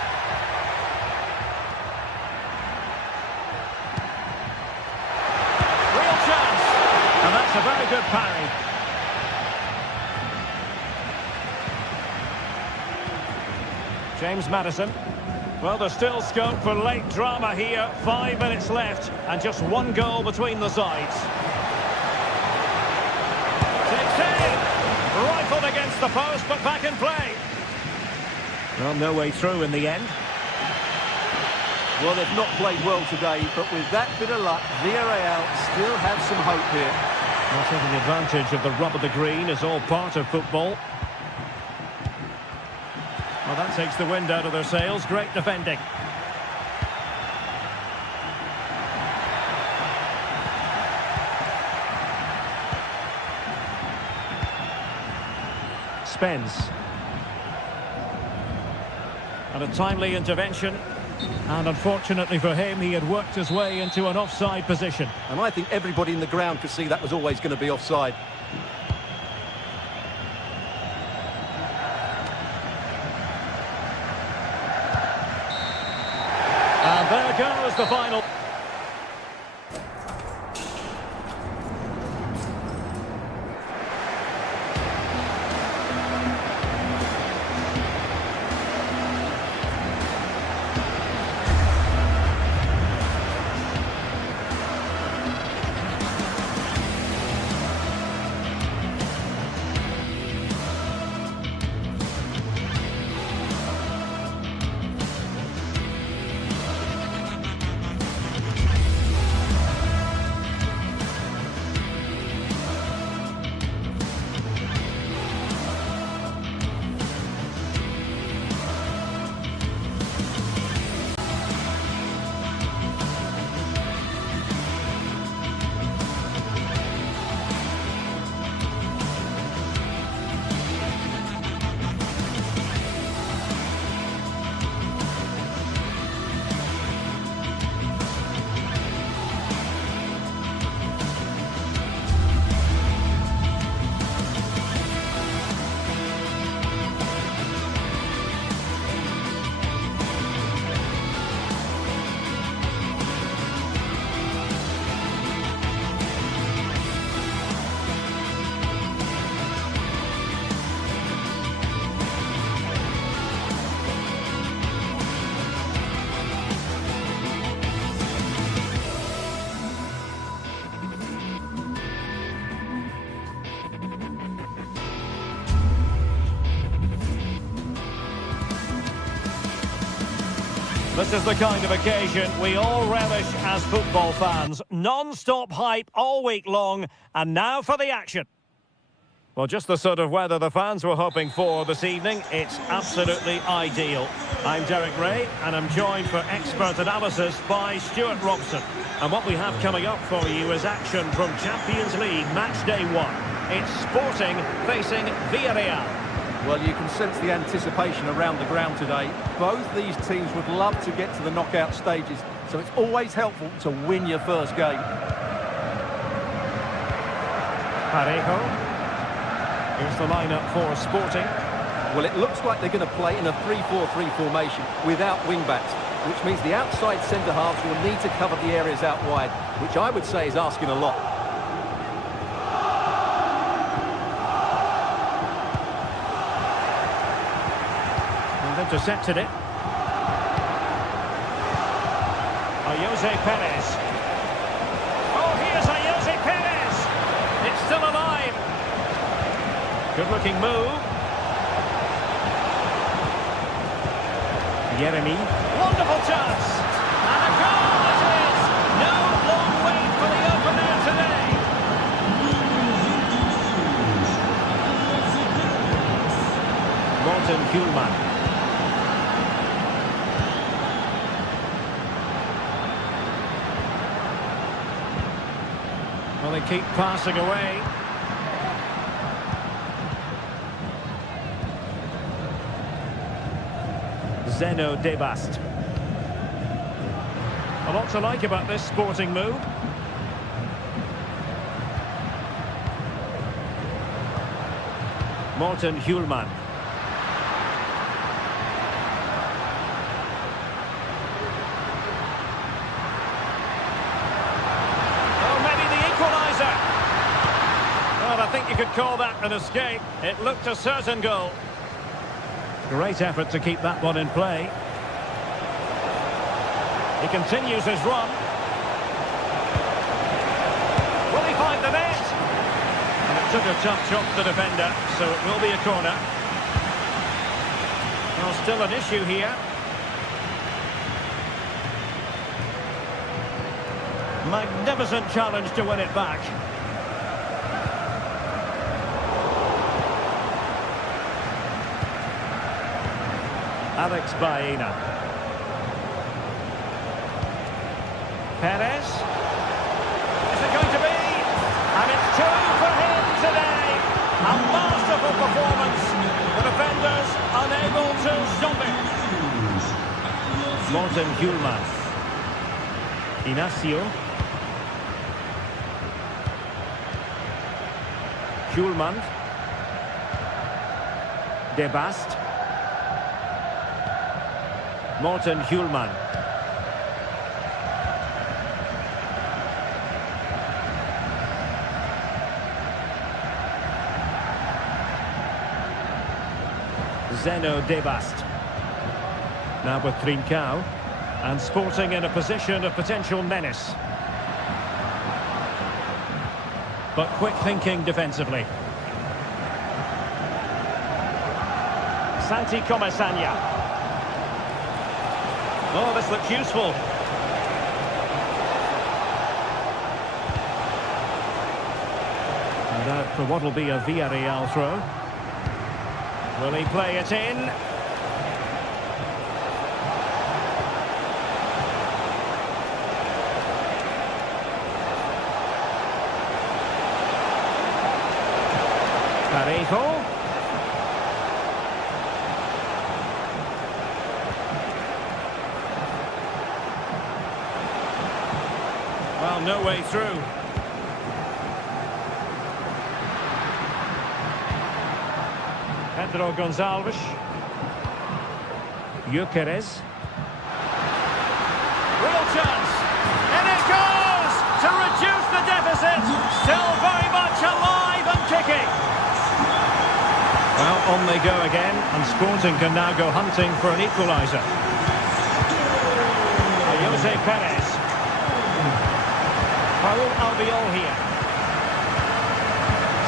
Real chance. And that's a very good parry. James Maddison. Well, there's still scope for late drama here. 5 minutes left and just one goal between the sides. Takes aim. Rifled against the post, but back in play. Well, no way through in the end. Well, they've not played well today, but with that bit of luck, Villarreal still have some hope here. Not taking advantage of the rub of the green is all part of football. Well, that takes the wind out of their sails. Great defending. Spence. And a timely intervention. And unfortunately for him, he had worked his way into an offside position. And I think everybody in the ground could see that was always going to be offside. And there goes the final. This is the kind of occasion we all relish as football fans. Non-stop hype all week long, and now for the action. Well, just the sort of weather the fans were hoping for this evening. It's absolutely ideal. I'm Derek Ray, and I'm joined for expert analysis by Stuart Robson. And what we have coming up for you is action from Champions League Match Day 1. It's Sporting facing Villarreal. Well, you can sense the anticipation around the ground today. Both these teams would love to get to the knockout stages, so it's always helpful to win your first game. Parejo. Here's the lineup for Sporting. Well, it looks like they're going to play in a 3-4-3 formation without wing-backs, which means the outside centre-halves will need to cover the areas out wide, which I would say is asking a lot. Intercepted it. Jose Perez. Oh, here's Jose Perez. It's still alive. Good-looking move. Yeremy. Wonderful chance. And a goal it is. No long wait for the opener today. Morten Hjulmand. Well, they keep passing away. Zeno Debast. A lot to like about this Sporting move. Morten Hjulmand. I think you could call that an escape. It looked a certain goal. Great effort to keep that one in play. He continues his run. Will he find the net? And it took a tough shot to the defender, so it will be a corner. Well, still an issue here. Magnificent challenge to win it back. Alex Baena. Perez. Is it going to be? And it's two for him today. A masterful performance. The defenders unable to stop it. Morten Hjulmand. Inacio. Hjulmand. Debast. Morten Hjulmand. Zeno Debast. Now with Trincao. And Sporting in a position of potential menace. But quick thinking defensively. Santi Comesaña. Oh, this looks useful. And out for what will be a Villarreal throw. Will he play it in? Parejo. Well, no way through. Pedro Gonçalves. Gyökeres. Real chance. And it goes to reduce the deficit. Still very much alive and kicking. Well, on they go again, and Sporting can now go hunting for an equaliser. Jose Perez. Raul Albiol here.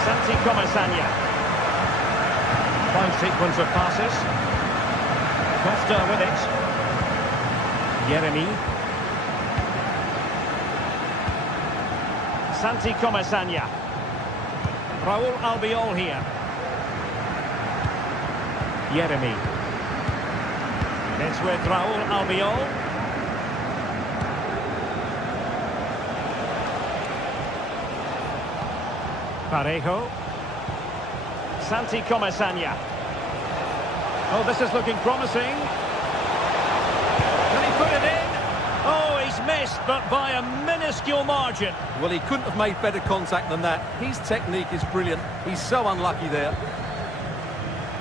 Santi Comesaña. Fine sequence of passes. Costa with it. Yeremi. Santi Comesaña. Raúl Albiol here. Yeremi. It's with Raúl Albiol. Parejo. Santi Comesaña. Oh, this is looking promising. Can he put it in? Oh, he's missed, but by a minuscule margin. Well, he couldn't have made better contact than that. His technique is brilliant. He's so unlucky there.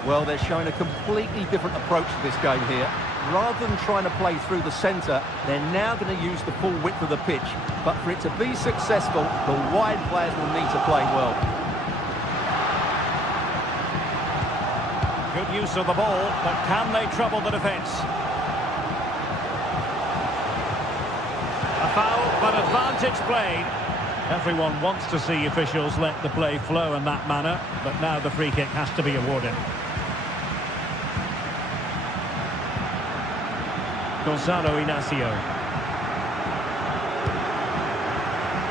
Well, they're showing a completely different approach to this game here. Rather than trying to play through the centre, they're now going to use the full width of the pitch. But for it to be successful, the wide players will need to play well. Good use of the ball, but can they trouble the defence? A foul, but advantage played. Everyone wants to see officials let the play flow in that manner, but now the free kick has to be awarded. Gonzalo Inacio.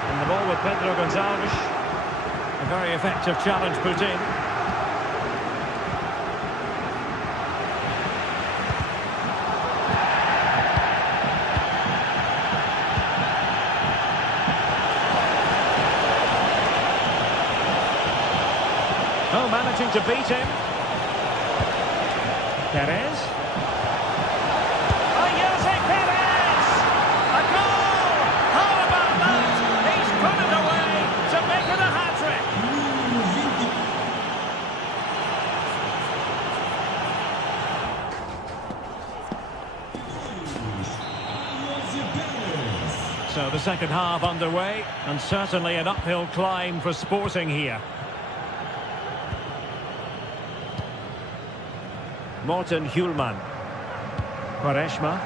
And the ball with Pedro Gonzalez. A very effective challenge put in. Oh, managing to beat him. Perez. Oh, Jose Perez! A goal! How about that? He's put it away to make it a hat-trick. So the second half underway, and certainly an uphill climb for Sporting here. Morten Hjulman. Quaresma.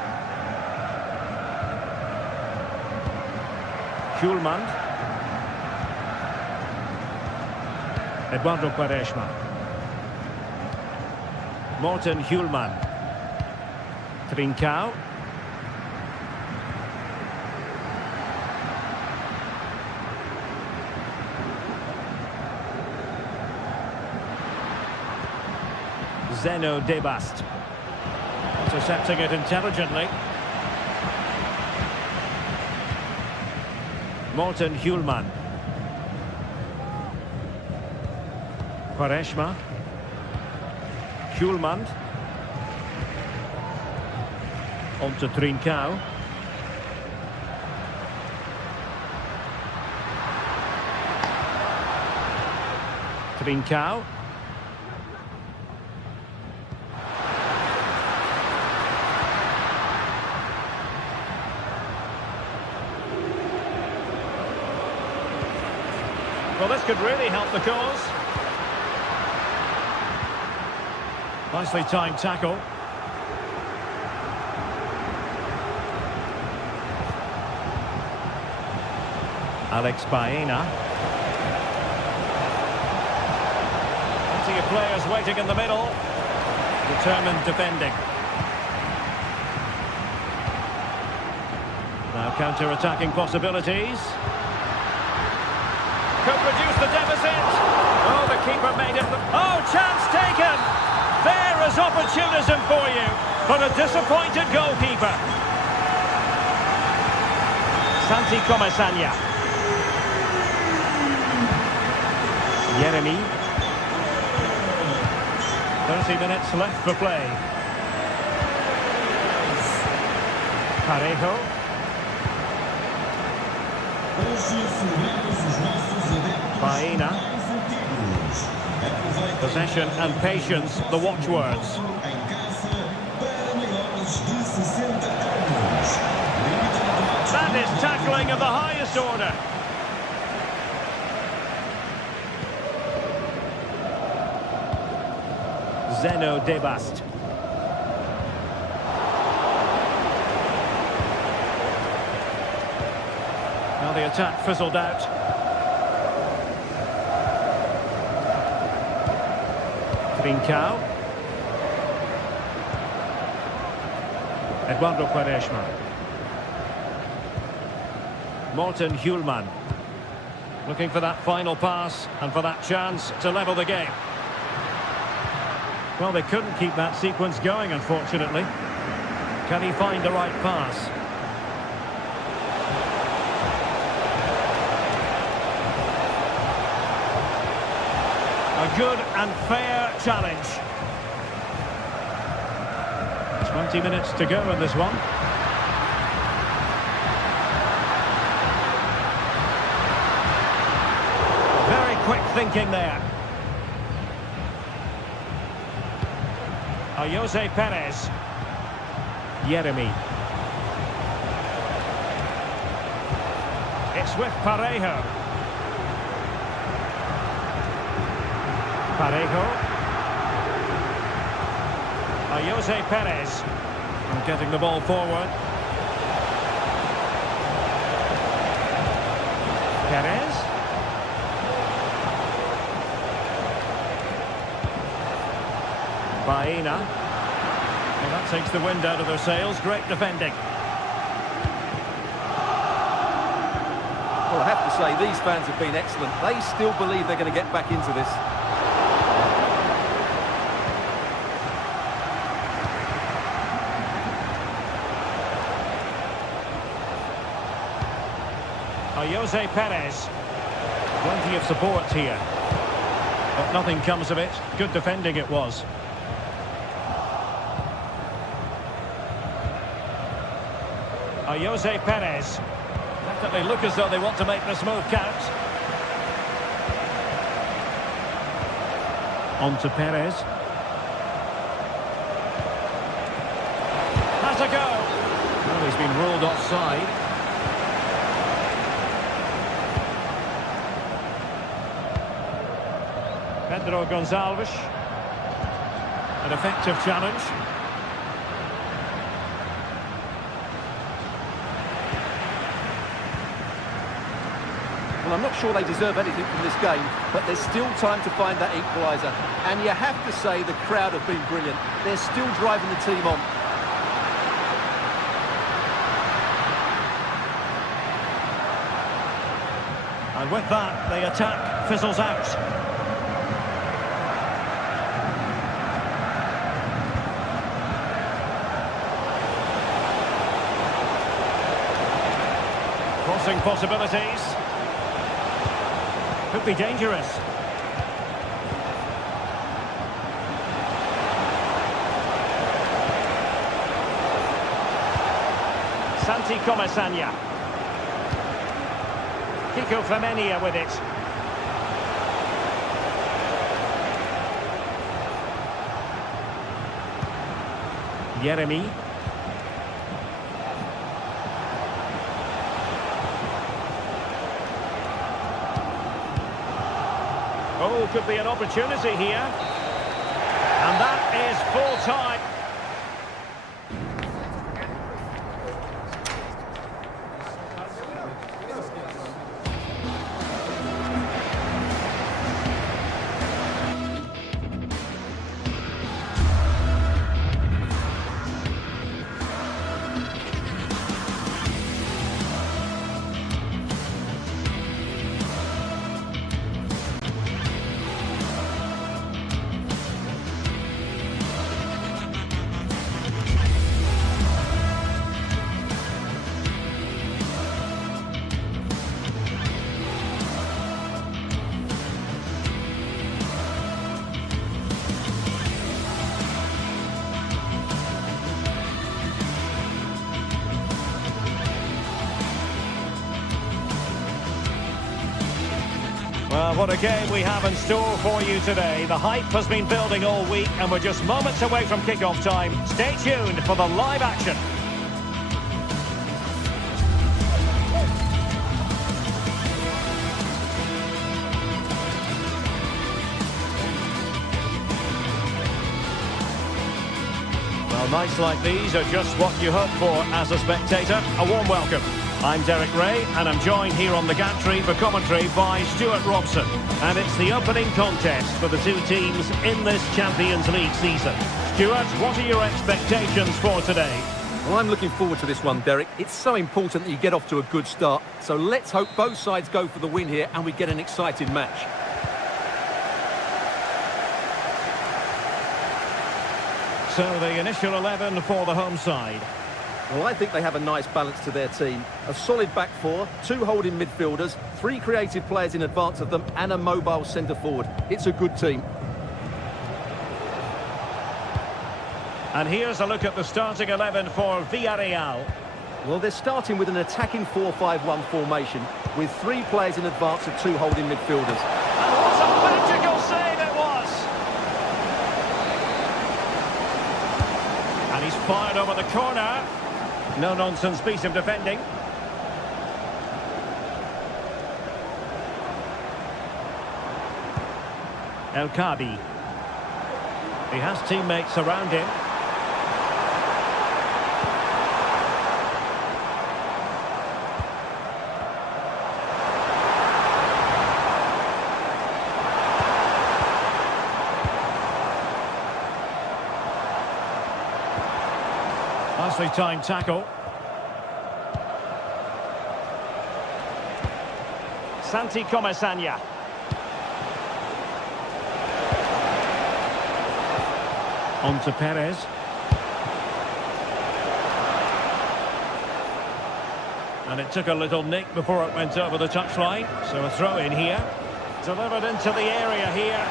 Hjulman. Eduardo Quaresma. Morten Hjulman. Trincao. Zeno Debast. Intercepting it intelligently. Morten Hjulman. Quaresma. Hjulman. On to Trincao. Trincao. Well, this could really help the cause. Nicely timed tackle. Alex Baena. Plenty of players waiting in the middle. Determined defending. Now counter-attacking possibilities. Could reduce the deficit. Oh, the keeper made it. Oh, chance taken. There is opportunism for you, but a disappointed goalkeeper. Santi Comesaña. Yeremi. 30 minutes left for play. Parejo. Baena. Possession and patience, the watchwords. That is tackling of the highest order. Zeno Debast. Now the attack fizzled out. Trincao. Eduardo Quaresma. Morten Hjulman. Looking for that final pass and for that chance to level the game. Well, they couldn't keep that sequence going, unfortunately. Can he find the right pass? A good and fair challenge. 20 minutes to go in this one. Very quick thinking there. Jose Perez. Yeremy. It's with Parejo. Jose Perez. And getting the ball forward. Perez. Baena. Well, that takes the wind out of their sails. Great defending. Well, I have to say, these fans have been excellent. They still believe they're going to get back into this. Jose Perez. Plenty of support here. But nothing comes of it. Good defending it was. Jose Perez. Definitely look as though they want to make this move count. On to Perez. Has a go. Well, he's been ruled offside. Pedro Gonçalves. An effective challenge. Well, I'm not sure they deserve anything from this game, but there's still time to find that equaliser. And you have to say the crowd have been brilliant. They're still driving the team on. And with that, the attack fizzles out. Crossing possibilities. Could be dangerous. Santi Comesaña. Kiko Femenia with it. Yeremy. Oh, could be an opportunity here. And that is full time. Well, what a game we have in store for you today. The hype has been building all week and we're just moments away from kick-off time. Stay tuned for the live action. Well, nights like these are just what you hope for as a spectator. A warm welcome. I'm Derek Ray, and I'm joined here on the gantry for commentary by Stuart Robson. And it's the opening contest for the two teams in this Champions League season. Stuart, what are your expectations for today? Well, I'm looking forward to this one, Derek. It's so important that you get off to a good start. So let's hope both sides go for the win here and we get an exciting match. So the initial 11 for the home side. Well, I think they have a nice balance to their team. A solid back four, 2 holding midfielders, 3 creative players in advance of them, and a mobile centre-forward. It's a good team. And here's a look at the starting 11 for Villarreal. Well, they're starting with an attacking 4-5-1 formation, with 3 players in advance of 2 holding midfielders. And what a magical save it was! And he's fired over the corner. No-nonsense piece of defending. El Kabi. He has teammates around him. Nicely timed tackle. Santi Comesaña. On to Perez. And it took a little nick before it went over the touchline. So a throw in here. Delivered into the area here.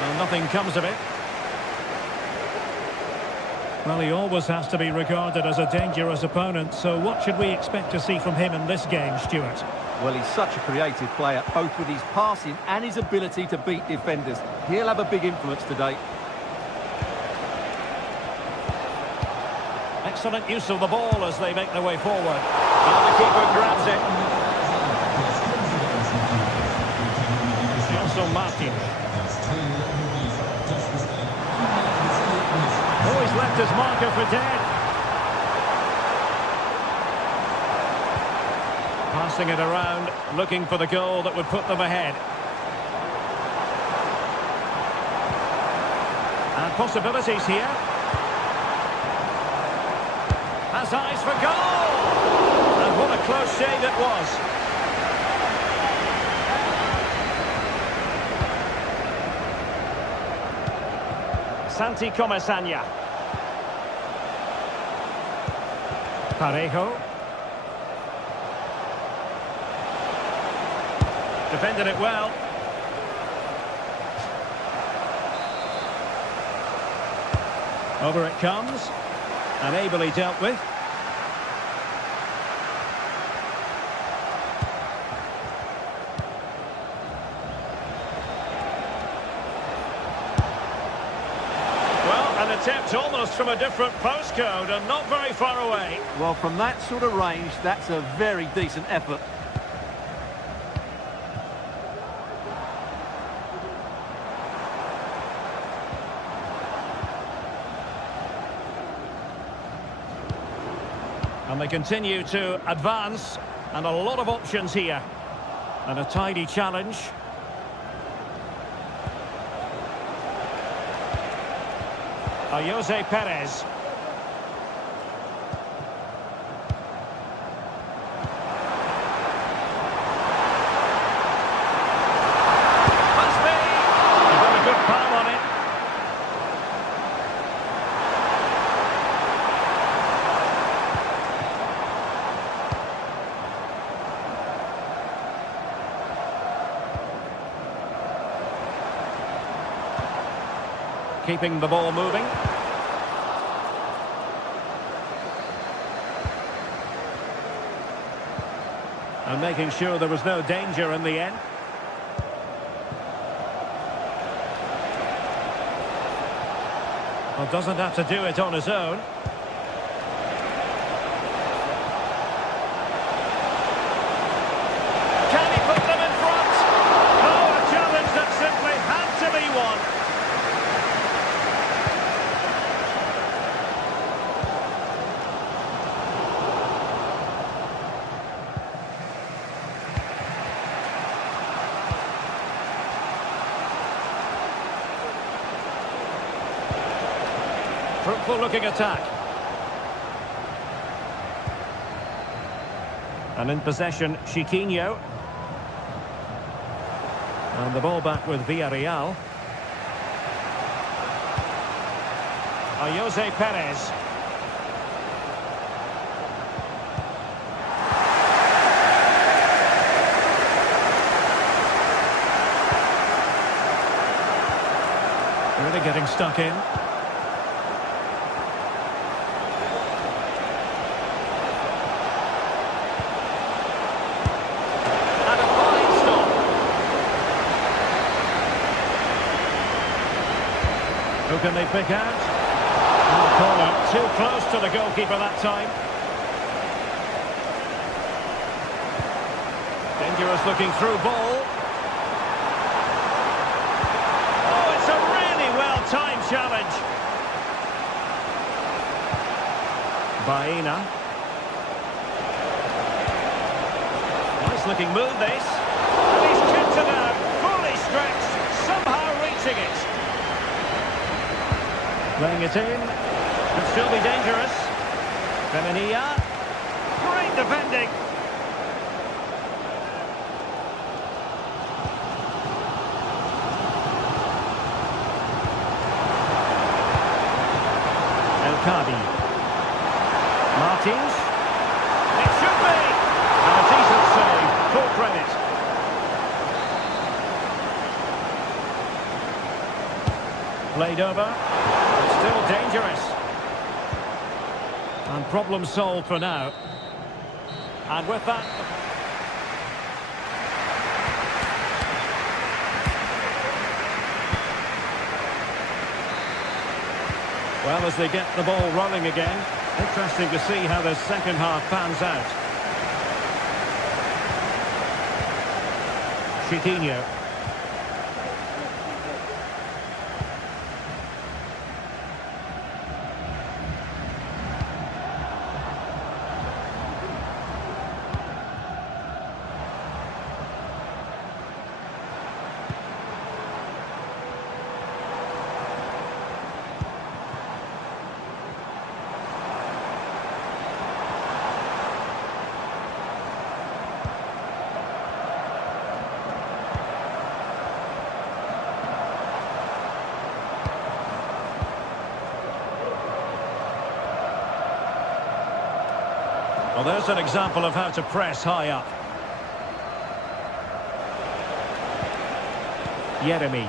Well, nothing comes of it. Well, he always has to be regarded as a dangerous opponent, so what should we expect to see from him in this game, Stuart? Well, he's such a creative player, both with his passing and his ability to beat defenders. He'll have a big influence today. Excellent use of the ball as they make their way forward. And the keeper grabs it. Johnson Martin. Oh, he's left his marker for dead. Passing it around, looking for the goal that would put them ahead. And possibilities here. Has eyes for goal! And what a close shave it was. Santi Comesaña. Parejo. Defended it well. Over it comes. And ably dealt with. Attempt almost from a different postcode and not very far away. Well, from that sort of range, that's a very decent effort. And they continue to advance, and a lot of options here. And a tidy challenge. Jose Perez. Must be. They've got a good palm on it. Keeping the ball moving. And making sure there was no danger in the end. Well, doesn't have to do it on his own. Can he put them in front? Oh, a challenge that simply had to be won. Fruitful looking attack. And in possession, Chiquinho. And the ball back with Villarreal. Jose Perez. Really getting stuck in. And a fine stop. Who can they pick out? And the corner, too close to the goalkeeper that time. Dangerous looking through ball. Time challenge. Baena. Nice looking move this. And he's kept it out. Fully stretched. Somehow reaching it. Playing it in. Could still be dangerous. Femenia. Great defending. Cardi. Martins. It should be. And a decent save. Full credit. Played over. But still dangerous. And problem solved for now. And with that... Well, as they get the ball rolling again, interesting to see how the second half pans out. Chiquinho. Well, there's an example of how to press high up. Yeremy.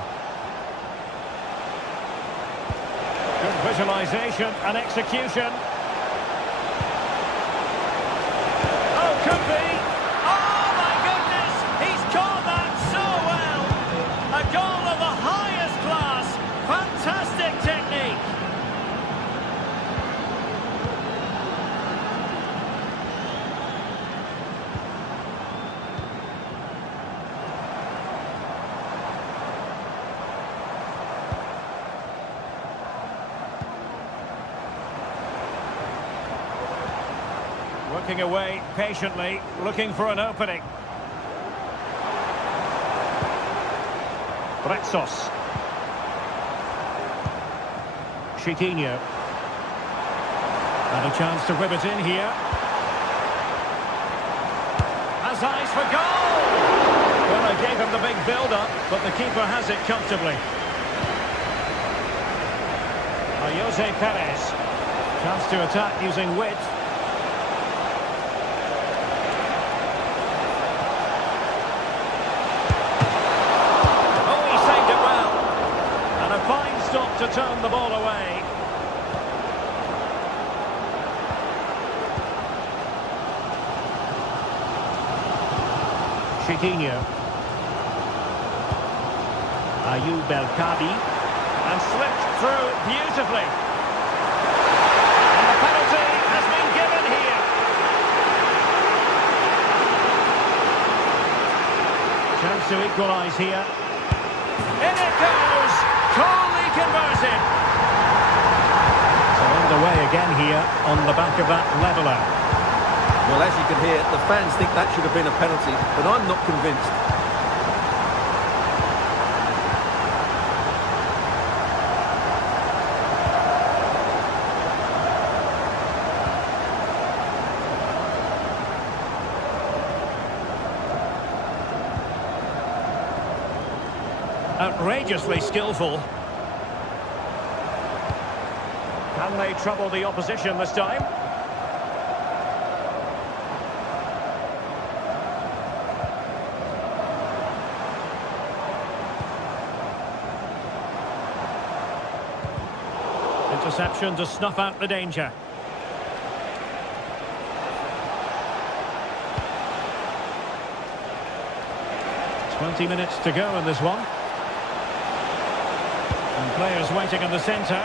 Good visualization and execution. Oh, could be. Oh, my goodness! He's caught that so well. A goal of the highest class. Fantastic technique. Working away patiently, looking for an opening. Bretzos. Chiquinho. And a chance to whip it in here. Has eyes for goal! Well, I gave him the big build-up, but the keeper has it comfortably. Jose Perez. Chance to attack using width. Stop to turn the ball away. Chiquinho. Ayoub El-Kabi. And slipped through beautifully. And the penalty has been given here. Chance to equalise here. In it goes! Coolly converted. So underway again here on the back of that leveller. Well, as you can hear, the fans think that should have been a penalty, but I'm not convinced. Outrageously skillful. Can they trouble the opposition this time? Interception to snuff out the danger. "20 minutes to go in this one. And players waiting in the centre.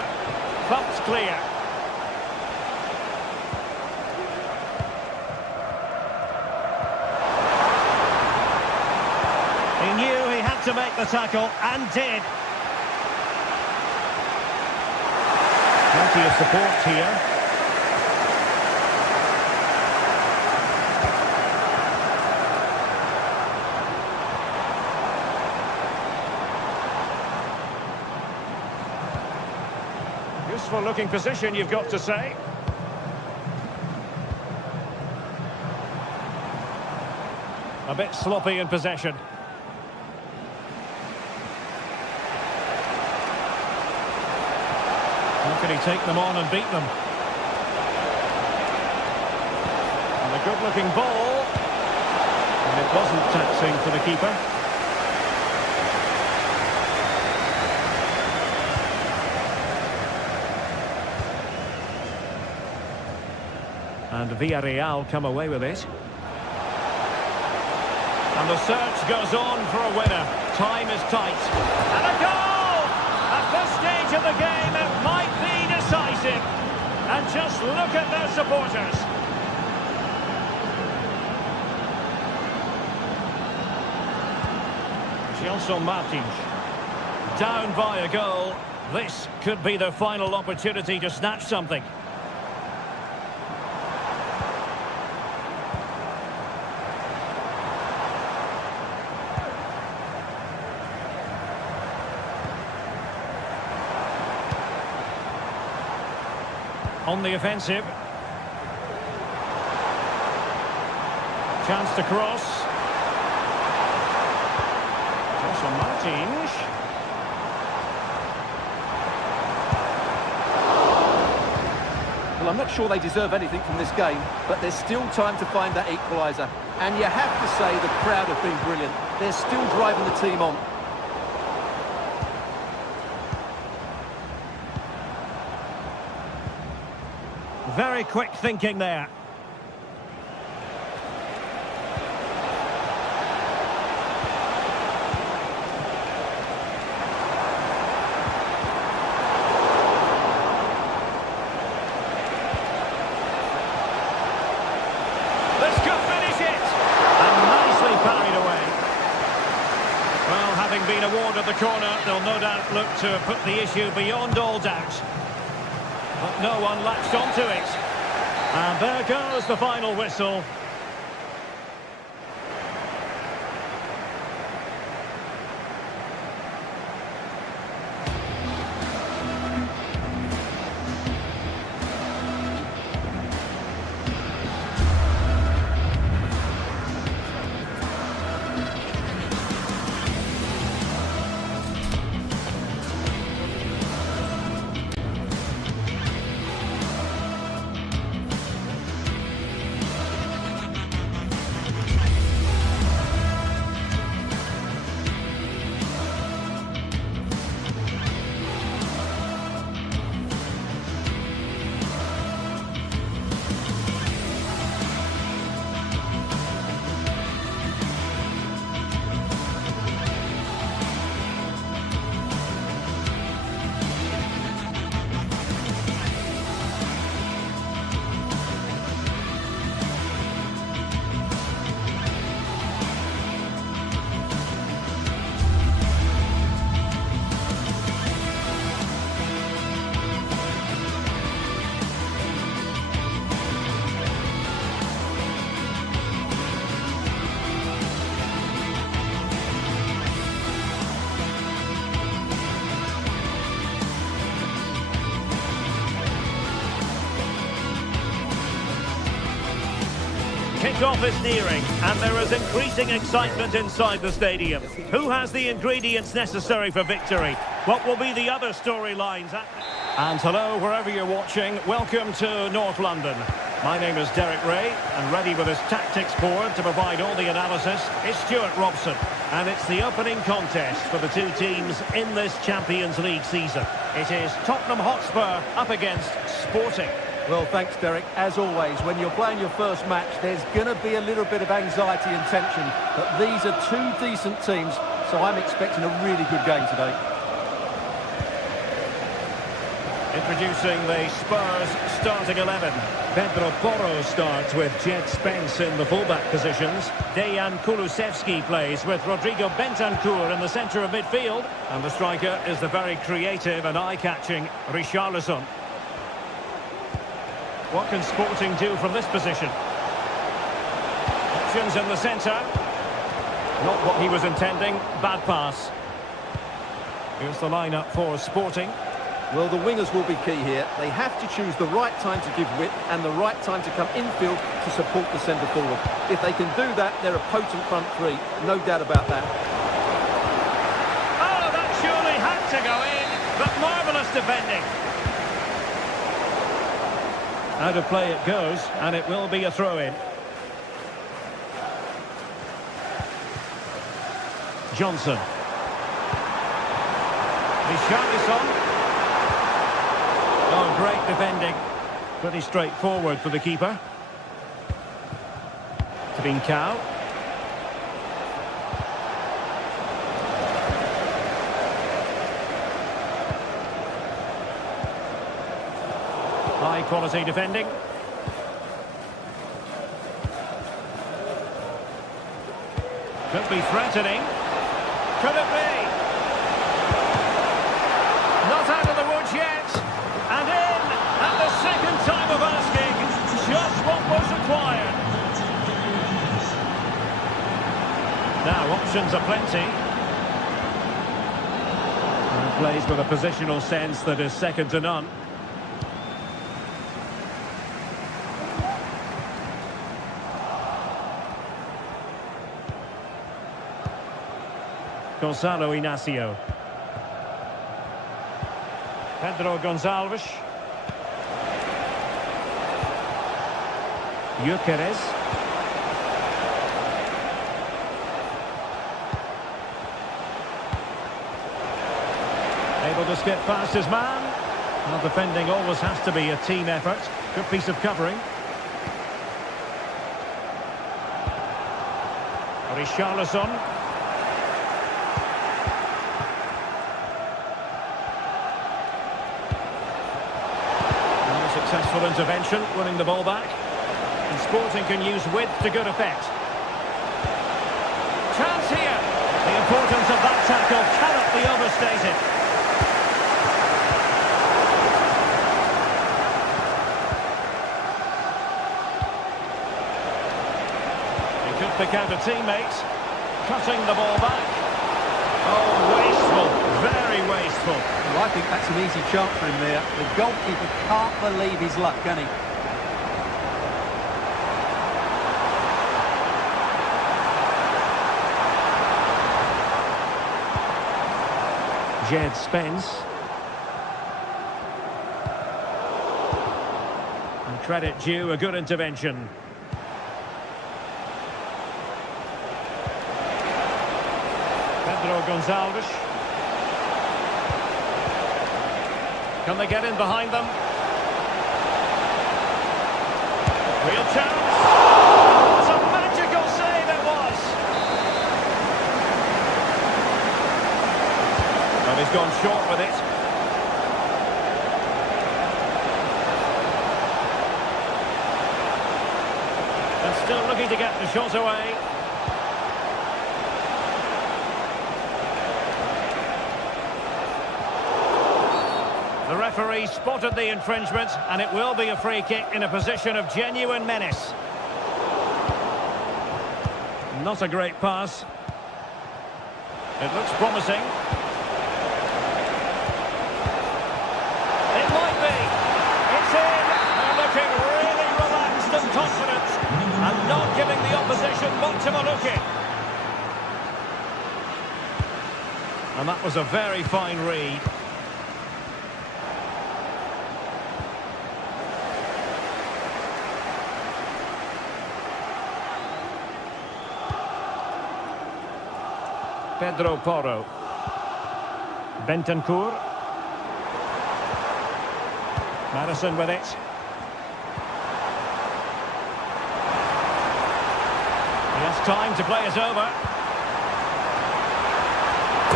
Bumped clear. He knew he had to make the tackle, and did. Plenty of support here. Useful looking position, you've got to say. A bit sloppy in possession. How can he take them on and beat them? And a good looking ball. And it wasn't taxing for the keeper. And Villarreal come away with it. And the search goes on for a winner. Time is tight. And a goal! At this stage of the game, it might be decisive. And just look at their supporters. Gelson Martins. Down by a goal. This could be their final opportunity to snatch something. On the offensive. Chance to cross. Gelson Martins. Well, I'm not sure they deserve anything from this game, but there's still time to find that equaliser. And you have to say the crowd have been brilliant. They're still driving the team on. Very quick thinking there. This could finish it! And nicely parried away. Well, having been awarded the corner, they'll no doubt look to put the issue beyond all doubt. But no one latched onto it. And there goes the final whistle. Kick-off is nearing, and there is increasing excitement inside the stadium. Who has the ingredients necessary for victory? What will be the other storylines? And hello, wherever you're watching, welcome to North London. My name is Derek Ray, and ready with his tactics board to provide all the analysis is Stuart Robson. And it's the opening contest for the two teams in this Champions League season. It is Tottenham Hotspur up against Sporting. Well, thanks, Derek. As always, when you're playing your first match, there's going to be a little bit of anxiety and tension. But these are two decent teams, so I'm expecting a really good game today. Introducing the Spurs starting 11. Pedro Porro starts with Jed Spence in the fullback positions. Dejan Kulusevski plays with Rodrigo Bentancur in the centre of midfield. And the striker is the very creative and eye-catching Richarlison. What can Sporting do from this position? Options in the centre. Not what he was intending. Bad pass. Here's the lineup for Sporting. Well, the wingers will be key here. They have to choose the right time to give width and the right time to come infield to support the centre forward. If they can do that, they're a potent front three. No doubt about that. Oh, that surely had to go in, but marvellous defending. Out of play it goes, and it will be a throw-in. Johnson. Richarlison. Oh, great defending. Pretty straightforward for the keeper. Trincao. High quality defending. Could be threatening. Could it be? Not out of the woods yet. And in at the second time of asking. Just what was required. Now options are plenty. And plays with a positional sense that is second to none. Gonzalo Inacio. Pedro Gonçalves. Gyökeres. Able to skip past his man. Well, defending always has to be a team effort. Good piece of covering. Richarlison. Successful intervention, winning the ball back. And Sporting can use width to good effect. Chance here. The importance of that tackle cannot be overstated. He could pick out a teammate. Cutting the ball back. Oh, wasteful. Very wasteful. Well, I think that's an easy chance for him there. The goalkeeper can't believe his luck, can he? Jed Spence. And credit due, a good intervention. Pedro Gonçalves. Can they get in behind them? Real chance. What a magical save it was. But he's gone short with it. And still looking to get the shot away. The referee spotted the infringement, and it will be a free kick in a position of genuine menace. Not a great pass. It looks promising. It might be. It's in. They're looking really relaxed and confident. And not giving the opposition much of a look in. And that was a very fine read. Pedro Porro. Bentancur. Madison with it. He has time to play it over.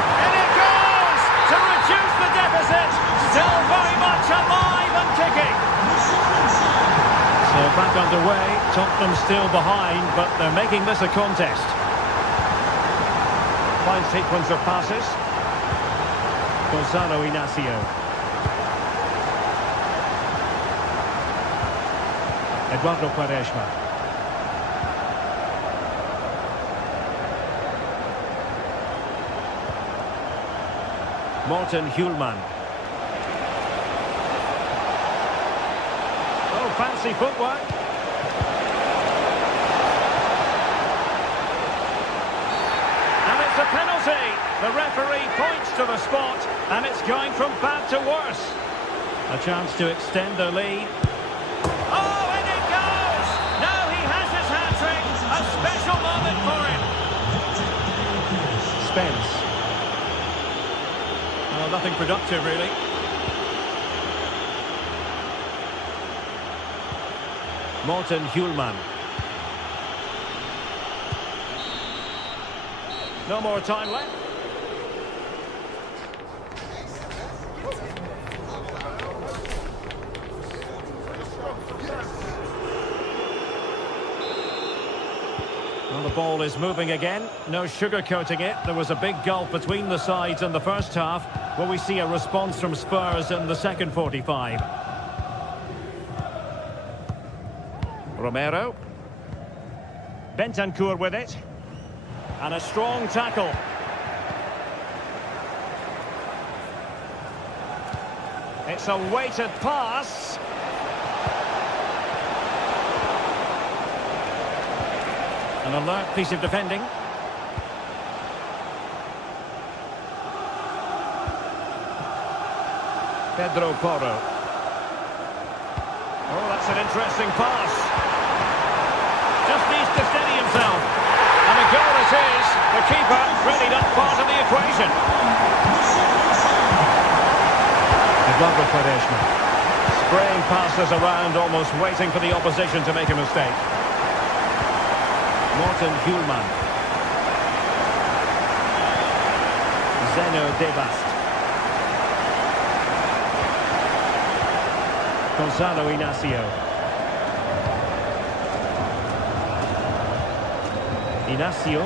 And it goes to reduce the deficit. Still very much alive and kicking. So back underway. Tottenham still behind, but they're making this a contest. Fine sequence of passes. Gonzalo Inacio. Eduardo Quaresma. Morten Hjulman. Oh, fancy footwork. And it's a penalty. The referee points to the spot, and it's going from bad to worse. A chance to extend their lead. Oh, and it goes! Now he has his hat-trick. A special moment for him. Spence. Oh, nothing productive, really. Morten Hjulman. No more time left. Well, the ball is moving again. No sugarcoating it. There was a big gulf between the sides in the first half. Will we see a response from Spurs in the second 45? Romero. Bentancur with it. And a strong tackle. It's a weighted pass. An alert piece of defending. Pedro Porro. Oh, that's an interesting pass. Just needs to steady himself. And a goal it is. The keeper really not part of the equation. Eduardo Quaresma. Spraying passes around, almost waiting for the opposition to make a mistake. Morten Hjulman. Zeno Debast. Gonzalo Inacio. Inacio.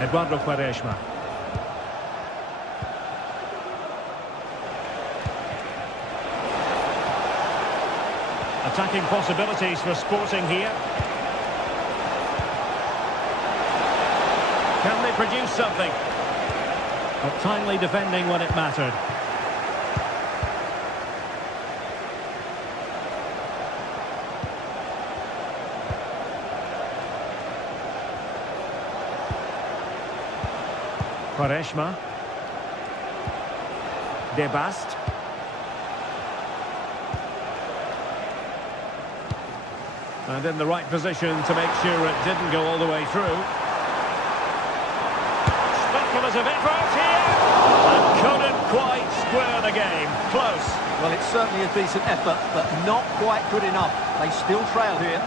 Eduardo Quaresma. Attacking possibilities for Sporting here. Can they produce something? But timely defending when it mattered. Quaresma. Debast. And in the right position to make sure it didn't go all the way through. Speculative effort here. And couldn't quite square the game. Close. Well, it's certainly a decent effort, but not quite good enough. They still trail here.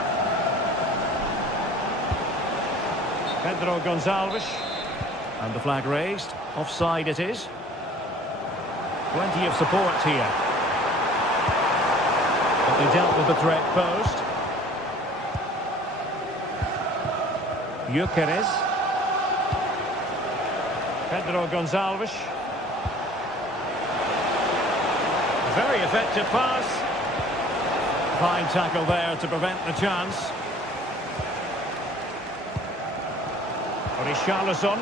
Pedro Gonçalves. And the flag raised. Offside it is. Plenty of support here. But they dealt with the threat posed. Gyökeres. Pedro Gonçalves. Very effective pass. Fine tackle there to prevent the chance. Richarlison.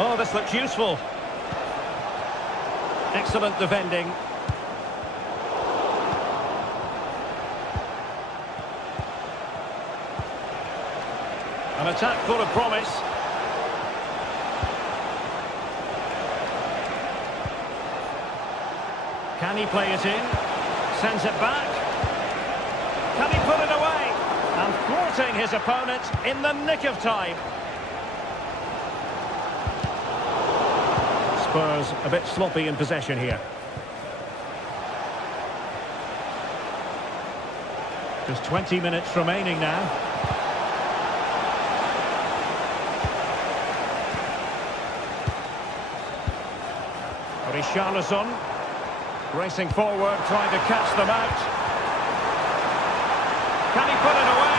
Oh, this looks useful. Excellent defending. An attack full of promise. Can he play it in? Sends it back. Can he put it away? And thwarting his opponent in the nick of time. Spurs a bit sloppy in possession here. Just 20 minutes remaining now. Richarlison racing forward, trying to catch them out. Can he put it away?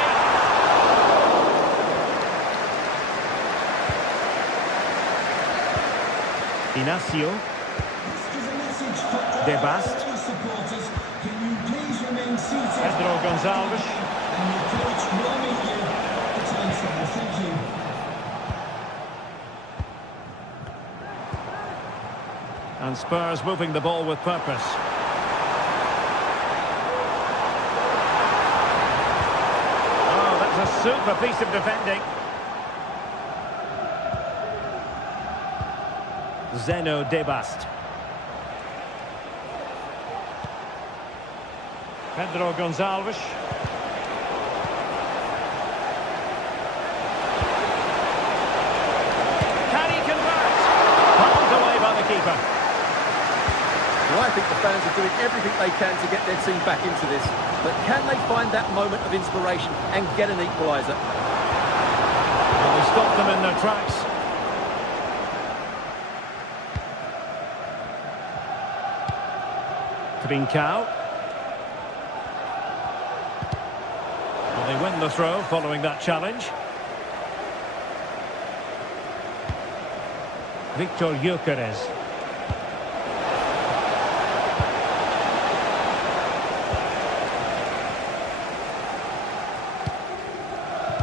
Inacio. Debast. Pedro Gonçalves. And Spurs moving the ball with purpose. Oh, that's a super piece of defending. Zeno Debast. Pedro Gonçalves. Can he convert? Pulled away by the keeper. Well, I think the fans are doing everything they can to get their team back into this. But can they find that moment of inspiration and get an equaliser? Well, they stopped them in their tracks. Trincao. Well, they win the throw following that challenge. Victor Gyökeres.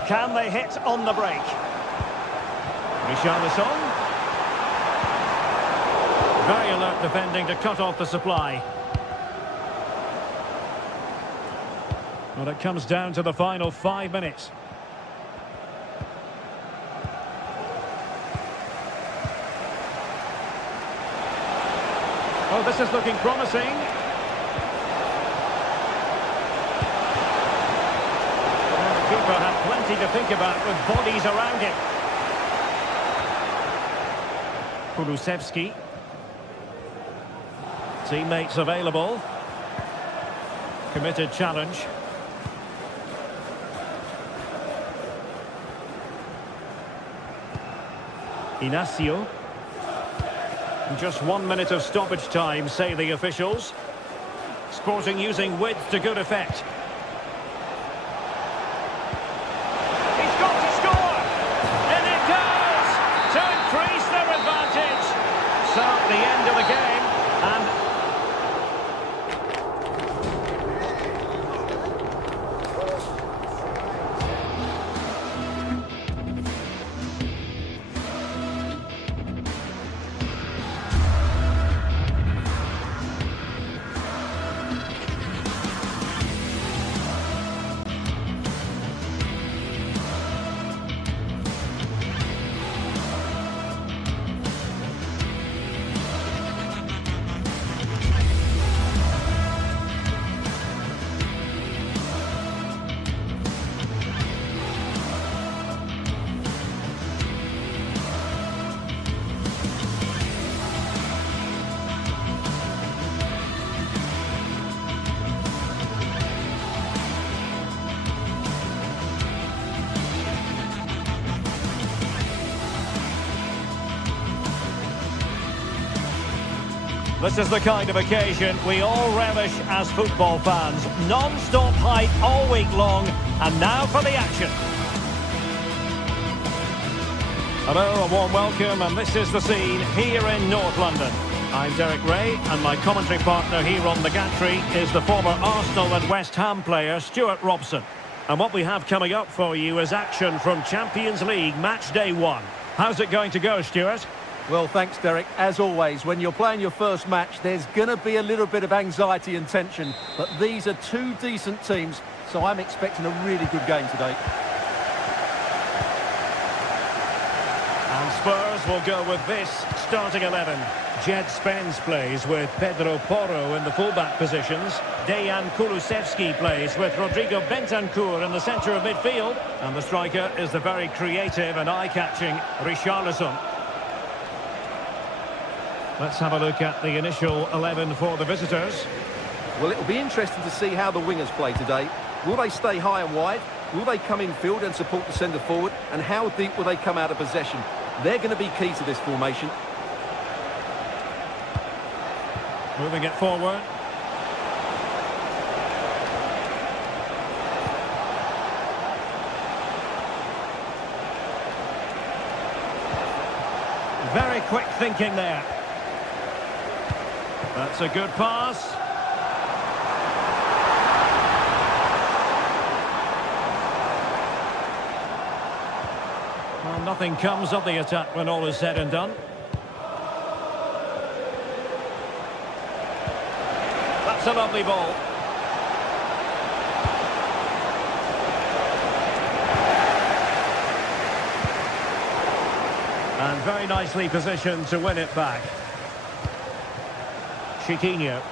Can they hit on the break? Richarlison. Very alert defending to cut off the supply. Well, it comes down to the final 5 minutes. Oh, this is looking promising. Keeper had plenty to think about with bodies around him. Kulusevski. Teammates available. Committed challenge. Inacio. Just 1 minute of stoppage time, say the officials. Sporting using width to good effect. At the end of the game, and this is the kind of occasion we all relish as football fans. Non-stop hype all week long, and now for the action. Hello, a warm welcome, and this is the scene here in North London. I'm Derek Ray, and my commentary partner here on the gantry is the former Arsenal and West Ham player Stuart Robson. And what we have coming up for you is action from Champions League match day 1. How's it going to go, Stuart? Well, thanks, Derek. As always, when you're playing your first match, there's going to be a little bit of anxiety and tension. But these are two decent teams, so I'm expecting a really good game today. And Spurs will go with this starting 11. Jed Spence plays with Pedro Porro in the fullback positions. Dejan Kulusevski plays with Rodrigo Bentancur in the centre of midfield. And the striker is the very creative and eye-catching Richarlison. Let's have a look at the initial 11 for the visitors. Well, it'll be interesting to see how the wingers play today. Will they stay high and wide? Will they come in field and support the centre forward? And how deep will they come out of possession? They're going to be key to this formation. Moving it forward. Very quick thinking there. That's a good pass. Well, nothing comes of the attack when all is said and done. That's a lovely ball. And very nicely positioned to win it back. Chiquinho.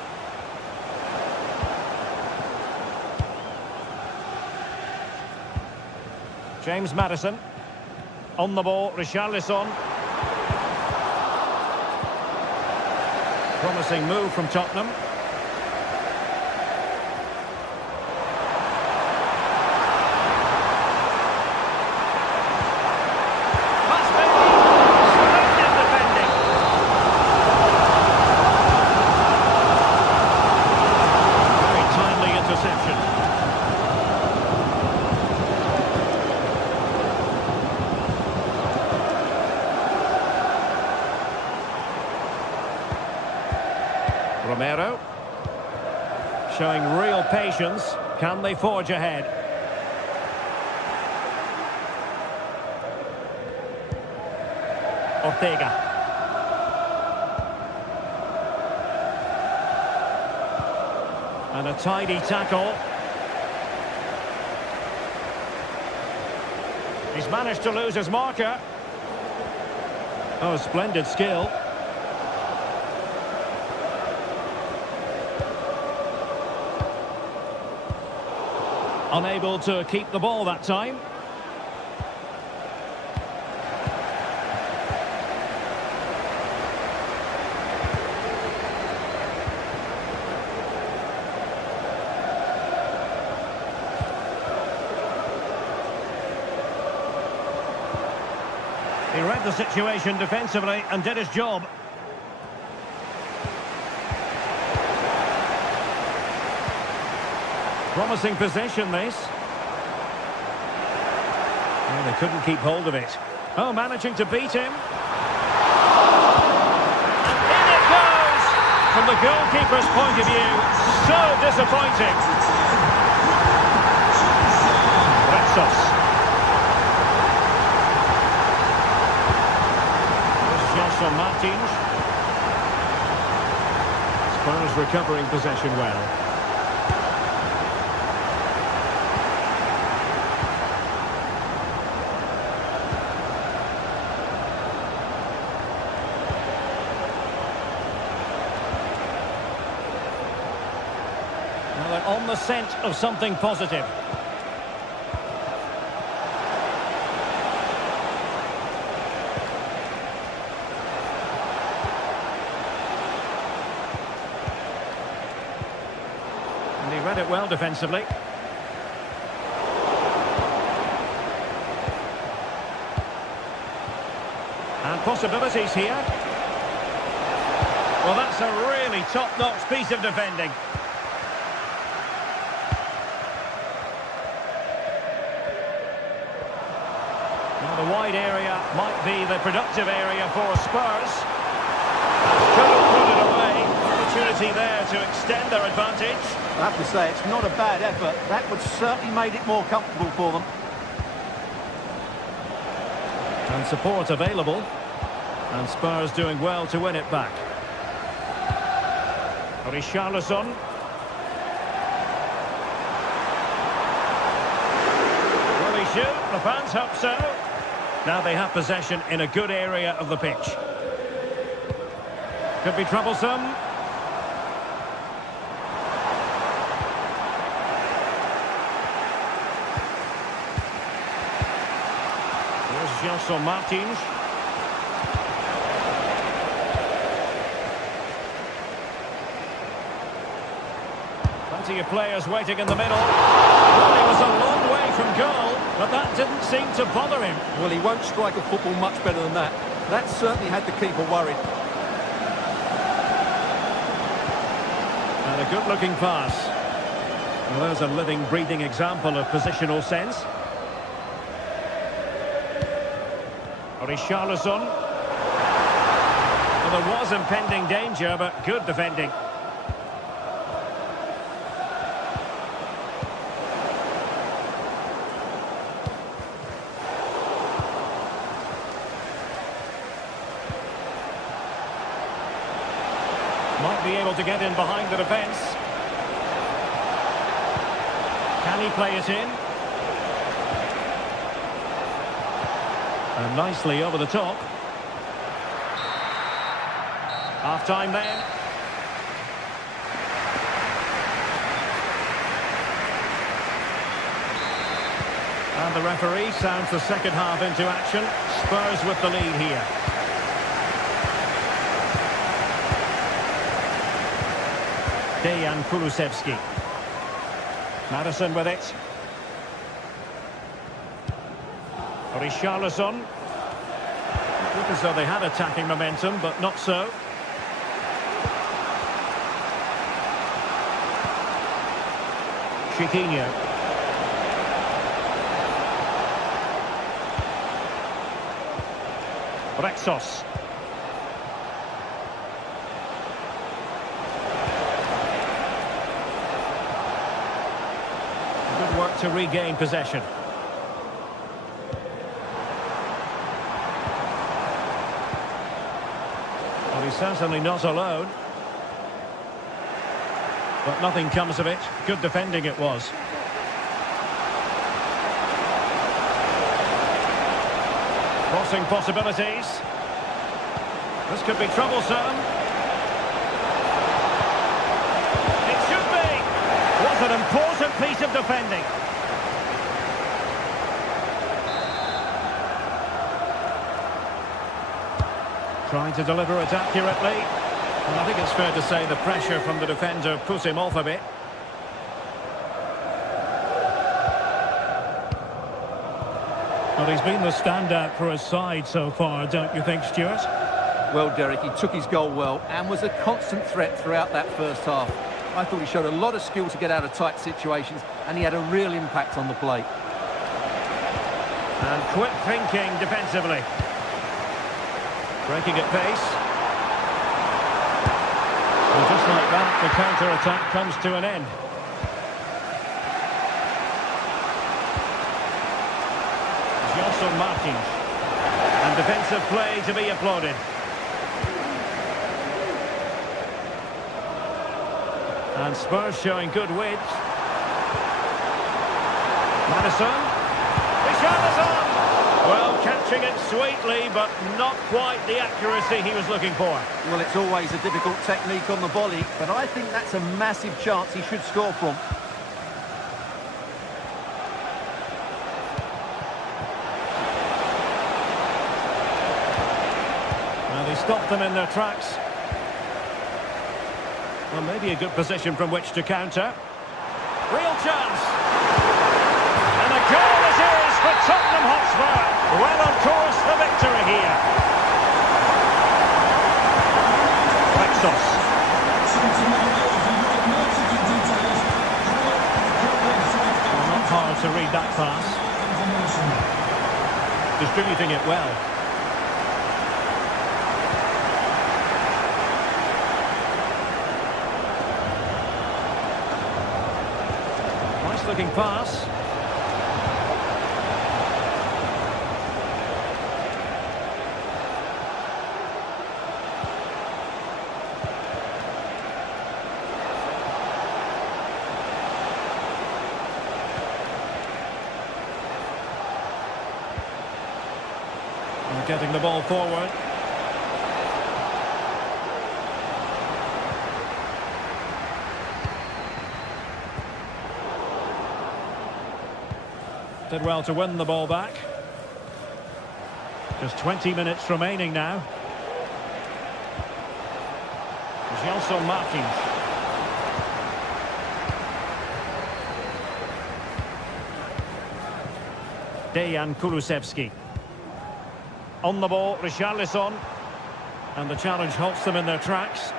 James Maddison. On the ball, Richarlison. Promising move from Tottenham. Romero, showing real patience. Can they forge ahead? Ortega. And a tidy tackle. He's managed to lose his marker. Oh, splendid skill. Unable to keep the ball that time. He read the situation defensively and did his job. Promising possession, this. Oh, they couldn't keep hold of it. Oh, managing to beat him. And in it goes! From the goalkeeper's point of view, so disappointing. Retsos. Gelson Martins. Spurs recovering possession well. Well, they're on the scent of something positive. And he read it well defensively. And possibilities here. Well, that's a really top-notch piece of defending. Well, the wide area might be the productive area for Spurs. Couldn't put it away. Opportunity there to extend their advantage. I have to say, it's not a bad effort. That would certainly made it more comfortable for them. And support available. And Spurs doing well to win it back. Richarlison. Will he shoot? The fans hope so. Now they have possession in a good area of the pitch. Could be troublesome. Here's Gelson Martins. Plenty of players waiting in the middle. Well, he was a long way from goal, but that didn't seem to bother him. Well, he won't strike a football much better than that. That certainly had the keeper worried. And a good-looking pass. Well, there's a living, breathing example of positional sense. Richarlison. Well, there was impending danger, but good defending. Might be able to get in behind the defence. Can he play it in? And nicely over the top. Half-time then. And the referee sounds the second half into action. Spurs with the lead here. Dejan Kulusevski. Madison with it. Richarlison. Looked as though they had attacking momentum, but not so. Chiquinho. Rexos. Good work to regain possession. Well, he's certainly not alone. But nothing comes of it. Good defending it was. Crossing possibilities. This could be troublesome. It should be. What an important piece of defending. Trying to deliver it accurately. And I think it's fair to say the pressure from the defender put him off a bit. Well, he's been the standout for his side so far, don't you think, Stuart? Well, Derek, he took his goal well and was a constant threat throughout that first half. I thought he showed a lot of skill to get out of tight situations, and he had a real impact on the play. And quick thinking defensively. Breaking at pace. And just like that, the counter-attack comes to an end. Gelson Martins. And defensive play to be applauded. And Spurs showing good width. Madison. Richarlison! Well, catching it sweetly, but not quite the accuracy he was looking for. Well, it's always a difficult technique on the volley, but I think that's a massive chance he should score from. Well, they stopped them in their tracks. Well, maybe a good position from which to counter. Real chance! And a goal it is for Tottenham Hotspur. Well on course for victory here. Rexos. Well, not hard to read that pass. Distributing it well. Looking pass. Getting the ball forward. Did well to win the ball back. Just 20 minutes remaining now. Gelson Martins. Dejan Kulusevski. On the ball, Richarlison. And the challenge halts them in their tracks.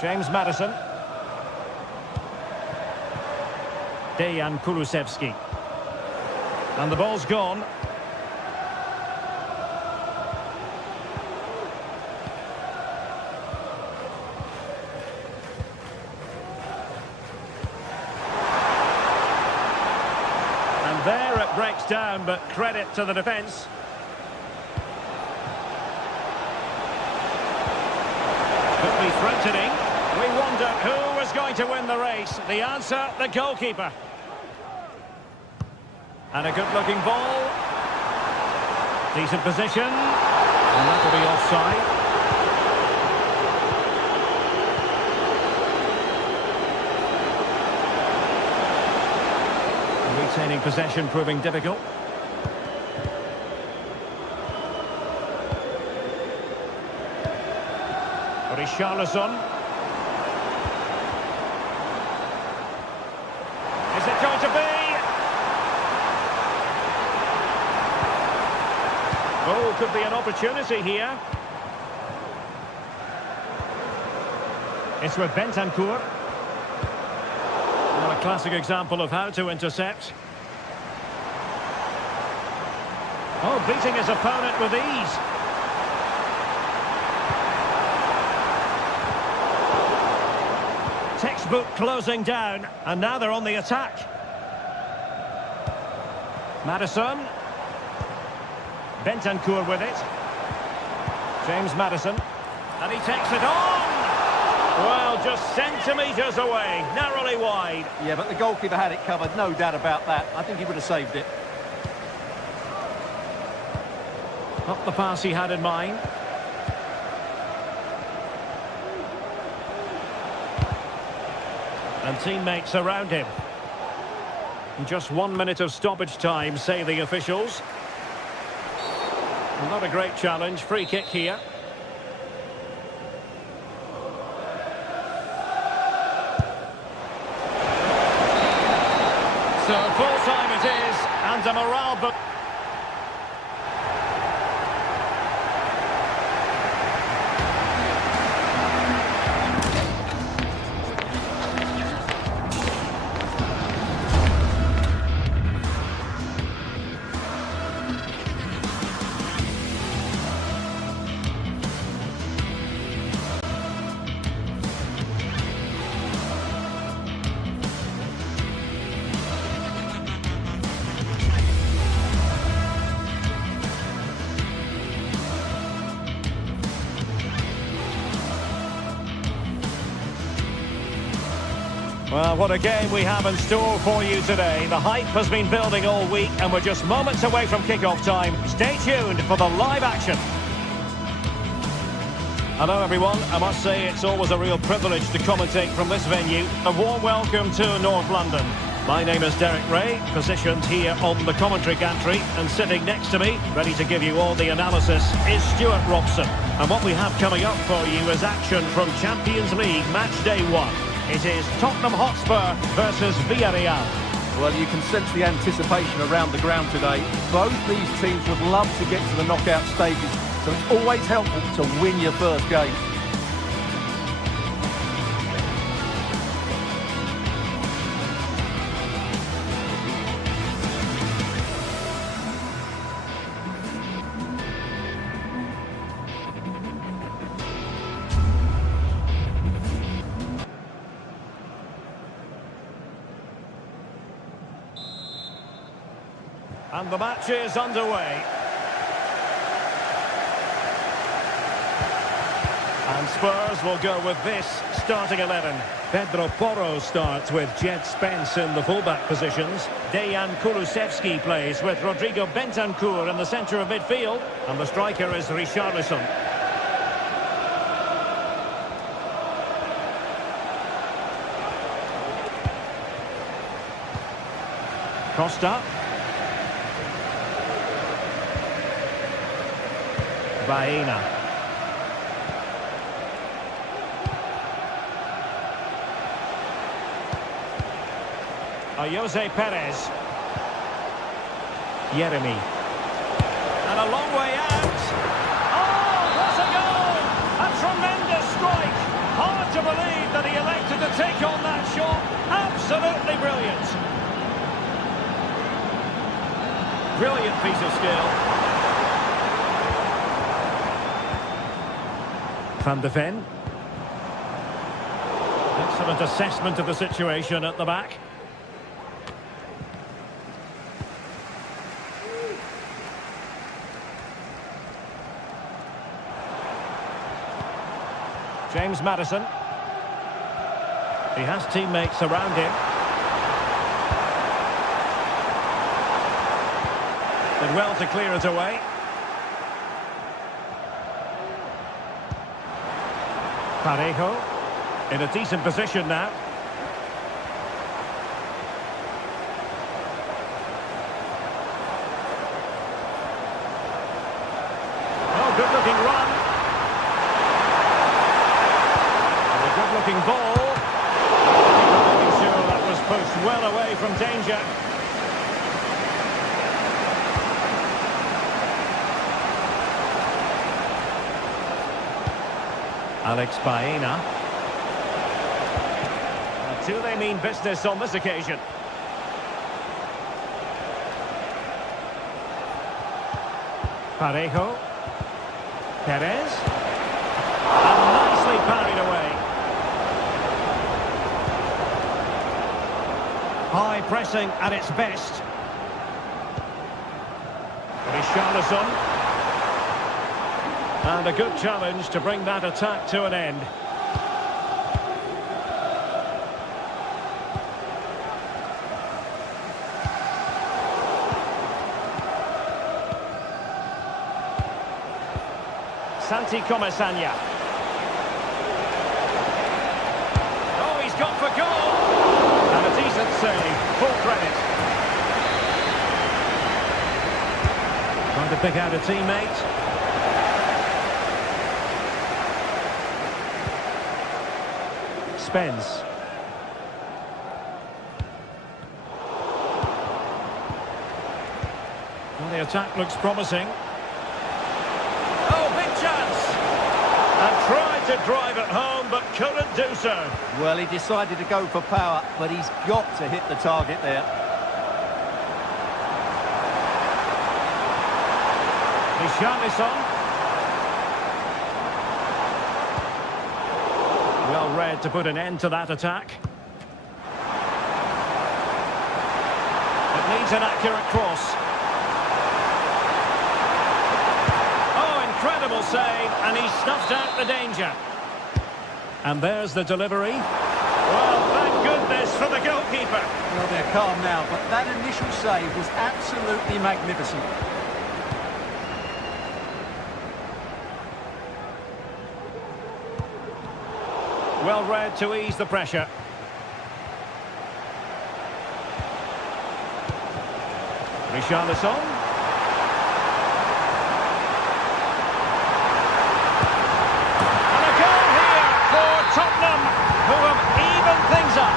James Maddison. Dejan Kulusevski. And the ball's gone. And there it breaks down, but credit to the defence. Could be threatening. We wonder who was going to win the race. The answer, the goalkeeper. And a good-looking ball. Decent position. And that will be offside. Retaining possession proving difficult. Richarlison. Is it going to be? Oh, could be an opportunity here. It's with Bentancur. What a classic example of how to intercept. Oh, beating his opponent with ease. Textbook closing down, and now they're on the attack. Maddison. Bentancur with it. James Maddison. And he takes it on! Well, just centimetres away, narrowly wide. Yeah, but the goalkeeper had it covered, no doubt about that. I think he would have saved it. Not the pass he had in mind. And teammates around him. And just 1 minute of stoppage time, say the officials. Not a great challenge. Free kick here. So full time it is, and a morale book. Well, what a game we have in store for you today. The hype has been building all week, and we're just moments away from kick-off time. Stay tuned for the live action. Hello, everyone. I must say it's always a real privilege to commentate from this venue. A warm welcome to North London. My name is Derek Ray, positioned here on the commentary gantry, and sitting next to me, ready to give you all the analysis, is Stuart Robson. And what we have coming up for you is action from Champions League Match Day 1. It is Tottenham Hotspur versus Villarreal. Well, you can sense the anticipation around the ground today. Both these teams would love to get to the knockout stages, so it's always helpful to win your first game. And the match is underway. And Spurs will go with this starting 11. Pedro Porro starts with Jed Spence in the fullback positions. Dejan Kulusevski plays with Rodrigo Bentancur in the centre of midfield. And the striker is Richarlison. Costa. Baena. Jose Perez. Yeremy. And a long way out. Oh, what a goal! A tremendous strike. Hard to believe that he elected to take on that shot. Absolutely brilliant. Brilliant piece of skill. Van de Ven. Excellent assessment of the situation at the back. James Maddison. He has teammates around him. Did well to clear it away. Parejo in a decent position now. Oh, good-looking run. Looking ball. Making sure that was pushed well away from danger. Alex Baena. Do they mean business on this occasion? Parejo. Perez. And nicely parried away. High pressing at its best. Richarlison. And a good challenge to bring that attack to an end. Santi Comesaña. Oh, he's got for goal! And a decent save, full credit. Trying to pick out a teammate. Spence. Well, the attack looks promising. Oh, big chance! And tried to drive it home, but couldn't do so. Well, he decided to go for power, but he's got to hit the target there. Richarlison. Well read to put an end to that attack. It needs an accurate cross. Oh, incredible save, and he snuffed out the danger. And there's the delivery. Well, thank goodness for the goalkeeper. Well, they're calm now, but that initial save was absolutely magnificent. Well read to ease the pressure. Richarlison. And a goal here for Tottenham, who have evened things up.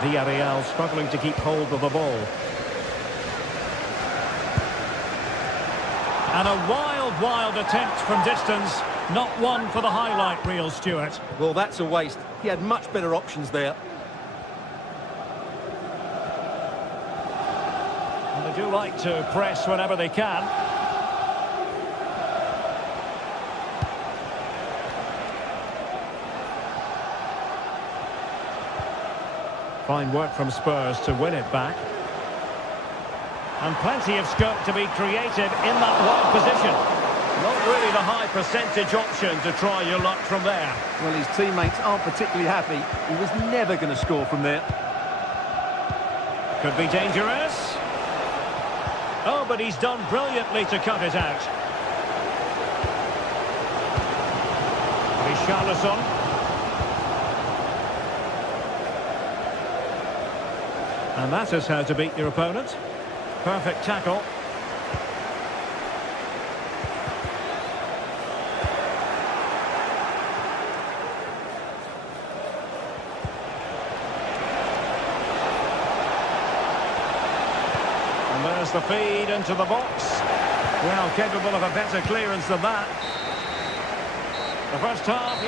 Villarreal struggling to keep hold of the ball. And a wild attempt from distance. Not one for the highlight reel, Stuart. Well, that's a waste. He had much better options there. And they do like to press whenever they can. Fine work from Spurs to win it back. And plenty of scope to be creative in that wide position. Not really the high percentage option to try your luck from there. Well, his teammates aren't particularly happy. He was never going to score from there. Could be dangerous. Oh, but he's done brilliantly to cut it out. Richarlison. And that is how to beat your opponent. Perfect tackle. And there's the feed into the box. Well, capable of a better clearance than that. The first half.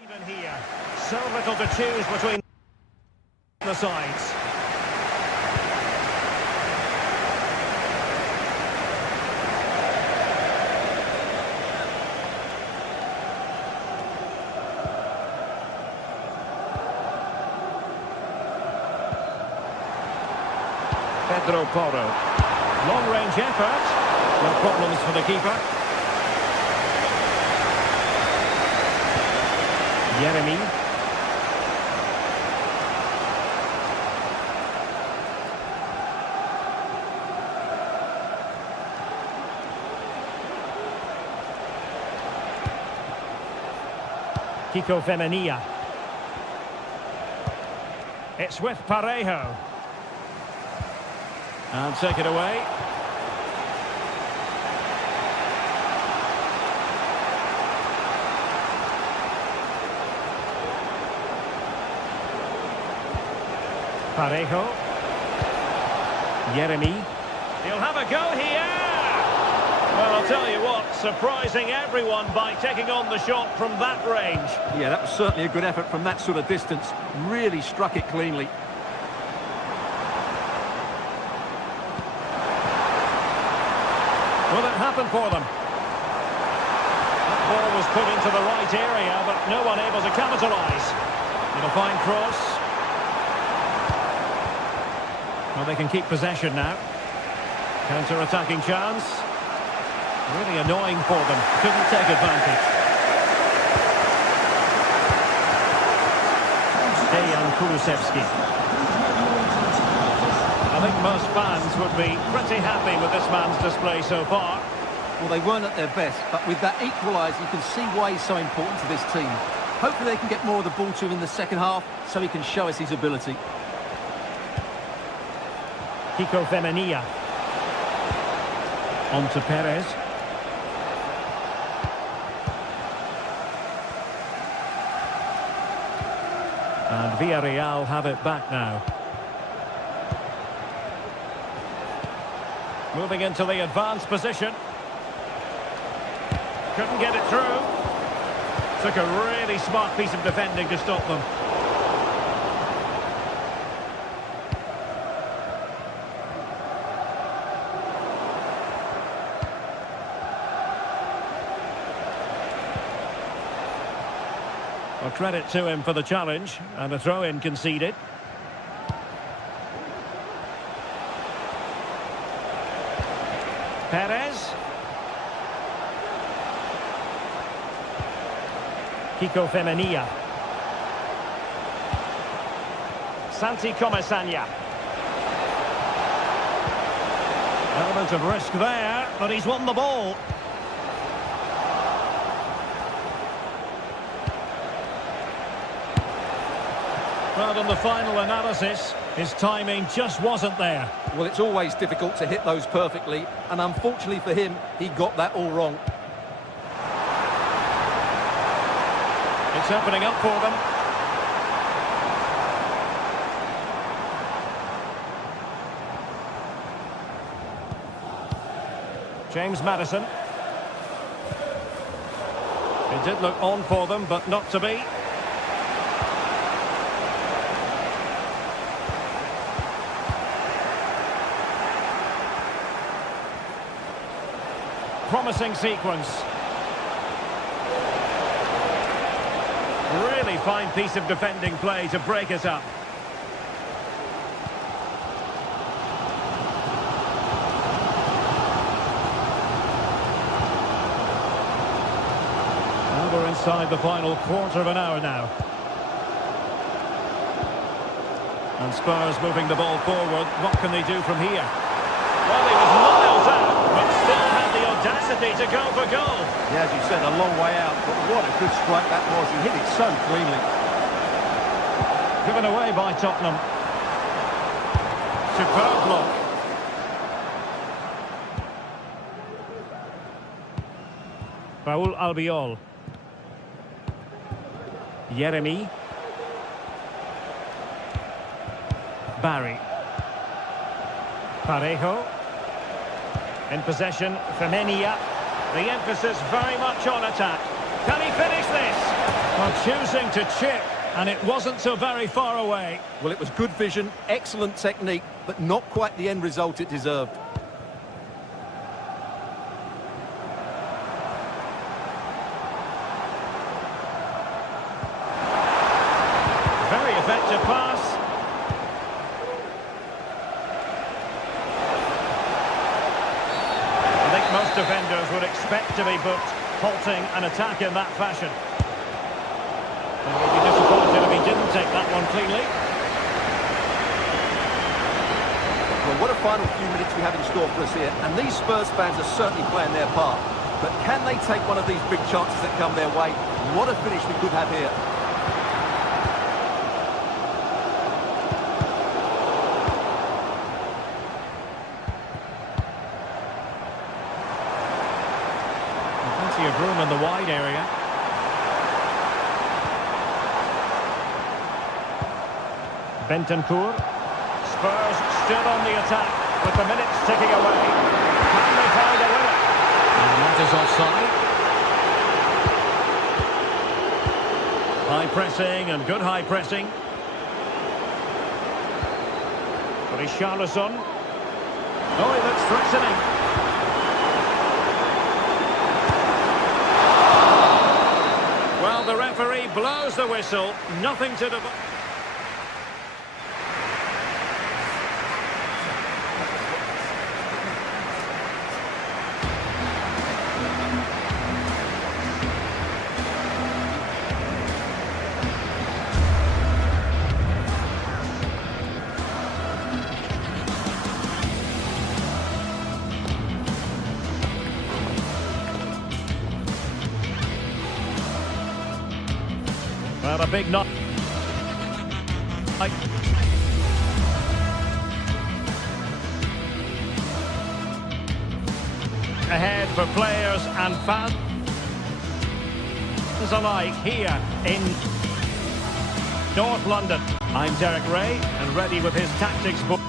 Even here, so little to choose between the sides. Pedro Porro. Long-range effort. No problems for the keeper. Jeremy. Kiko Femenia. It's with Parejo. And take it away. Parejo. Jeremy. He'll have a go here. Well, I'll tell you what, surprising everyone by taking on the shot from that range. Yeah, that was certainly a good effort from that sort of distance. Really struck it cleanly. Will it happen for them? That ball was put into the right area, but no one able to capitalise. And a fine cross. Well, they can keep possession now. Counter-attacking chance. Really annoying for them. Couldn't take advantage. Dejan Kulusevski. I think most fans would be pretty happy with this man's display so far. Well, they weren't at their best, but with that equaliser, you can see why he's so important to this team. Hopefully they can get more of the ball to him in the second half, so he can show us his ability. Kiko Femenia. On to Perez. And Villarreal have it back now. Moving into the advanced position. Couldn't get it through. Took a really smart piece of defending to stop them. Well, credit to him for the challenge, and a throw-in conceded. Perez. Kiko Femenia. Santi Comesaña. Element of risk there, but he's won the ball. Well, in the final analysis, his timing just wasn't there. Well, it's always difficult to hit those perfectly, and unfortunately for him, he got that all wrong. It's opening up for them. James Maddison. It did look on for them, but not to be. Promising sequence. Really fine piece of defending play to break us up. Well, we're inside the final quarter of an hour now. And Spurs moving the ball forward. What can they do from here? Well, he was miles out, but still had the audacity to go for goal. Yeah, as you said, a long way out, but what a good strike that was. He hit it so cleanly. Given away by Tottenham. Superb block. Raul Albiol. Yeremy. Barry. Parejo. In possession, Femenia. The emphasis very much on attack. Can he finish this? Well, choosing to chip, and it wasn't so very far away. Well, it was good vision, excellent technique, but not quite the end result it deserved. Very effective pass. I think most defenders would expect to be booked, halting an attack in that fashion. They would be disappointed if he didn't take that one cleanly. Well, what a final few minutes we have in store for us here, and these Spurs fans are certainly playing their part. But can they take one of these big chances that come their way? What a finish we could have here. Plenty of room in the wide area. Bentancur. Spurs still on the attack with the minutes ticking away. Can they find a winner? And that is offside. High pressing and good high pressing. Richarlison. Oh, he looks threatening. Well, the referee blows the whistle. Nothing to do. Well, a big knock. Ahead for players and fans alike here in North London. I'm Derek Ray and ready with his tactics book.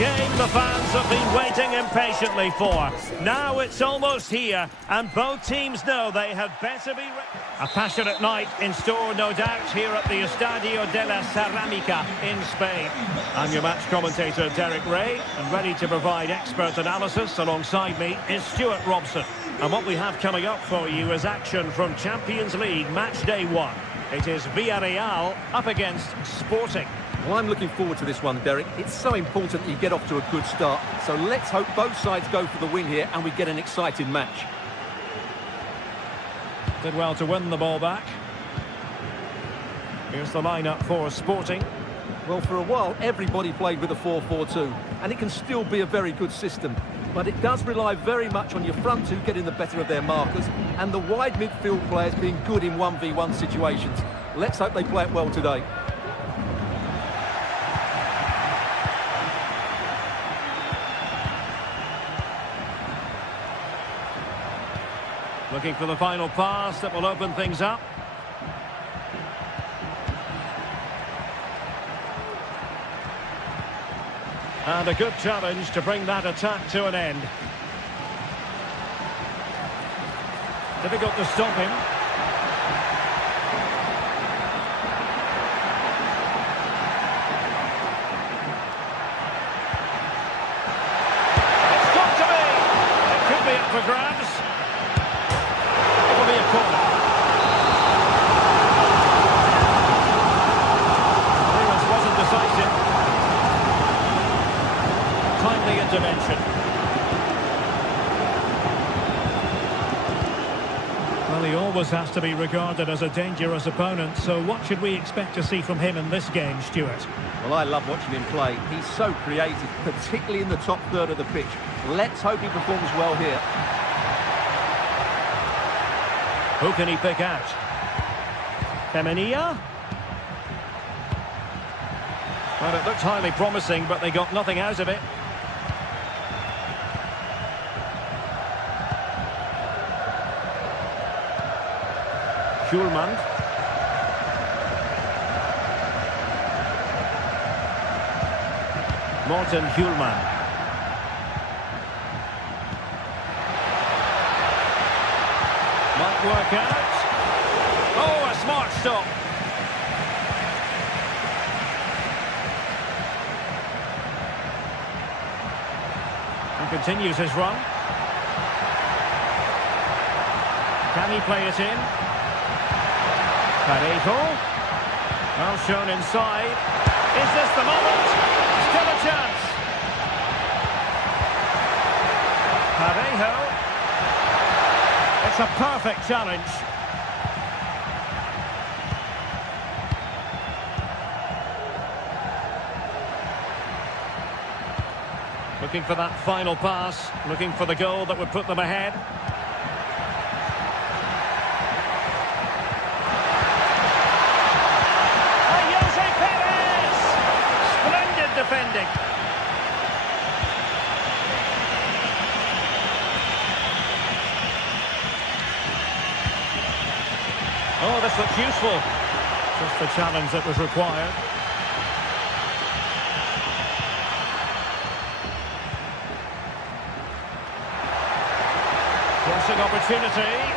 game the fans have been waiting impatiently for. Now it's almost here, and both teams know they had better be ready. A passionate night in store, no doubt, here at the Estadio de la Ceramica in Spain. I'm your match commentator, Derek Ray, and ready to provide expert analysis alongside me is Stuart Robson. And what we have coming up for you is action from Champions League Match Day 1. It is Villarreal up against Sporting. Well, I'm looking forward to this one, Derek. It's so important that you get off to a good start. So let's hope both sides go for the win here and we get an exciting match. Did well to win the ball back. Here's the lineup for Sporting. Well, for a while, everybody played with a 4-4-2, and it can still be a very good system. But it does rely very much on your front two getting the better of their markers and the wide midfield players being good in 1v1 situations. Let's hope they play it well today. Looking for the final pass that will open things up. And a good challenge to bring that attack to an end. Difficult to stop him. It's got to be! It could be up for grabs. It'll be a corner. Clearance wasn't decisive. Timely intervention. Well, he always has to be regarded as a dangerous opponent, so what should we expect to see from him in this game, Stuart? Well, I love watching him play. He's so creative, particularly in the top third of the pitch. Let's hope he performs well here. Who can he pick out? Femenia? Well, it looked highly promising, but they got nothing out of it. Schulman. Morten Schulman. Might work out. Oh, a smart stop. And continues his run. Can he play it in? Parejo. Well shown inside. Is this the moment? Still a chance. Parejo. It's a perfect challenge. Looking for that final pass. Looking for the goal that would put them ahead. Defending. Oh, this looks useful. Just the challenge that was required. Crossing opportunity.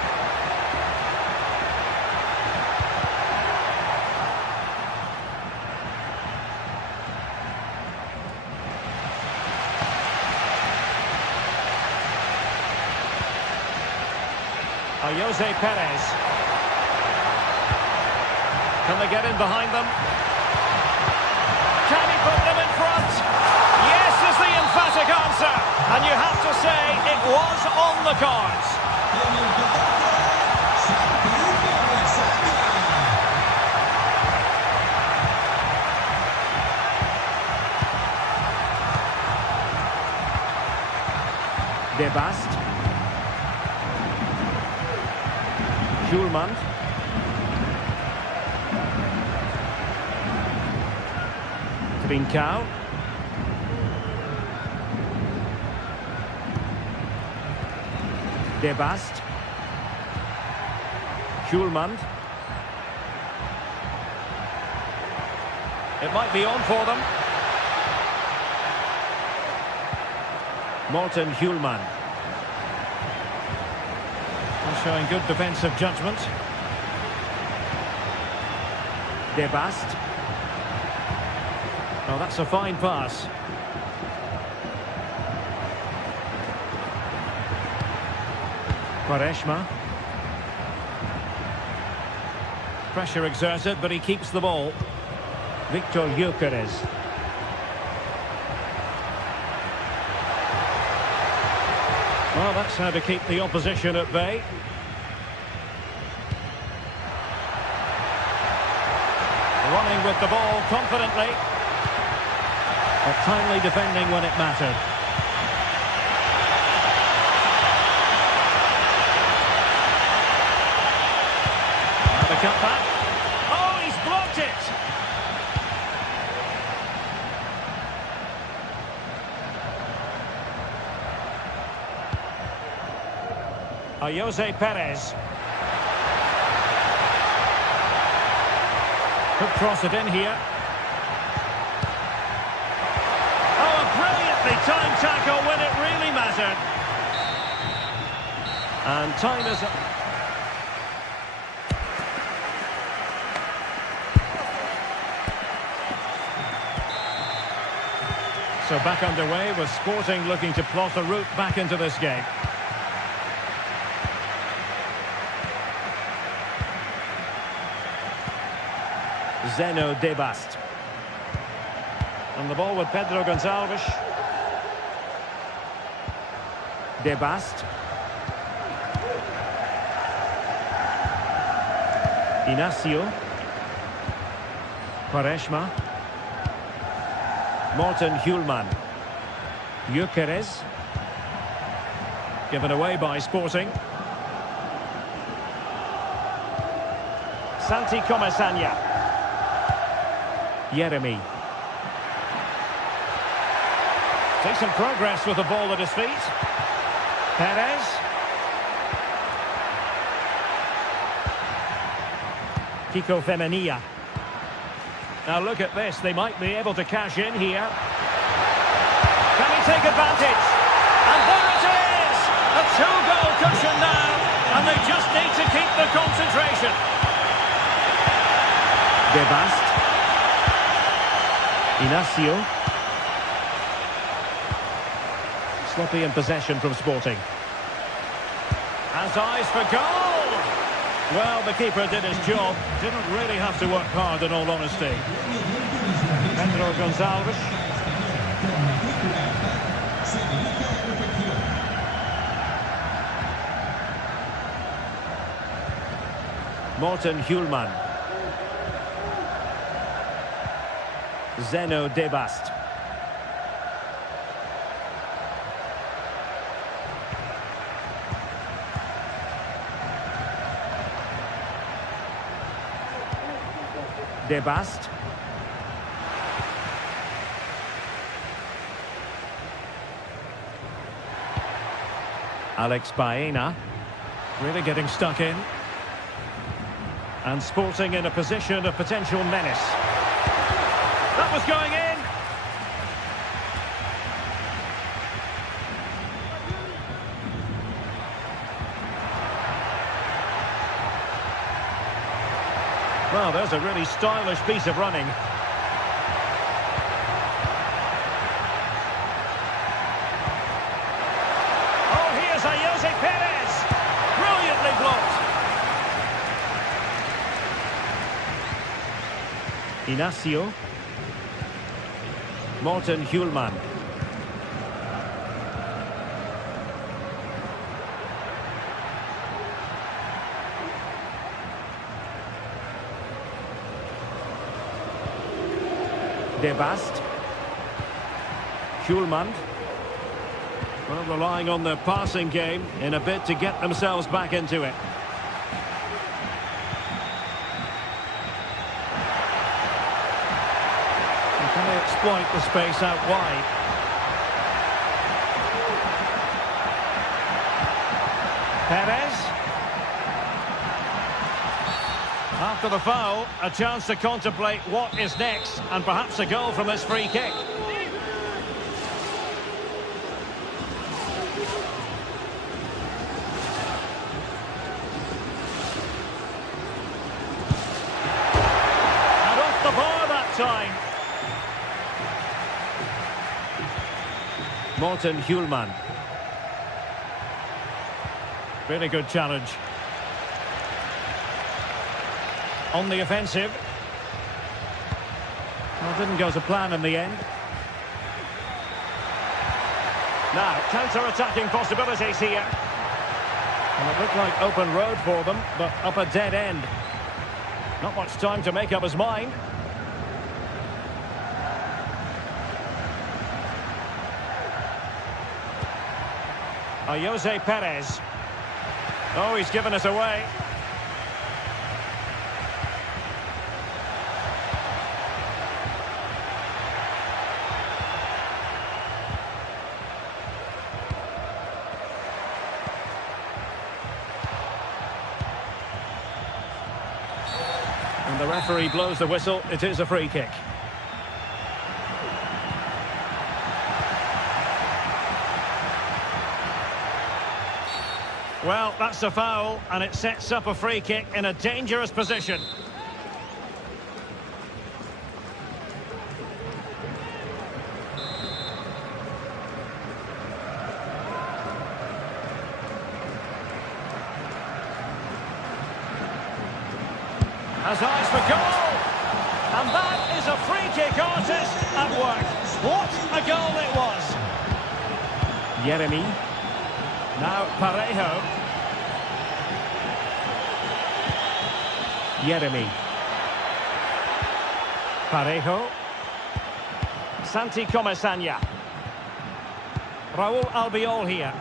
Jose Perez. Can they get in behind them? Can he put them in front? Yes is the emphatic answer. And you have to say it was on the cards. De Bast. Schulman. Trincao. De Bast. Schulman. It might be on for them. Morten Hjulman. Showing good defensive judgment. De Bast. Oh, that's a fine pass. Quaresma. Pressure exerted, but he keeps the ball. Victor Gyökeres. Well, that's how to keep the opposition at bay. Running with the ball confidently. But timely defending when it mattered. Now the cutback. Oh, he's blocked it! Jose Perez. Could cross it in here. Oh, a brilliantly timed tackle when it really mattered. And time is up. So back underway with Sporting looking to plot a route back into this game. Zeno De Bast. And the ball with Pedro Gonçalves. De Bast. Inacio. Quaresma. Morten Hjulman. Gyökeres. Given away by Sporting. Santi Comesaña. Jeremy. Takes some progress with the ball at his feet. Perez. Kiko Femenia. Now look at this, they might be able to cash in here. Can he take advantage? And there it is! A two-goal cushion now, and they just need to keep the concentration. De Bast. Inacio. Sloppy in possession from Sporting. Has eyes for goal! Well, the keeper did his job. Didn't really have to work hard, in all honesty. Pedro Gonçalves. Morten Hjulman. Zeno De Bast. De Bast. Alex Baena. Really getting stuck in. And Sporting in a position of potential menace. That was going in. Well, there's a really stylish piece of running. Oh, here's Jose Perez. Brilliantly blocked. Inacio. Morten Hjulman. De Bast. Hjulman. Well, relying on their passing game in a bid to get themselves back into it. Can they exploit the space out wide? Perez. After the foul, a chance to contemplate what is next, and perhaps a goal from this free kick. time. Morten Hjulman. Really good challenge. On the offensive. Well, didn't go to plan in the end. Now, counter-attacking possibilities here. And it looked like open road for them, but up a dead end. Not much time to make up his mind. Jose Perez. Oh, he's given us away. And the referee blows the whistle. It is a free kick. Well, that's a foul, and it sets up a free kick in a dangerous position. Has eyes for goal! And that is a free kick artist at work. What a goal it was! Jeremy. Now Parejo. Jeremy. Parejo. Santi Comesaña. Raúl Albiol here.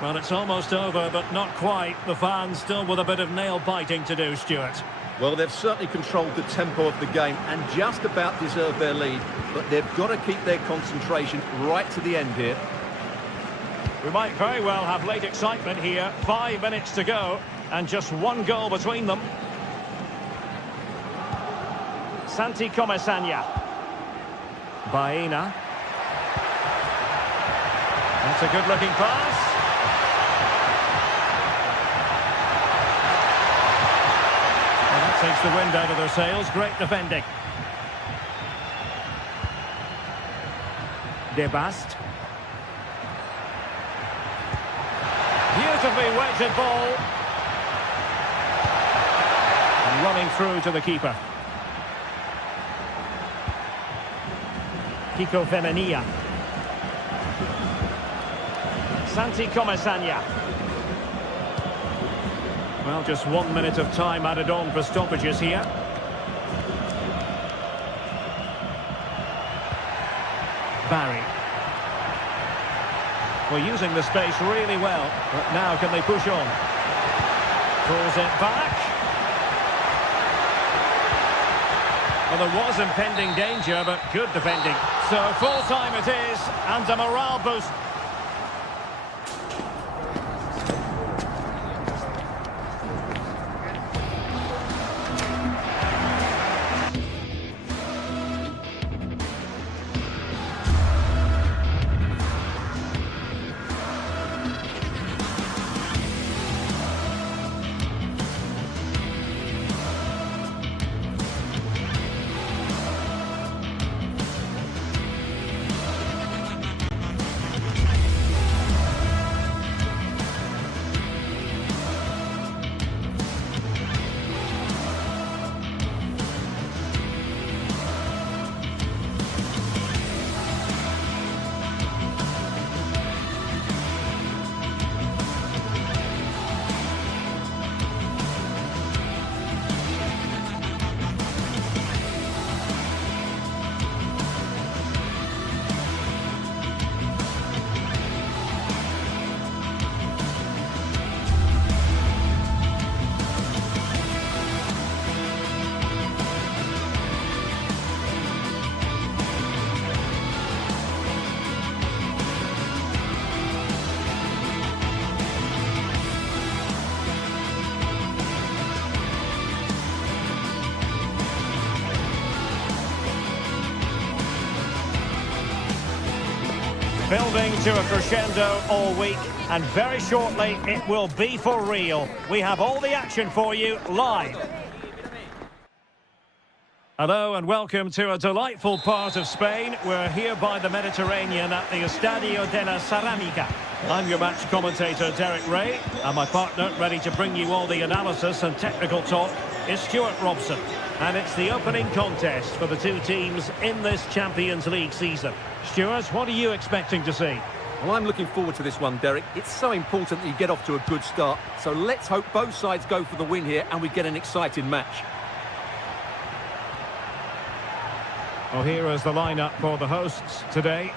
Well, it's almost over, but not quite. The fans still with a bit of nail-biting to do, Stuart. Well, they've certainly controlled the tempo of the game and just about deserved their lead, but they've got to keep their concentration right to the end here. We might very well have late excitement here. 5 minutes to go, and just one goal between them. Santi Comesaña. Baena. That's a good-looking pass. Well, that takes the wind out of their sails. Great defending. De Bast. Beautifully weighted ball. And running through to the keeper. Kiko Femenia. Santi Comesaña. Well, just 1 minute of time added on for stoppages here. Barry. Well, using the space really well, but now can they push on? Pulls it back. Well, there was impending danger, but good defending. So full time it is, and a morale boost. Building to a crescendo all week, and very shortly it will be for real. We have all the action for you live. Hello and welcome to a delightful part of Spain. We're here by the Mediterranean at the Estadio de la Ceramica. I'm your match commentator, Derek Ray, and my partner, ready to bring you all the analysis and technical talk, is Stuart Robson. And it's the opening contest for the two teams in this Champions League season. Stuart, what are you expecting to see? Well, I'm looking forward to this one, Derek. It's so important that you get off to a good start. So let's hope both sides go for the win here and we get an exciting match. Well, here is the lineup for the hosts today.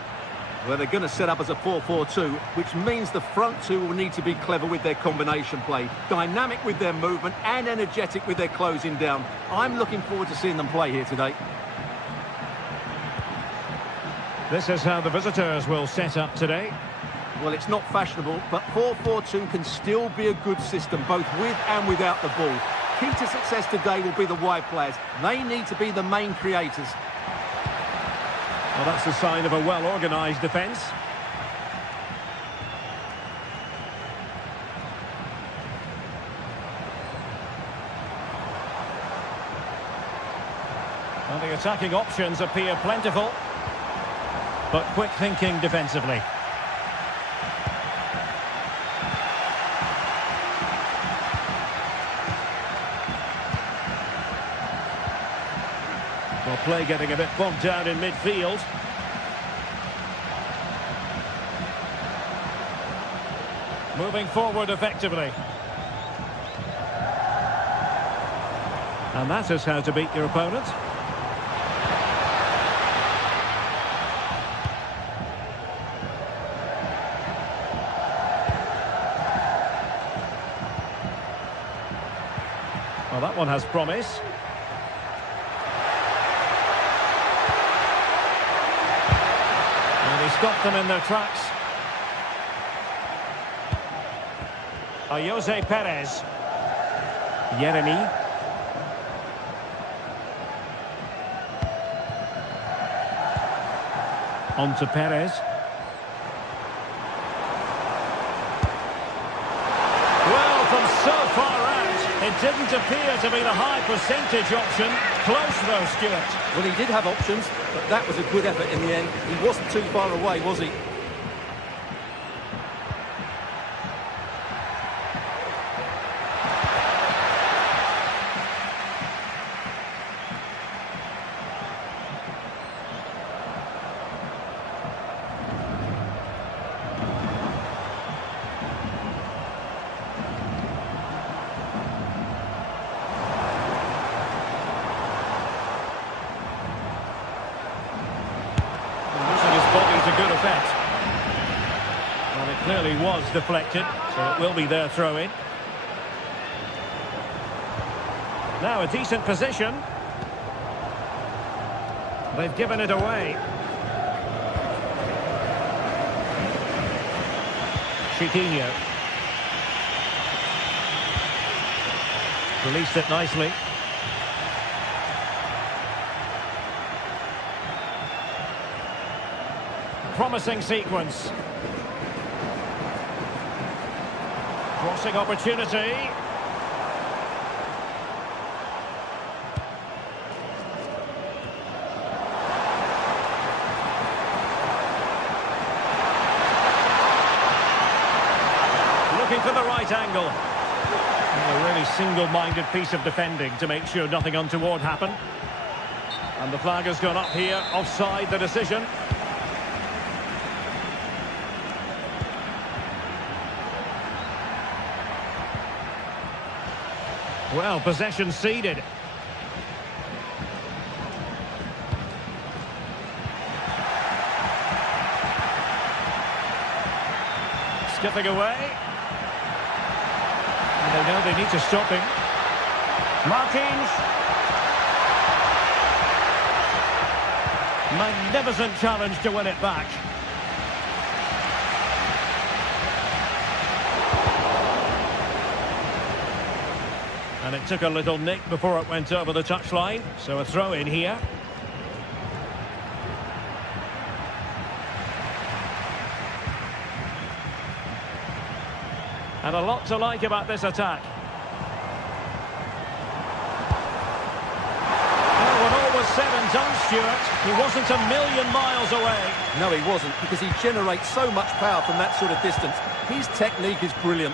Well, they're going to set up as a 4-4-2, which means the front two will need to be clever with their combination play, dynamic with their movement and energetic with their closing down. I'm looking forward to seeing them play here today. This is how the visitors will set up today. Well, it's not fashionable, but 4-4-2 can still be a good system, both with and without the ball. Key to success today will be the wide players. They need to be the main creators. Well, that's a sign of a well-organised defence. Well, the attacking options appear plentiful, but quick thinking defensively. Well, play getting a bit bogged down in midfield. Moving forward effectively. And that is how to beat your opponent. Well, that one has promise. And he stopped them in their tracks. Jose Perez. Yeremy. On to Perez. Well, from so far out, it didn't appear to be the high percentage option. Close though, Stuart. Well, he did have options, but that was a good effort in the end. He wasn't too far away, was he? To good effect. Well, it clearly was deflected, so it will be their throw-in. Now a decent position. They've given it away. Chiquinho. Released it nicely. Promising sequence. Crossing opportunity. Looking for the right angle. A really single-minded piece of defending to make sure nothing untoward happened. And the flag has gone up here, offside the decision. Well, possession ceded. Skipping away. And they know they need to stop him. Martins. Magnificent challenge to win it back. And it took a little nick before it went over the touchline, so a throw in here. And a lot to like about this attack. Oh, one always said and done, Stuart. He wasn't a million miles away. No, he wasn't, because he generates so much power from that sort of distance. His technique is brilliant.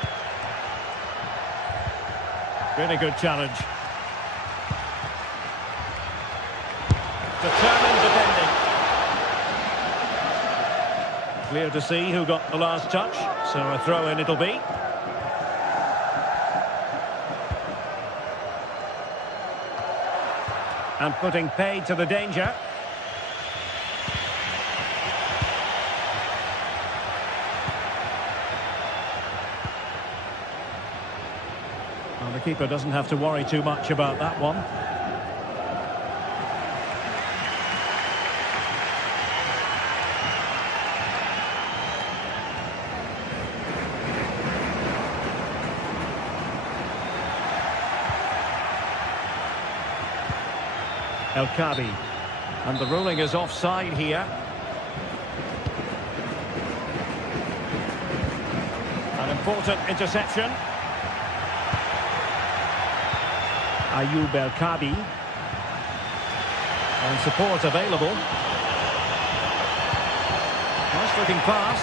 Really good challenge. Determined defending. Clear to see who got the last touch, so a throw-in it'll be. And putting paid to the danger. Well, the keeper doesn't have to worry too much about that one. El Kabi, and the ruling is offside here. An important interception. Ayoub El Kabi, and support available. Nice looking pass,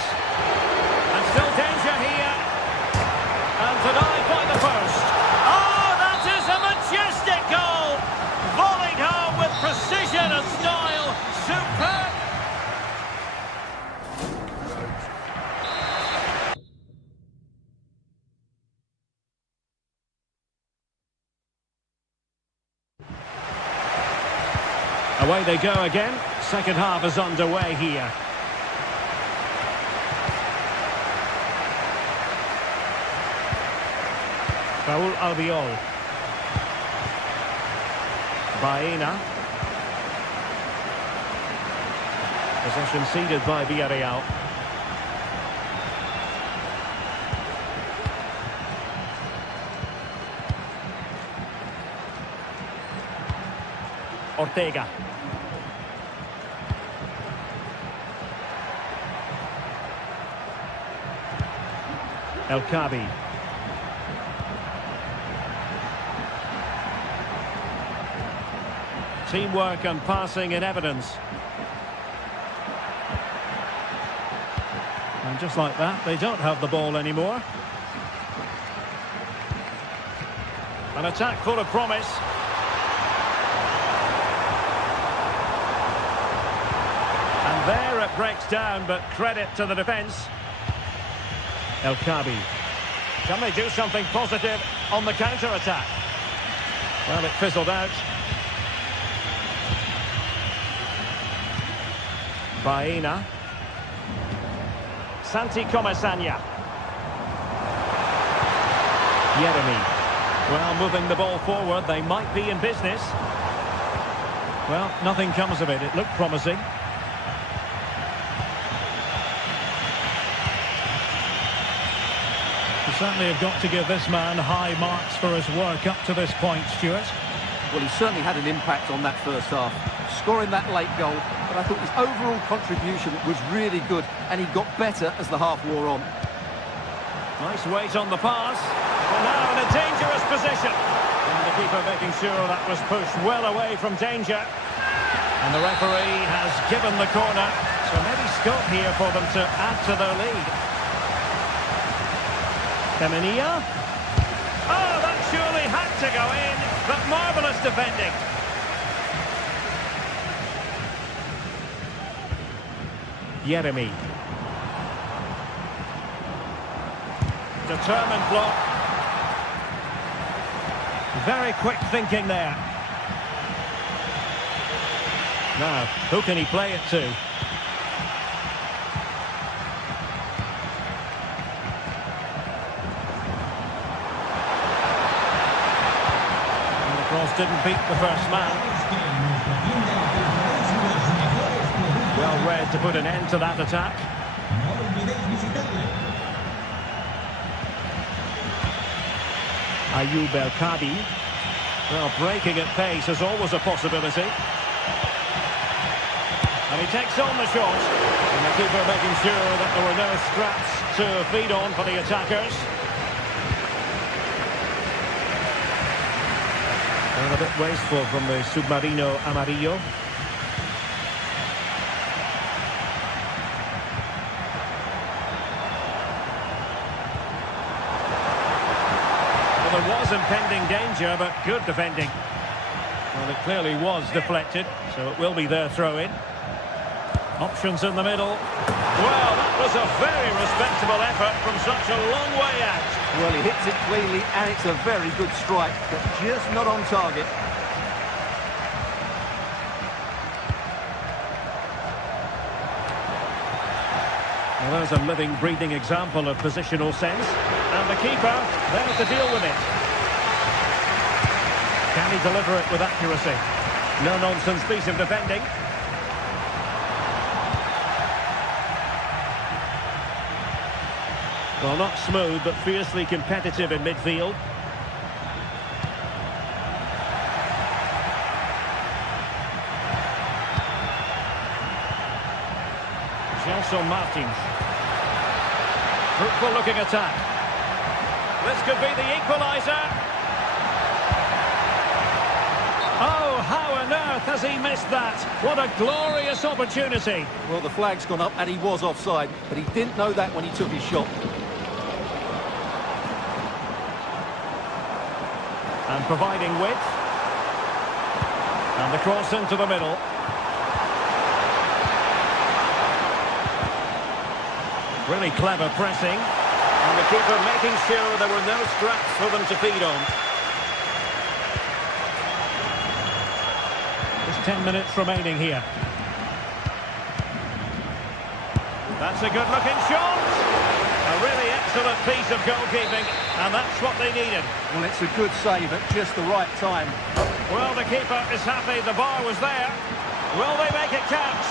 and still danger here, and denied by the post. Oh, that is a majestic goal, volleyed home with precision and style. Superb. Away they go again. Second half is underway here. Raul Albiol. Baena. Possession ceded by Villarreal. Ortega. El Kabi. Teamwork and passing in evidence. And just like that, they don't have the ball anymore. An attack full of promise. And there it breaks down, but credit to the defence. El Kabi. Can they do something positive on the counter-attack? Well, it fizzled out. Baena. Santi Comesaña. Yeremy. Well, moving the ball forward, they might be in business. Well, nothing comes of it. It looked promising. You certainly have got to give this man high marks for his work up to this point, Stuart. Well, he certainly had an impact on that first half, scoring that late goal, but I thought his overall contribution was really good, and he got better as the half wore on. Nice weight on the pass. Well, now in a dangerous position. And the keeper making sure that was pushed well away from danger. And the referee has given the corner, so maybe scope here for them to add to their lead. Femenia. Oh, that surely had to go in, but marvellous defending. Yeremy. Determined block. Very quick thinking there. Now, who can he play it to? And the cross didn't beat the first man. Well read to put an end to that attack. Ayoub El Kabi. Well, breaking at pace is always a possibility. And he takes on the shot. And the keeper making sure that there were no scraps to feed on for the attackers. And a bit wasteful from the Submarino Amarillo. Well, there was impending danger, but good defending. Well, it clearly was deflected, so it will be their throw-in. Options in the middle. Well, that was a very respectable effort from such a long way out. Well, he hits it cleanly, and it's a very good strike, but just not on target. Well, there's a living, breathing example of positional sense. And the keeper there to deal with it. Can he deliver it with accuracy? No-nonsense piece of defending. Well, not smooth, but fiercely competitive in midfield. Gelson Martins. Fruitful looking attack. This could be the equaliser. Oh, how on earth has he missed that? What a glorious opportunity. Well, the flag's gone up and he was offside, but he didn't know that when he took his shot. And providing width. And the cross into the middle. Really clever pressing. And the keeper making sure there were no scraps for them to feed on. Just 10 minutes remaining here. That's a good-looking shot. A really excellent piece of goalkeeping, and that's what they needed. Well, it's a good save at just the right time. Well, the keeper is happy the bar was there. Will they make it count?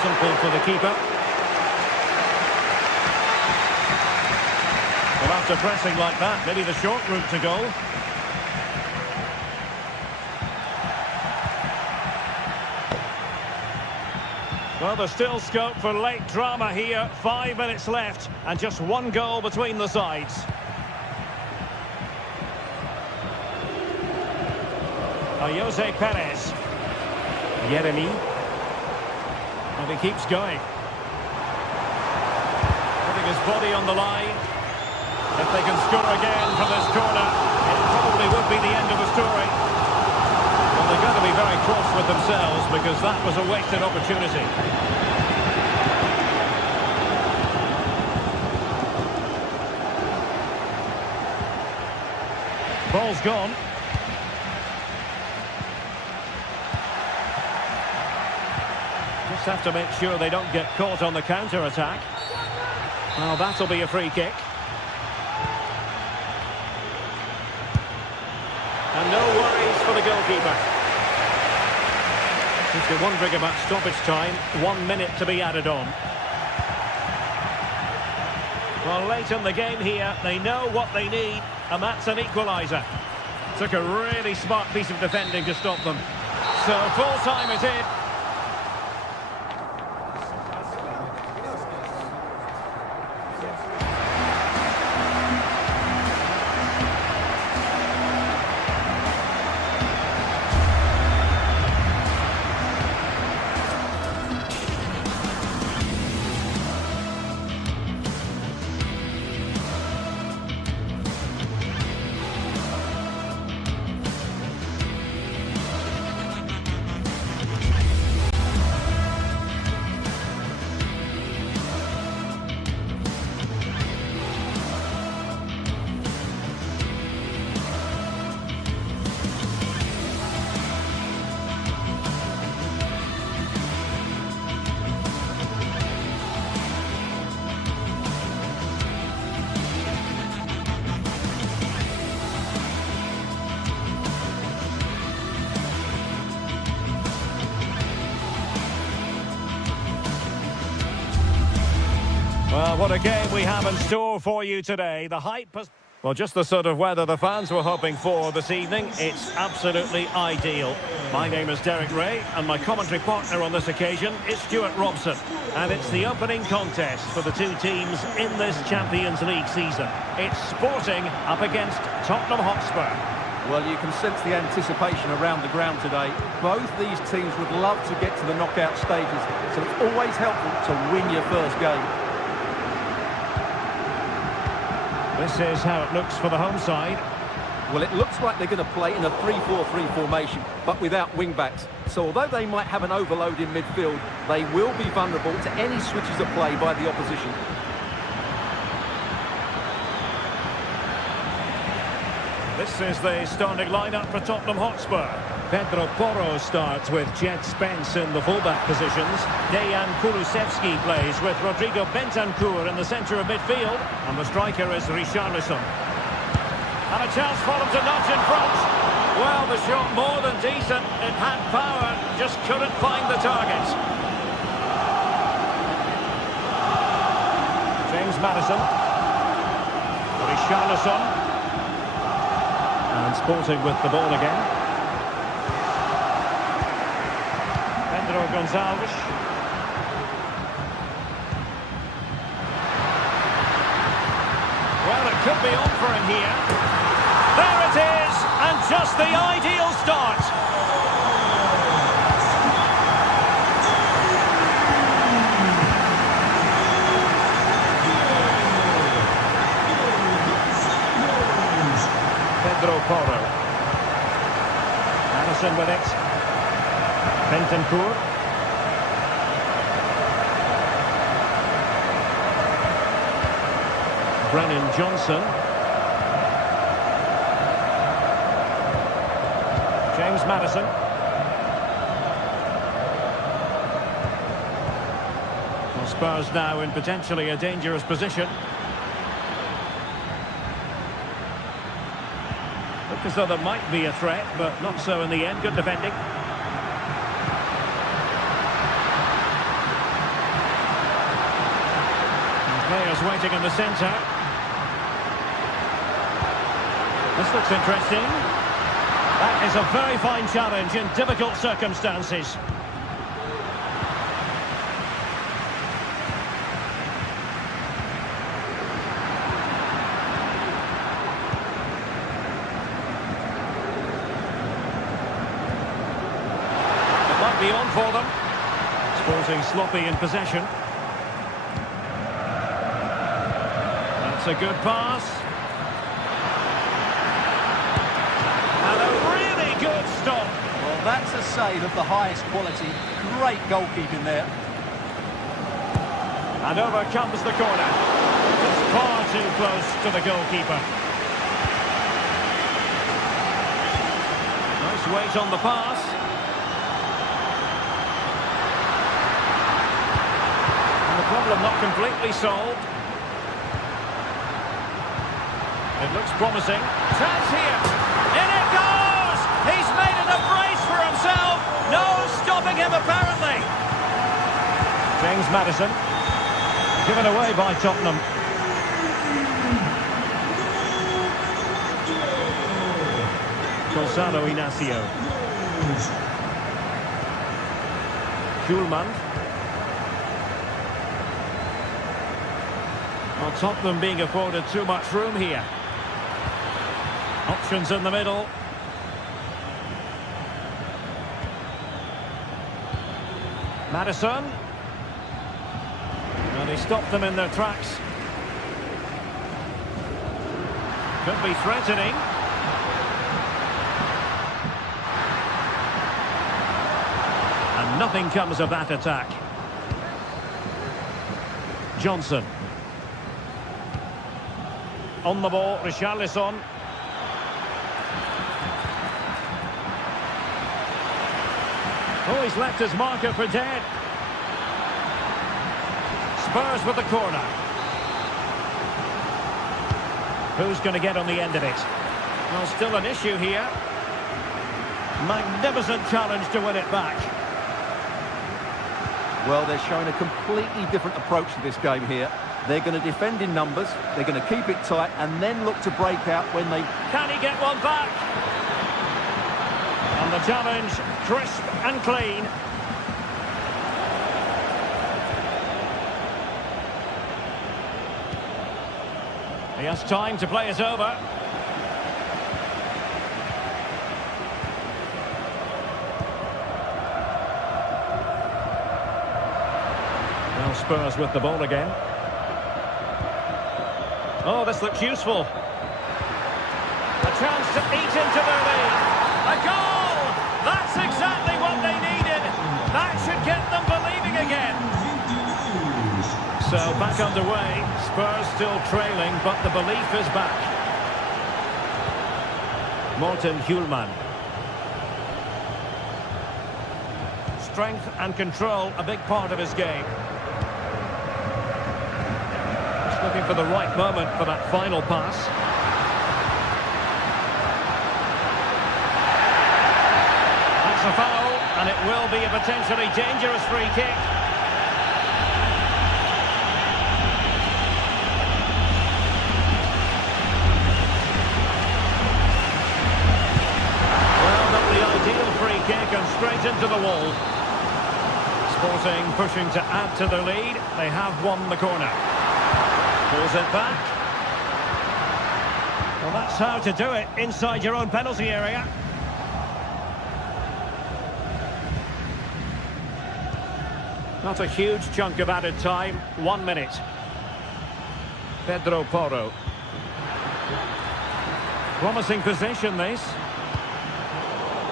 Simple for the keeper. Well, after pressing like that, maybe the short route to goal. Well, there's still scope for late drama here. 5 minutes left, and just one goal between the sides. Jose Perez. Yeremi. And he keeps going. Putting his body on the line. If they can score again from this corner, it probably would be the end of the story. Well, they're going to be very cross with themselves because that was a wasted opportunity. Ball's gone. Just have to make sure they don't get caught on the counter-attack. Well, that'll be a free kick. And no worries for the goalkeeper. If you're wondering about stoppage time, 1 minute to be added on. Well, late in the game here, they know what they need, and that's an equaliser. Took a really smart piece of defending to stop them. So full time is in. Well, what a game we have in store for you today. The hype has... Well, just the sort of weather the fans were hoping for this evening. It's absolutely ideal. My name is Derek Ray, and my commentary partner on this occasion is Stuart Robson. And it's the opening contest for the two teams in this Champions League season. It's Sporting up against Tottenham Hotspur. Well, you can sense the anticipation around the ground today. Both these teams would love to get to the knockout stages, so it's always helpful to win your first game. This is how it looks for the home side. Well, it looks like they're going to play in a 3-4-3 formation, but without wing-backs. So although they might have an overload in midfield, they will be vulnerable to any switches of play by the opposition. This is the starting lineup for Tottenham Hotspur. Pedro Porro starts with Jet Spence in the fullback positions. Dejan Kulusevski plays with Rodrigo Bentancur in the centre of midfield. And the striker is Richarlison. And a chance for him to nudge in front. Well, the shot more than decent. It had power, just couldn't find the target. James Maddison. Richarlison. And Sporting with the ball again. Pedro Gonçalves. Well, it could be on for him here. There it is, and just the ideal start. Pedro Porro. Madison with it. Bentancur. Brennan Johnson. James Maddison. Well, Spurs now in potentially a dangerous position. Look as though there might be a threat, but not so in the end. Good defending. And players waiting in the centre. This looks interesting. That is a very fine challenge in difficult circumstances. Be on for them. Sporting sloppy in possession. That's a good pass. And a really good stop. Well, that's a save of the highest quality. Great goalkeeping there. And over comes the corner. Just far too close to the goalkeeper. Nice weight on the pass. Problem not completely solved. It looks promising. Chance here. In it goes! He's made it a brace for himself. No stopping him, apparently. James Maddison. Given away by Tottenham. Gonzalo Inacio. Schulman. Well, Tottenham being afforded too much room here. Options in the middle. Maddison. And he stopped them in their tracks. Could be threatening. And nothing comes of that attack. Johnson. On the ball, Richarlison. Oh, he's left his marker for dead. Spurs with the corner. Who's going to get on the end of it? Well, still an issue here. Magnificent challenge to win it back. Well, they're showing a completely different approach to this game here. They're going to defend in numbers, they're going to keep it tight, and then look to break out when they... Can he get one back? And the challenge, crisp and clean. He has time to play it over. Spurs with the ball again. Oh, this looks useful. A chance to eat into their lead. A goal! That's exactly what they needed. That should get them believing again. So back underway. Spurs still trailing, but the belief is back. Morten Hjulman. Strength and control, a big part of his game. Just looking for the right moment for that final pass. That's a foul, and it will be a potentially dangerous free kick. Well, not the ideal free kick, and straight into the wall. Sporting pushing to add to their lead. They have won the corner. Pulls it back. Well, that's how to do it inside your own penalty area. Not a huge chunk of added time. 1 minute. Pedro Porro. Promising position, this.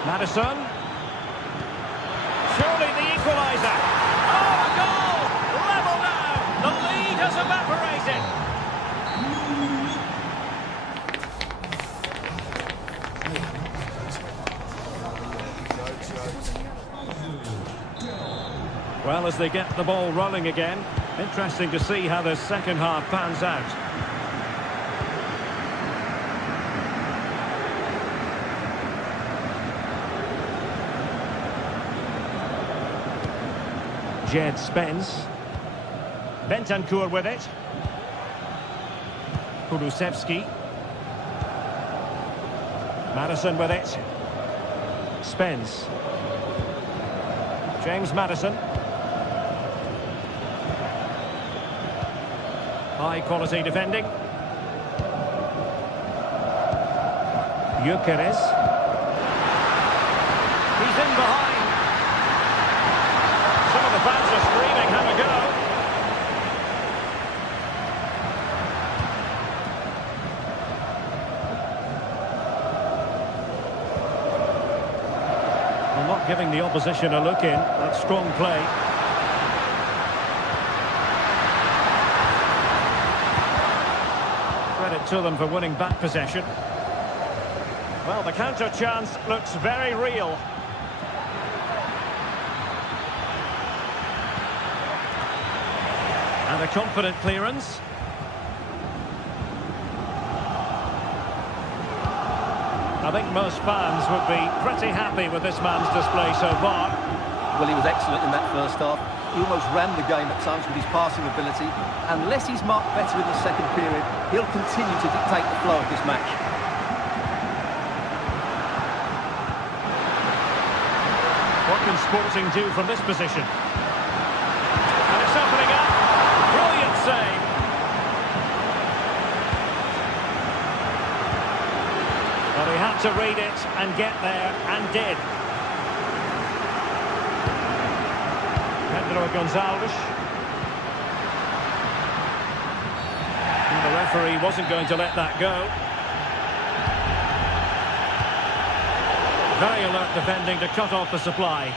Maddison. Surely the equaliser. Oh, a goal! Level now. The lead has evaporated. Well, as they get the ball rolling again, interesting to see how the second half pans out. Jed Spence. Bentancur with it. Kulusevski. Maddison with it. Spence. James Maddison. High quality defending. Gyökeres. He's in behind. Some of the fans are screaming, have a go. Well, not giving the opposition a look in. That's strong play. Credit to them for winning back possession. Well, the counter chance looks very real. And a confident clearance. I think most fans would be pretty happy with this man's display so far. Well, he was excellent in that first half. He almost ran the game at times with his passing ability. Unless he's marked better in the second period, he'll continue to dictate the flow of this match. What can Sporting do from this position? And it's opening up. Brilliant save. Well, he had to read it and get there, and did. Pedro Gonzalez. And the referee wasn't going to let that go. Very alert defending to cut off the supply.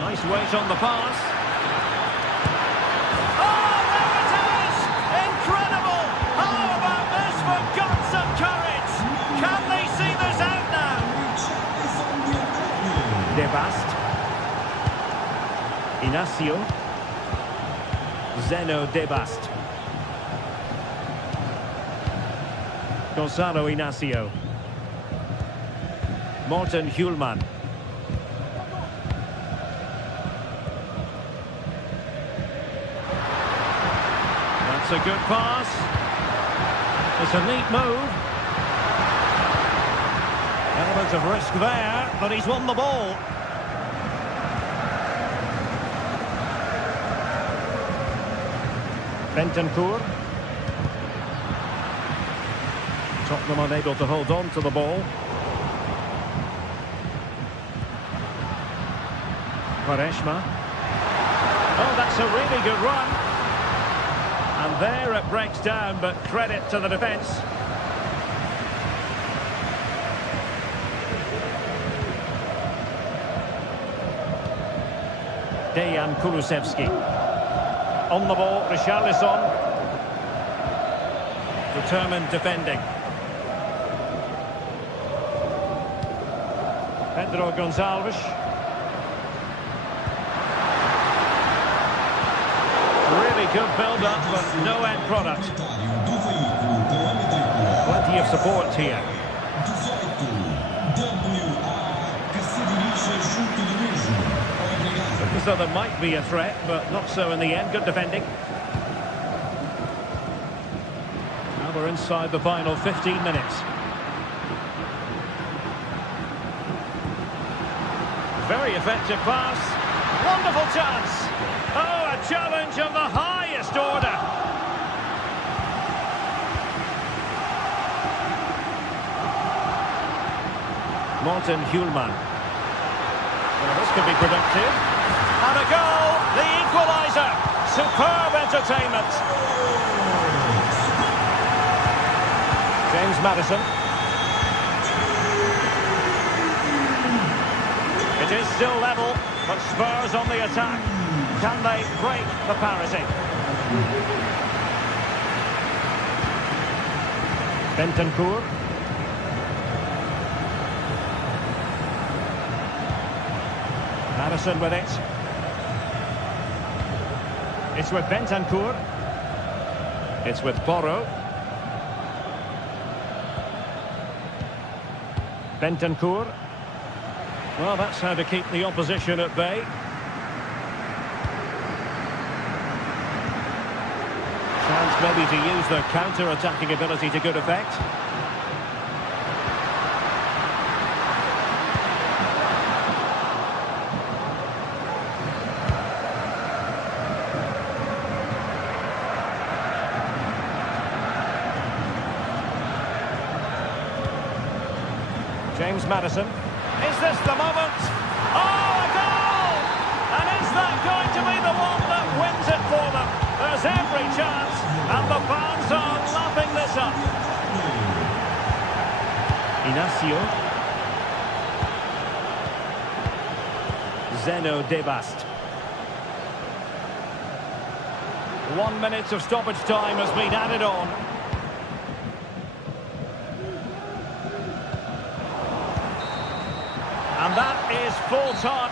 Nice weight on the pass. Oh, there it is! Incredible! How about this for guts and courage? Can they see this out now? Debast. Inacio. Zeno Debast. Gonzalo Inacio. Morten Hjulman. That's a good pass. It's a neat move. Element of risk there, but he's won the ball. Bentancur. Tottenham unable to hold on to the ball. Quaresma. Oh, that's a really good run. And there it breaks down, but credit to the defence. Dejan Kulusevski. On the ball, Richarlison. Determined defending. Pedro Gonçalves. Really good build-up, but no end product. Plenty of support here. So there might be a threat, but not so in the end. Good defending. Now we're inside the final 15 minutes. Very effective pass. Wonderful chance. Oh, a challenge of the highest order. Morten Hjulman. Well, this could be productive. And a goal, the equaliser. Superb entertainment. James Maddison. It is still level, but Spurs on the attack. Can they break the parity? Bentancur. Maddison with it. It's with Bentancur. It's with Porro. Bentancur. Well, that's how to keep the opposition at bay. Chance maybe to use their counter-attacking ability to good effect. James Maddison. Is this the moment? Oh, a goal! And is that going to be the one that wins it for them? There's every chance, and the fans are lapping this up. Inacio. Zeno Debast. 1 minute of stoppage time has been added on. And that is full time.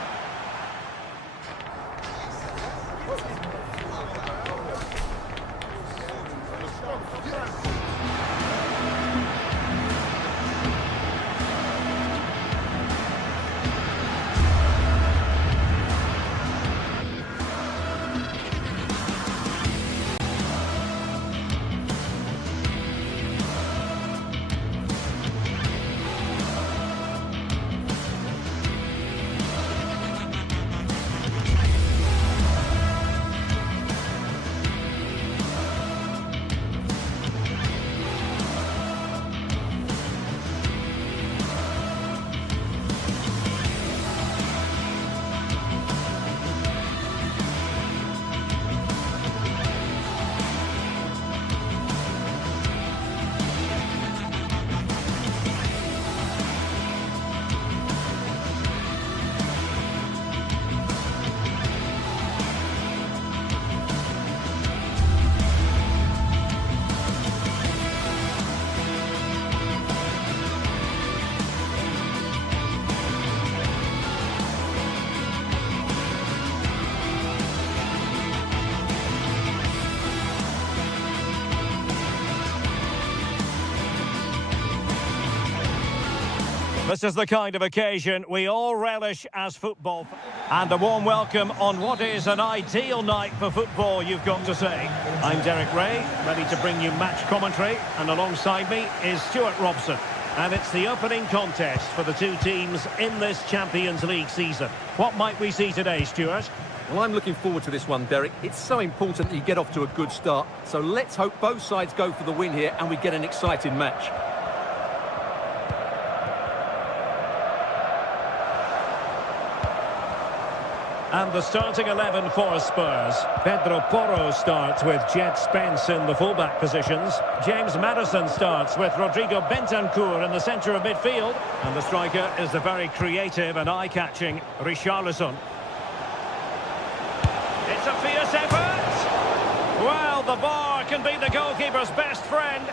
This is the kind of occasion we all relish as football. And a warm welcome on what is an ideal night for football, you've got to say. I'm Derek Ray, ready to bring you match commentary. And alongside me is Stuart Robson. And it's the opening contest for the two teams in this Champions League season. What might we see today, Stuart? Well, I'm looking forward to this one, Derek. It's so important that you get off to a good start. So let's hope both sides go for the win here and we get an exciting match. And the starting 11 for Spurs. Pedro Porro starts with Jet Spence in the fullback positions. James Maddison starts with Rodrigo Bentancur in the centre of midfield. And the striker is the very creative and eye-catching Richarlison. It's a fierce effort. Well, the bar can be the goalkeeper's best friend.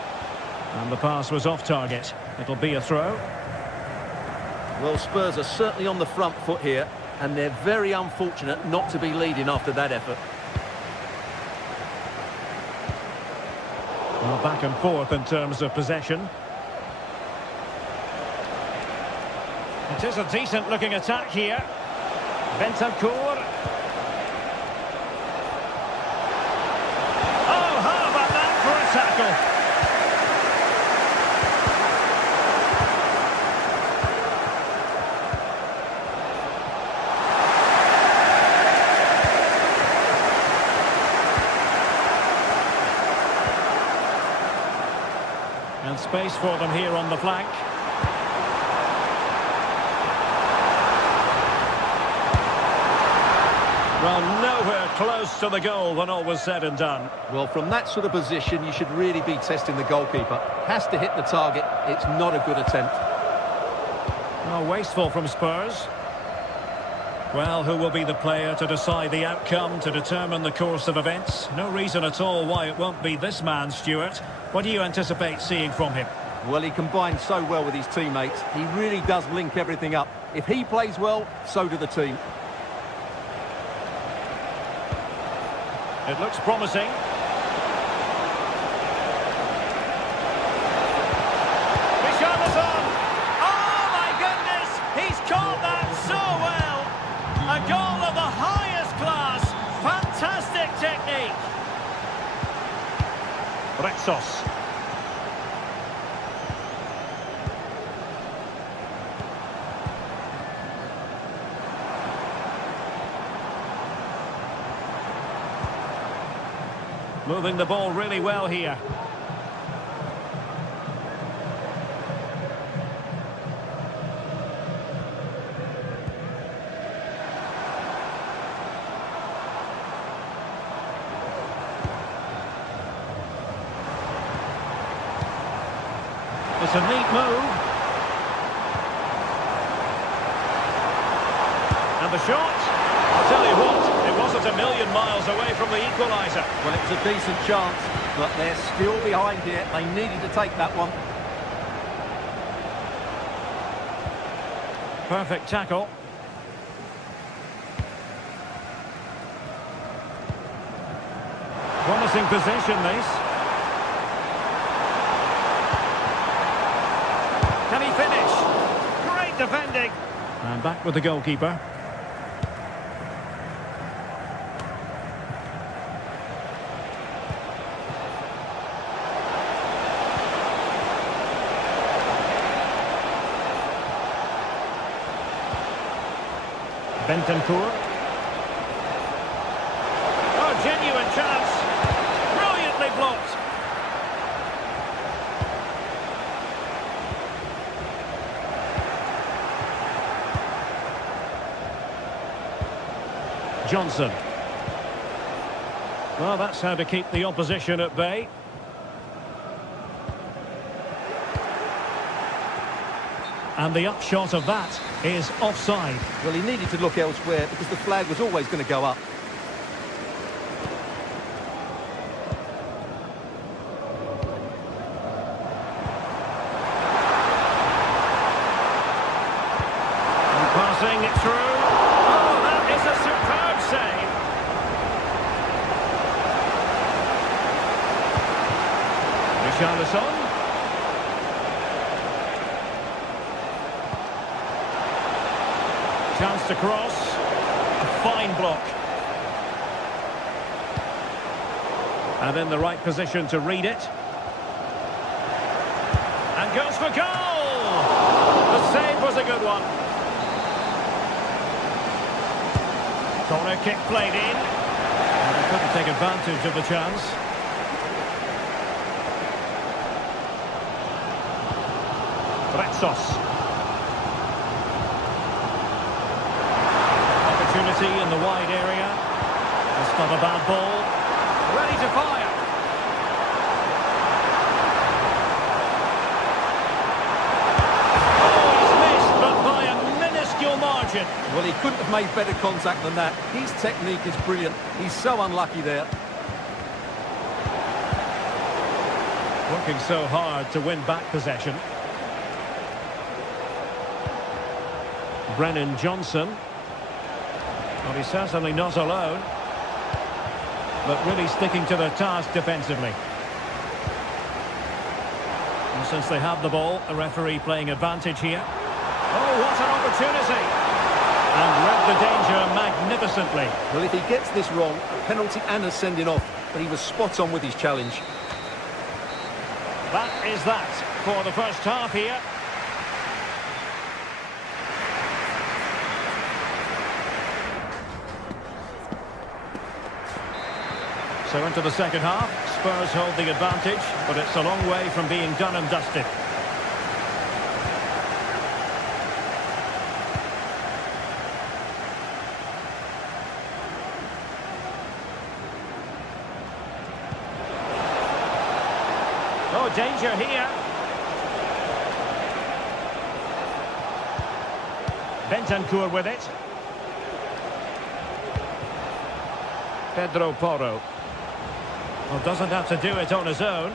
And the pass was off target. It'll be a throw. Well, Spurs are certainly on the front foot here, and they're very unfortunate not to be leading after that effort. Well, back and forth in terms of possession. It is a decent-looking attack here. Bentancur. Oh, how about that for a tackle? And space for them here on the flank. Well, nowhere close to the goal when all was said and done. Well, from that sort of position, you should really be testing the goalkeeper. Has to hit the target. It's not a good attempt. Oh, wasteful from Spurs. Well, who will be the player to decide the outcome, to determine the course of events? No reason at all why it won't be this man, Stuart. What do you anticipate seeing from him? Well, he combines so well with his teammates. He really does link everything up. If he plays well, so do the team. It looks promising. Richarlison! Oh, my goodness! He's caught that so well! A goal of the highest class. Fantastic technique. Rexos. Moving the ball really well here. It's a neat move. And the shot. I'll tell you what, it wasn't a million miles away from the equaliser. Well, it was a decent chance, but they're still behind here. They needed to take that one. Perfect tackle. Promising possession, this. Can he finish? Great defending. And back with the goalkeeper. Bentancur. Oh, genuine chance. Brilliantly blocked. Johnson. Well, that's how to keep the opposition at bay. And the upshot of that is offside. Well, he needed to look elsewhere because the flag was always going to go up. And passing it through. Oh, that is a superb save. Richarlison. Chance to cross. A fine block. And in the right position to read it. And goes for goal! The save was a good one. Corner kick played in. And they couldn't take advantage of the chance. Rexos. ability in the wide area. That's not a bad ball. Ready to fire. Oh, he's missed, but by a minuscule margin. Well, he couldn't have made better contact than that. His technique is brilliant. He's so unlucky there. Working so hard to win back possession. Brennan Johnson. Well, he's certainly not alone, but really sticking to their task defensively. And since they have the ball, the referee playing advantage here. Oh, what an opportunity! And read the danger magnificently. Well, if he gets this wrong, a penalty and a sending off, but he was spot on with his challenge. That is that for the first half here. So into the second half, Spurs hold the advantage, but it's a long way from being done and dusted. Oh, danger here. Bentancur with it. Pedro Porro. Well, doesn't have to do it on his own.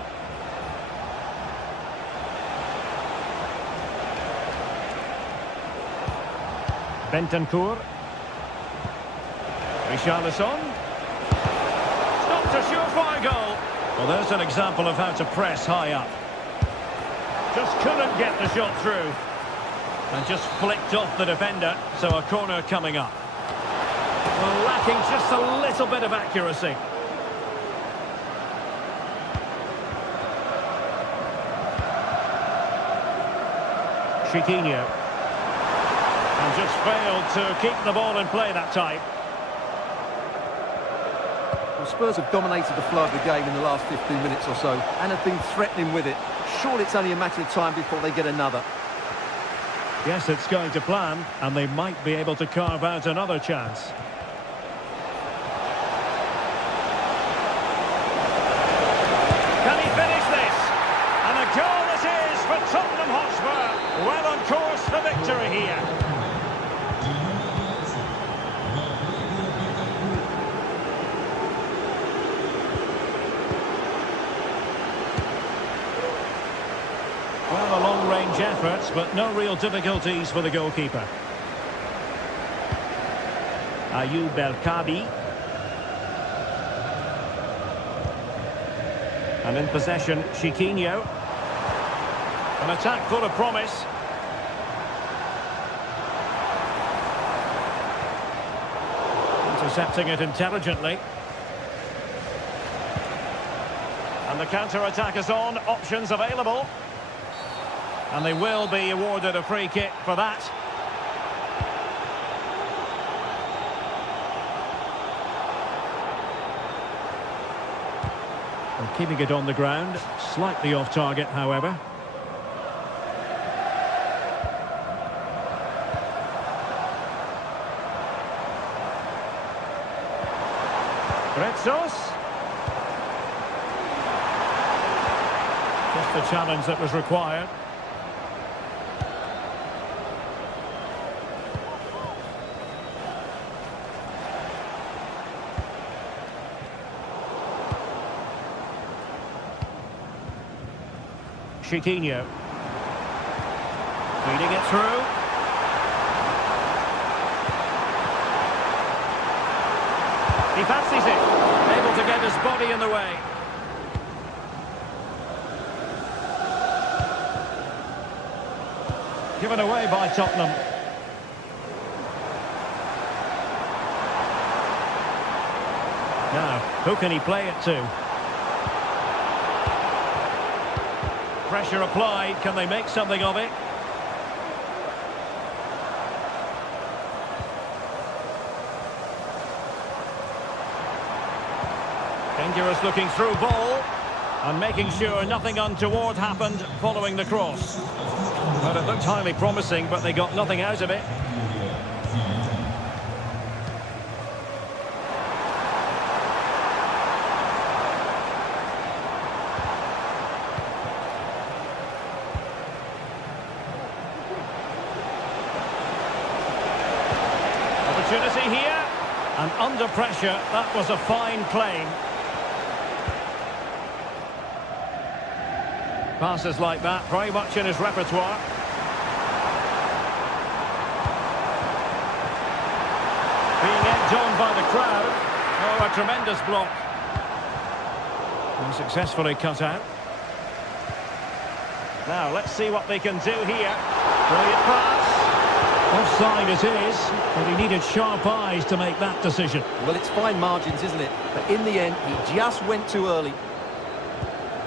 Bentancur. Richarlison. Stopped a surefire goal. Well, there's an example of how to press high up. Just couldn't get the shot through. And just flicked off the defender, so a corner coming up. Well, lacking just a little bit of accuracy. Chiquinho. And just failed to keep the ball in play that time. Well, Spurs have dominated the flow of the game in the last 15 minutes or so and have been threatening with it. Surely it's only a matter of time before they get another. Yes, it's going to plan, and they might be able to carve out another chance. Can he finish this? And a goal it is for Tottenham Hotspur. Well on course for victory here. Well, a long-range effort, but no real difficulties for the goalkeeper. Ayoub El-Kabi. And in possession, Chiquinho. An attack full of promise. Intercepting it intelligently. And the counter-attack is on, options available. And they will be awarded a free kick for that. And keeping it on the ground, slightly off target, however. Retsos. Just the challenge that was required. Chiquinho. Feeding it through. He fancies it. Able to get his body in the way. Given away by Tottenham. Now, who can he play it to? Pressure applied. Can they make something of it? Dangerous looking through ball. And making sure nothing untoward happened following the cross. Well, it looked highly promising, but they got nothing out of it. opportunity here. And under pressure, that was a fine claim. Passes like that, very much in his repertoire. Being egged on by the crowd. Oh, a tremendous block. And successfully cut out. Now, let's see what they can do here. Brilliant pass. Offside it is, but he needed sharp eyes to make that decision. Well, it's fine margins, isn't it? But in the end, he just went too early.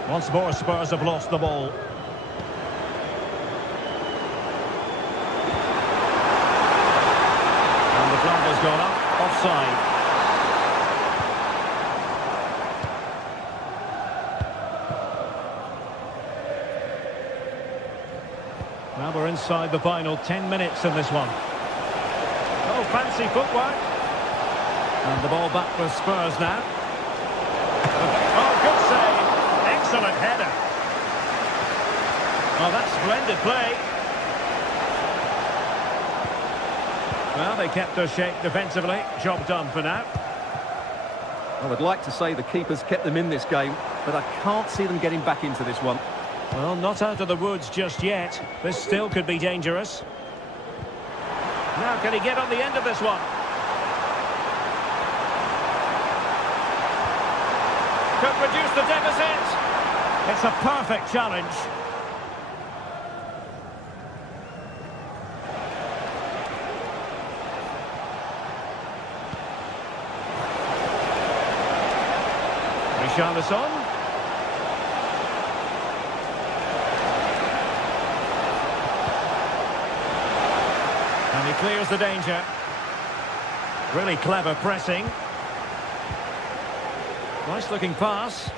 Once more, Spurs have lost the ball. And the flag has gone up. Offside. Now we're inside the final 10 minutes in this one. Oh, fancy footwork. And the ball back with Spurs now. Oh, good save. Excellent header. Oh, that's splendid play. Well, they kept their shape defensively. Job done for now. I would like to say the keepers kept them in this game, but I can't see them getting back into this one. Well, not out of the woods just yet. This still could be dangerous. Now, can he get on the end of this one? Could reduce the deficit. It's a perfect challenge. Richarlison. And he clears the danger. Really clever pressing. Nice looking pass.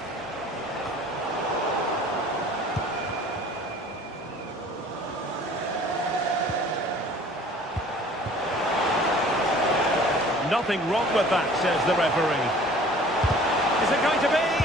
Nothing wrong with that, says the referee. Is it going to be?